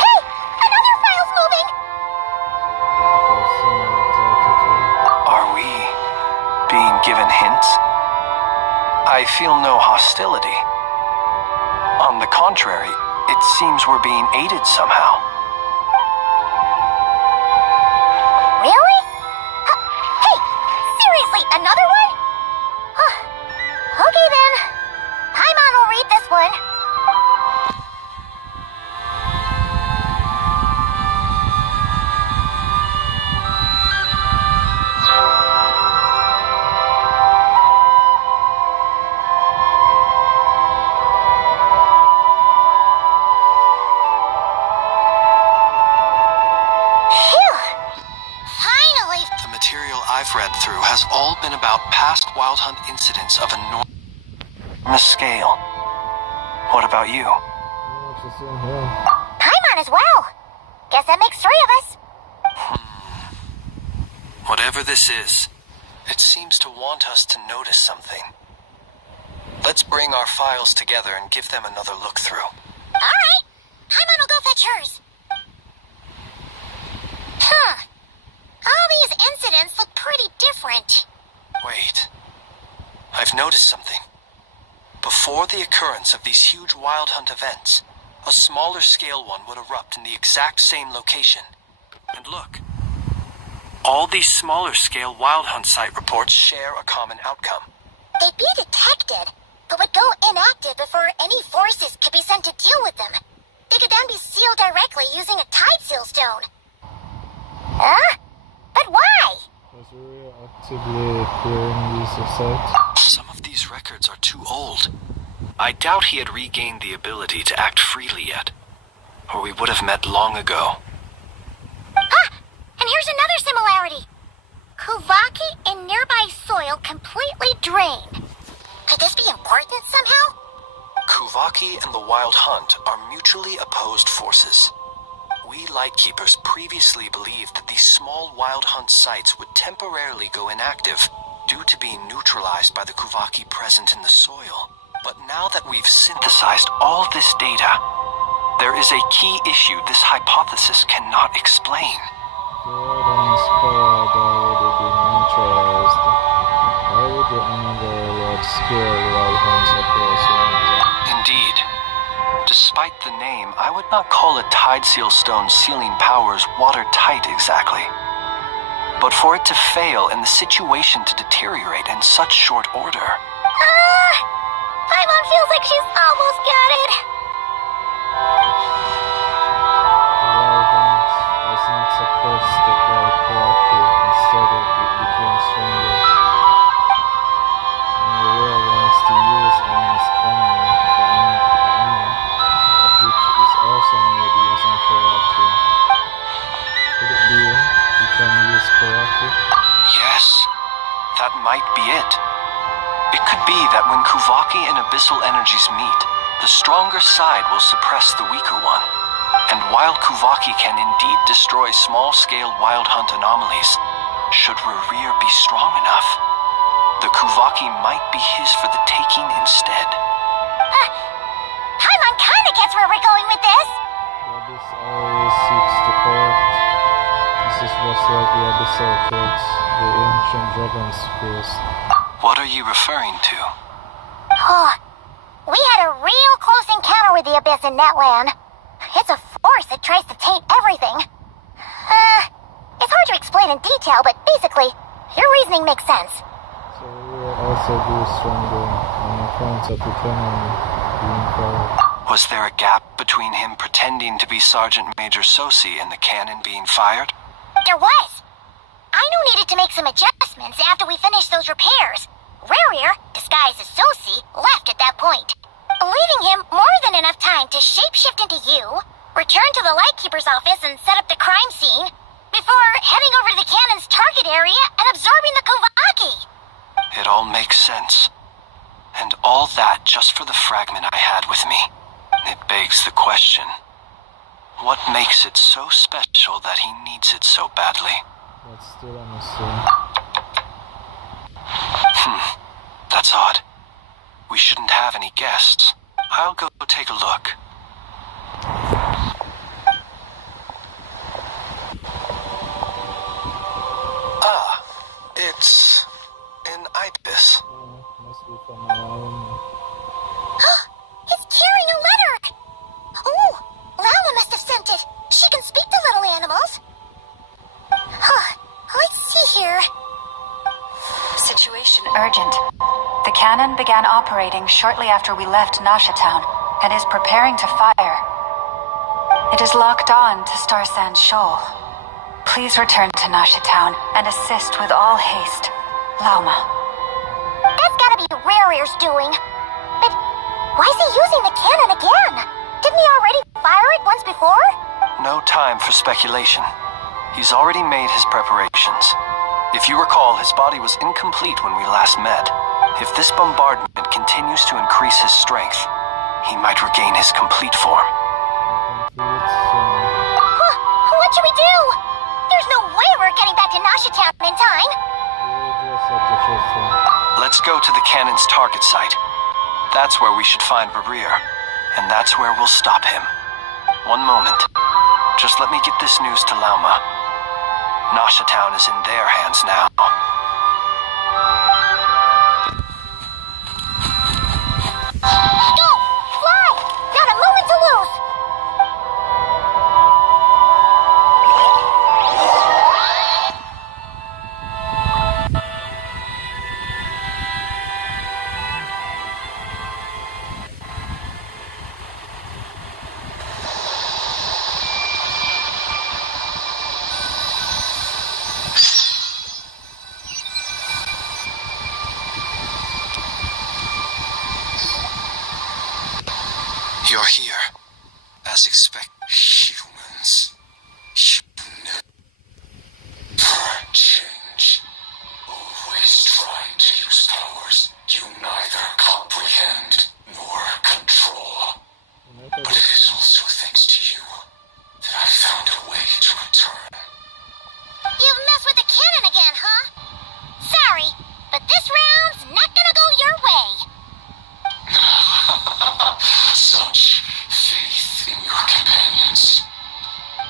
Hey! Another file's moving! Are we being given hints? I feel no hostility. On the contrary, it seems we're being aided somehow. Really? Hey, seriously, another one? Okay then. Paimon will read this one. The material I've read through has all been about past Wild Hunt incidents of enormous scale. What about you? Paimon as well. Guess that makes 3 of us. Whatever this is, it seems to want us to notice something. Let's bring our files together and give them another look through. Alright. Paimon will go fetch hers. All these incidents look pretty different. Wait. I've noticed something. Before the occurrence of these huge Wild Hunt events, a smaller scale one would erupt in the exact same location. And look. All these smaller scale Wild Hunt site reports share a common outcome. They'd be detected, but would go inactive before any forces could be sent to deal with them. They could then be sealed directly using a tide seal stone. Huh? But why? Was Uri actively clearing these sites? Some of these records are too old. I doubt he had regained the ability to act freely yet, or we would have met long ago. And here's another similarity. Kuvaki and nearby soil completely drained. Could this be important somehow? Kuvaki and the Wild Hunt are mutually opposed forces. We Lightkeepers previously believed that these small Wild Hunt sites would temporarily go inactive due to being neutralized by the Kuvaki present in the soil. But now that we've synthesized all this data, there is a key issue this hypothesis cannot explain. Good and spower had already been neutralized. Why would another large-scale Wild Hunts across Unity? Indeed. Despite the name, I would not call a Tide Seal Stone sealing powers watertight exactly. But for it to fail and the situation to deteriorate in such short order... Paimon feels like she's almost got it. Wild Hunt was not supposed to die quietly, instead it became stronger. And the world wants to use Anna's cunning, the Anna, of which is also made using Koraki. Could it be we can use Koraki? Yes, that might be it. It could be that when Kuvaki and Abyssal energies meet, The stronger side will suppress the weaker one. And while Kuvaki can indeed destroy small-scale wild hunt anomalies, should Rerir be strong enough, the Kuvaki might be his for the taking instead. Paimon kinda gets where we're going with this. The Abyss always seeks to corrupt. This is just like the Abyssal threats, the ancient dragon's fears. What are you referring to? Oh, we had a real close encounter with the Abyss in Netland. It's a force that tries to taint everything. It's hard to explain in detail, but basically, your reasoning makes sense. So we will also be stronger on account of the cannon being fired. Was there a gap between him pretending to be Sergeant Major Sosi and the cannon being fired? There was. Aino needed to make some adjustments after we finished those repairs. Rerir, disguised as Sosi, left at that point, leaving him more than enough time to shapeshift into you, return to the Lightkeeper's office and set up the crime scene, before heading over to the cannon's target area and absorbing the Kuvaki. It all makes sense. And all that just for the fragment I had with me. It begs the question, what makes it so special that he needs it so badly? That's still a mystery. That's odd. We shouldn't have any guests. I'll go take a look. Ah, it's an ibis. Must be from around. It's carrying a letter! Ooh, Lala must have sent it. She can speak to little animals. Let's see here. Situation urgent. The cannon began operating shortly after we left Nasha Town and is preparing to fire. It is locked on to Star Sand Shoal. Please return to Nasha Town and assist with all haste. Lauma. That's gotta be Rerir's doing. But why is he using the cannon again? Didn't he already fire it once before? No time for speculation. He's already made his preparations. If you recall, his body was incomplete when we last met. If this bombardment continues to increase his strength, he might regain his complete form. What should we do? There's no way we're getting back to Nasha Town in time. Let's go to the cannon's target site. That's where we should find Rerir, and that's where we'll stop him. One moment. Just let me get this news to Lauma. Nasha Town is in their hands now. Go! Fly! Not a moment to lose! You're here, as expected. Humans. You never change. Always trying to use powers you neither comprehend nor control. But it is also thanks to you that I found a way to return. You've messed with the cannon again, huh? Sorry, but this round's not gonna go your way. Such faith in your companions.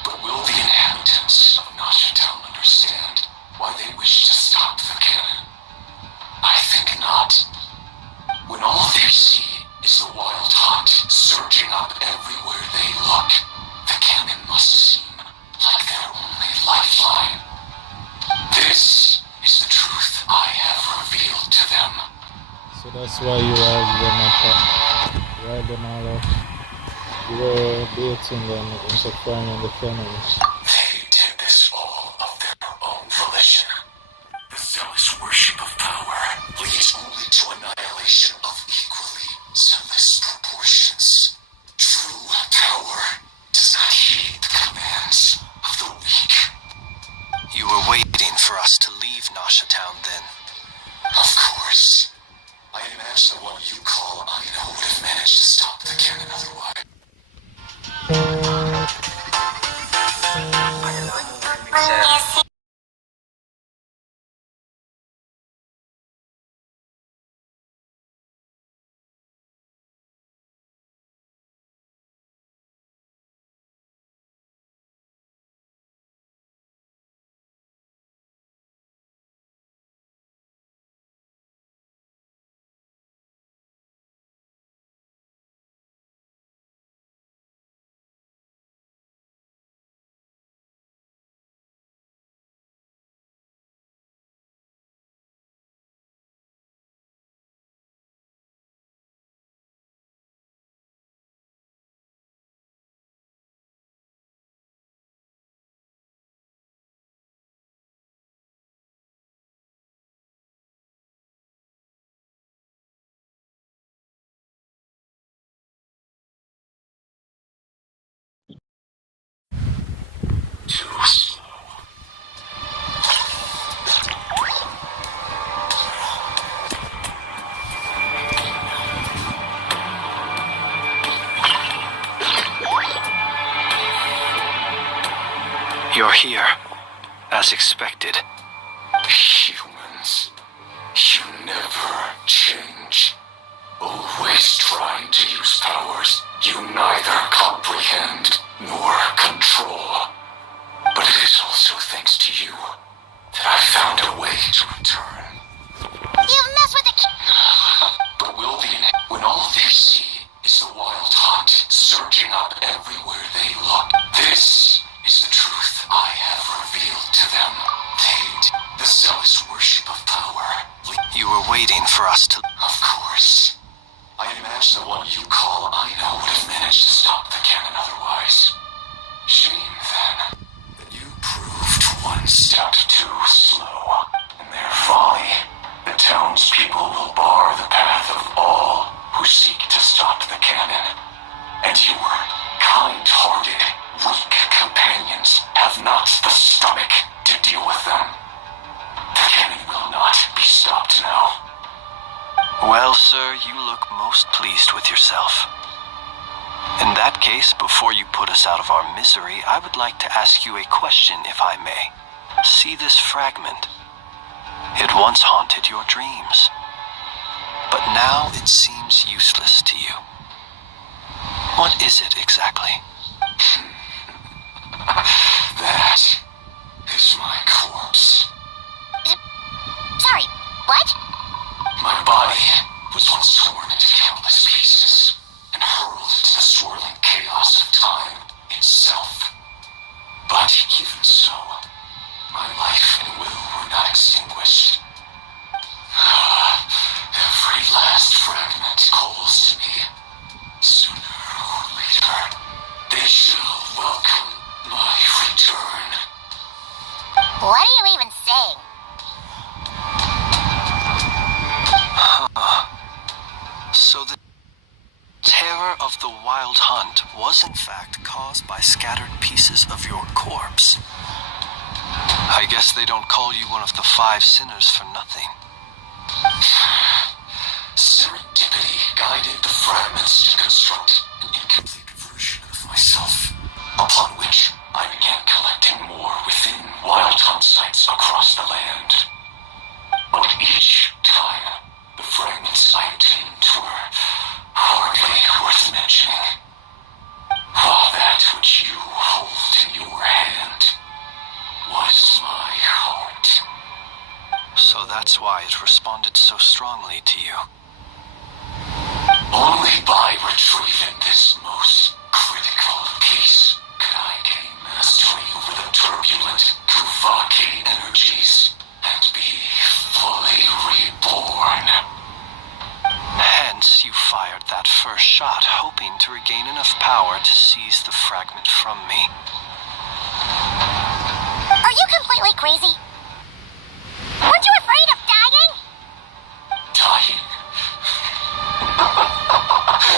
But will the inhabitants of Nasha Town understand why they wish to stop the cannon? I think not. When all they see is the wild hunt surging up everywhere they look, the cannon must seem like their only lifeline. This is the truth I have revealed to them. So that's why you ride them all off. You were baiting them into firing the cannons. They did this all of their own volition. The zealous worship of power leads only to annihilation of equally zealous proportions. True power does not heed the commands of the weak. You were waiting for us to leave Nasha Town then? Of course. I imagine the one you call Aino would have managed to stop the You're here, as expected. Humans, you never change. Always trying to use powers you neither comprehend nor control. But it is also thanks to you that I found a way to return. You mess with the But will the when all they see is the wild hunt surging up everywhere they look. This is the truth I have revealed to them. The zealous worship of power. You were waiting for us to... Of course. I imagine the one you call Aina would have managed to stop the cannon otherwise. Shame, then, that you proved one step too slow. In their folly, the townspeople will bar the path of all who seek to stop the cannon. And your kind-hearted, weak companions have not the stomach to deal with them. The cannon will not be stopped now. Well, sir, you look most pleased with yourself. In that case, before you put us out of our misery, I would like to ask you a question, if I may. See this fragment? It once haunted your dreams, but now it seems useless to you. What is it exactly? That is my corpse. Sorry, what? My body was once torn into countless pieces and hurled into the swirling chaos of time itself. But even so, my life and will were not extinguished. Every last fragment calls to me. Sooner or later, they shall welcome my return. What are you even saying? So the terror of the wild hunt was in fact caused by scattered pieces of your corpse. I guess they don't call you one of the 5 sinners for nothing. Serendipity guided the fragments to construct an incomplete version of myself, upon which I began collecting more within wild hunt sites across the land. But each time, the fragments I obtained were hardly worth mentioning. While that which you hold in your hand was my heart. So that's why it responded so strongly to you. Only by retrieving this most critical piece could I gain mastery over the turbulent, provoking energies and be fully reborn. Hence, you fired that first shot, hoping to regain enough power to seize the fragment from me. Are you completely crazy? Weren't you afraid of dying? Dying?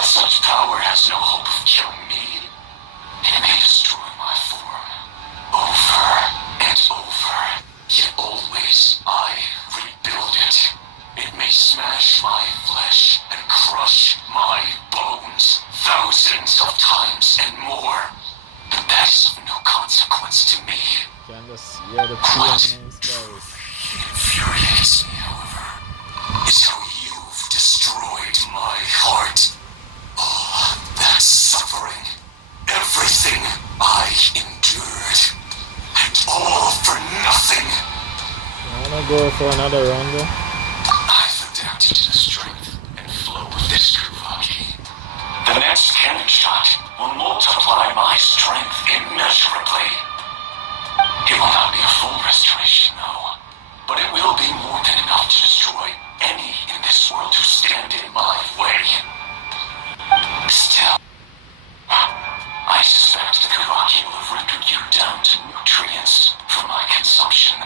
Such power has no hope of killing me. It may destroy my form over and over, yet always I rebuild it. It may smash my flesh and crush my bones thousands of times and more. But that is of no consequence to me. What infuriates me, however, is how you've destroyed my heart. All that suffering, everything I endured, and all for nothing. Wanna go for another round though? I've adapted to the strength and flow of this Kuvaki. The next cannon shot will multiply my strength immeasurably. It will not be a full restoration, though, but it will be more than enough to destroy any in this world who stand in my way. Still, I suspect the Kuvaki will have rendered you down to nutrients for my consumption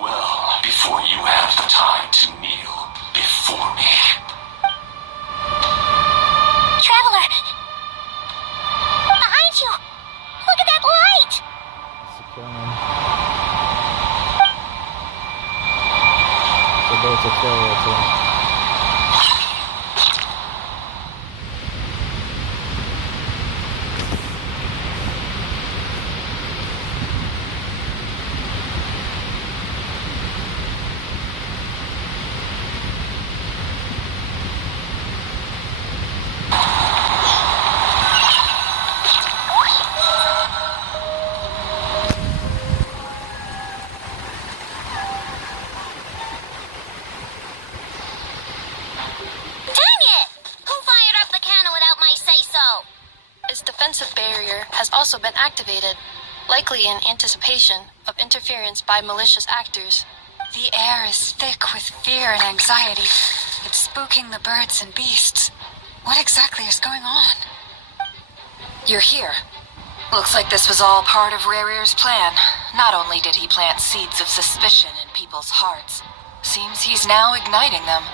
well before you have the time to kneel before me. Traveler! Behind you! Look at that light! It's about to fall, I think. has also been activated, likely in anticipation of interference by malicious actors. The air is thick with fear and anxiety. It's spooking the birds and beasts. What exactly is going on? You're here. Looks like this was all part of Rare's plan. Not only did he plant seeds of suspicion in people's hearts, seems he's now igniting them.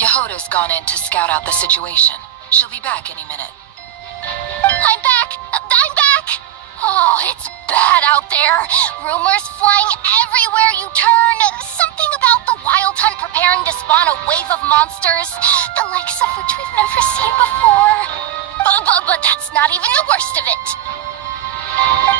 Yehoda's gone in to scout out the situation. She'll be back any minute. I'm back! I'm back! Oh, it's bad out there. Rumors flying everywhere you turn. Something about the Wild Hunt preparing to spawn a wave of monsters, the likes of which we've never seen before. But that's not even the worst of it.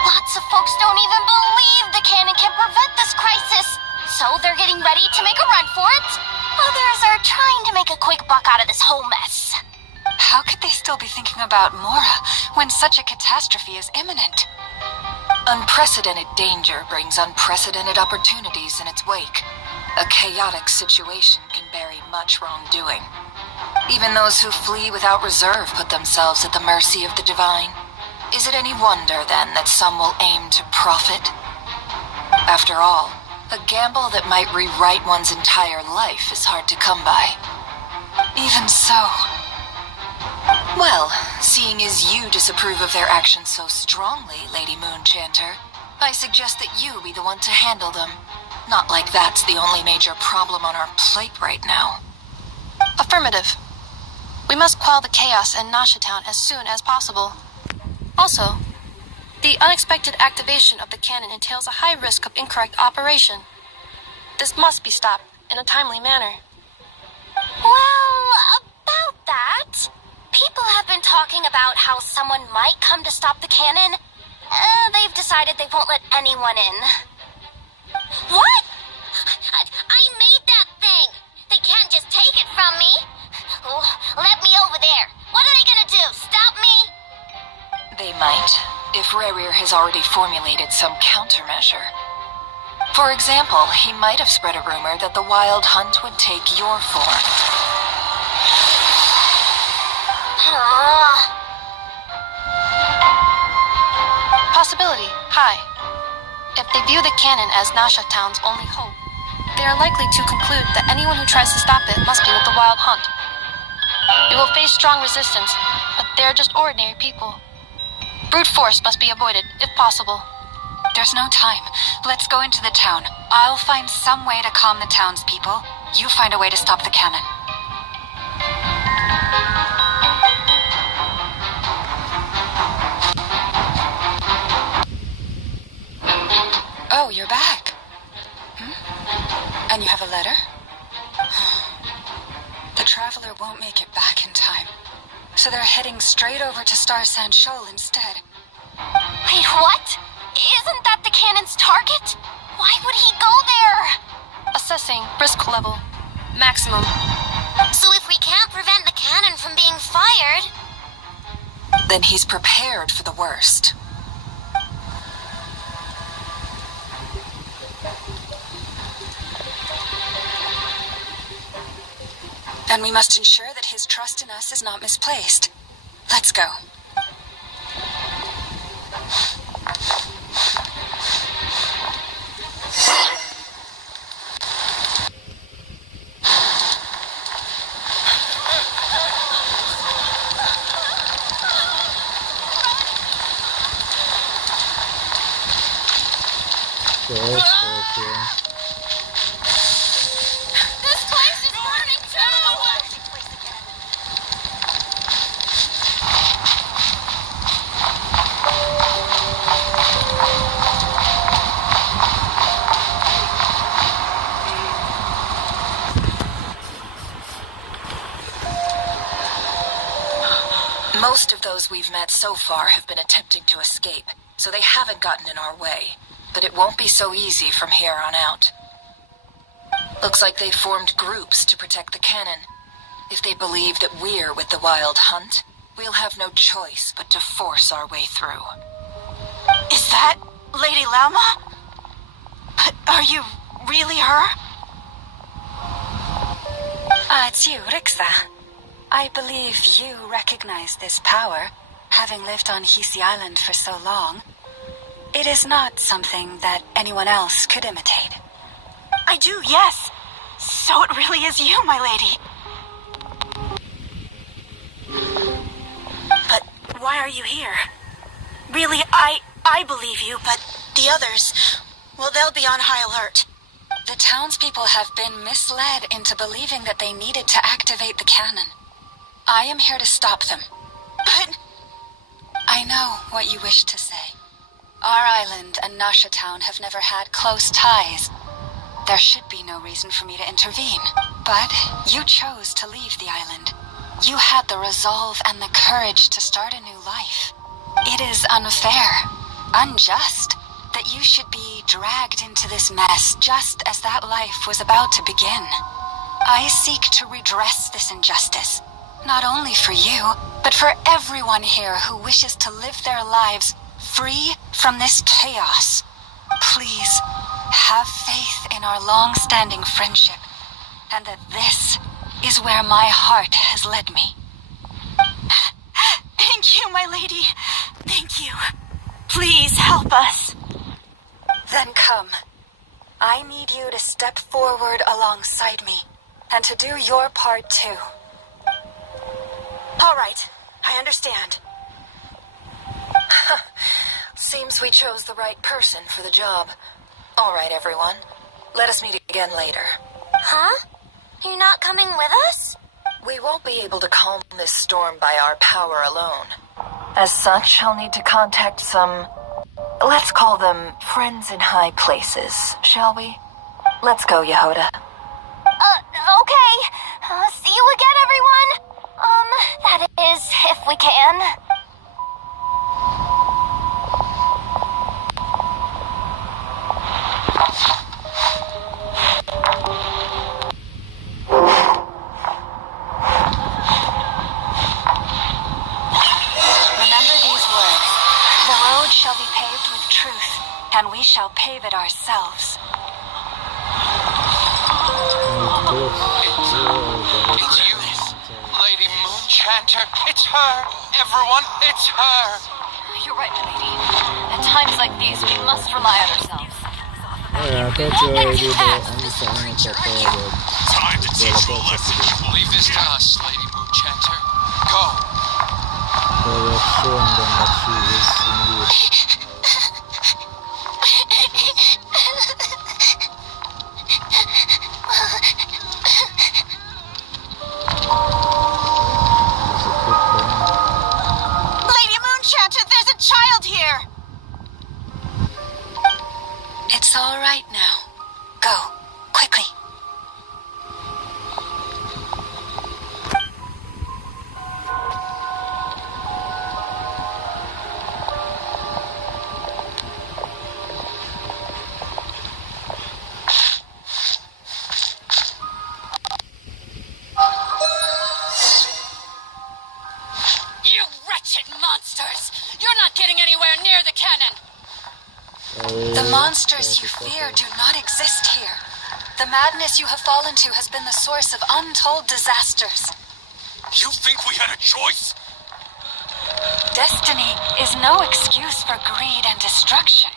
Lots of folks don't even believe the cannon can prevent this crisis, so they're getting ready to make a run for it. Others are trying to make a quick buck out of this whole mess. How could they still be thinking about Mora when such a catastrophe is imminent? Unprecedented danger brings unprecedented opportunities in its wake. A chaotic situation can bury much wrongdoing. Even those who flee without reserve put themselves at the mercy of the divine. Is it any wonder, then, that some will aim to profit? After all, a gamble that might rewrite one's entire life is hard to come by. Even so... Well, seeing as you disapprove of their actions so strongly, Lady Moonchanter, I suggest that you be the one to handle them. Not like that's the only major problem on our plate right now. Affirmative. We must quell the chaos in Nasha Town as soon as possible. Also, the unexpected activation of the cannon entails a high risk of incorrect operation. This must be stopped in a timely manner. Well, about that, people have been talking about how someone might come to stop the cannon. They've decided they won't let anyone in. What? I made that thing. They can't just take it from me. Oh, let me over there. What are they gonna do? Stop me? They might, if Rare has already formulated some countermeasure. For example, he might have spread a rumor that the Wild Hunt would take your form. Possibility high. If they view the cannon as Nasha Town's only hope, they are likely to conclude that anyone who tries to stop it must be with the Wild Hunt. We will face strong resistance, but they're just ordinary people. Brute force must be avoided, if possible. There's no time. Let's go into the town. I'll find some way to calm the townspeople. You find a way to stop the cannon. Oh, you're back. And you have a letter? The traveler won't make it back in time. So they're heading straight over to Star Sand Shoal instead. Wait, what? Isn't that the cannon's target? Why would he go there? Assessing risk level. Maximum. So if we can't prevent the cannon from being fired... Then he's prepared for the worst. And we must ensure that his trust in us is not misplaced. Let's go. This place is burning too! Most of those we've met so far have been attempting to escape, so they haven't gotten in our way. But it won't be so easy from here on out. Looks like they've formed groups to protect the cannon. If they believe that we're with the Wild Hunt, we'll have no choice but to force our way through. Is that Lady Lalma? But are you really her? It's you, Rixa. I believe you recognize this power. having lived on Hisi Island for so long, it is not something that anyone else could imitate. I do, yes. So it really is you, my lady. But why are you here? Really, I believe you, but the others, well, they'll be on high alert. The townspeople have been misled into believing that they needed to activate the cannon. I am here to stop them. But I know what you wish to say. Our island and Nasha Town have never had close ties. There should be no reason for me to intervene. But you chose to leave the island. You had the resolve and the courage to start a new life. It is unfair, unjust, that you should be dragged into this mess just as that life was about to begin. I seek to redress this injustice, not only for you, but for everyone here who wishes to live their lives free from this chaos. Please, have faith in our long-standing friendship, and that this is where my heart has led me. thank you, my lady. Thank you. Please help us. Then come. I need you to step forward alongside me, and to do your part too. All right, I understand. Seems we chose the right person for the job. All right, everyone. Let us meet again later. Huh? You're not coming with us? We won't be able to calm this storm by our power alone. As such, I'll need to contact some... let's call them friends in high places, shall we? Let's go, Yehoda. Okay. See you again, everyone. That is, if we can. Remember these words. The road shall be paved with truth, and we shall pave it ourselves. It's you, Lady Moonchanter. It's her. Everyone, it's her. You're right, my lady. At times like these, we must rely on ourselves. Yeah, I thought you already did understand that Time to teach you a lesson. Leave this to us, Lady Moonchanter. Go. So you're showing them that she is indeed. Lady Moonchanter, there's a child here! It's all right now. Go, quickly. You wretched monsters! You're not getting anywhere near the cannon! The monsters you fear do not exist here. The madness you have fallen to has been the source of untold disasters. You think we had a choice? Destiny is no excuse for greed and destruction.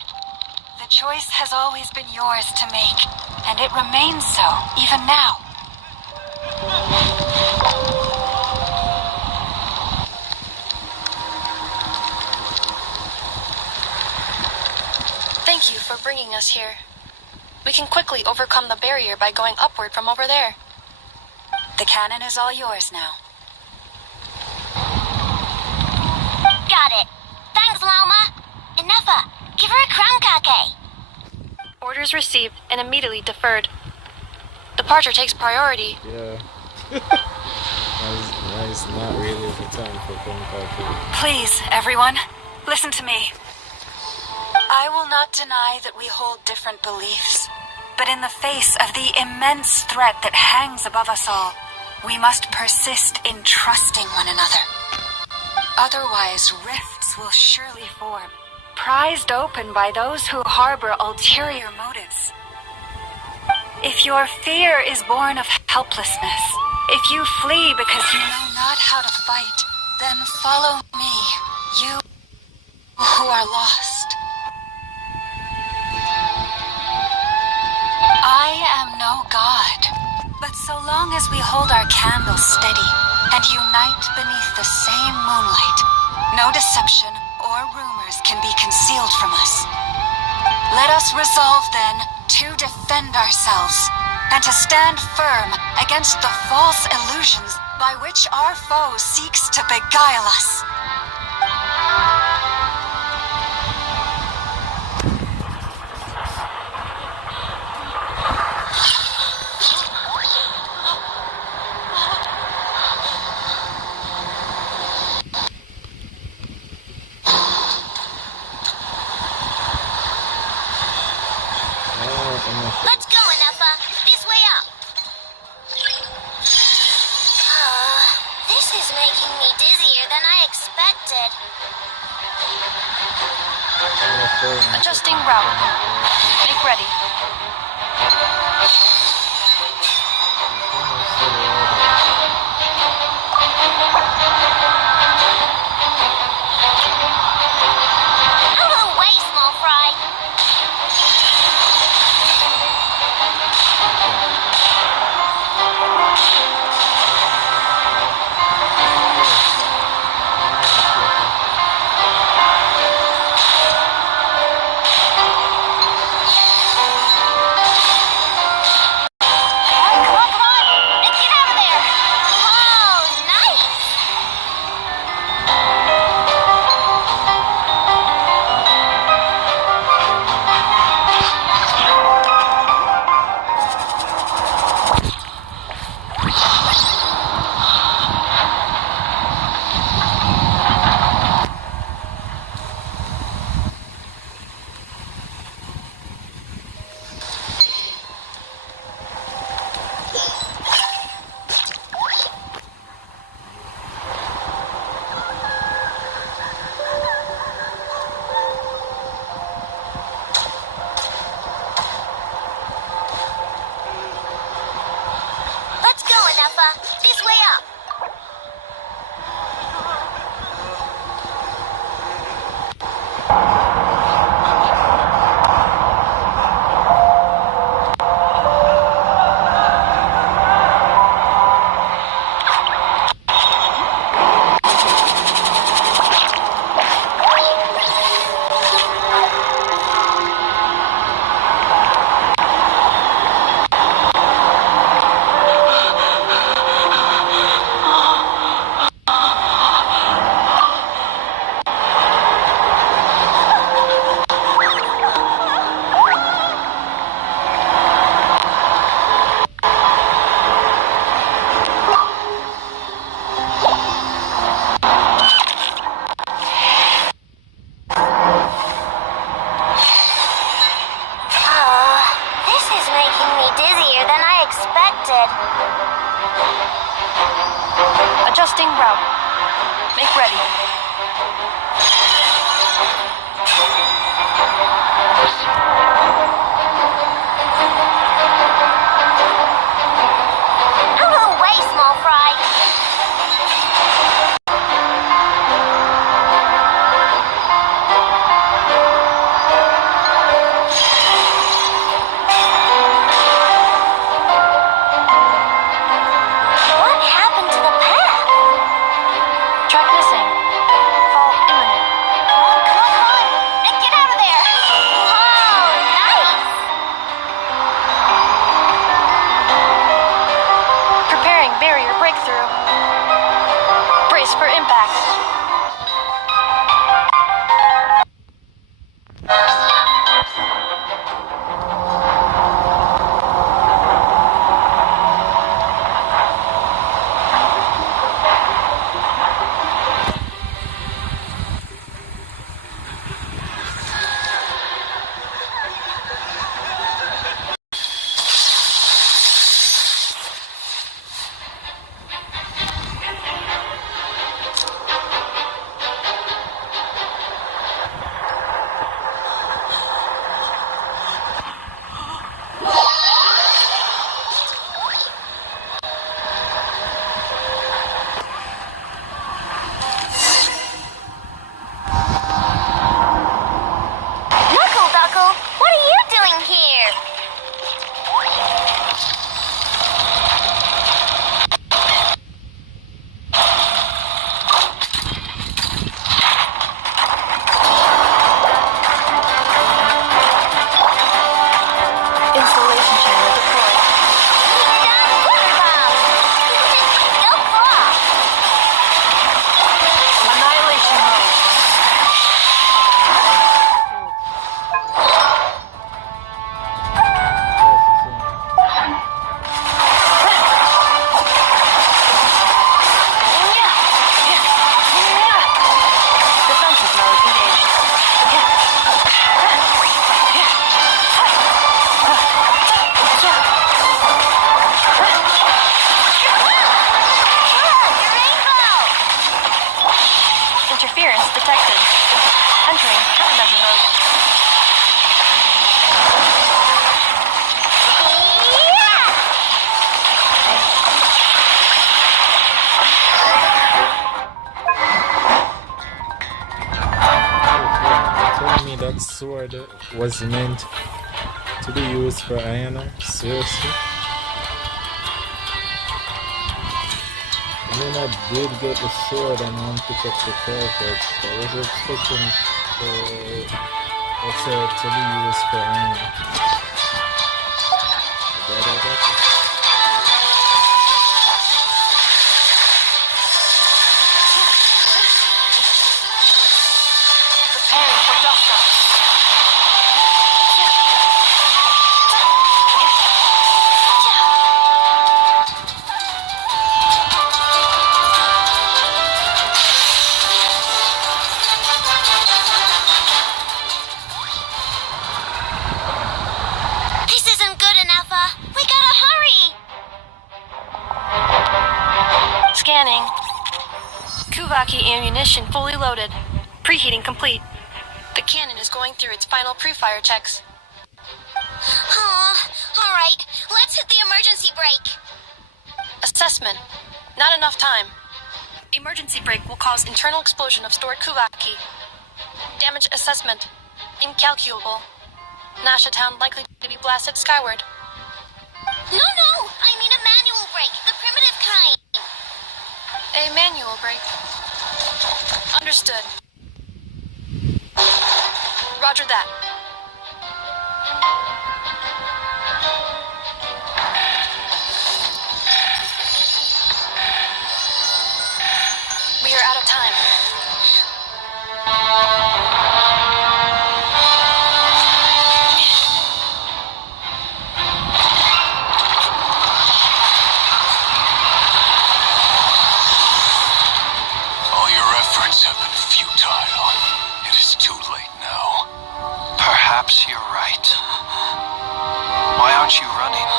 The choice has always been yours to make, and it remains so, even now. Thank you for bringing us here. We can quickly overcome the barrier by going upward from over there. The cannon is all yours now. Got it. Thanks, Loma. Enough. Give her a crown kake. Orders received and immediately deferred. Departure takes priority. Yeah. That is not really the time for Konkaki. Please, everyone, listen to me. I will not deny that we hold different beliefs, but in the face of the immense threat that hangs above us all, we must persist in trusting one another. Otherwise, rifts will surely form, prized open by those who harbor ulterior motives. If your fear is born of helplessness, if you flee because you know not how to fight, then follow me. You who are lost. I am no god, but so long as we hold our candles steady and unite beneath the same moonlight, no deception or rumors can be concealed from us. Let us resolve then to defend ourselves and to stand firm against the false illusions by which our foe seeks to beguile us. Let's go, Enougha. This way up. This is making me dizzier than I expected. Adjusting route. Make ready. Out of the way, small fry. Let's go, Enougha. This way up. This is making me dizzier than I expected. Adjusting route. Make ready. Out of the way, small fry. What happened to the path? Track missing. Fall imminent. Come on. And get out of there. Oh, nice. Preparing barrier breakthrough. Brace for impact. countermeasure mode. You're telling me that sword was meant to be used for Ayano? Seriously? I mean, I did get the sword and one pick up the carpets. I was expecting it to be used for Ayano. But I got it. Preparing for dust up. This isn't good enough, we gotta hurry! Scanning. Kuvaki ammunition fully loaded. Preheating complete. The cannon is going through its final pre-fire checks. Alright, let's hit the emergency brake. Assessment. Not enough time. Emergency brake will cause internal explosion of stored Kuvaki. Damage assessment. Incalculable. Nasha Town likely to be blasted skyward. No, I mean a manual brake, the primitive kind. A manual brake. Understood. Roger that. We are out of time. All your efforts have been futile. It is too late now. Perhaps you're right. Why aren't you running?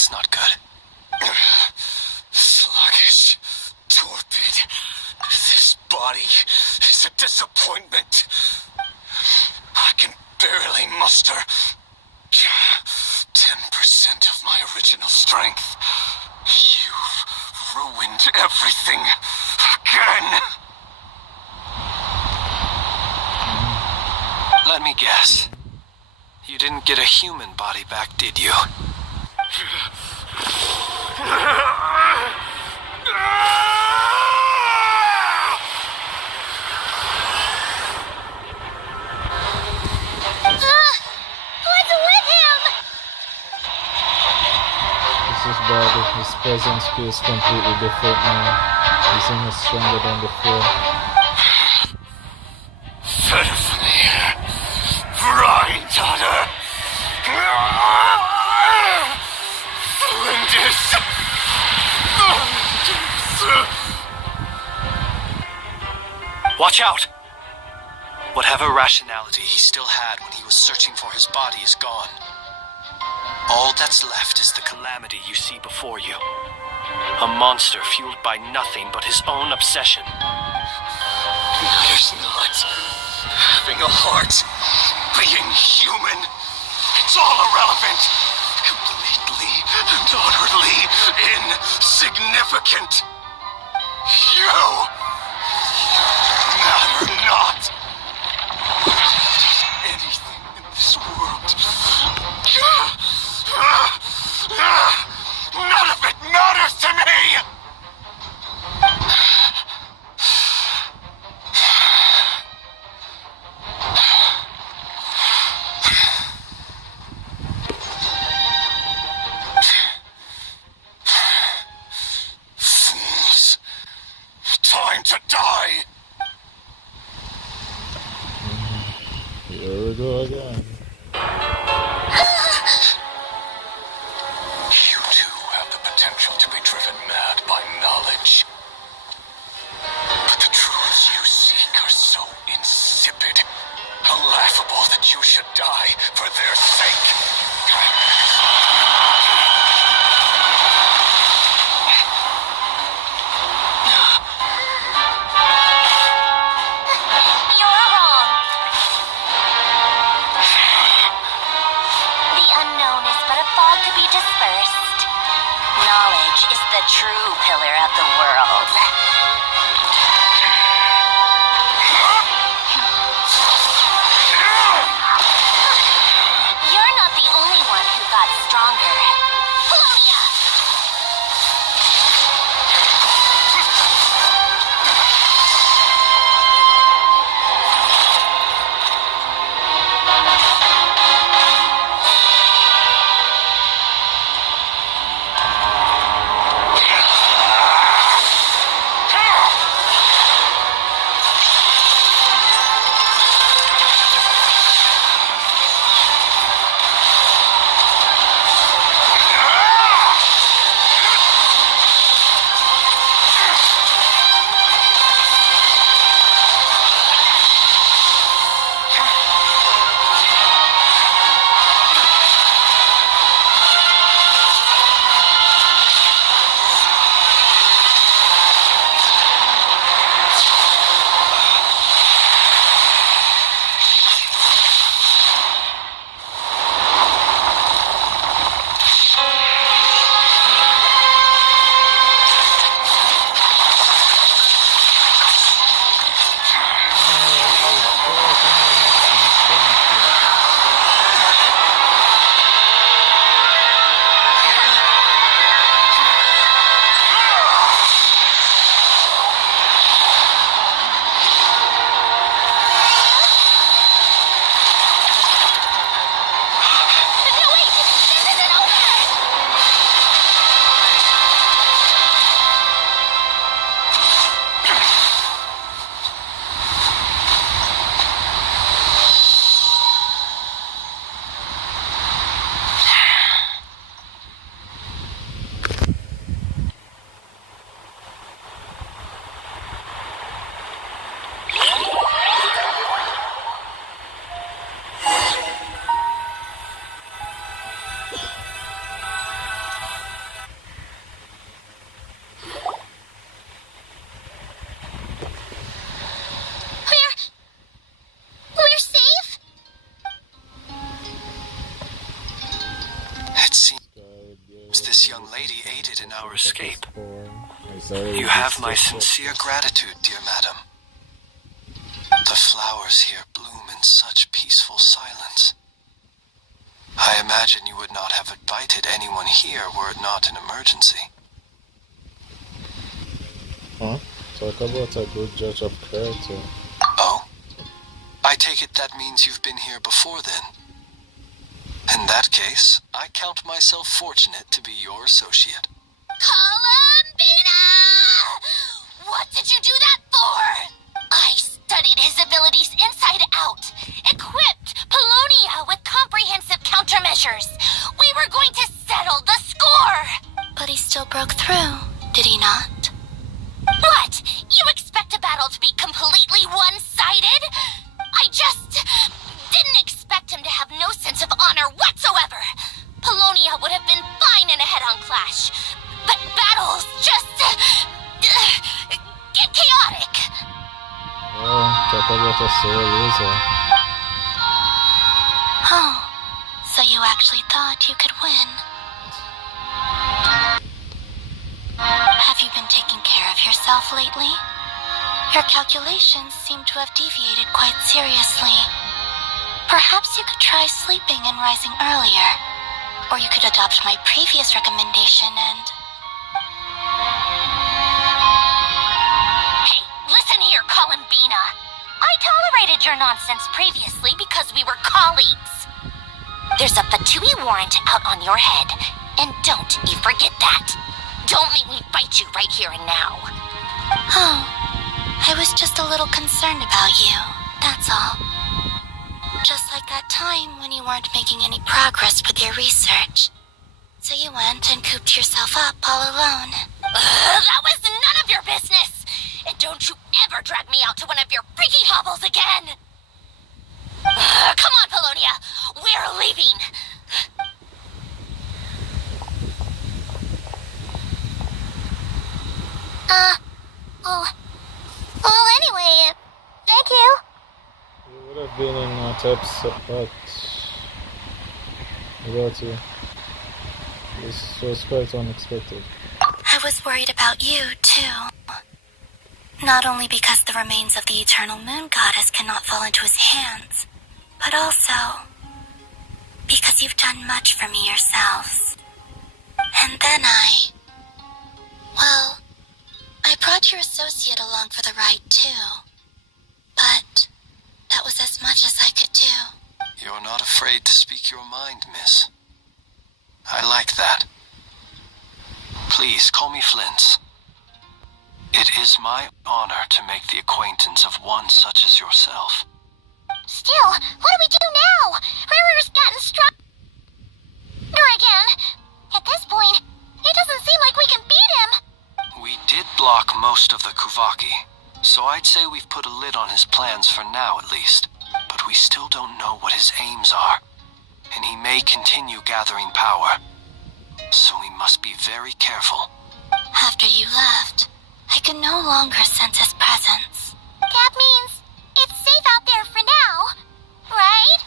That's not good. Sluggish, torpid. This body is a disappointment. I can barely muster 10% of my original strength. You've ruined everything again. Let me guess. You didn't get a human body back, did you? What's with him? This is bad. His presence feels completely different now. He's almost stronger than before. Daughter. Watch out! Whatever rationality he still had when he was searching for his body is gone. All that's left is the calamity you see before you. A monster fueled by nothing but his own obsession. Matters not. Having a heart. Being human. It's all irrelevant. Completely and utterly insignificant. You matter not. Anything in this world. None of it matters to me! Time to die! Here we go again. You too have the potential to be driven mad by knowledge. But the truths you seek are so insipid, laughable that you should die for their sake. You're wrong. The unknown is but a fog to be dispersed. Knowledge is the true pillar of the world. You're not the only one who got stronger. Polonia! assisted in our escape. You You have my sincere gratitude, dear madam. The flowers here bloom in such peaceful silence. I imagine you would not have invited anyone here were it not an emergency. Huh? Talk about a good judge of character. Oh? I take it that means you've been here before then. In that case, I count myself fortunate to be your associate. Columbina! What did you do that for? I studied his abilities inside out, equipped Polonia with comprehensive countermeasures. We were going to settle the score! But he still broke through, did he not? What? You expect a battle to be completely one-sided? I just didn't expect him to have no sense of honor whatsoever. Polonia would have been fine in a head-on clash, but battles just get chaotic. Oh, talk about a sore loser. Oh, so you actually thought you could win. Have you been taking care of yourself lately? Your calculations seem to have deviated quite seriously. Perhaps you could try sleeping and rising earlier. Or you could adopt my previous recommendation and... Hey, listen here, Columbina. I tolerated your nonsense previously because we were colleagues. There's a Fatui warrant out on your head, and don't you forget that. Don't make me fight you right here and now. Oh, I was just a little concerned about you, that's all. Just like that time when you weren't making any progress with your research. So you went and cooped yourself up all alone. That was none of your business! And don't you ever drag me out to one of your freaky hovels again! Come on, Polonia! We're leaving! Well, anyway, thank you. You would have been in a type support without you. This was quite unexpected. I was worried about you, too. Not only because the remains of the Eternal Moon Goddess cannot fall into his hands, but also because you've done much for me yourselves. And then well, I brought your associate along for the ride, too. But that was as much as I could do. You're not afraid to speak your mind, miss. I like that. Please call me Flint. It is my honor to make the acquaintance of one such as yourself. Still, what do we do now? River's gotten struck again. At this point, it doesn't seem like we can beat him. We did block most of the Kuvaki, so I'd say we've put a lid on his plans for now at least. But we still don't know what his aims are, and he may continue gathering power. So we must be very careful. After you left, I can no longer sense his presence. That means it's safe out there for now, right?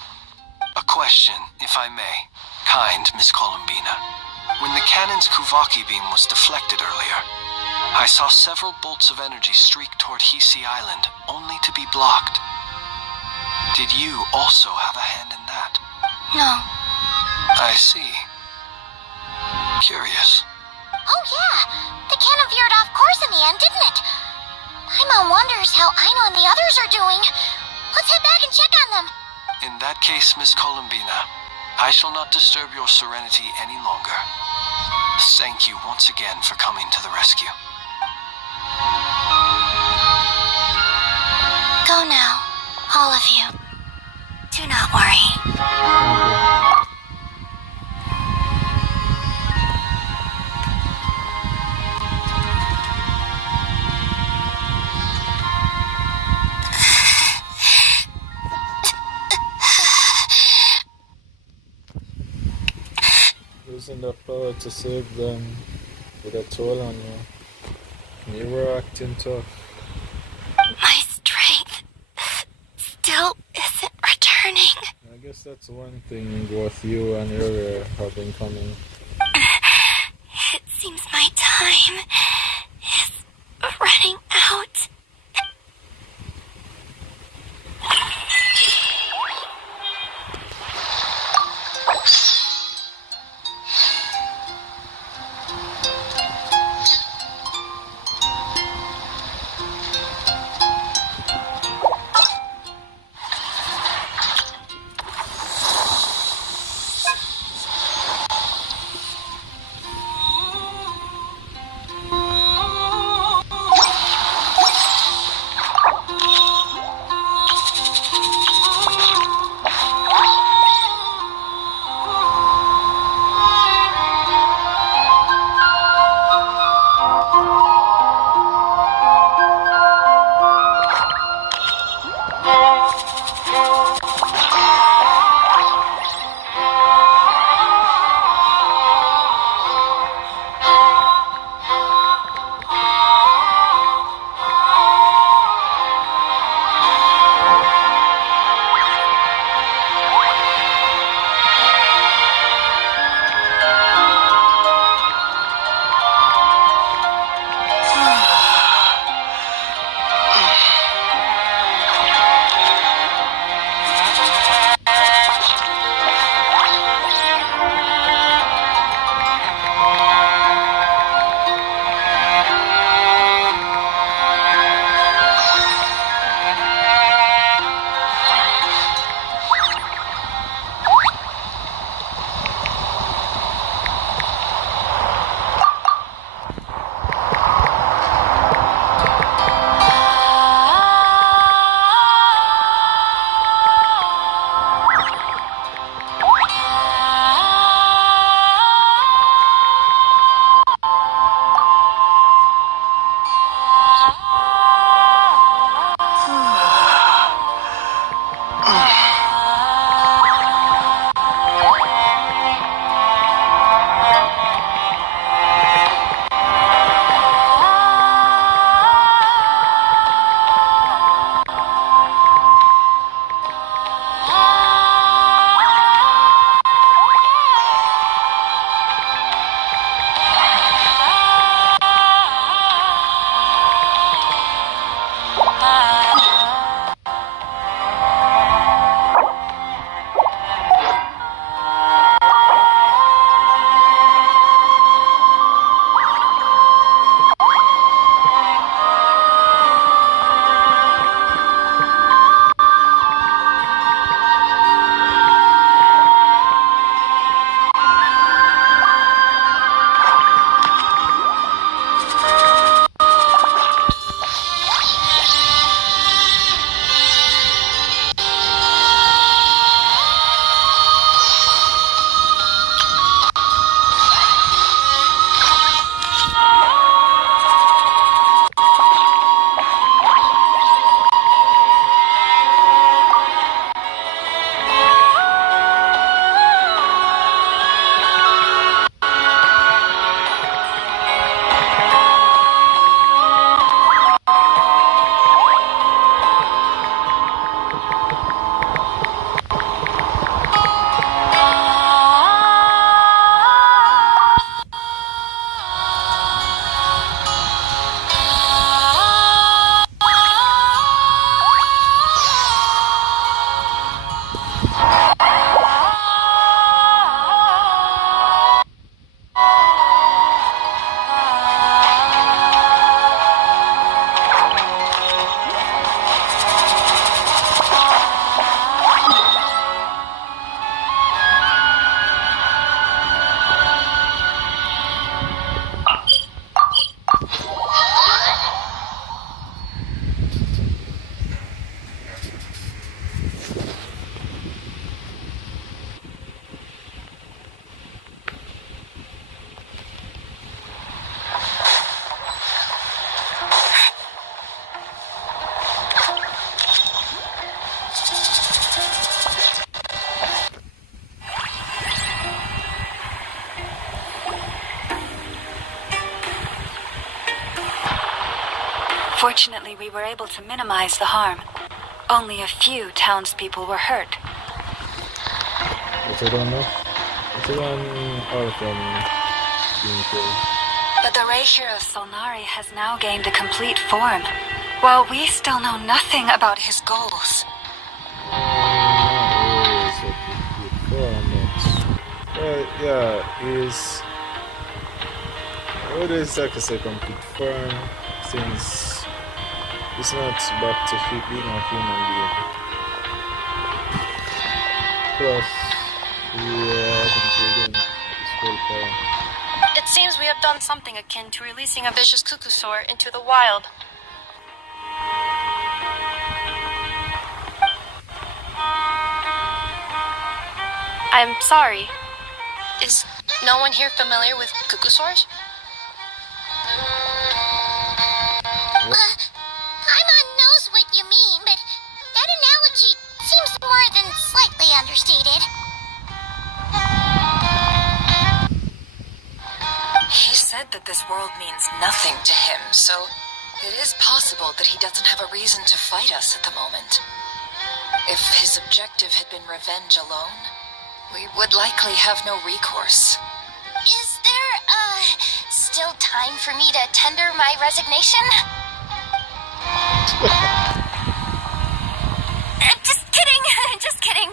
A question, if I may. Kind Miss Columbina. When the cannon's Kuvaki beam was deflected earlier, I saw several bolts of energy streak toward Hisi Island, only to be blocked. Did you also have a hand in that? No. I see. Curious. Oh yeah, the cannon veered off course in the end, didn't it? Paimon wonders how Aino and the others are doing. Let's head back and check on them. In that case, Miss Columbina, I shall not disturb your serenity any longer. Thank you once again for coming to the rescue. Go now, all of you. Do not worry. Losing the power to save them with a toll on you. You were acting tough. My strength still isn't returning. I guess that's one thing both you and Uri have been coming. It seems my time is running out. Fortunately, we were able to minimize the harm. Only a few townspeople were hurt. Which I don't know. It's around Archon being killed. But the Ray hero Solnari has now gained a complete form, while we still know nothing about his goals. Yeah, he's... I would exactly say complete form, since he's not back to being a human being. Plus, we haven't regained his full form. It seems we have done something akin to releasing a vicious Kukusaur into the wild. I'm sorry. Is no one here familiar with Kukusaurs? Paimon knows what you mean, but that analogy seems more than slightly understated. He said that this world means nothing to him, so it is possible that he doesn't have a reason to fight us at the moment. If his objective had been revenge alone, we would likely have no recourse. Is there, still time for me to tender my resignation? Just kidding, just kidding.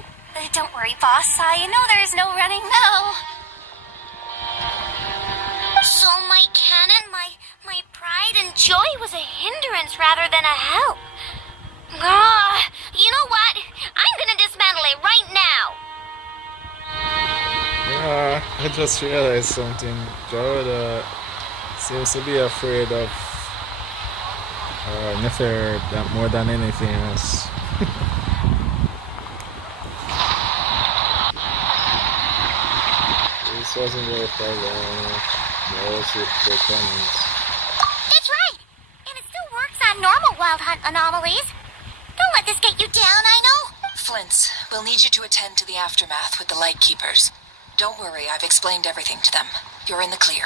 Don't worry, boss. I know there's no running now. So my cannon, my pride and joy was a hindrance rather than a help. You know what? I'm gonna dismantle it right now. I just realized something. Jared seems to be afraid of Nether more than anything else. This wasn't very far down. With the cannons. That's right! And it still works on normal wild hunt anomalies. Don't let this get you down, I know. Flint's, we'll need you to attend to the aftermath with the Lightkeepers. Don't worry, I've explained everything to them. You're in the clear.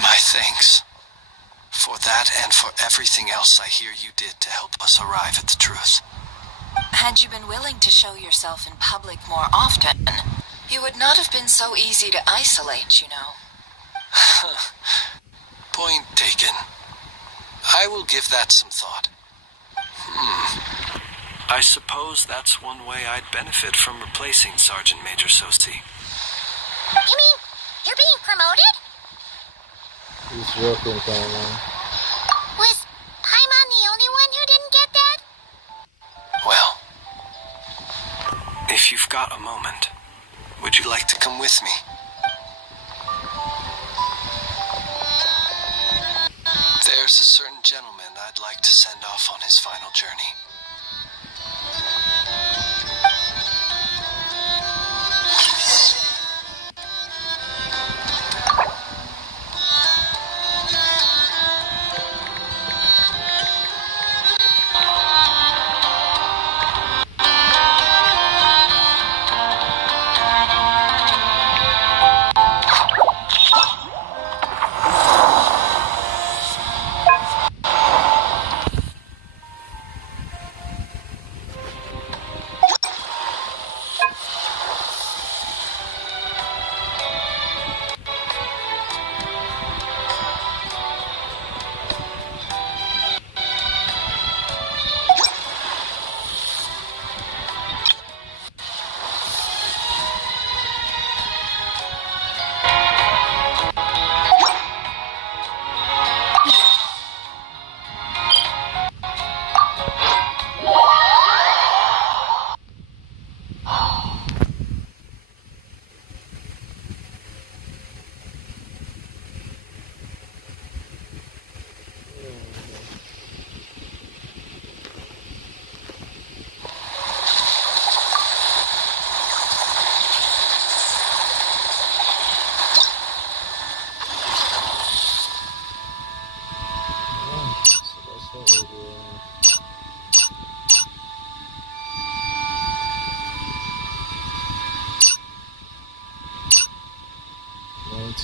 My thanks. For that and for everything else I hear you did to help us arrive at the truth. Had you been willing to show yourself in public more often, you would not have been so easy to isolate, you know. Point taken. I will give that some thought. I suppose that's one way I'd benefit from replacing Sergeant Major Sosi. You mean you're being promoted? He's joking, Paimon. Was Paimon the only one who didn't get that? Well, if you've got a moment, would you like to come with me? There's a certain gentleman I'd like to send off on his final journey.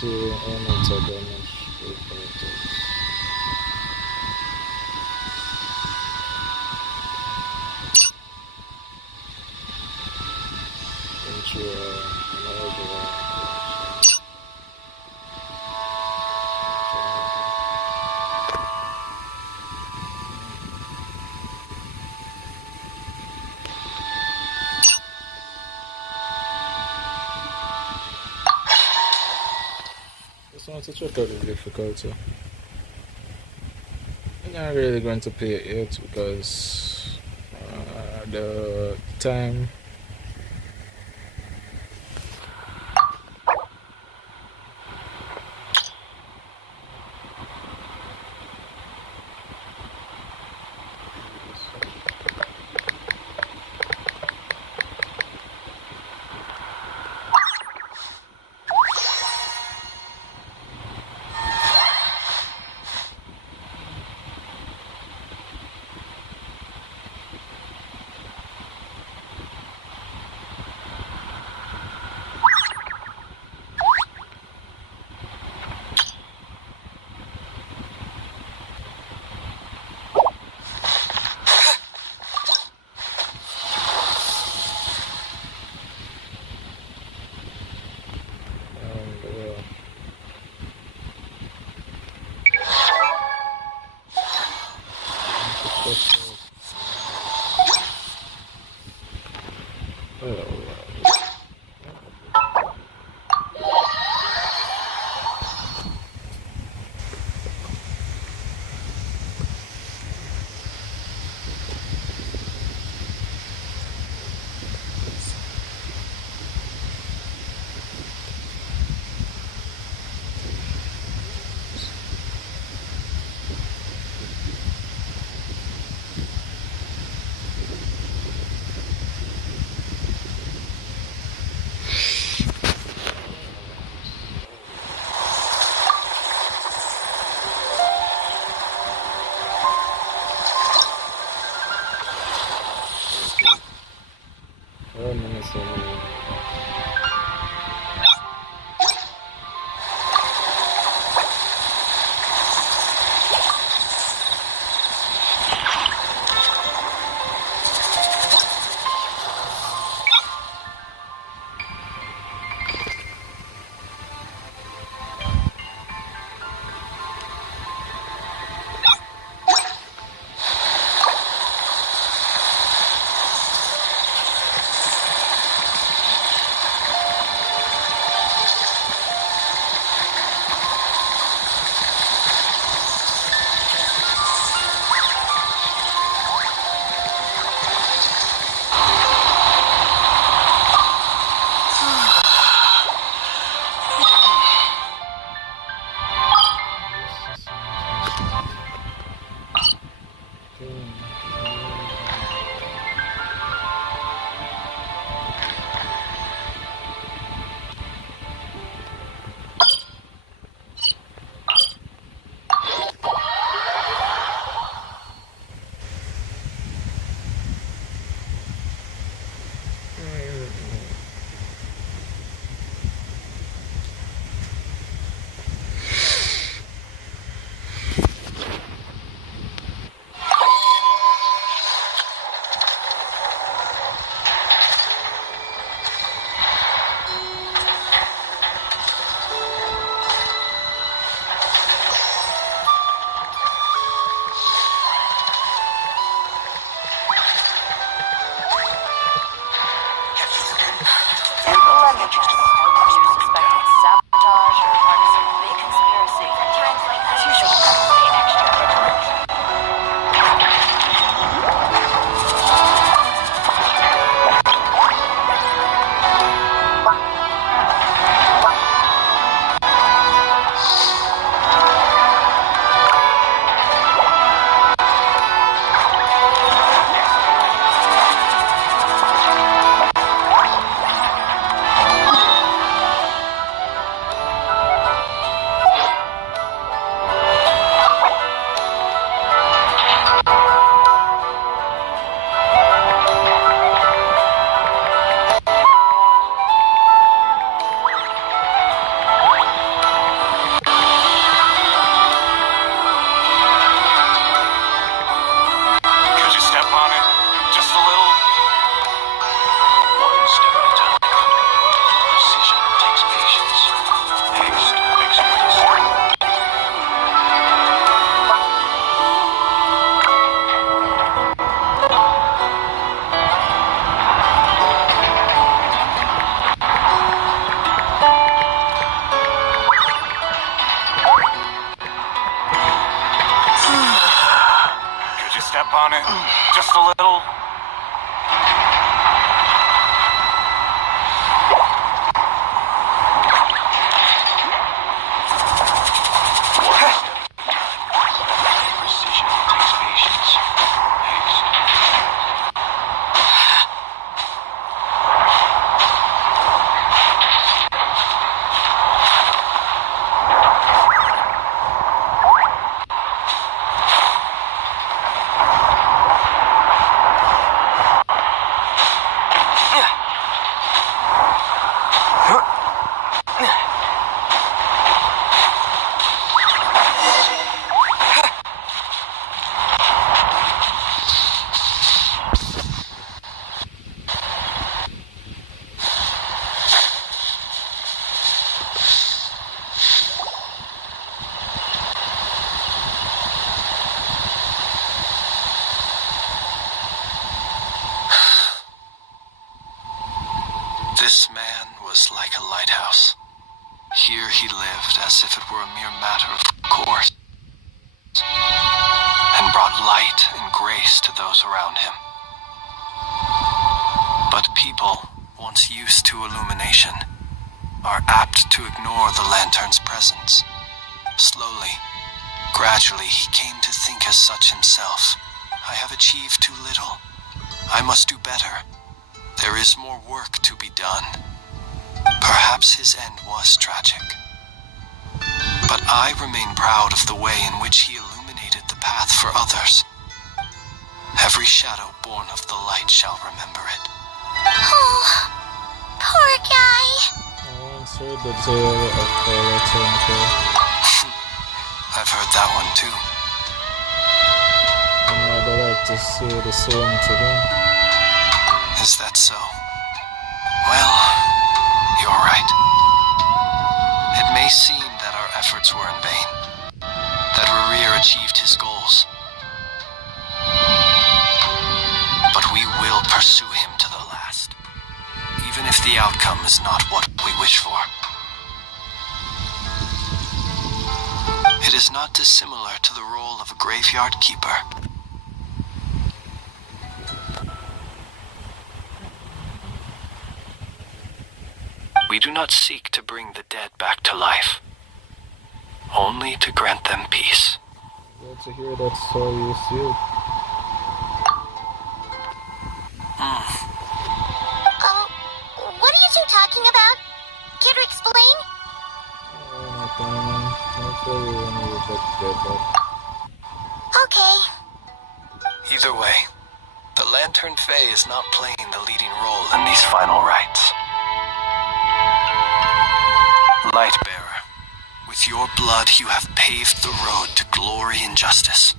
Elemental damage with characters. Into an overall. want to check out the difficulty. I'm not really going to play it yet because the time. on it. Just a little. Precision takes patience. This man was like a lighthouse. Here he lived as if it were a mere matter of course, and brought light and grace to those around him. But people, once used to illumination, are apt to ignore the lantern's presence. Slowly, gradually, he came to think as such himself. I have achieved too little. I must do better. There is more work to be done. Perhaps his end was tragic. But I remain proud of the way in which he illuminated the path for others. Every shadow born of the light shall remember it. Oh, poor guy. I once heard the tale of Lamplight. I've heard that one too. And I'd like to say the same to him. Is that so? Well, you're right. It may seem that our efforts were in vain, that Rerir achieved his goals. But we will pursue him to the last, even if the outcome is not what we wish for. It is not dissimilar to the role of a graveyard keeper. We do not seek to bring the dead back to life, only to grant them peace. Glad to hear that's how you feel. What are you two talking about? Care to explain? I'll tell you when we get back. Okay. Either way, the Lantern Fae is not playing the leading role in these final rites. Lightbearer, with your blood you have paved the road to glory and justice.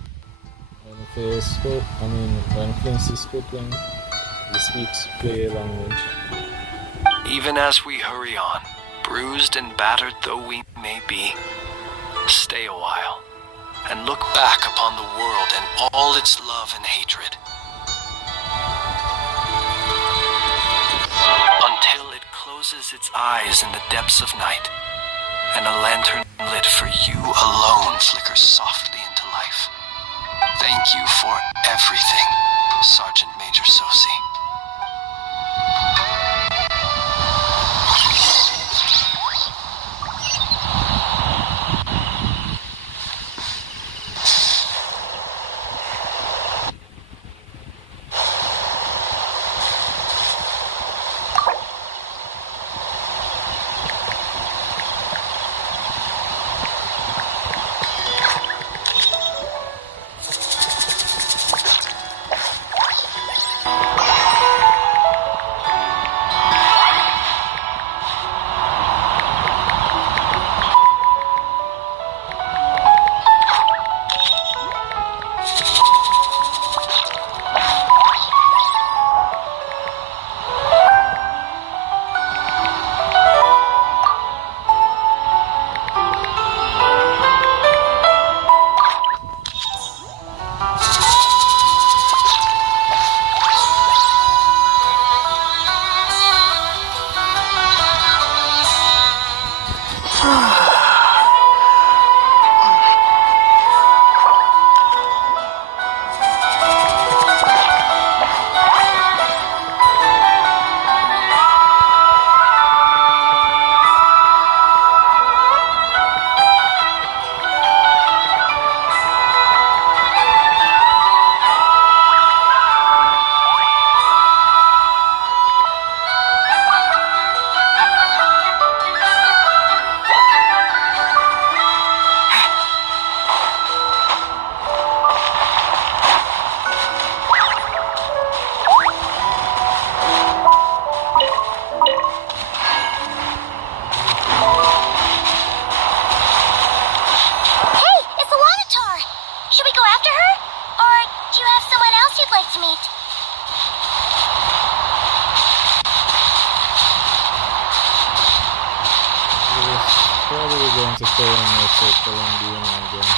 When Flint is spoken, he speaks Fae language. Even as we hurry on, bruised and battered though we may be, stay a while, and look back upon the world and all its love and hatred. Until it closes its eyes in the depths of night, and a lantern lit for you alone flickers softly into life. Thank you for everything, Sergeant Major Sosi. probably going to play on Metro Columbia again.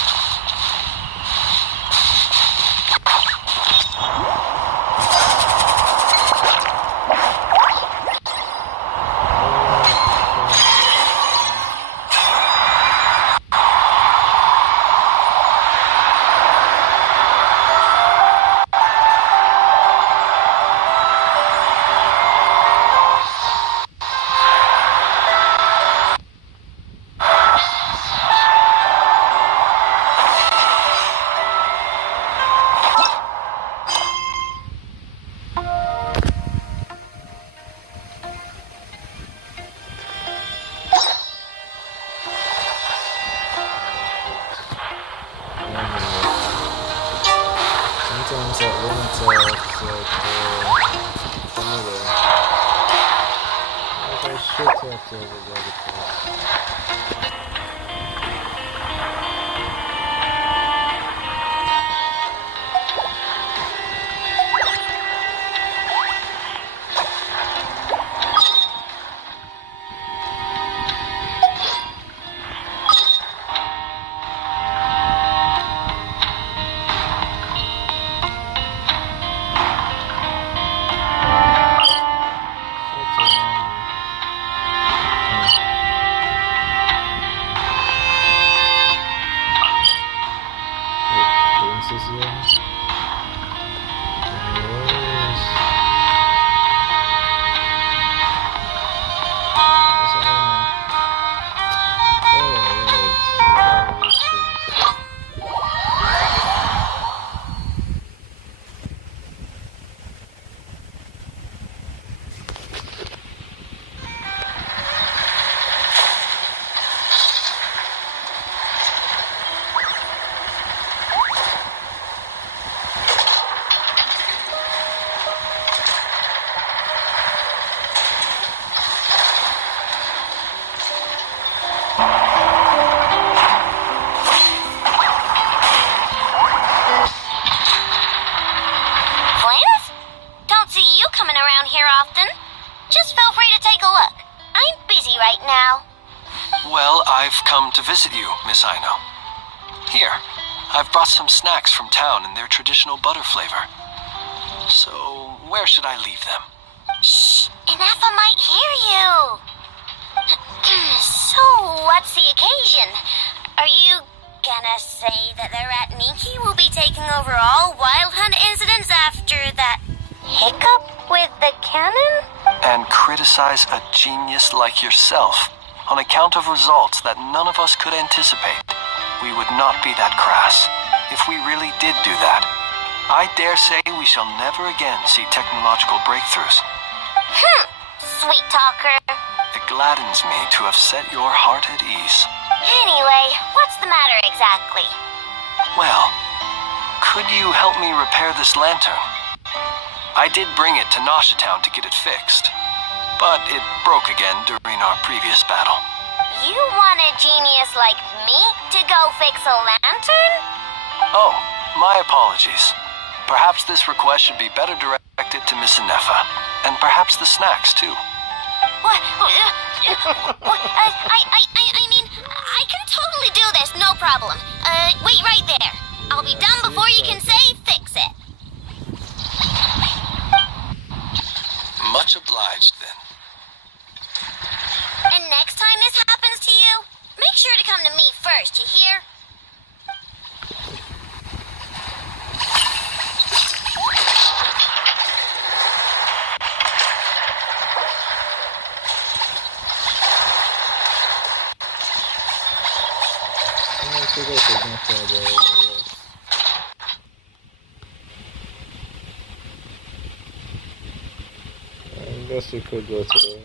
Sometimes I won't anyway. Like I should talk to everybody first. I've come to visit you, Miss Aino. Here, I've brought some snacks from town in their traditional butter flavor. So, where should I leave them? Shh! Ineffa might hear you! So, what's the occasion? Are you gonna say that the Rat Ninki will be taking over all Wild Hunt incidents after that hiccup with the cannon? And criticize a genius like yourself on account of results that none of us could anticipate. We would not be that crass if we really did do that. I dare say we shall never again see technological breakthroughs. Sweet talker. It gladdens me to have set your heart at ease. Anyway, what's the matter exactly? Well, could you help me repair this lantern? I did bring it to Nasha Town to get it fixed, but it broke again during our previous battle. You want a genius like me to go fix a lantern? Oh, my apologies. Perhaps this request should be better directed to Miss Ineffa, and perhaps the snacks too. What? I mean, I can totally do this, no problem. Wait right there. I'll be done before you can say fix it. Much obliged, then. And next time this happens to you, make sure to come to me first, you hear? I guess we could go today.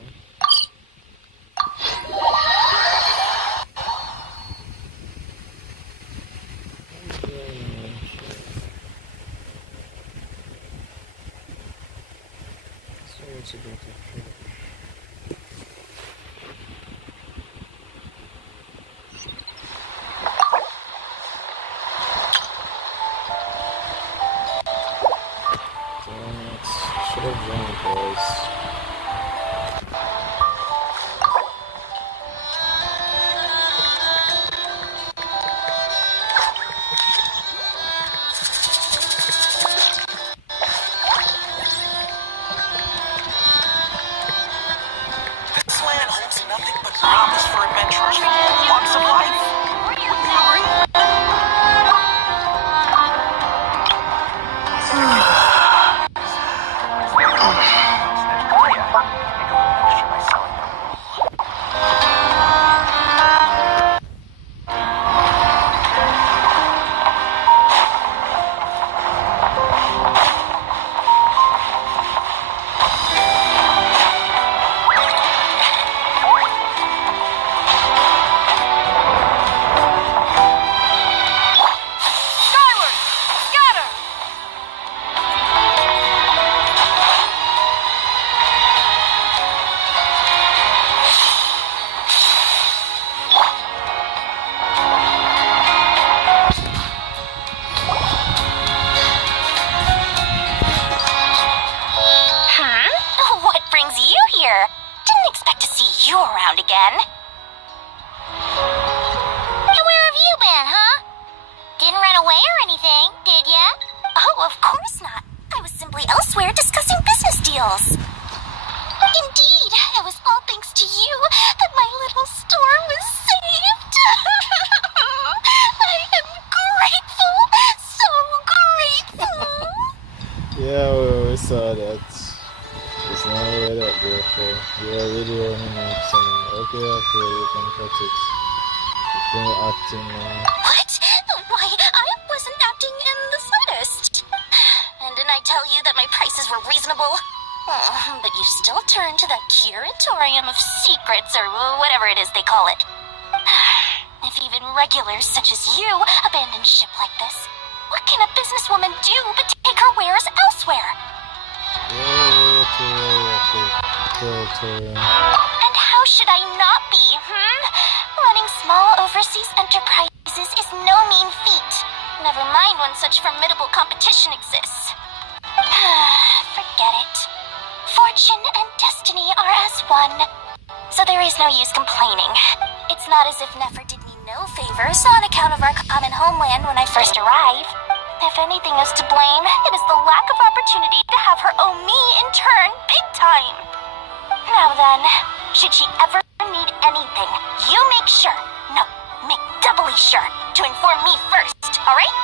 Should have run, boys. therefore. You are really only maximum. Okay, you can cut it. You're acting now. What? Why, I wasn't acting in the slightest. And didn't I tell you that my prices were reasonable? Oh, but you still turn to that curatorium of secrets, or whatever it is they call it. If even regulars such as you abandon ship like this, what can a businesswoman do but take her wares elsewhere? And how should I not be, Running small overseas enterprises is no mean feat. Never mind when such formidable competition exists. Forget it. Fortune and destiny are as one, so there is no use complaining. It's not as if Nefer did me no favors on account of our common homeland when I first arrived. If anything is to blame, it is the lack of opportunity to have her owe me in turn big time. Now then, should she ever need anything, you make doubly sure to inform me first, alright?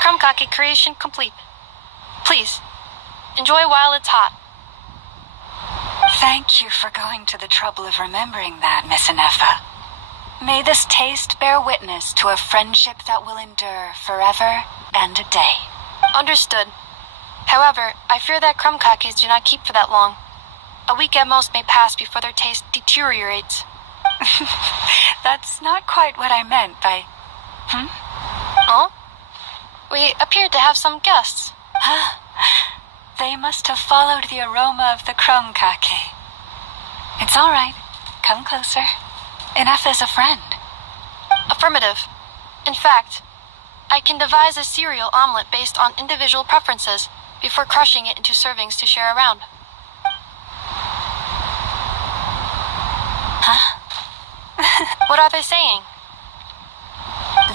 Krumkake creation complete. Please, enjoy while it's hot. Thank you for going to the trouble of remembering that, Miss Inefa. May this taste bear witness to a friendship that will endure forever and a day. Understood. However, I fear that krumkakes do not keep for that long. A week at most may pass before their taste deteriorates. That's not quite what I meant by... Oh? We appear to have some guests. They must have followed the aroma of the krumkake. It's all right. Come closer. Inefa is a friend. Affirmative. In fact, I can devise a cereal omelet based on individual preferences before crushing it into servings to share around. Huh? What are they saying?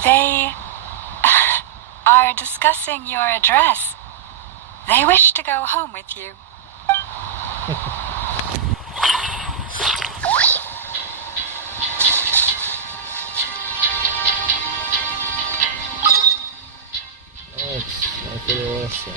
They are discussing your address. They wish to go home with you. That's pretty awesome.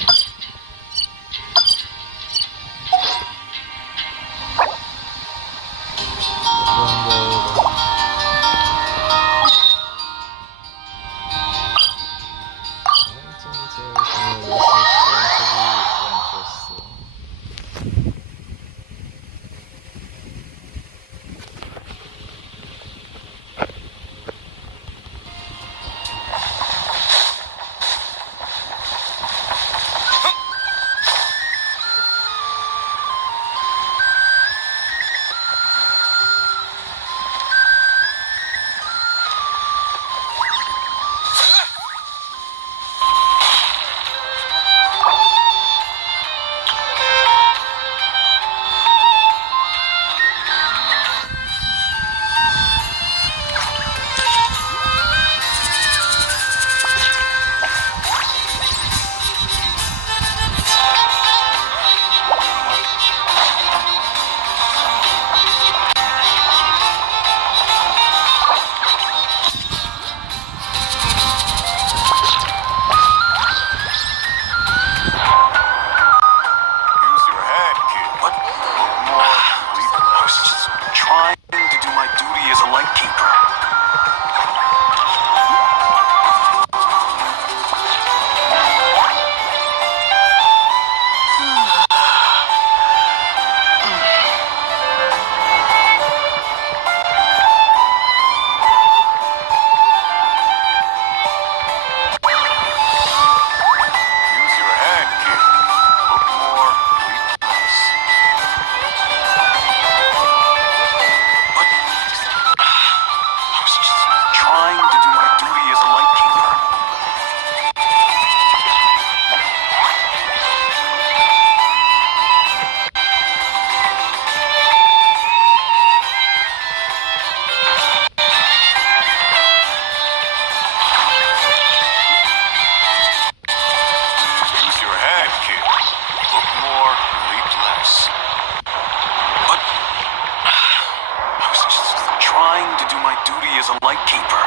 Lightkeeper.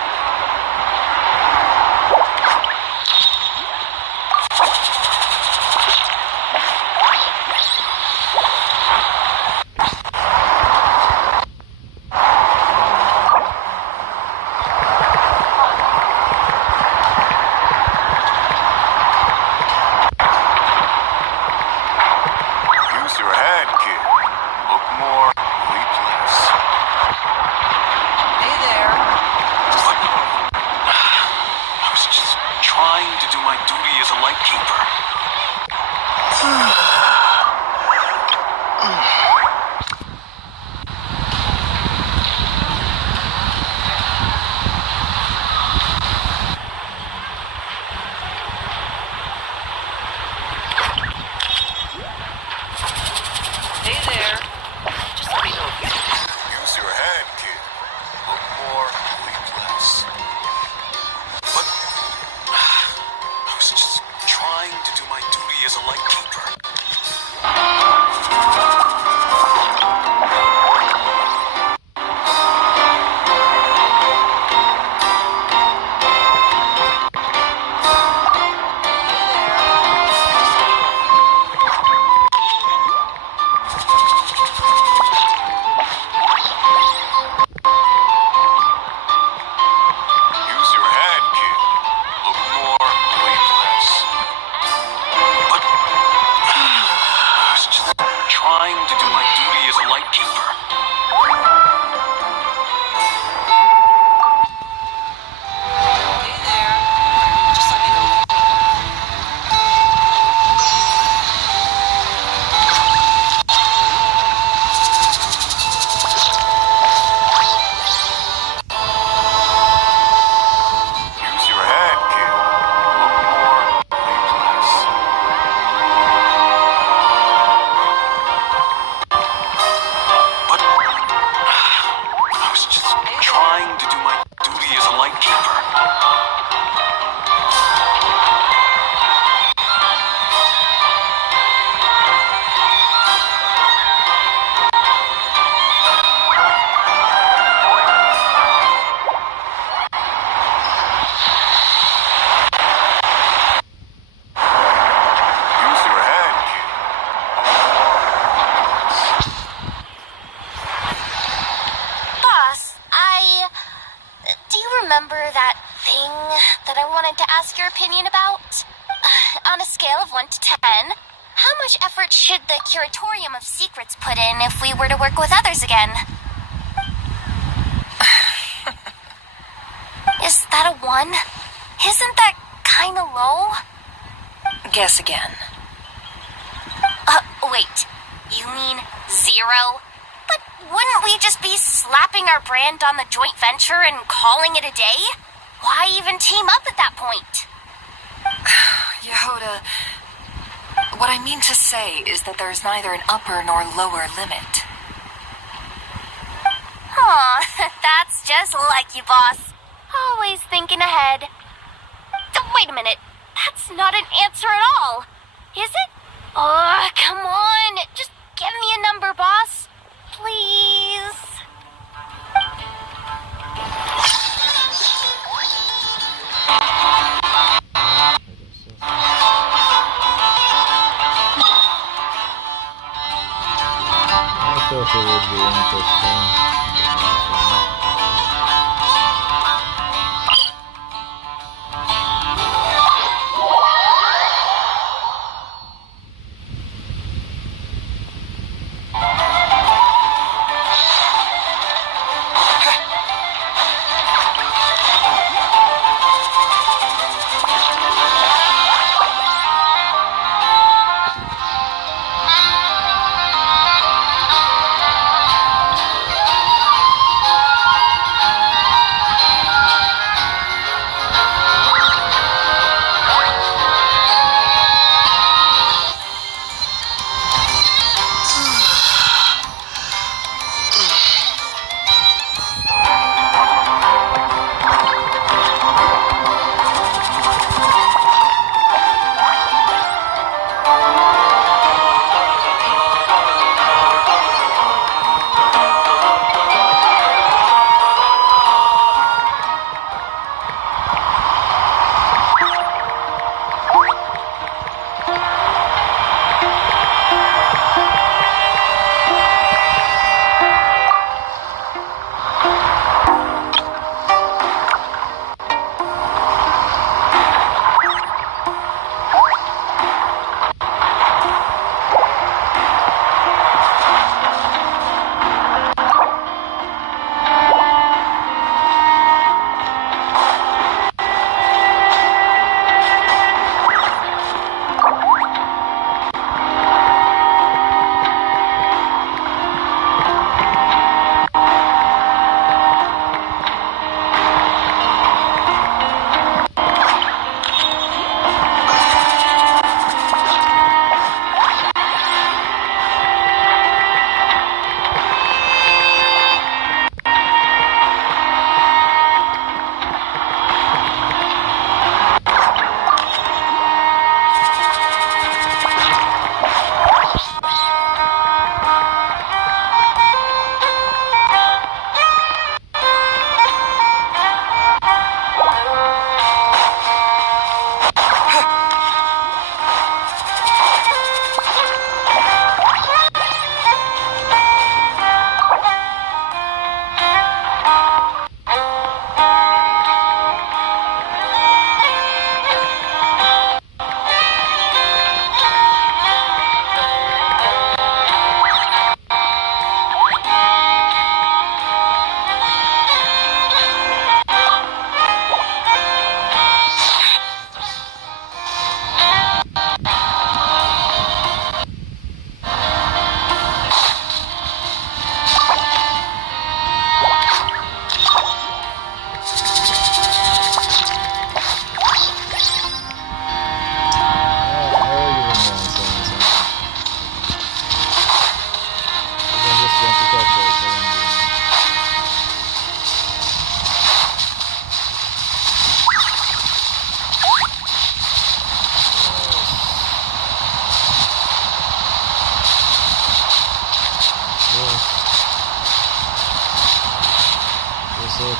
Use your head, kid. Look more leapless. Hey there. I was just trying to do my duty as a lightkeeper. Hey there. Just let me know if you... Use your head, kid. Look more leapless. But I was just trying to do my duty as a lightkeeper. Use your head, kid. Look more leapless. But I was just trying to do my duty as a lightkeeper. Hey there. Just let me know. Use your head, kid. Look more leapless. But I was just trying to do my duty as a lightkeeper. Use your head, kid. Boss, do you remember that thing that I wanted to ask your opinion about? On a scale of 1 to 10, how much effort should the Curatorium of Secrets put in if we were to work with others again? Is that a 1? Isn't that kinda low? Guess again. Wait, you mean 0? But wouldn't we just be slapping our brand on the joint venture and calling it a day? Why even team up at that point? Yehoda, what I mean to say is that there's neither an upper nor lower limit. Aw, that's just like you, boss. Always thinking ahead. Wait a minute. That's not an answer at all. Is it? Oh, come on. Just give me a number, boss. Please. I thought it would be interesting.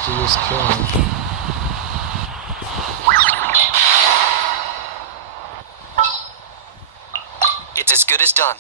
to use King. It's as good as done.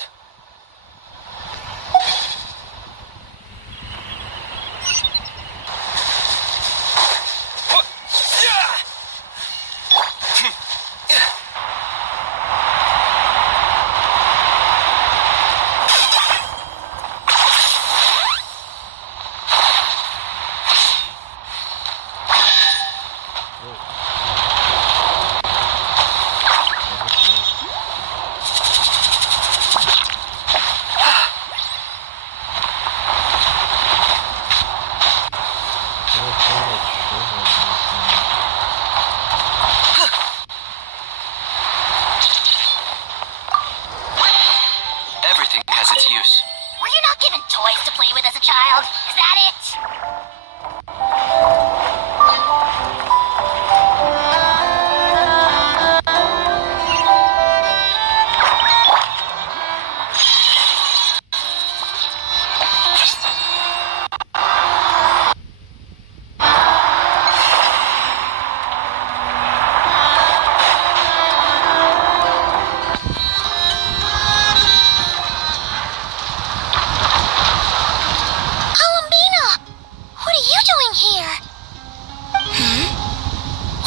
Everything has its use. Were you not given toys to play with as a child? Is that it?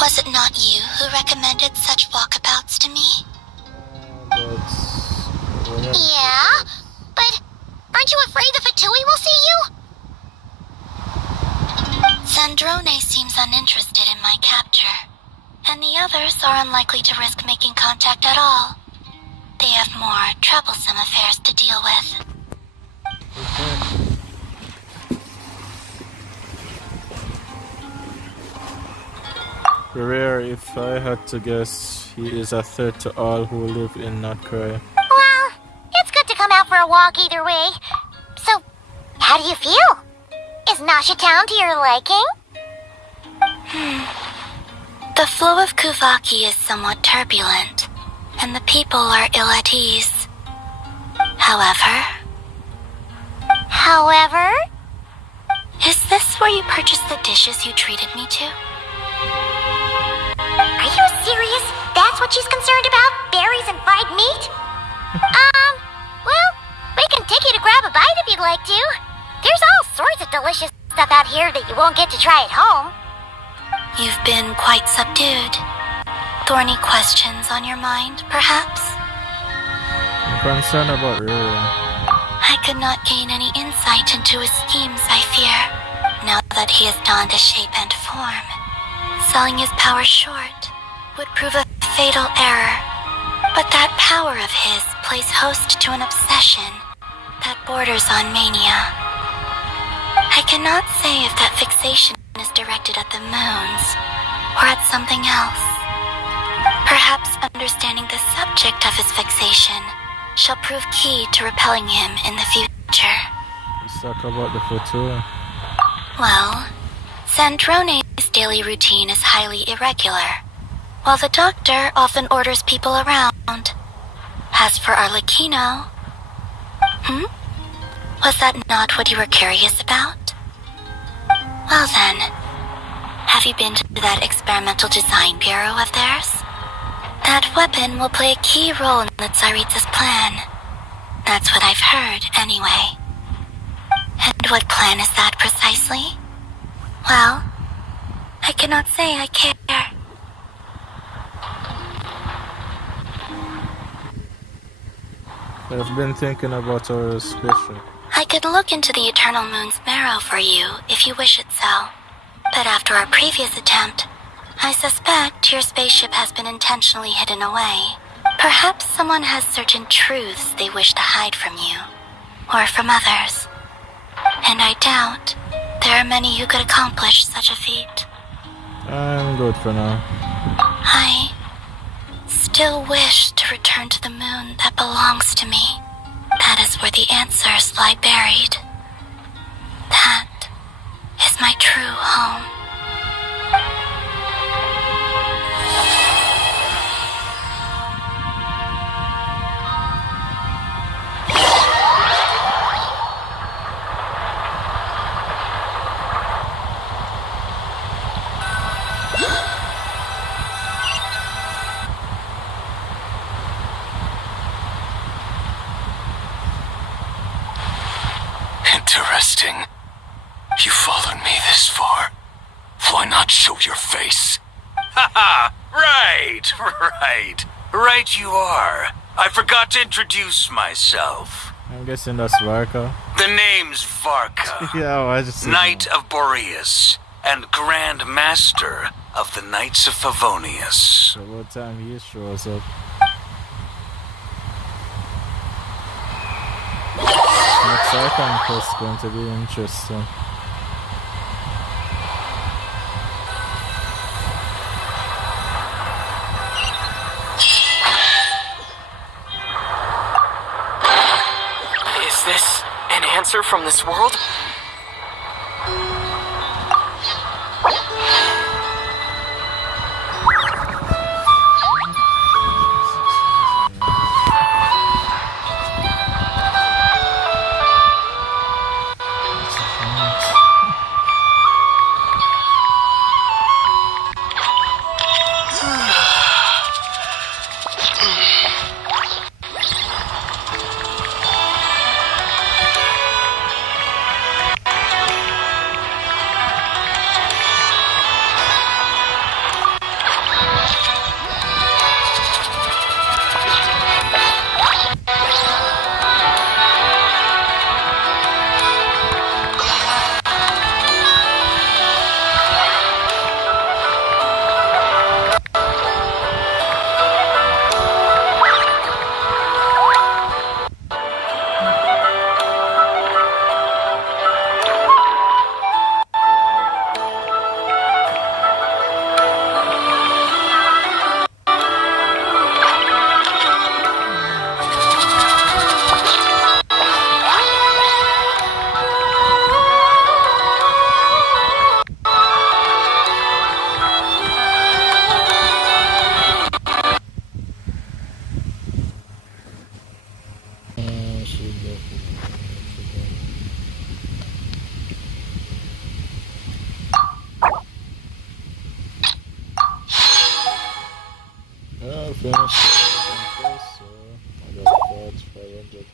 Was it not you who recommended such walkabouts to me? Yeah, but aren't you afraid the Fatui will see you? Sandrone seems uninterested in my capture, and the others are unlikely to risk making contact at all. They have more troublesome affairs to deal with. Rare, if I had to guess, he is a threat to all who live in Notcry. Well, it's good to come out for a walk either way. So, how do you feel? Is Nasha Town to your liking? The flow of Kuvaki is somewhat turbulent, and the people are ill at ease. However? Is this where you purchased the dishes you treated me to? Are you serious? That's what she's concerned about? Berries and fried meat? Well, we can take you to grab a bite if you'd like to. There's all sorts of delicious stuff out here that you won't get to try at home. You've been quite subdued. Thorny questions on your mind, perhaps? I'm concerned about Rare. I could not gain any insight into his schemes, I fear, now that he has donned a shape and form. Selling his power short would prove a fatal error. But that power of his plays host to an obsession that borders on mania. I cannot say if that fixation is directed at the moons or at something else. Perhaps understanding the subject of his fixation shall prove key to repelling him in the future. Let's talk about the Futura. Well, Sandrone's daily routine is highly irregular, while the doctor often orders people around. As for Arlecchino... Was that not what you were curious about? Well then, have you been to that experimental design bureau of theirs? That weapon will play a key role in the Tsaritsa's plan. That's what I've heard, anyway. And what plan is that precisely? Well, I cannot say I care. I've been thinking about our spaceship. I could look into the Eternal Moon's marrow for you, if you wish it so. But after our previous attempt, I suspect your spaceship has been intentionally hidden away. Perhaps someone has certain truths they wish to hide from you, or from others. And I doubt there are many who could accomplish such a feat. I'm good for now. I still wish to return to the moon that belongs to me. That is where the answers lie buried. That is my true home. Interesting. You followed me this far. Why not show your face? Haha! Right you are. I forgot to introduce myself. I'm guessing that's Varka. The name's Varka. Yeah, I just said Knight of Boreas and Grand Master of the Knights of Favonius. So what time he shows up? Next Archon quest is going to be interesting. Is this an answer from this world? I finished the first, so I got 500.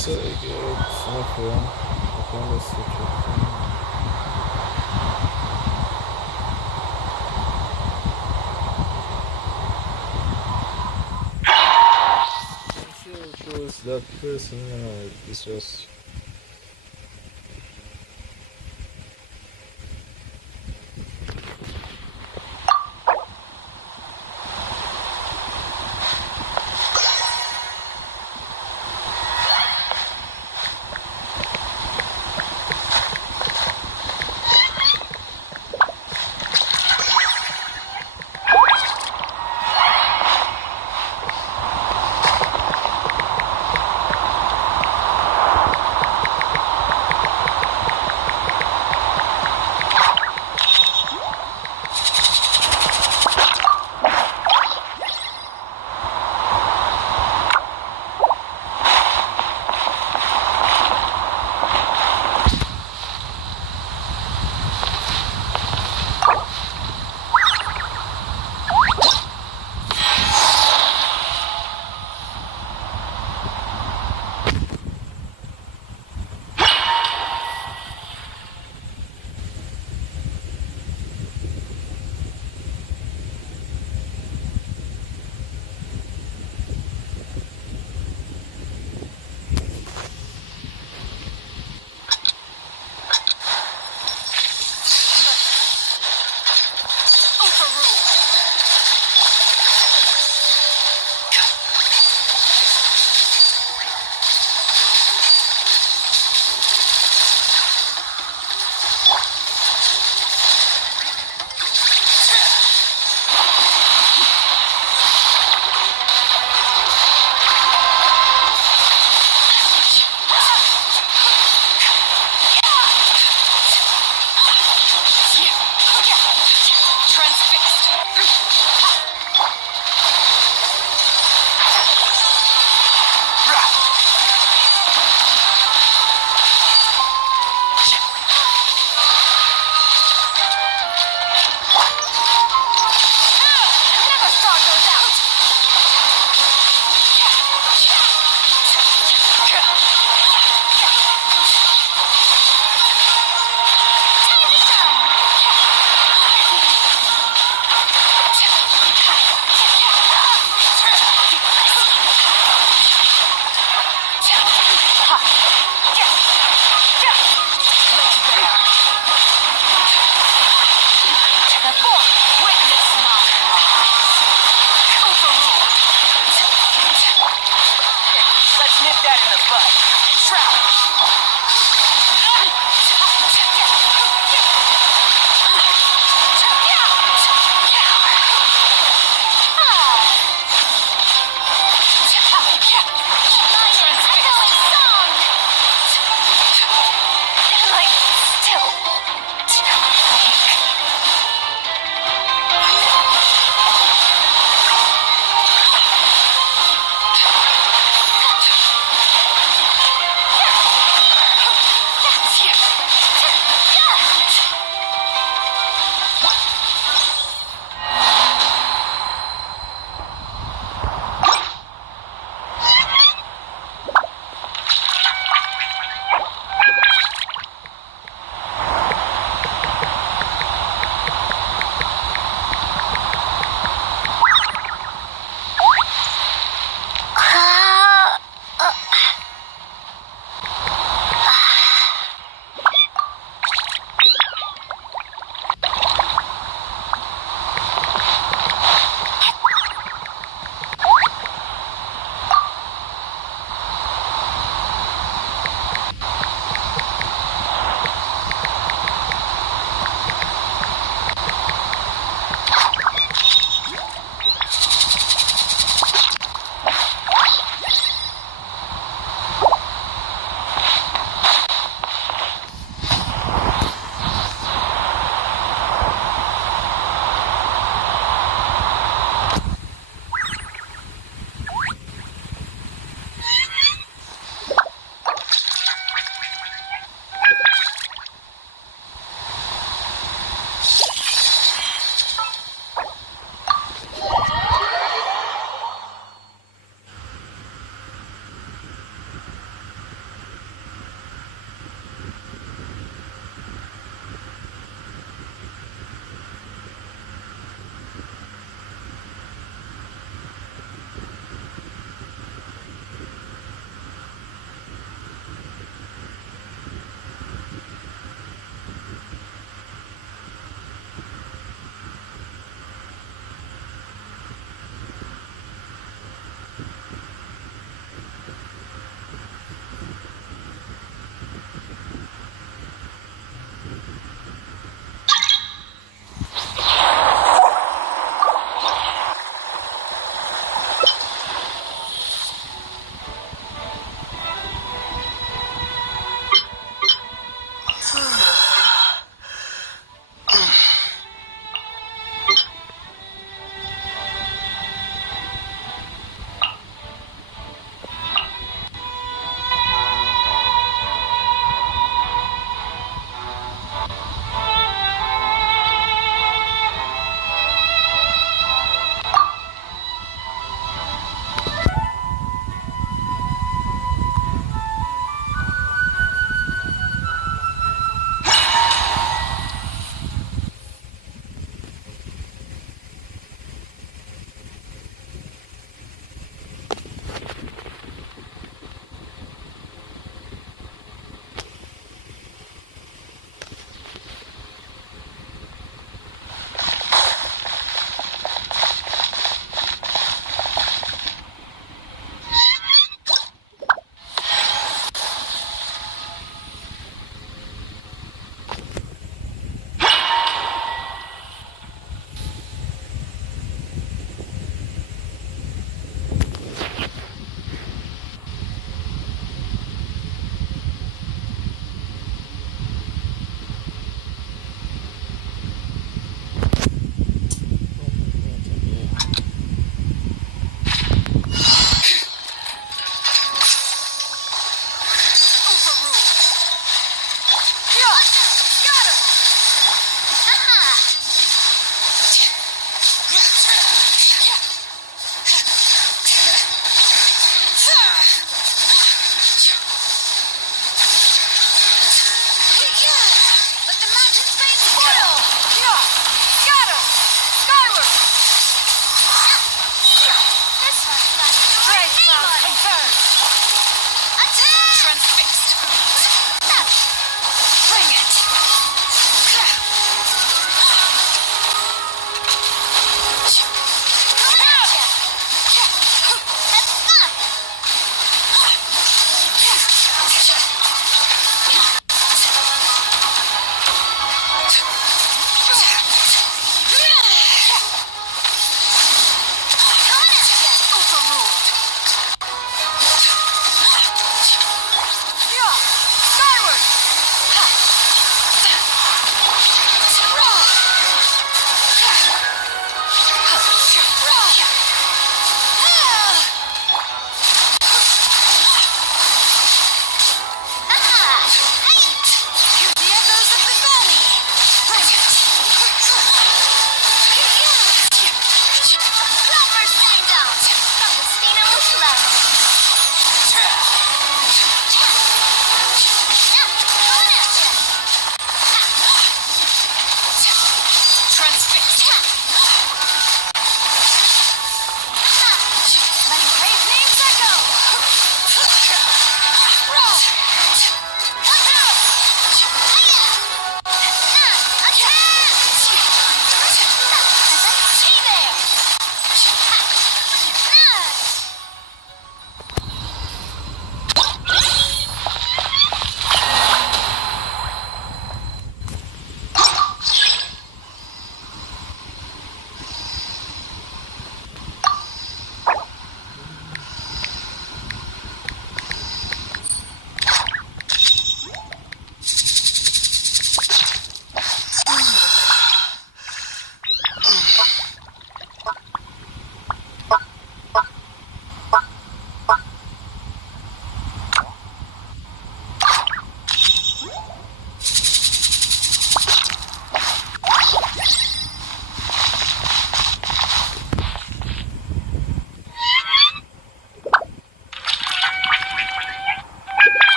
Så jag går upp från jag kan läsa klockan. I'm sure it was that person, it's just...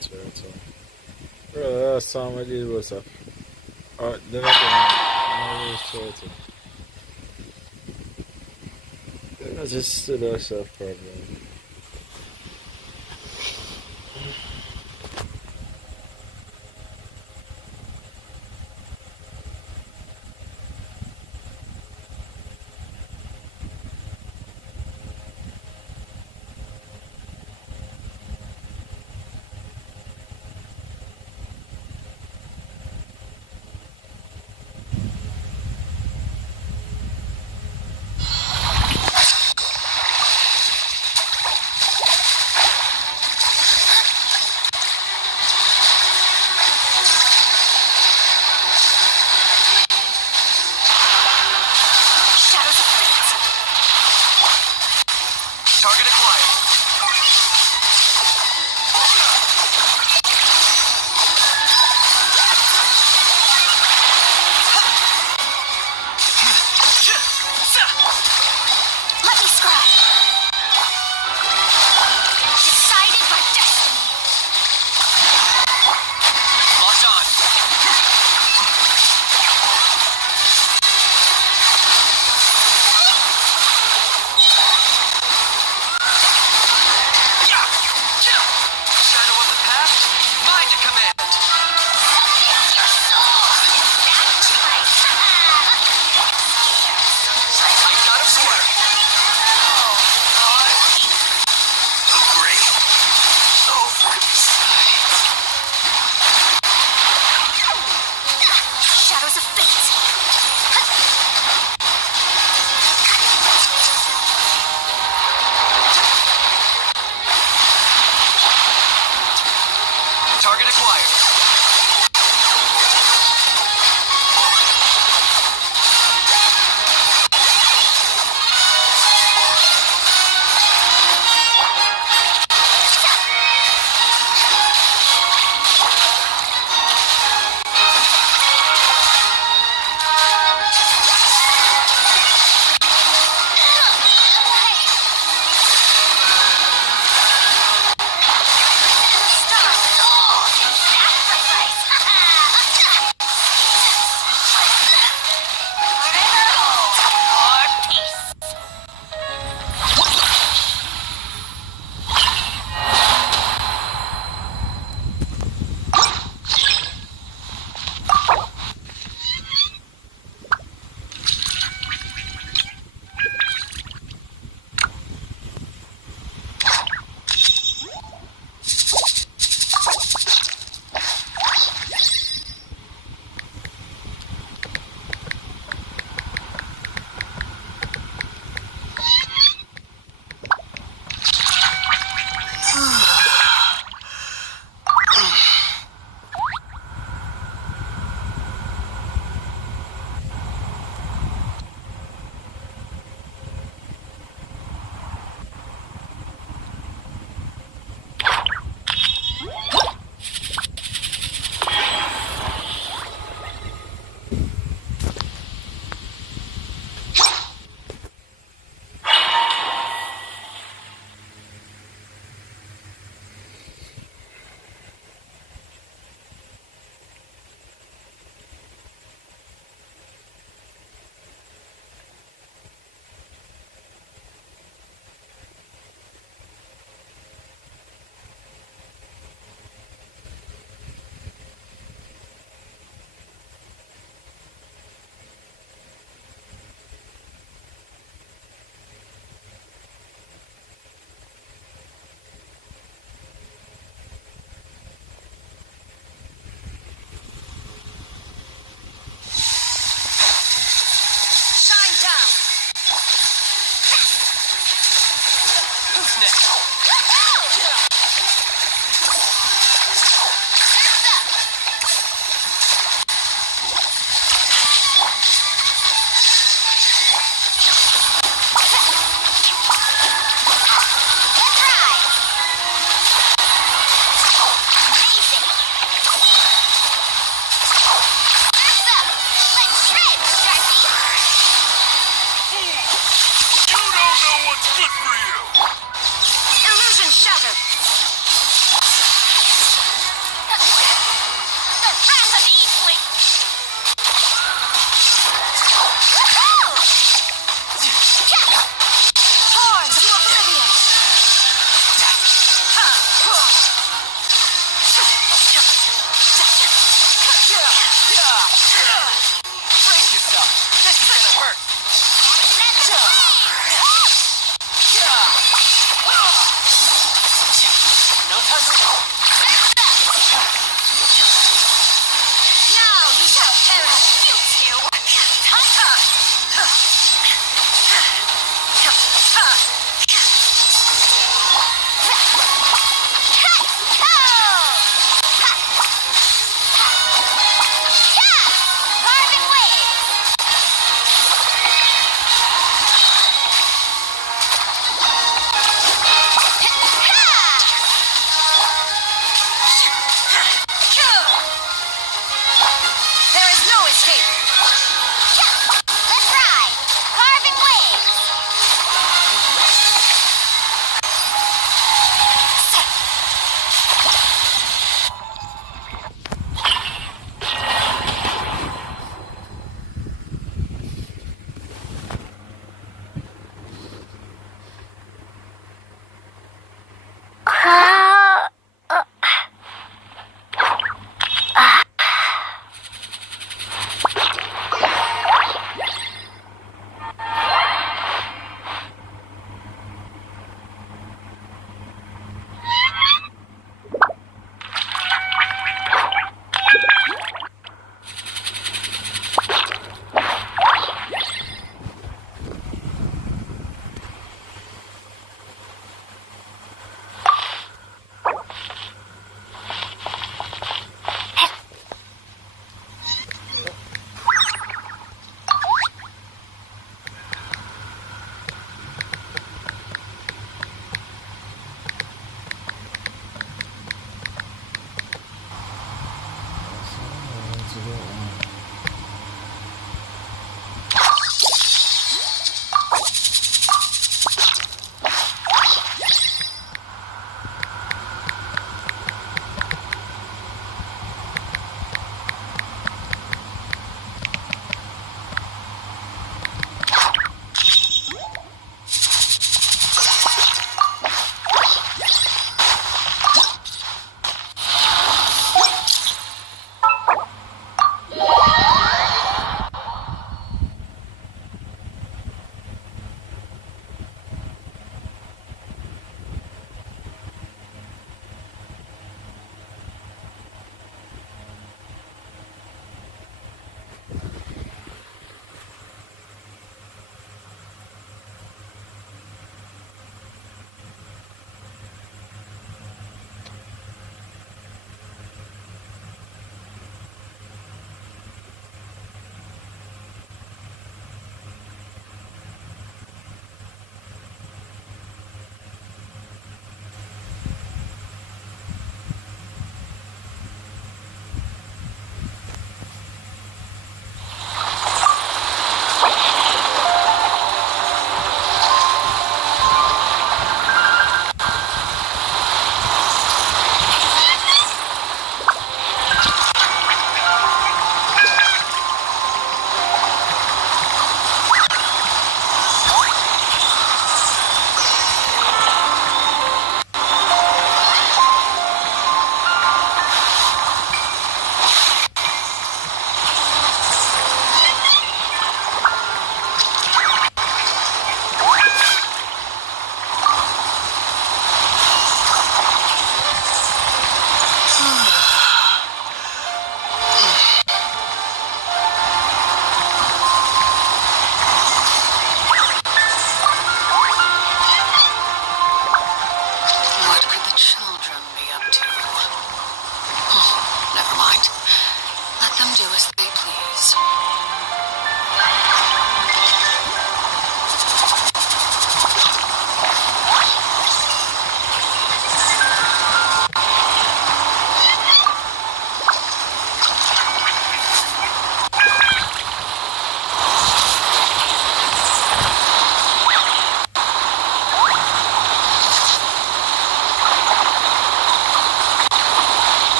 turtle. Bro, last time I did was a... Oh, they're not gonna... No, turtle. That's just still a self problem.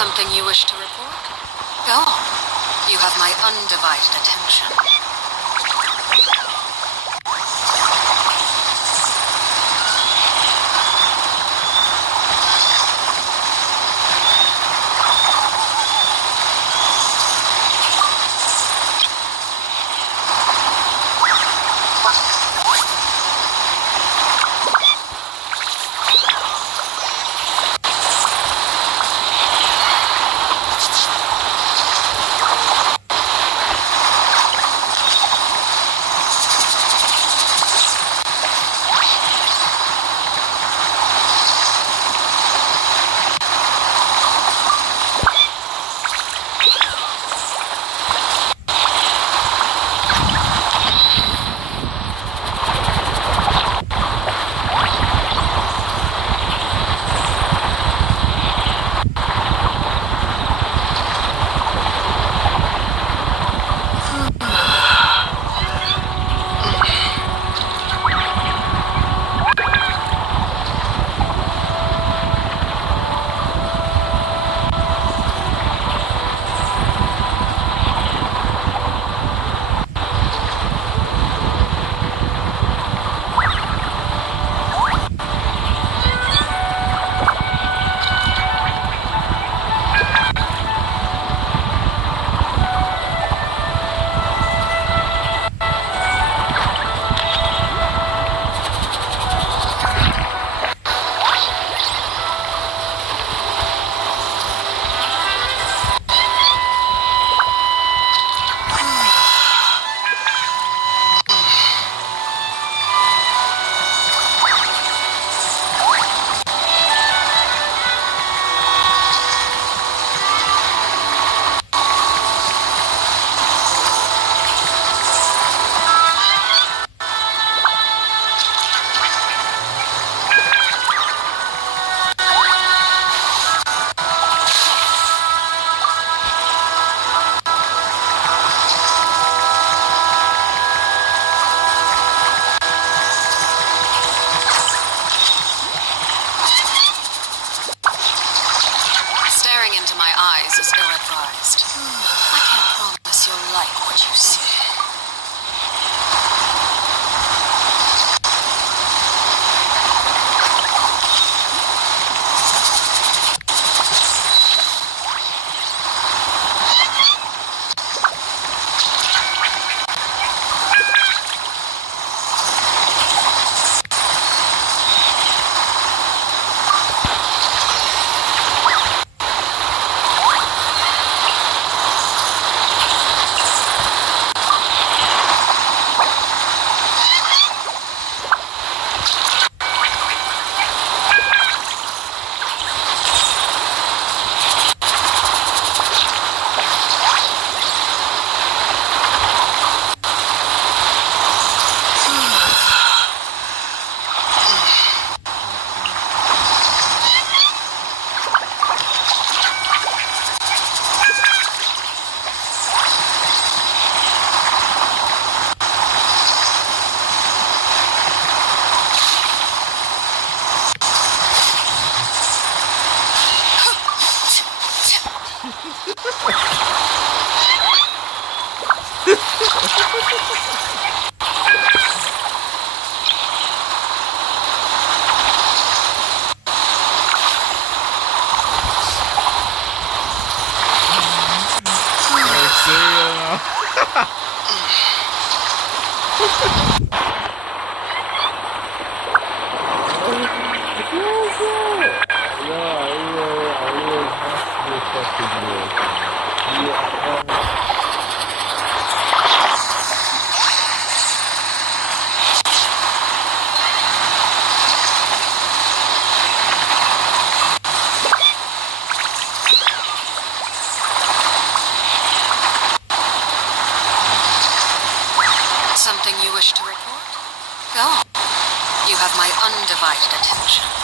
Something you wish to report? Go on. You have my undivided attention. Something you wish to report? Go on. You have my undivided attention.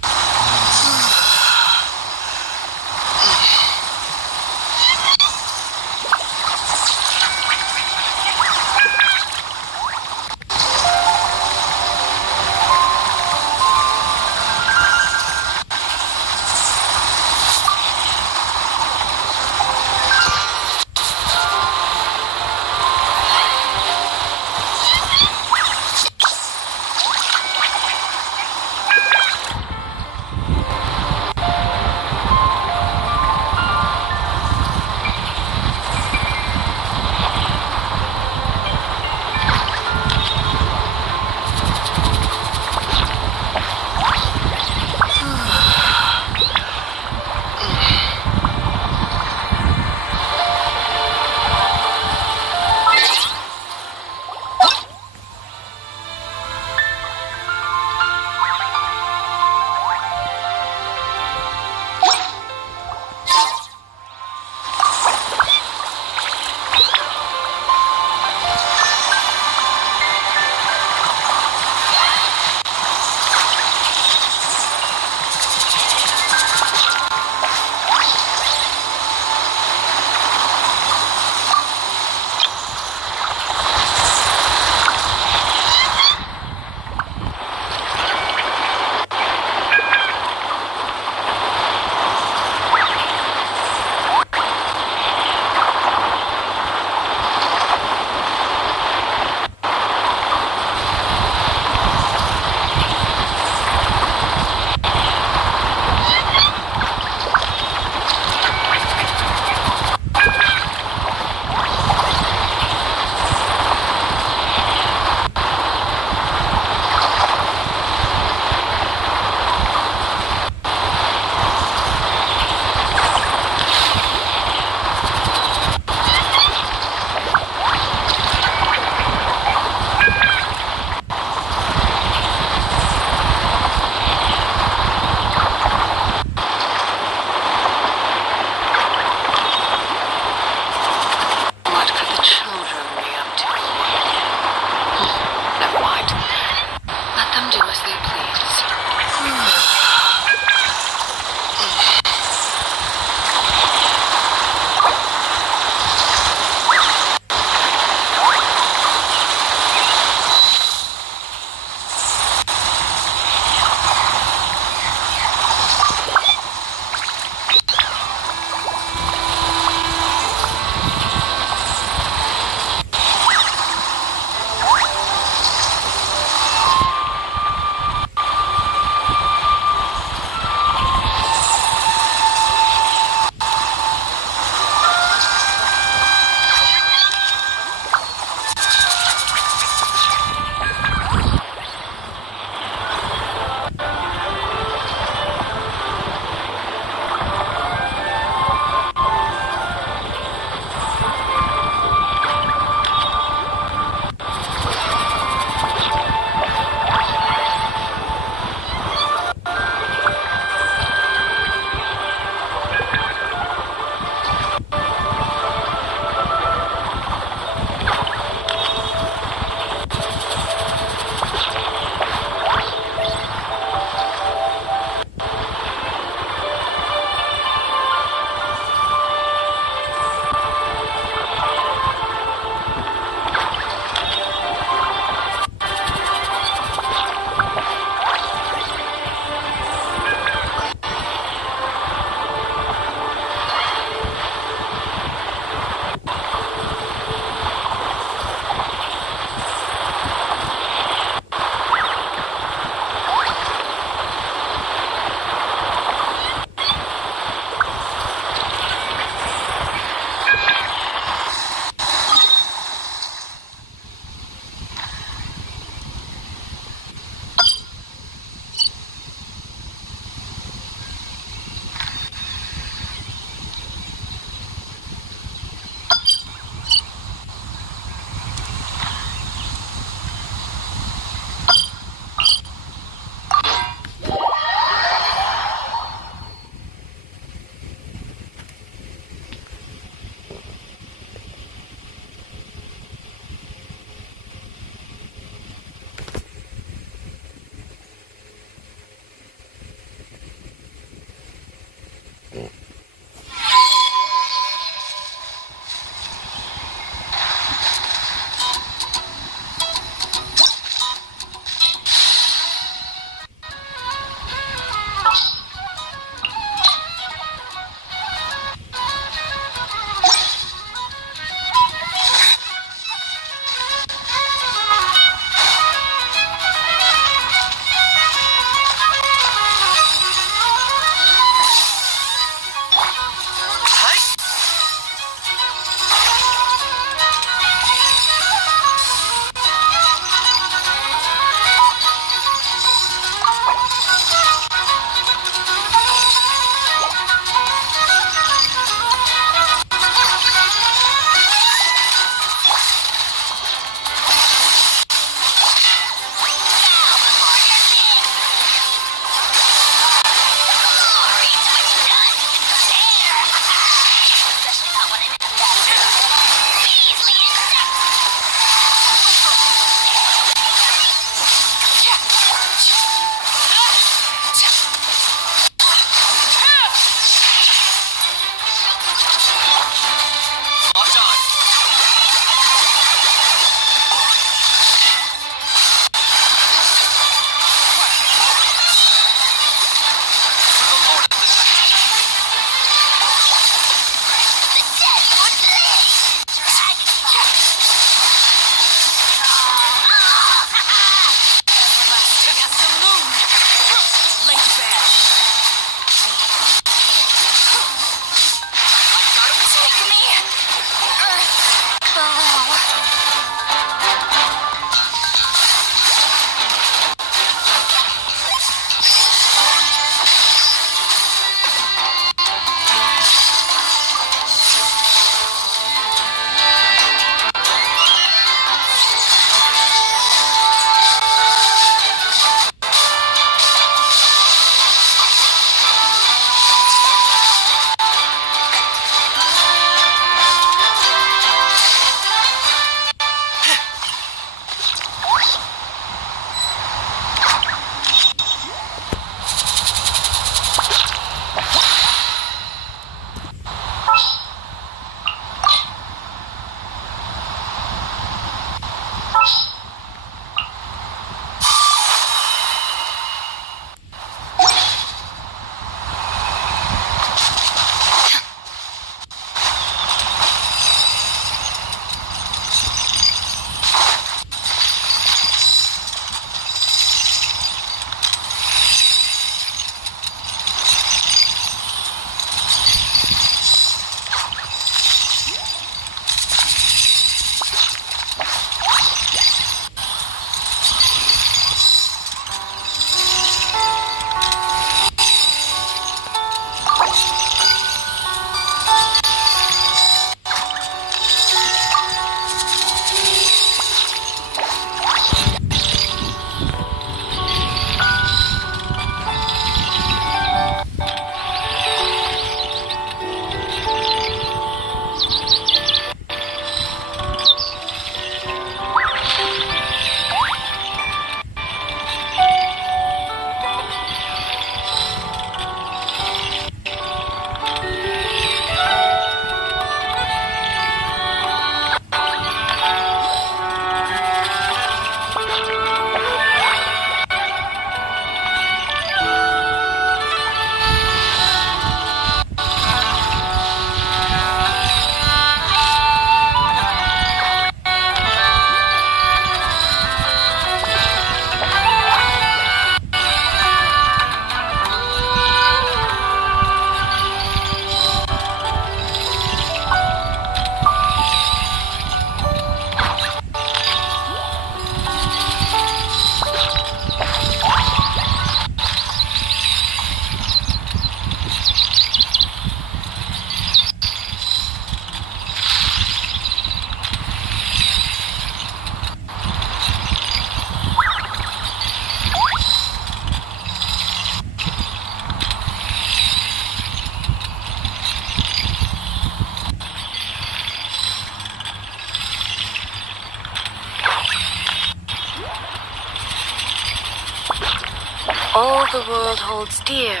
All the world holds dear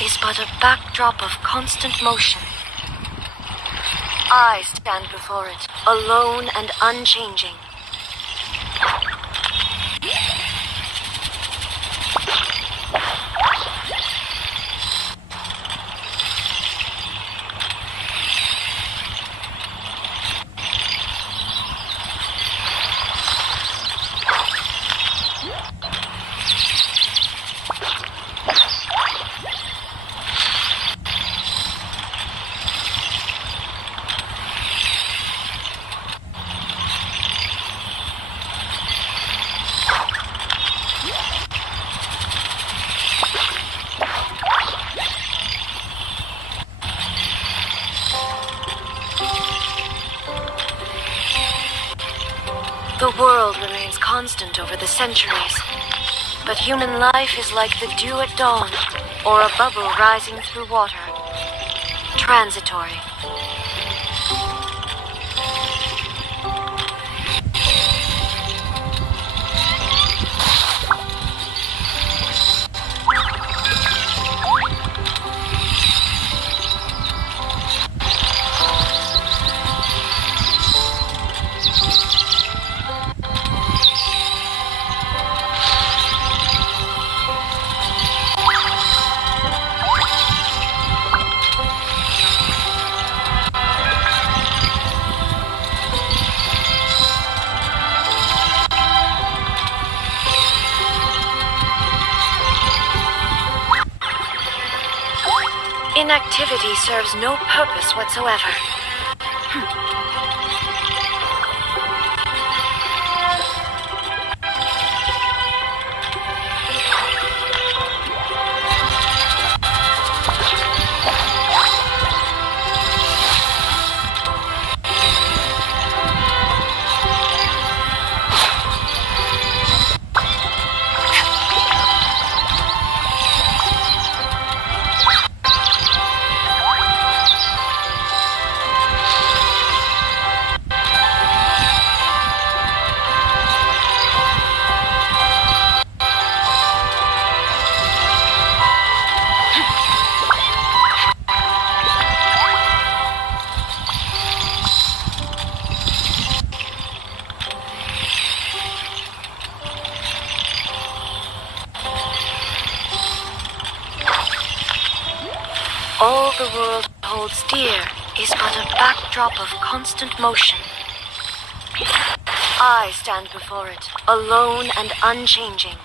is but a backdrop of constant motion. I stand before it, alone and unchanging. The world remains constant over the centuries, but human life is like the dew at dawn, or a bubble rising through water. Transitory. Inactivity serves no purpose whatsoever. All the world holds dear is but a backdrop of constant motion. I stand before it, alone and unchanging.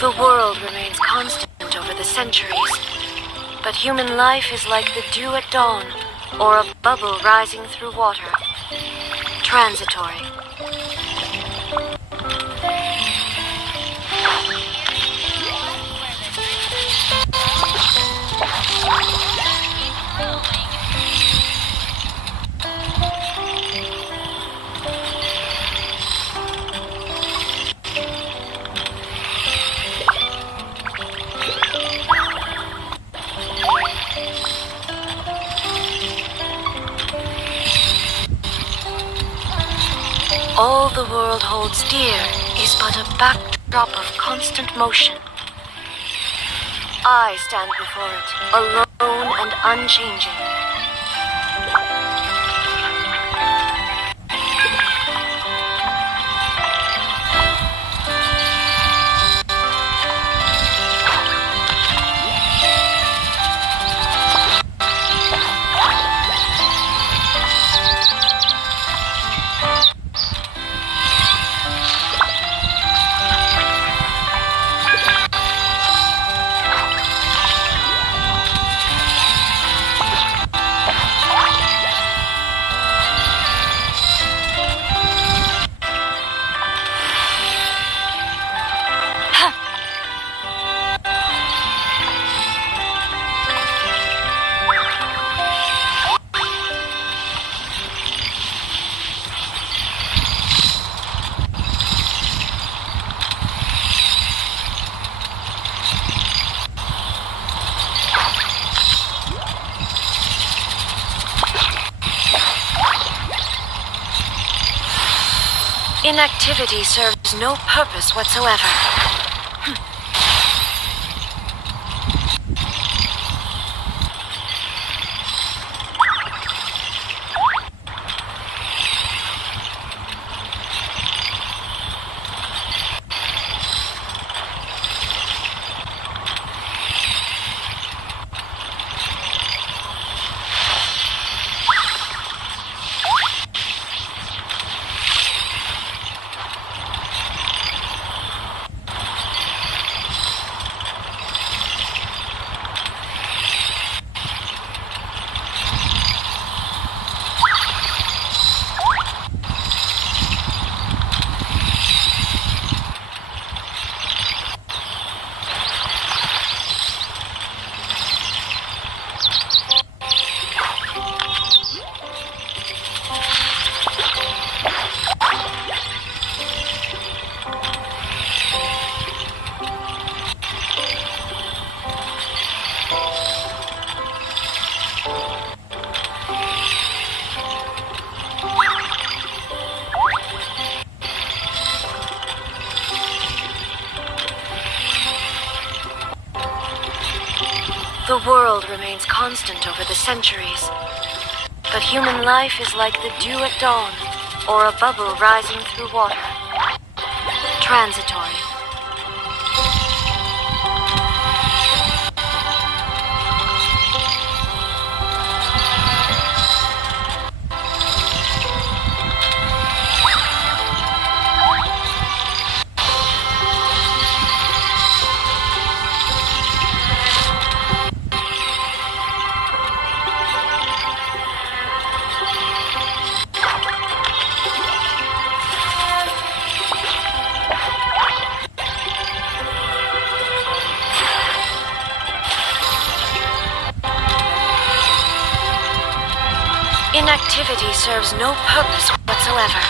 The world remains constant over the centuries, but human life is like the dew at dawn, or a bubble rising through water. Transitory. All the world holds dear is but a backdrop of constant motion. I stand before it, alone and unchanging. Inactivity serves no purpose whatsoever. The world remains constant over the centuries, but human life is like the dew at dawn, or a bubble rising through water. Transitory. Inactivity serves no purpose whatsoever.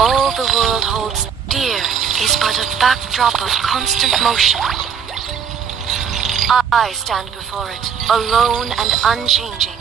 All the world holds dear is but a backdrop of constant motion. I stand before it, alone and unchanging.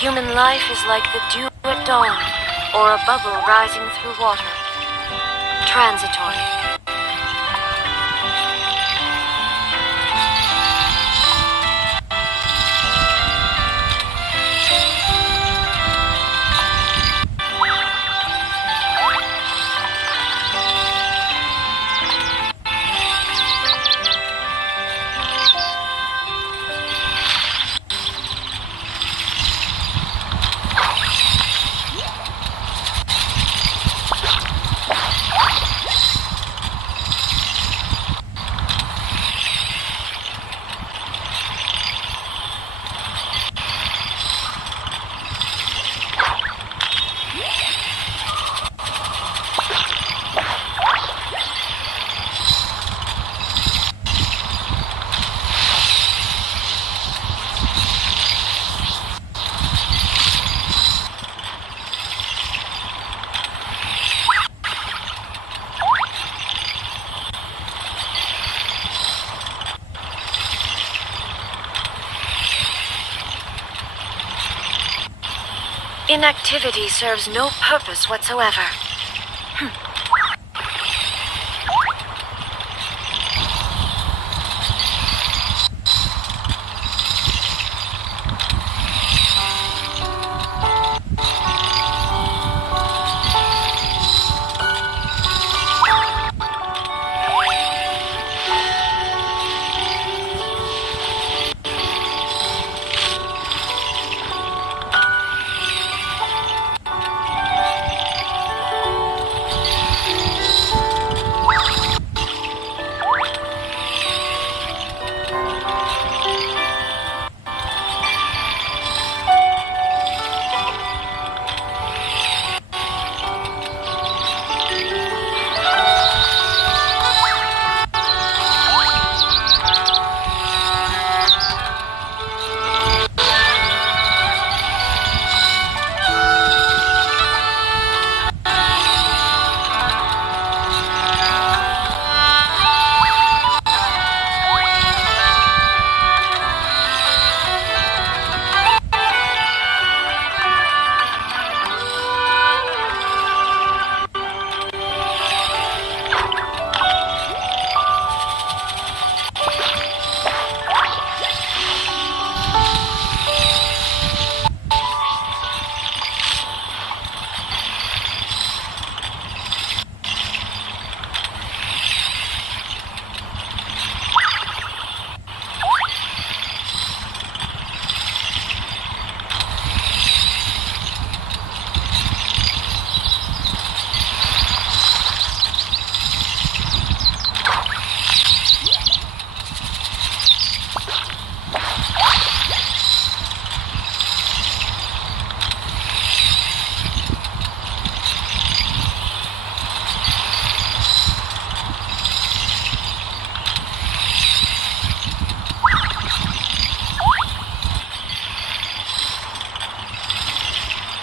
Human life is like the dew at dawn, or a bubble rising through water. Transitory. Inactivity serves no purpose whatsoever.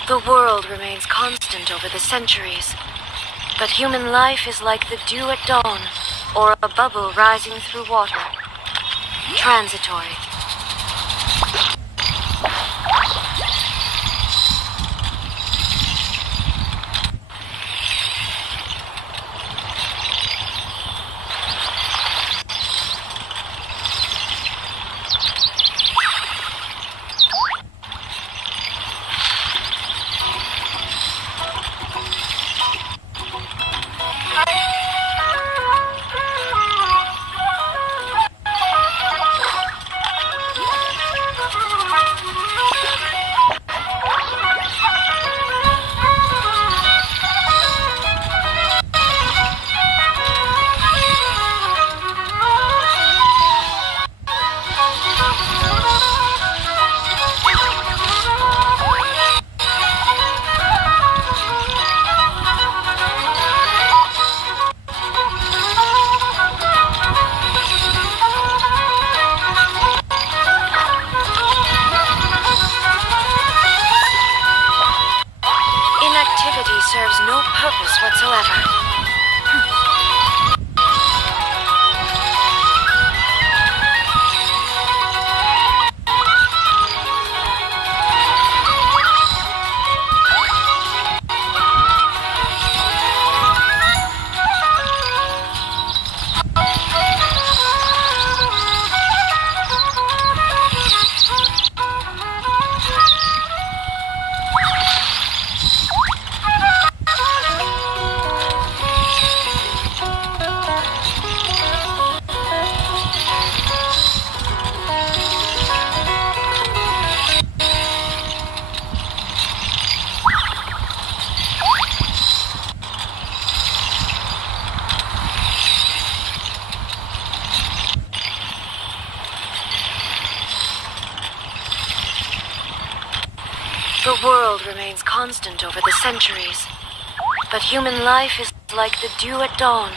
The world remains constant over the centuries, but human life is like the dew at dawn, or a bubble rising through water. Transitory. Serves no purpose whatsoever. remains constant over the centuries, but human life is like the dew at dawn,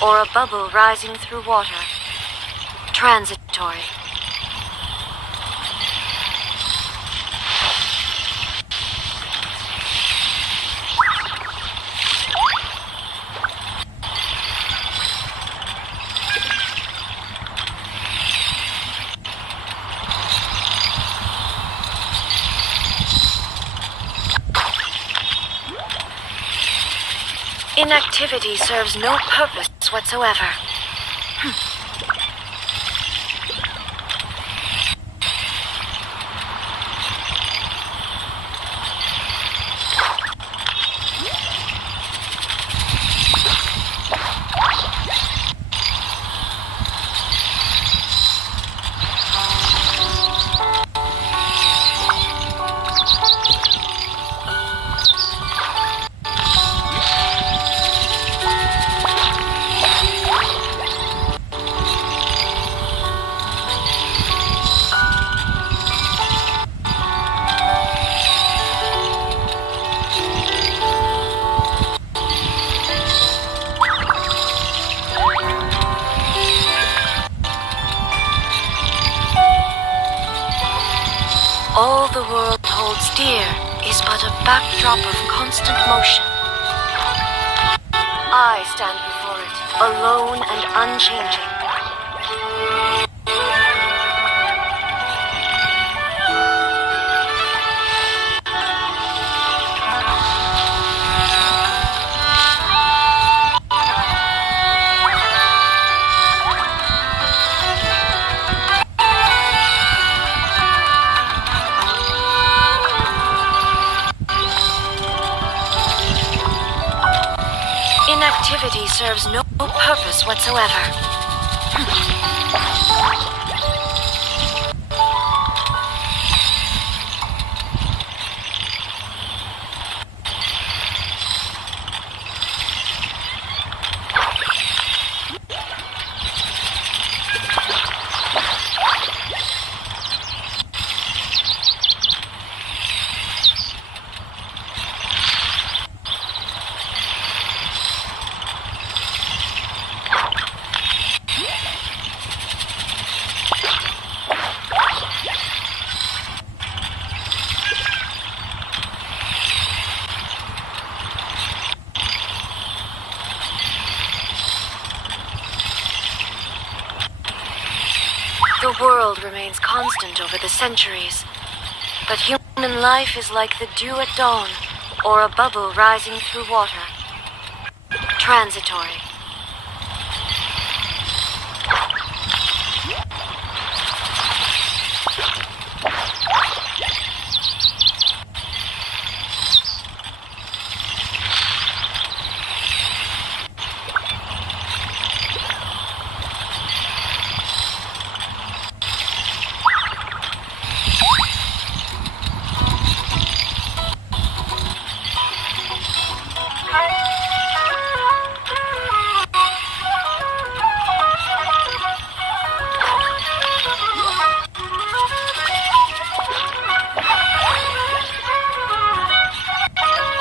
or a bubble rising through water. Transitory. Inactivity serves no purpose whatsoever. All the world holds dear is but a backdrop of constant motion. I stand before it, alone and unchanging. Inactivity serves no purpose whatsoever. The world remains constant over the centuries, but human life is like the dew at dawn, or a bubble rising through water. Transitory.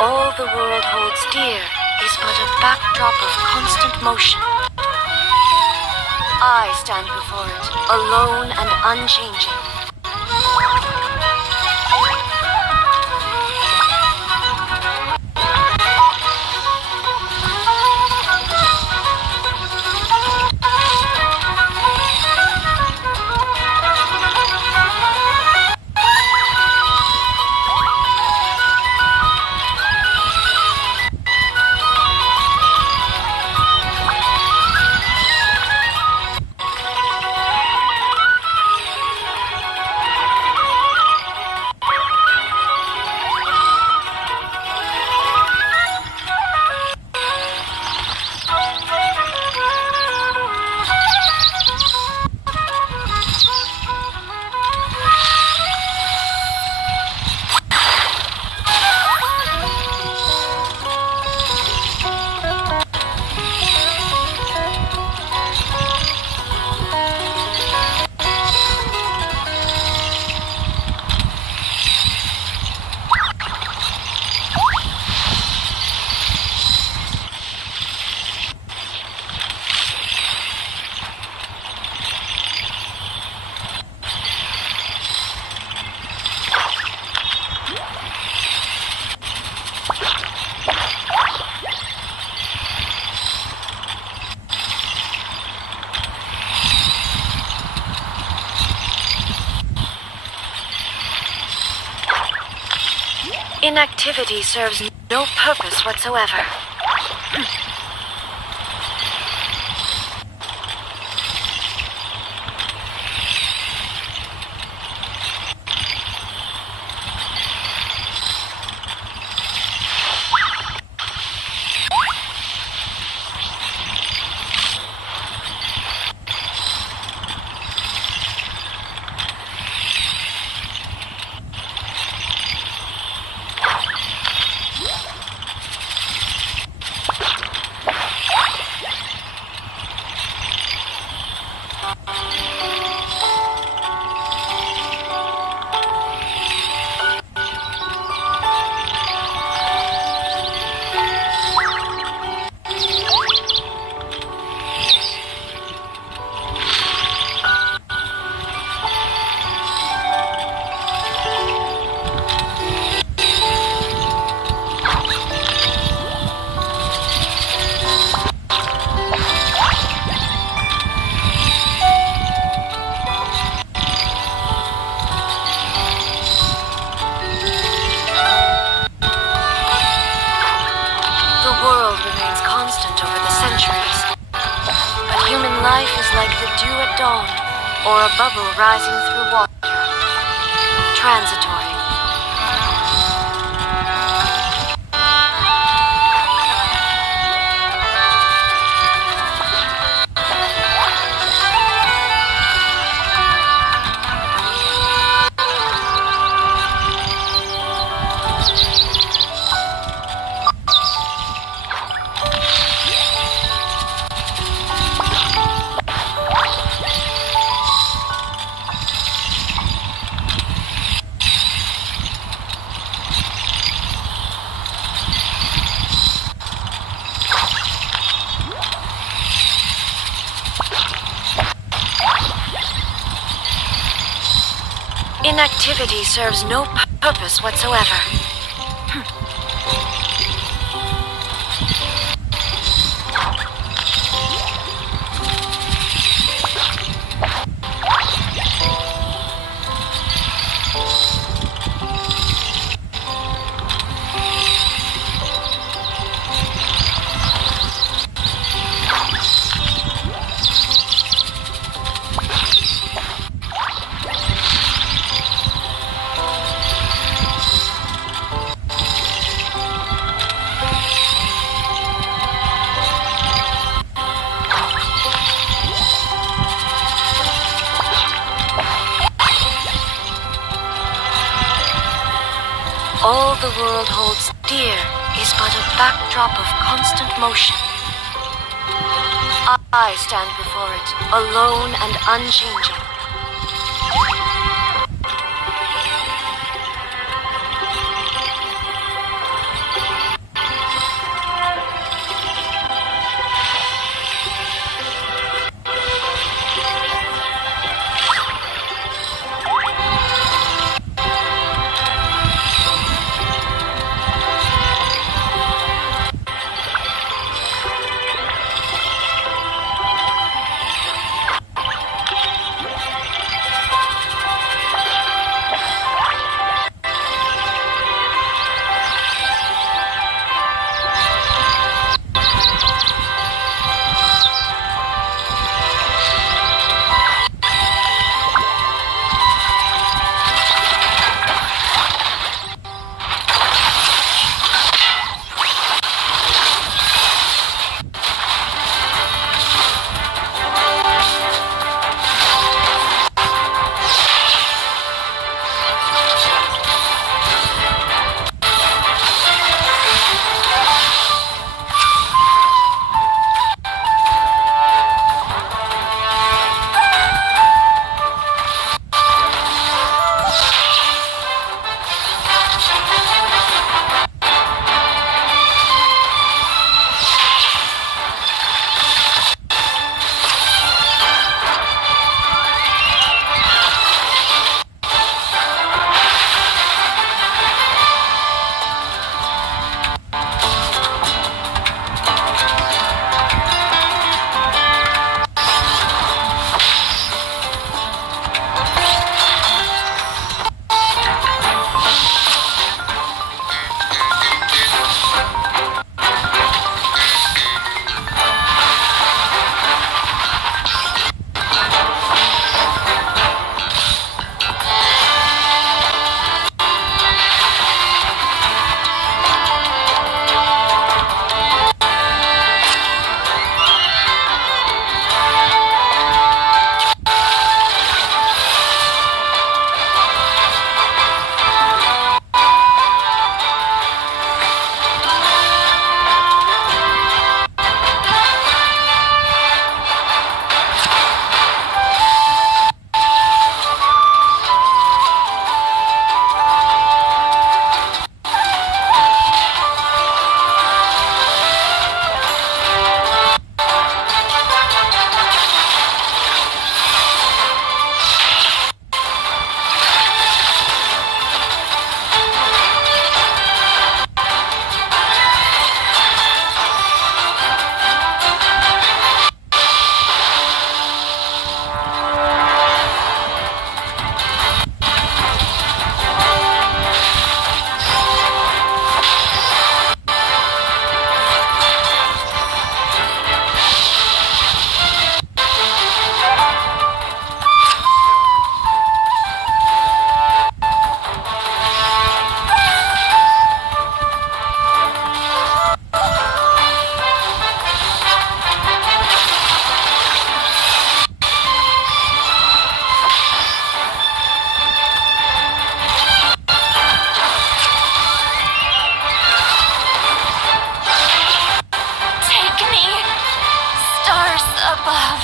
All the world holds dear is but a backdrop of constant motion. I stand before it, alone and unchanging. Inactivity serves no purpose whatsoever. Or a bubble rising through water. Transitory. Inactivity serves no purpose whatsoever. All the world holds dear is but a backdrop of constant motion. I stand before it, alone and unchanging. above.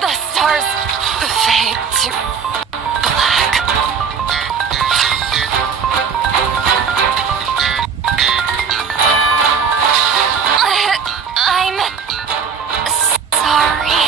The stars fade to black. I'm sorry.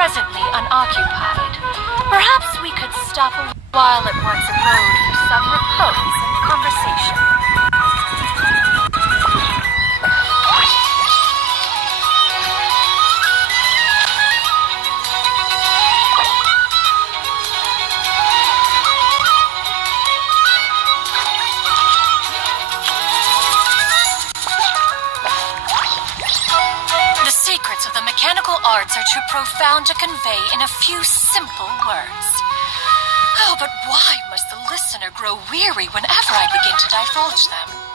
presently unoccupied. Perhaps we could stop a while at one's abode for some repose and conversation. The secrets of the mechanical arts are too profound to convey in a few simple words. Oh, but why must the listener grow weary whenever I begin to divulge them?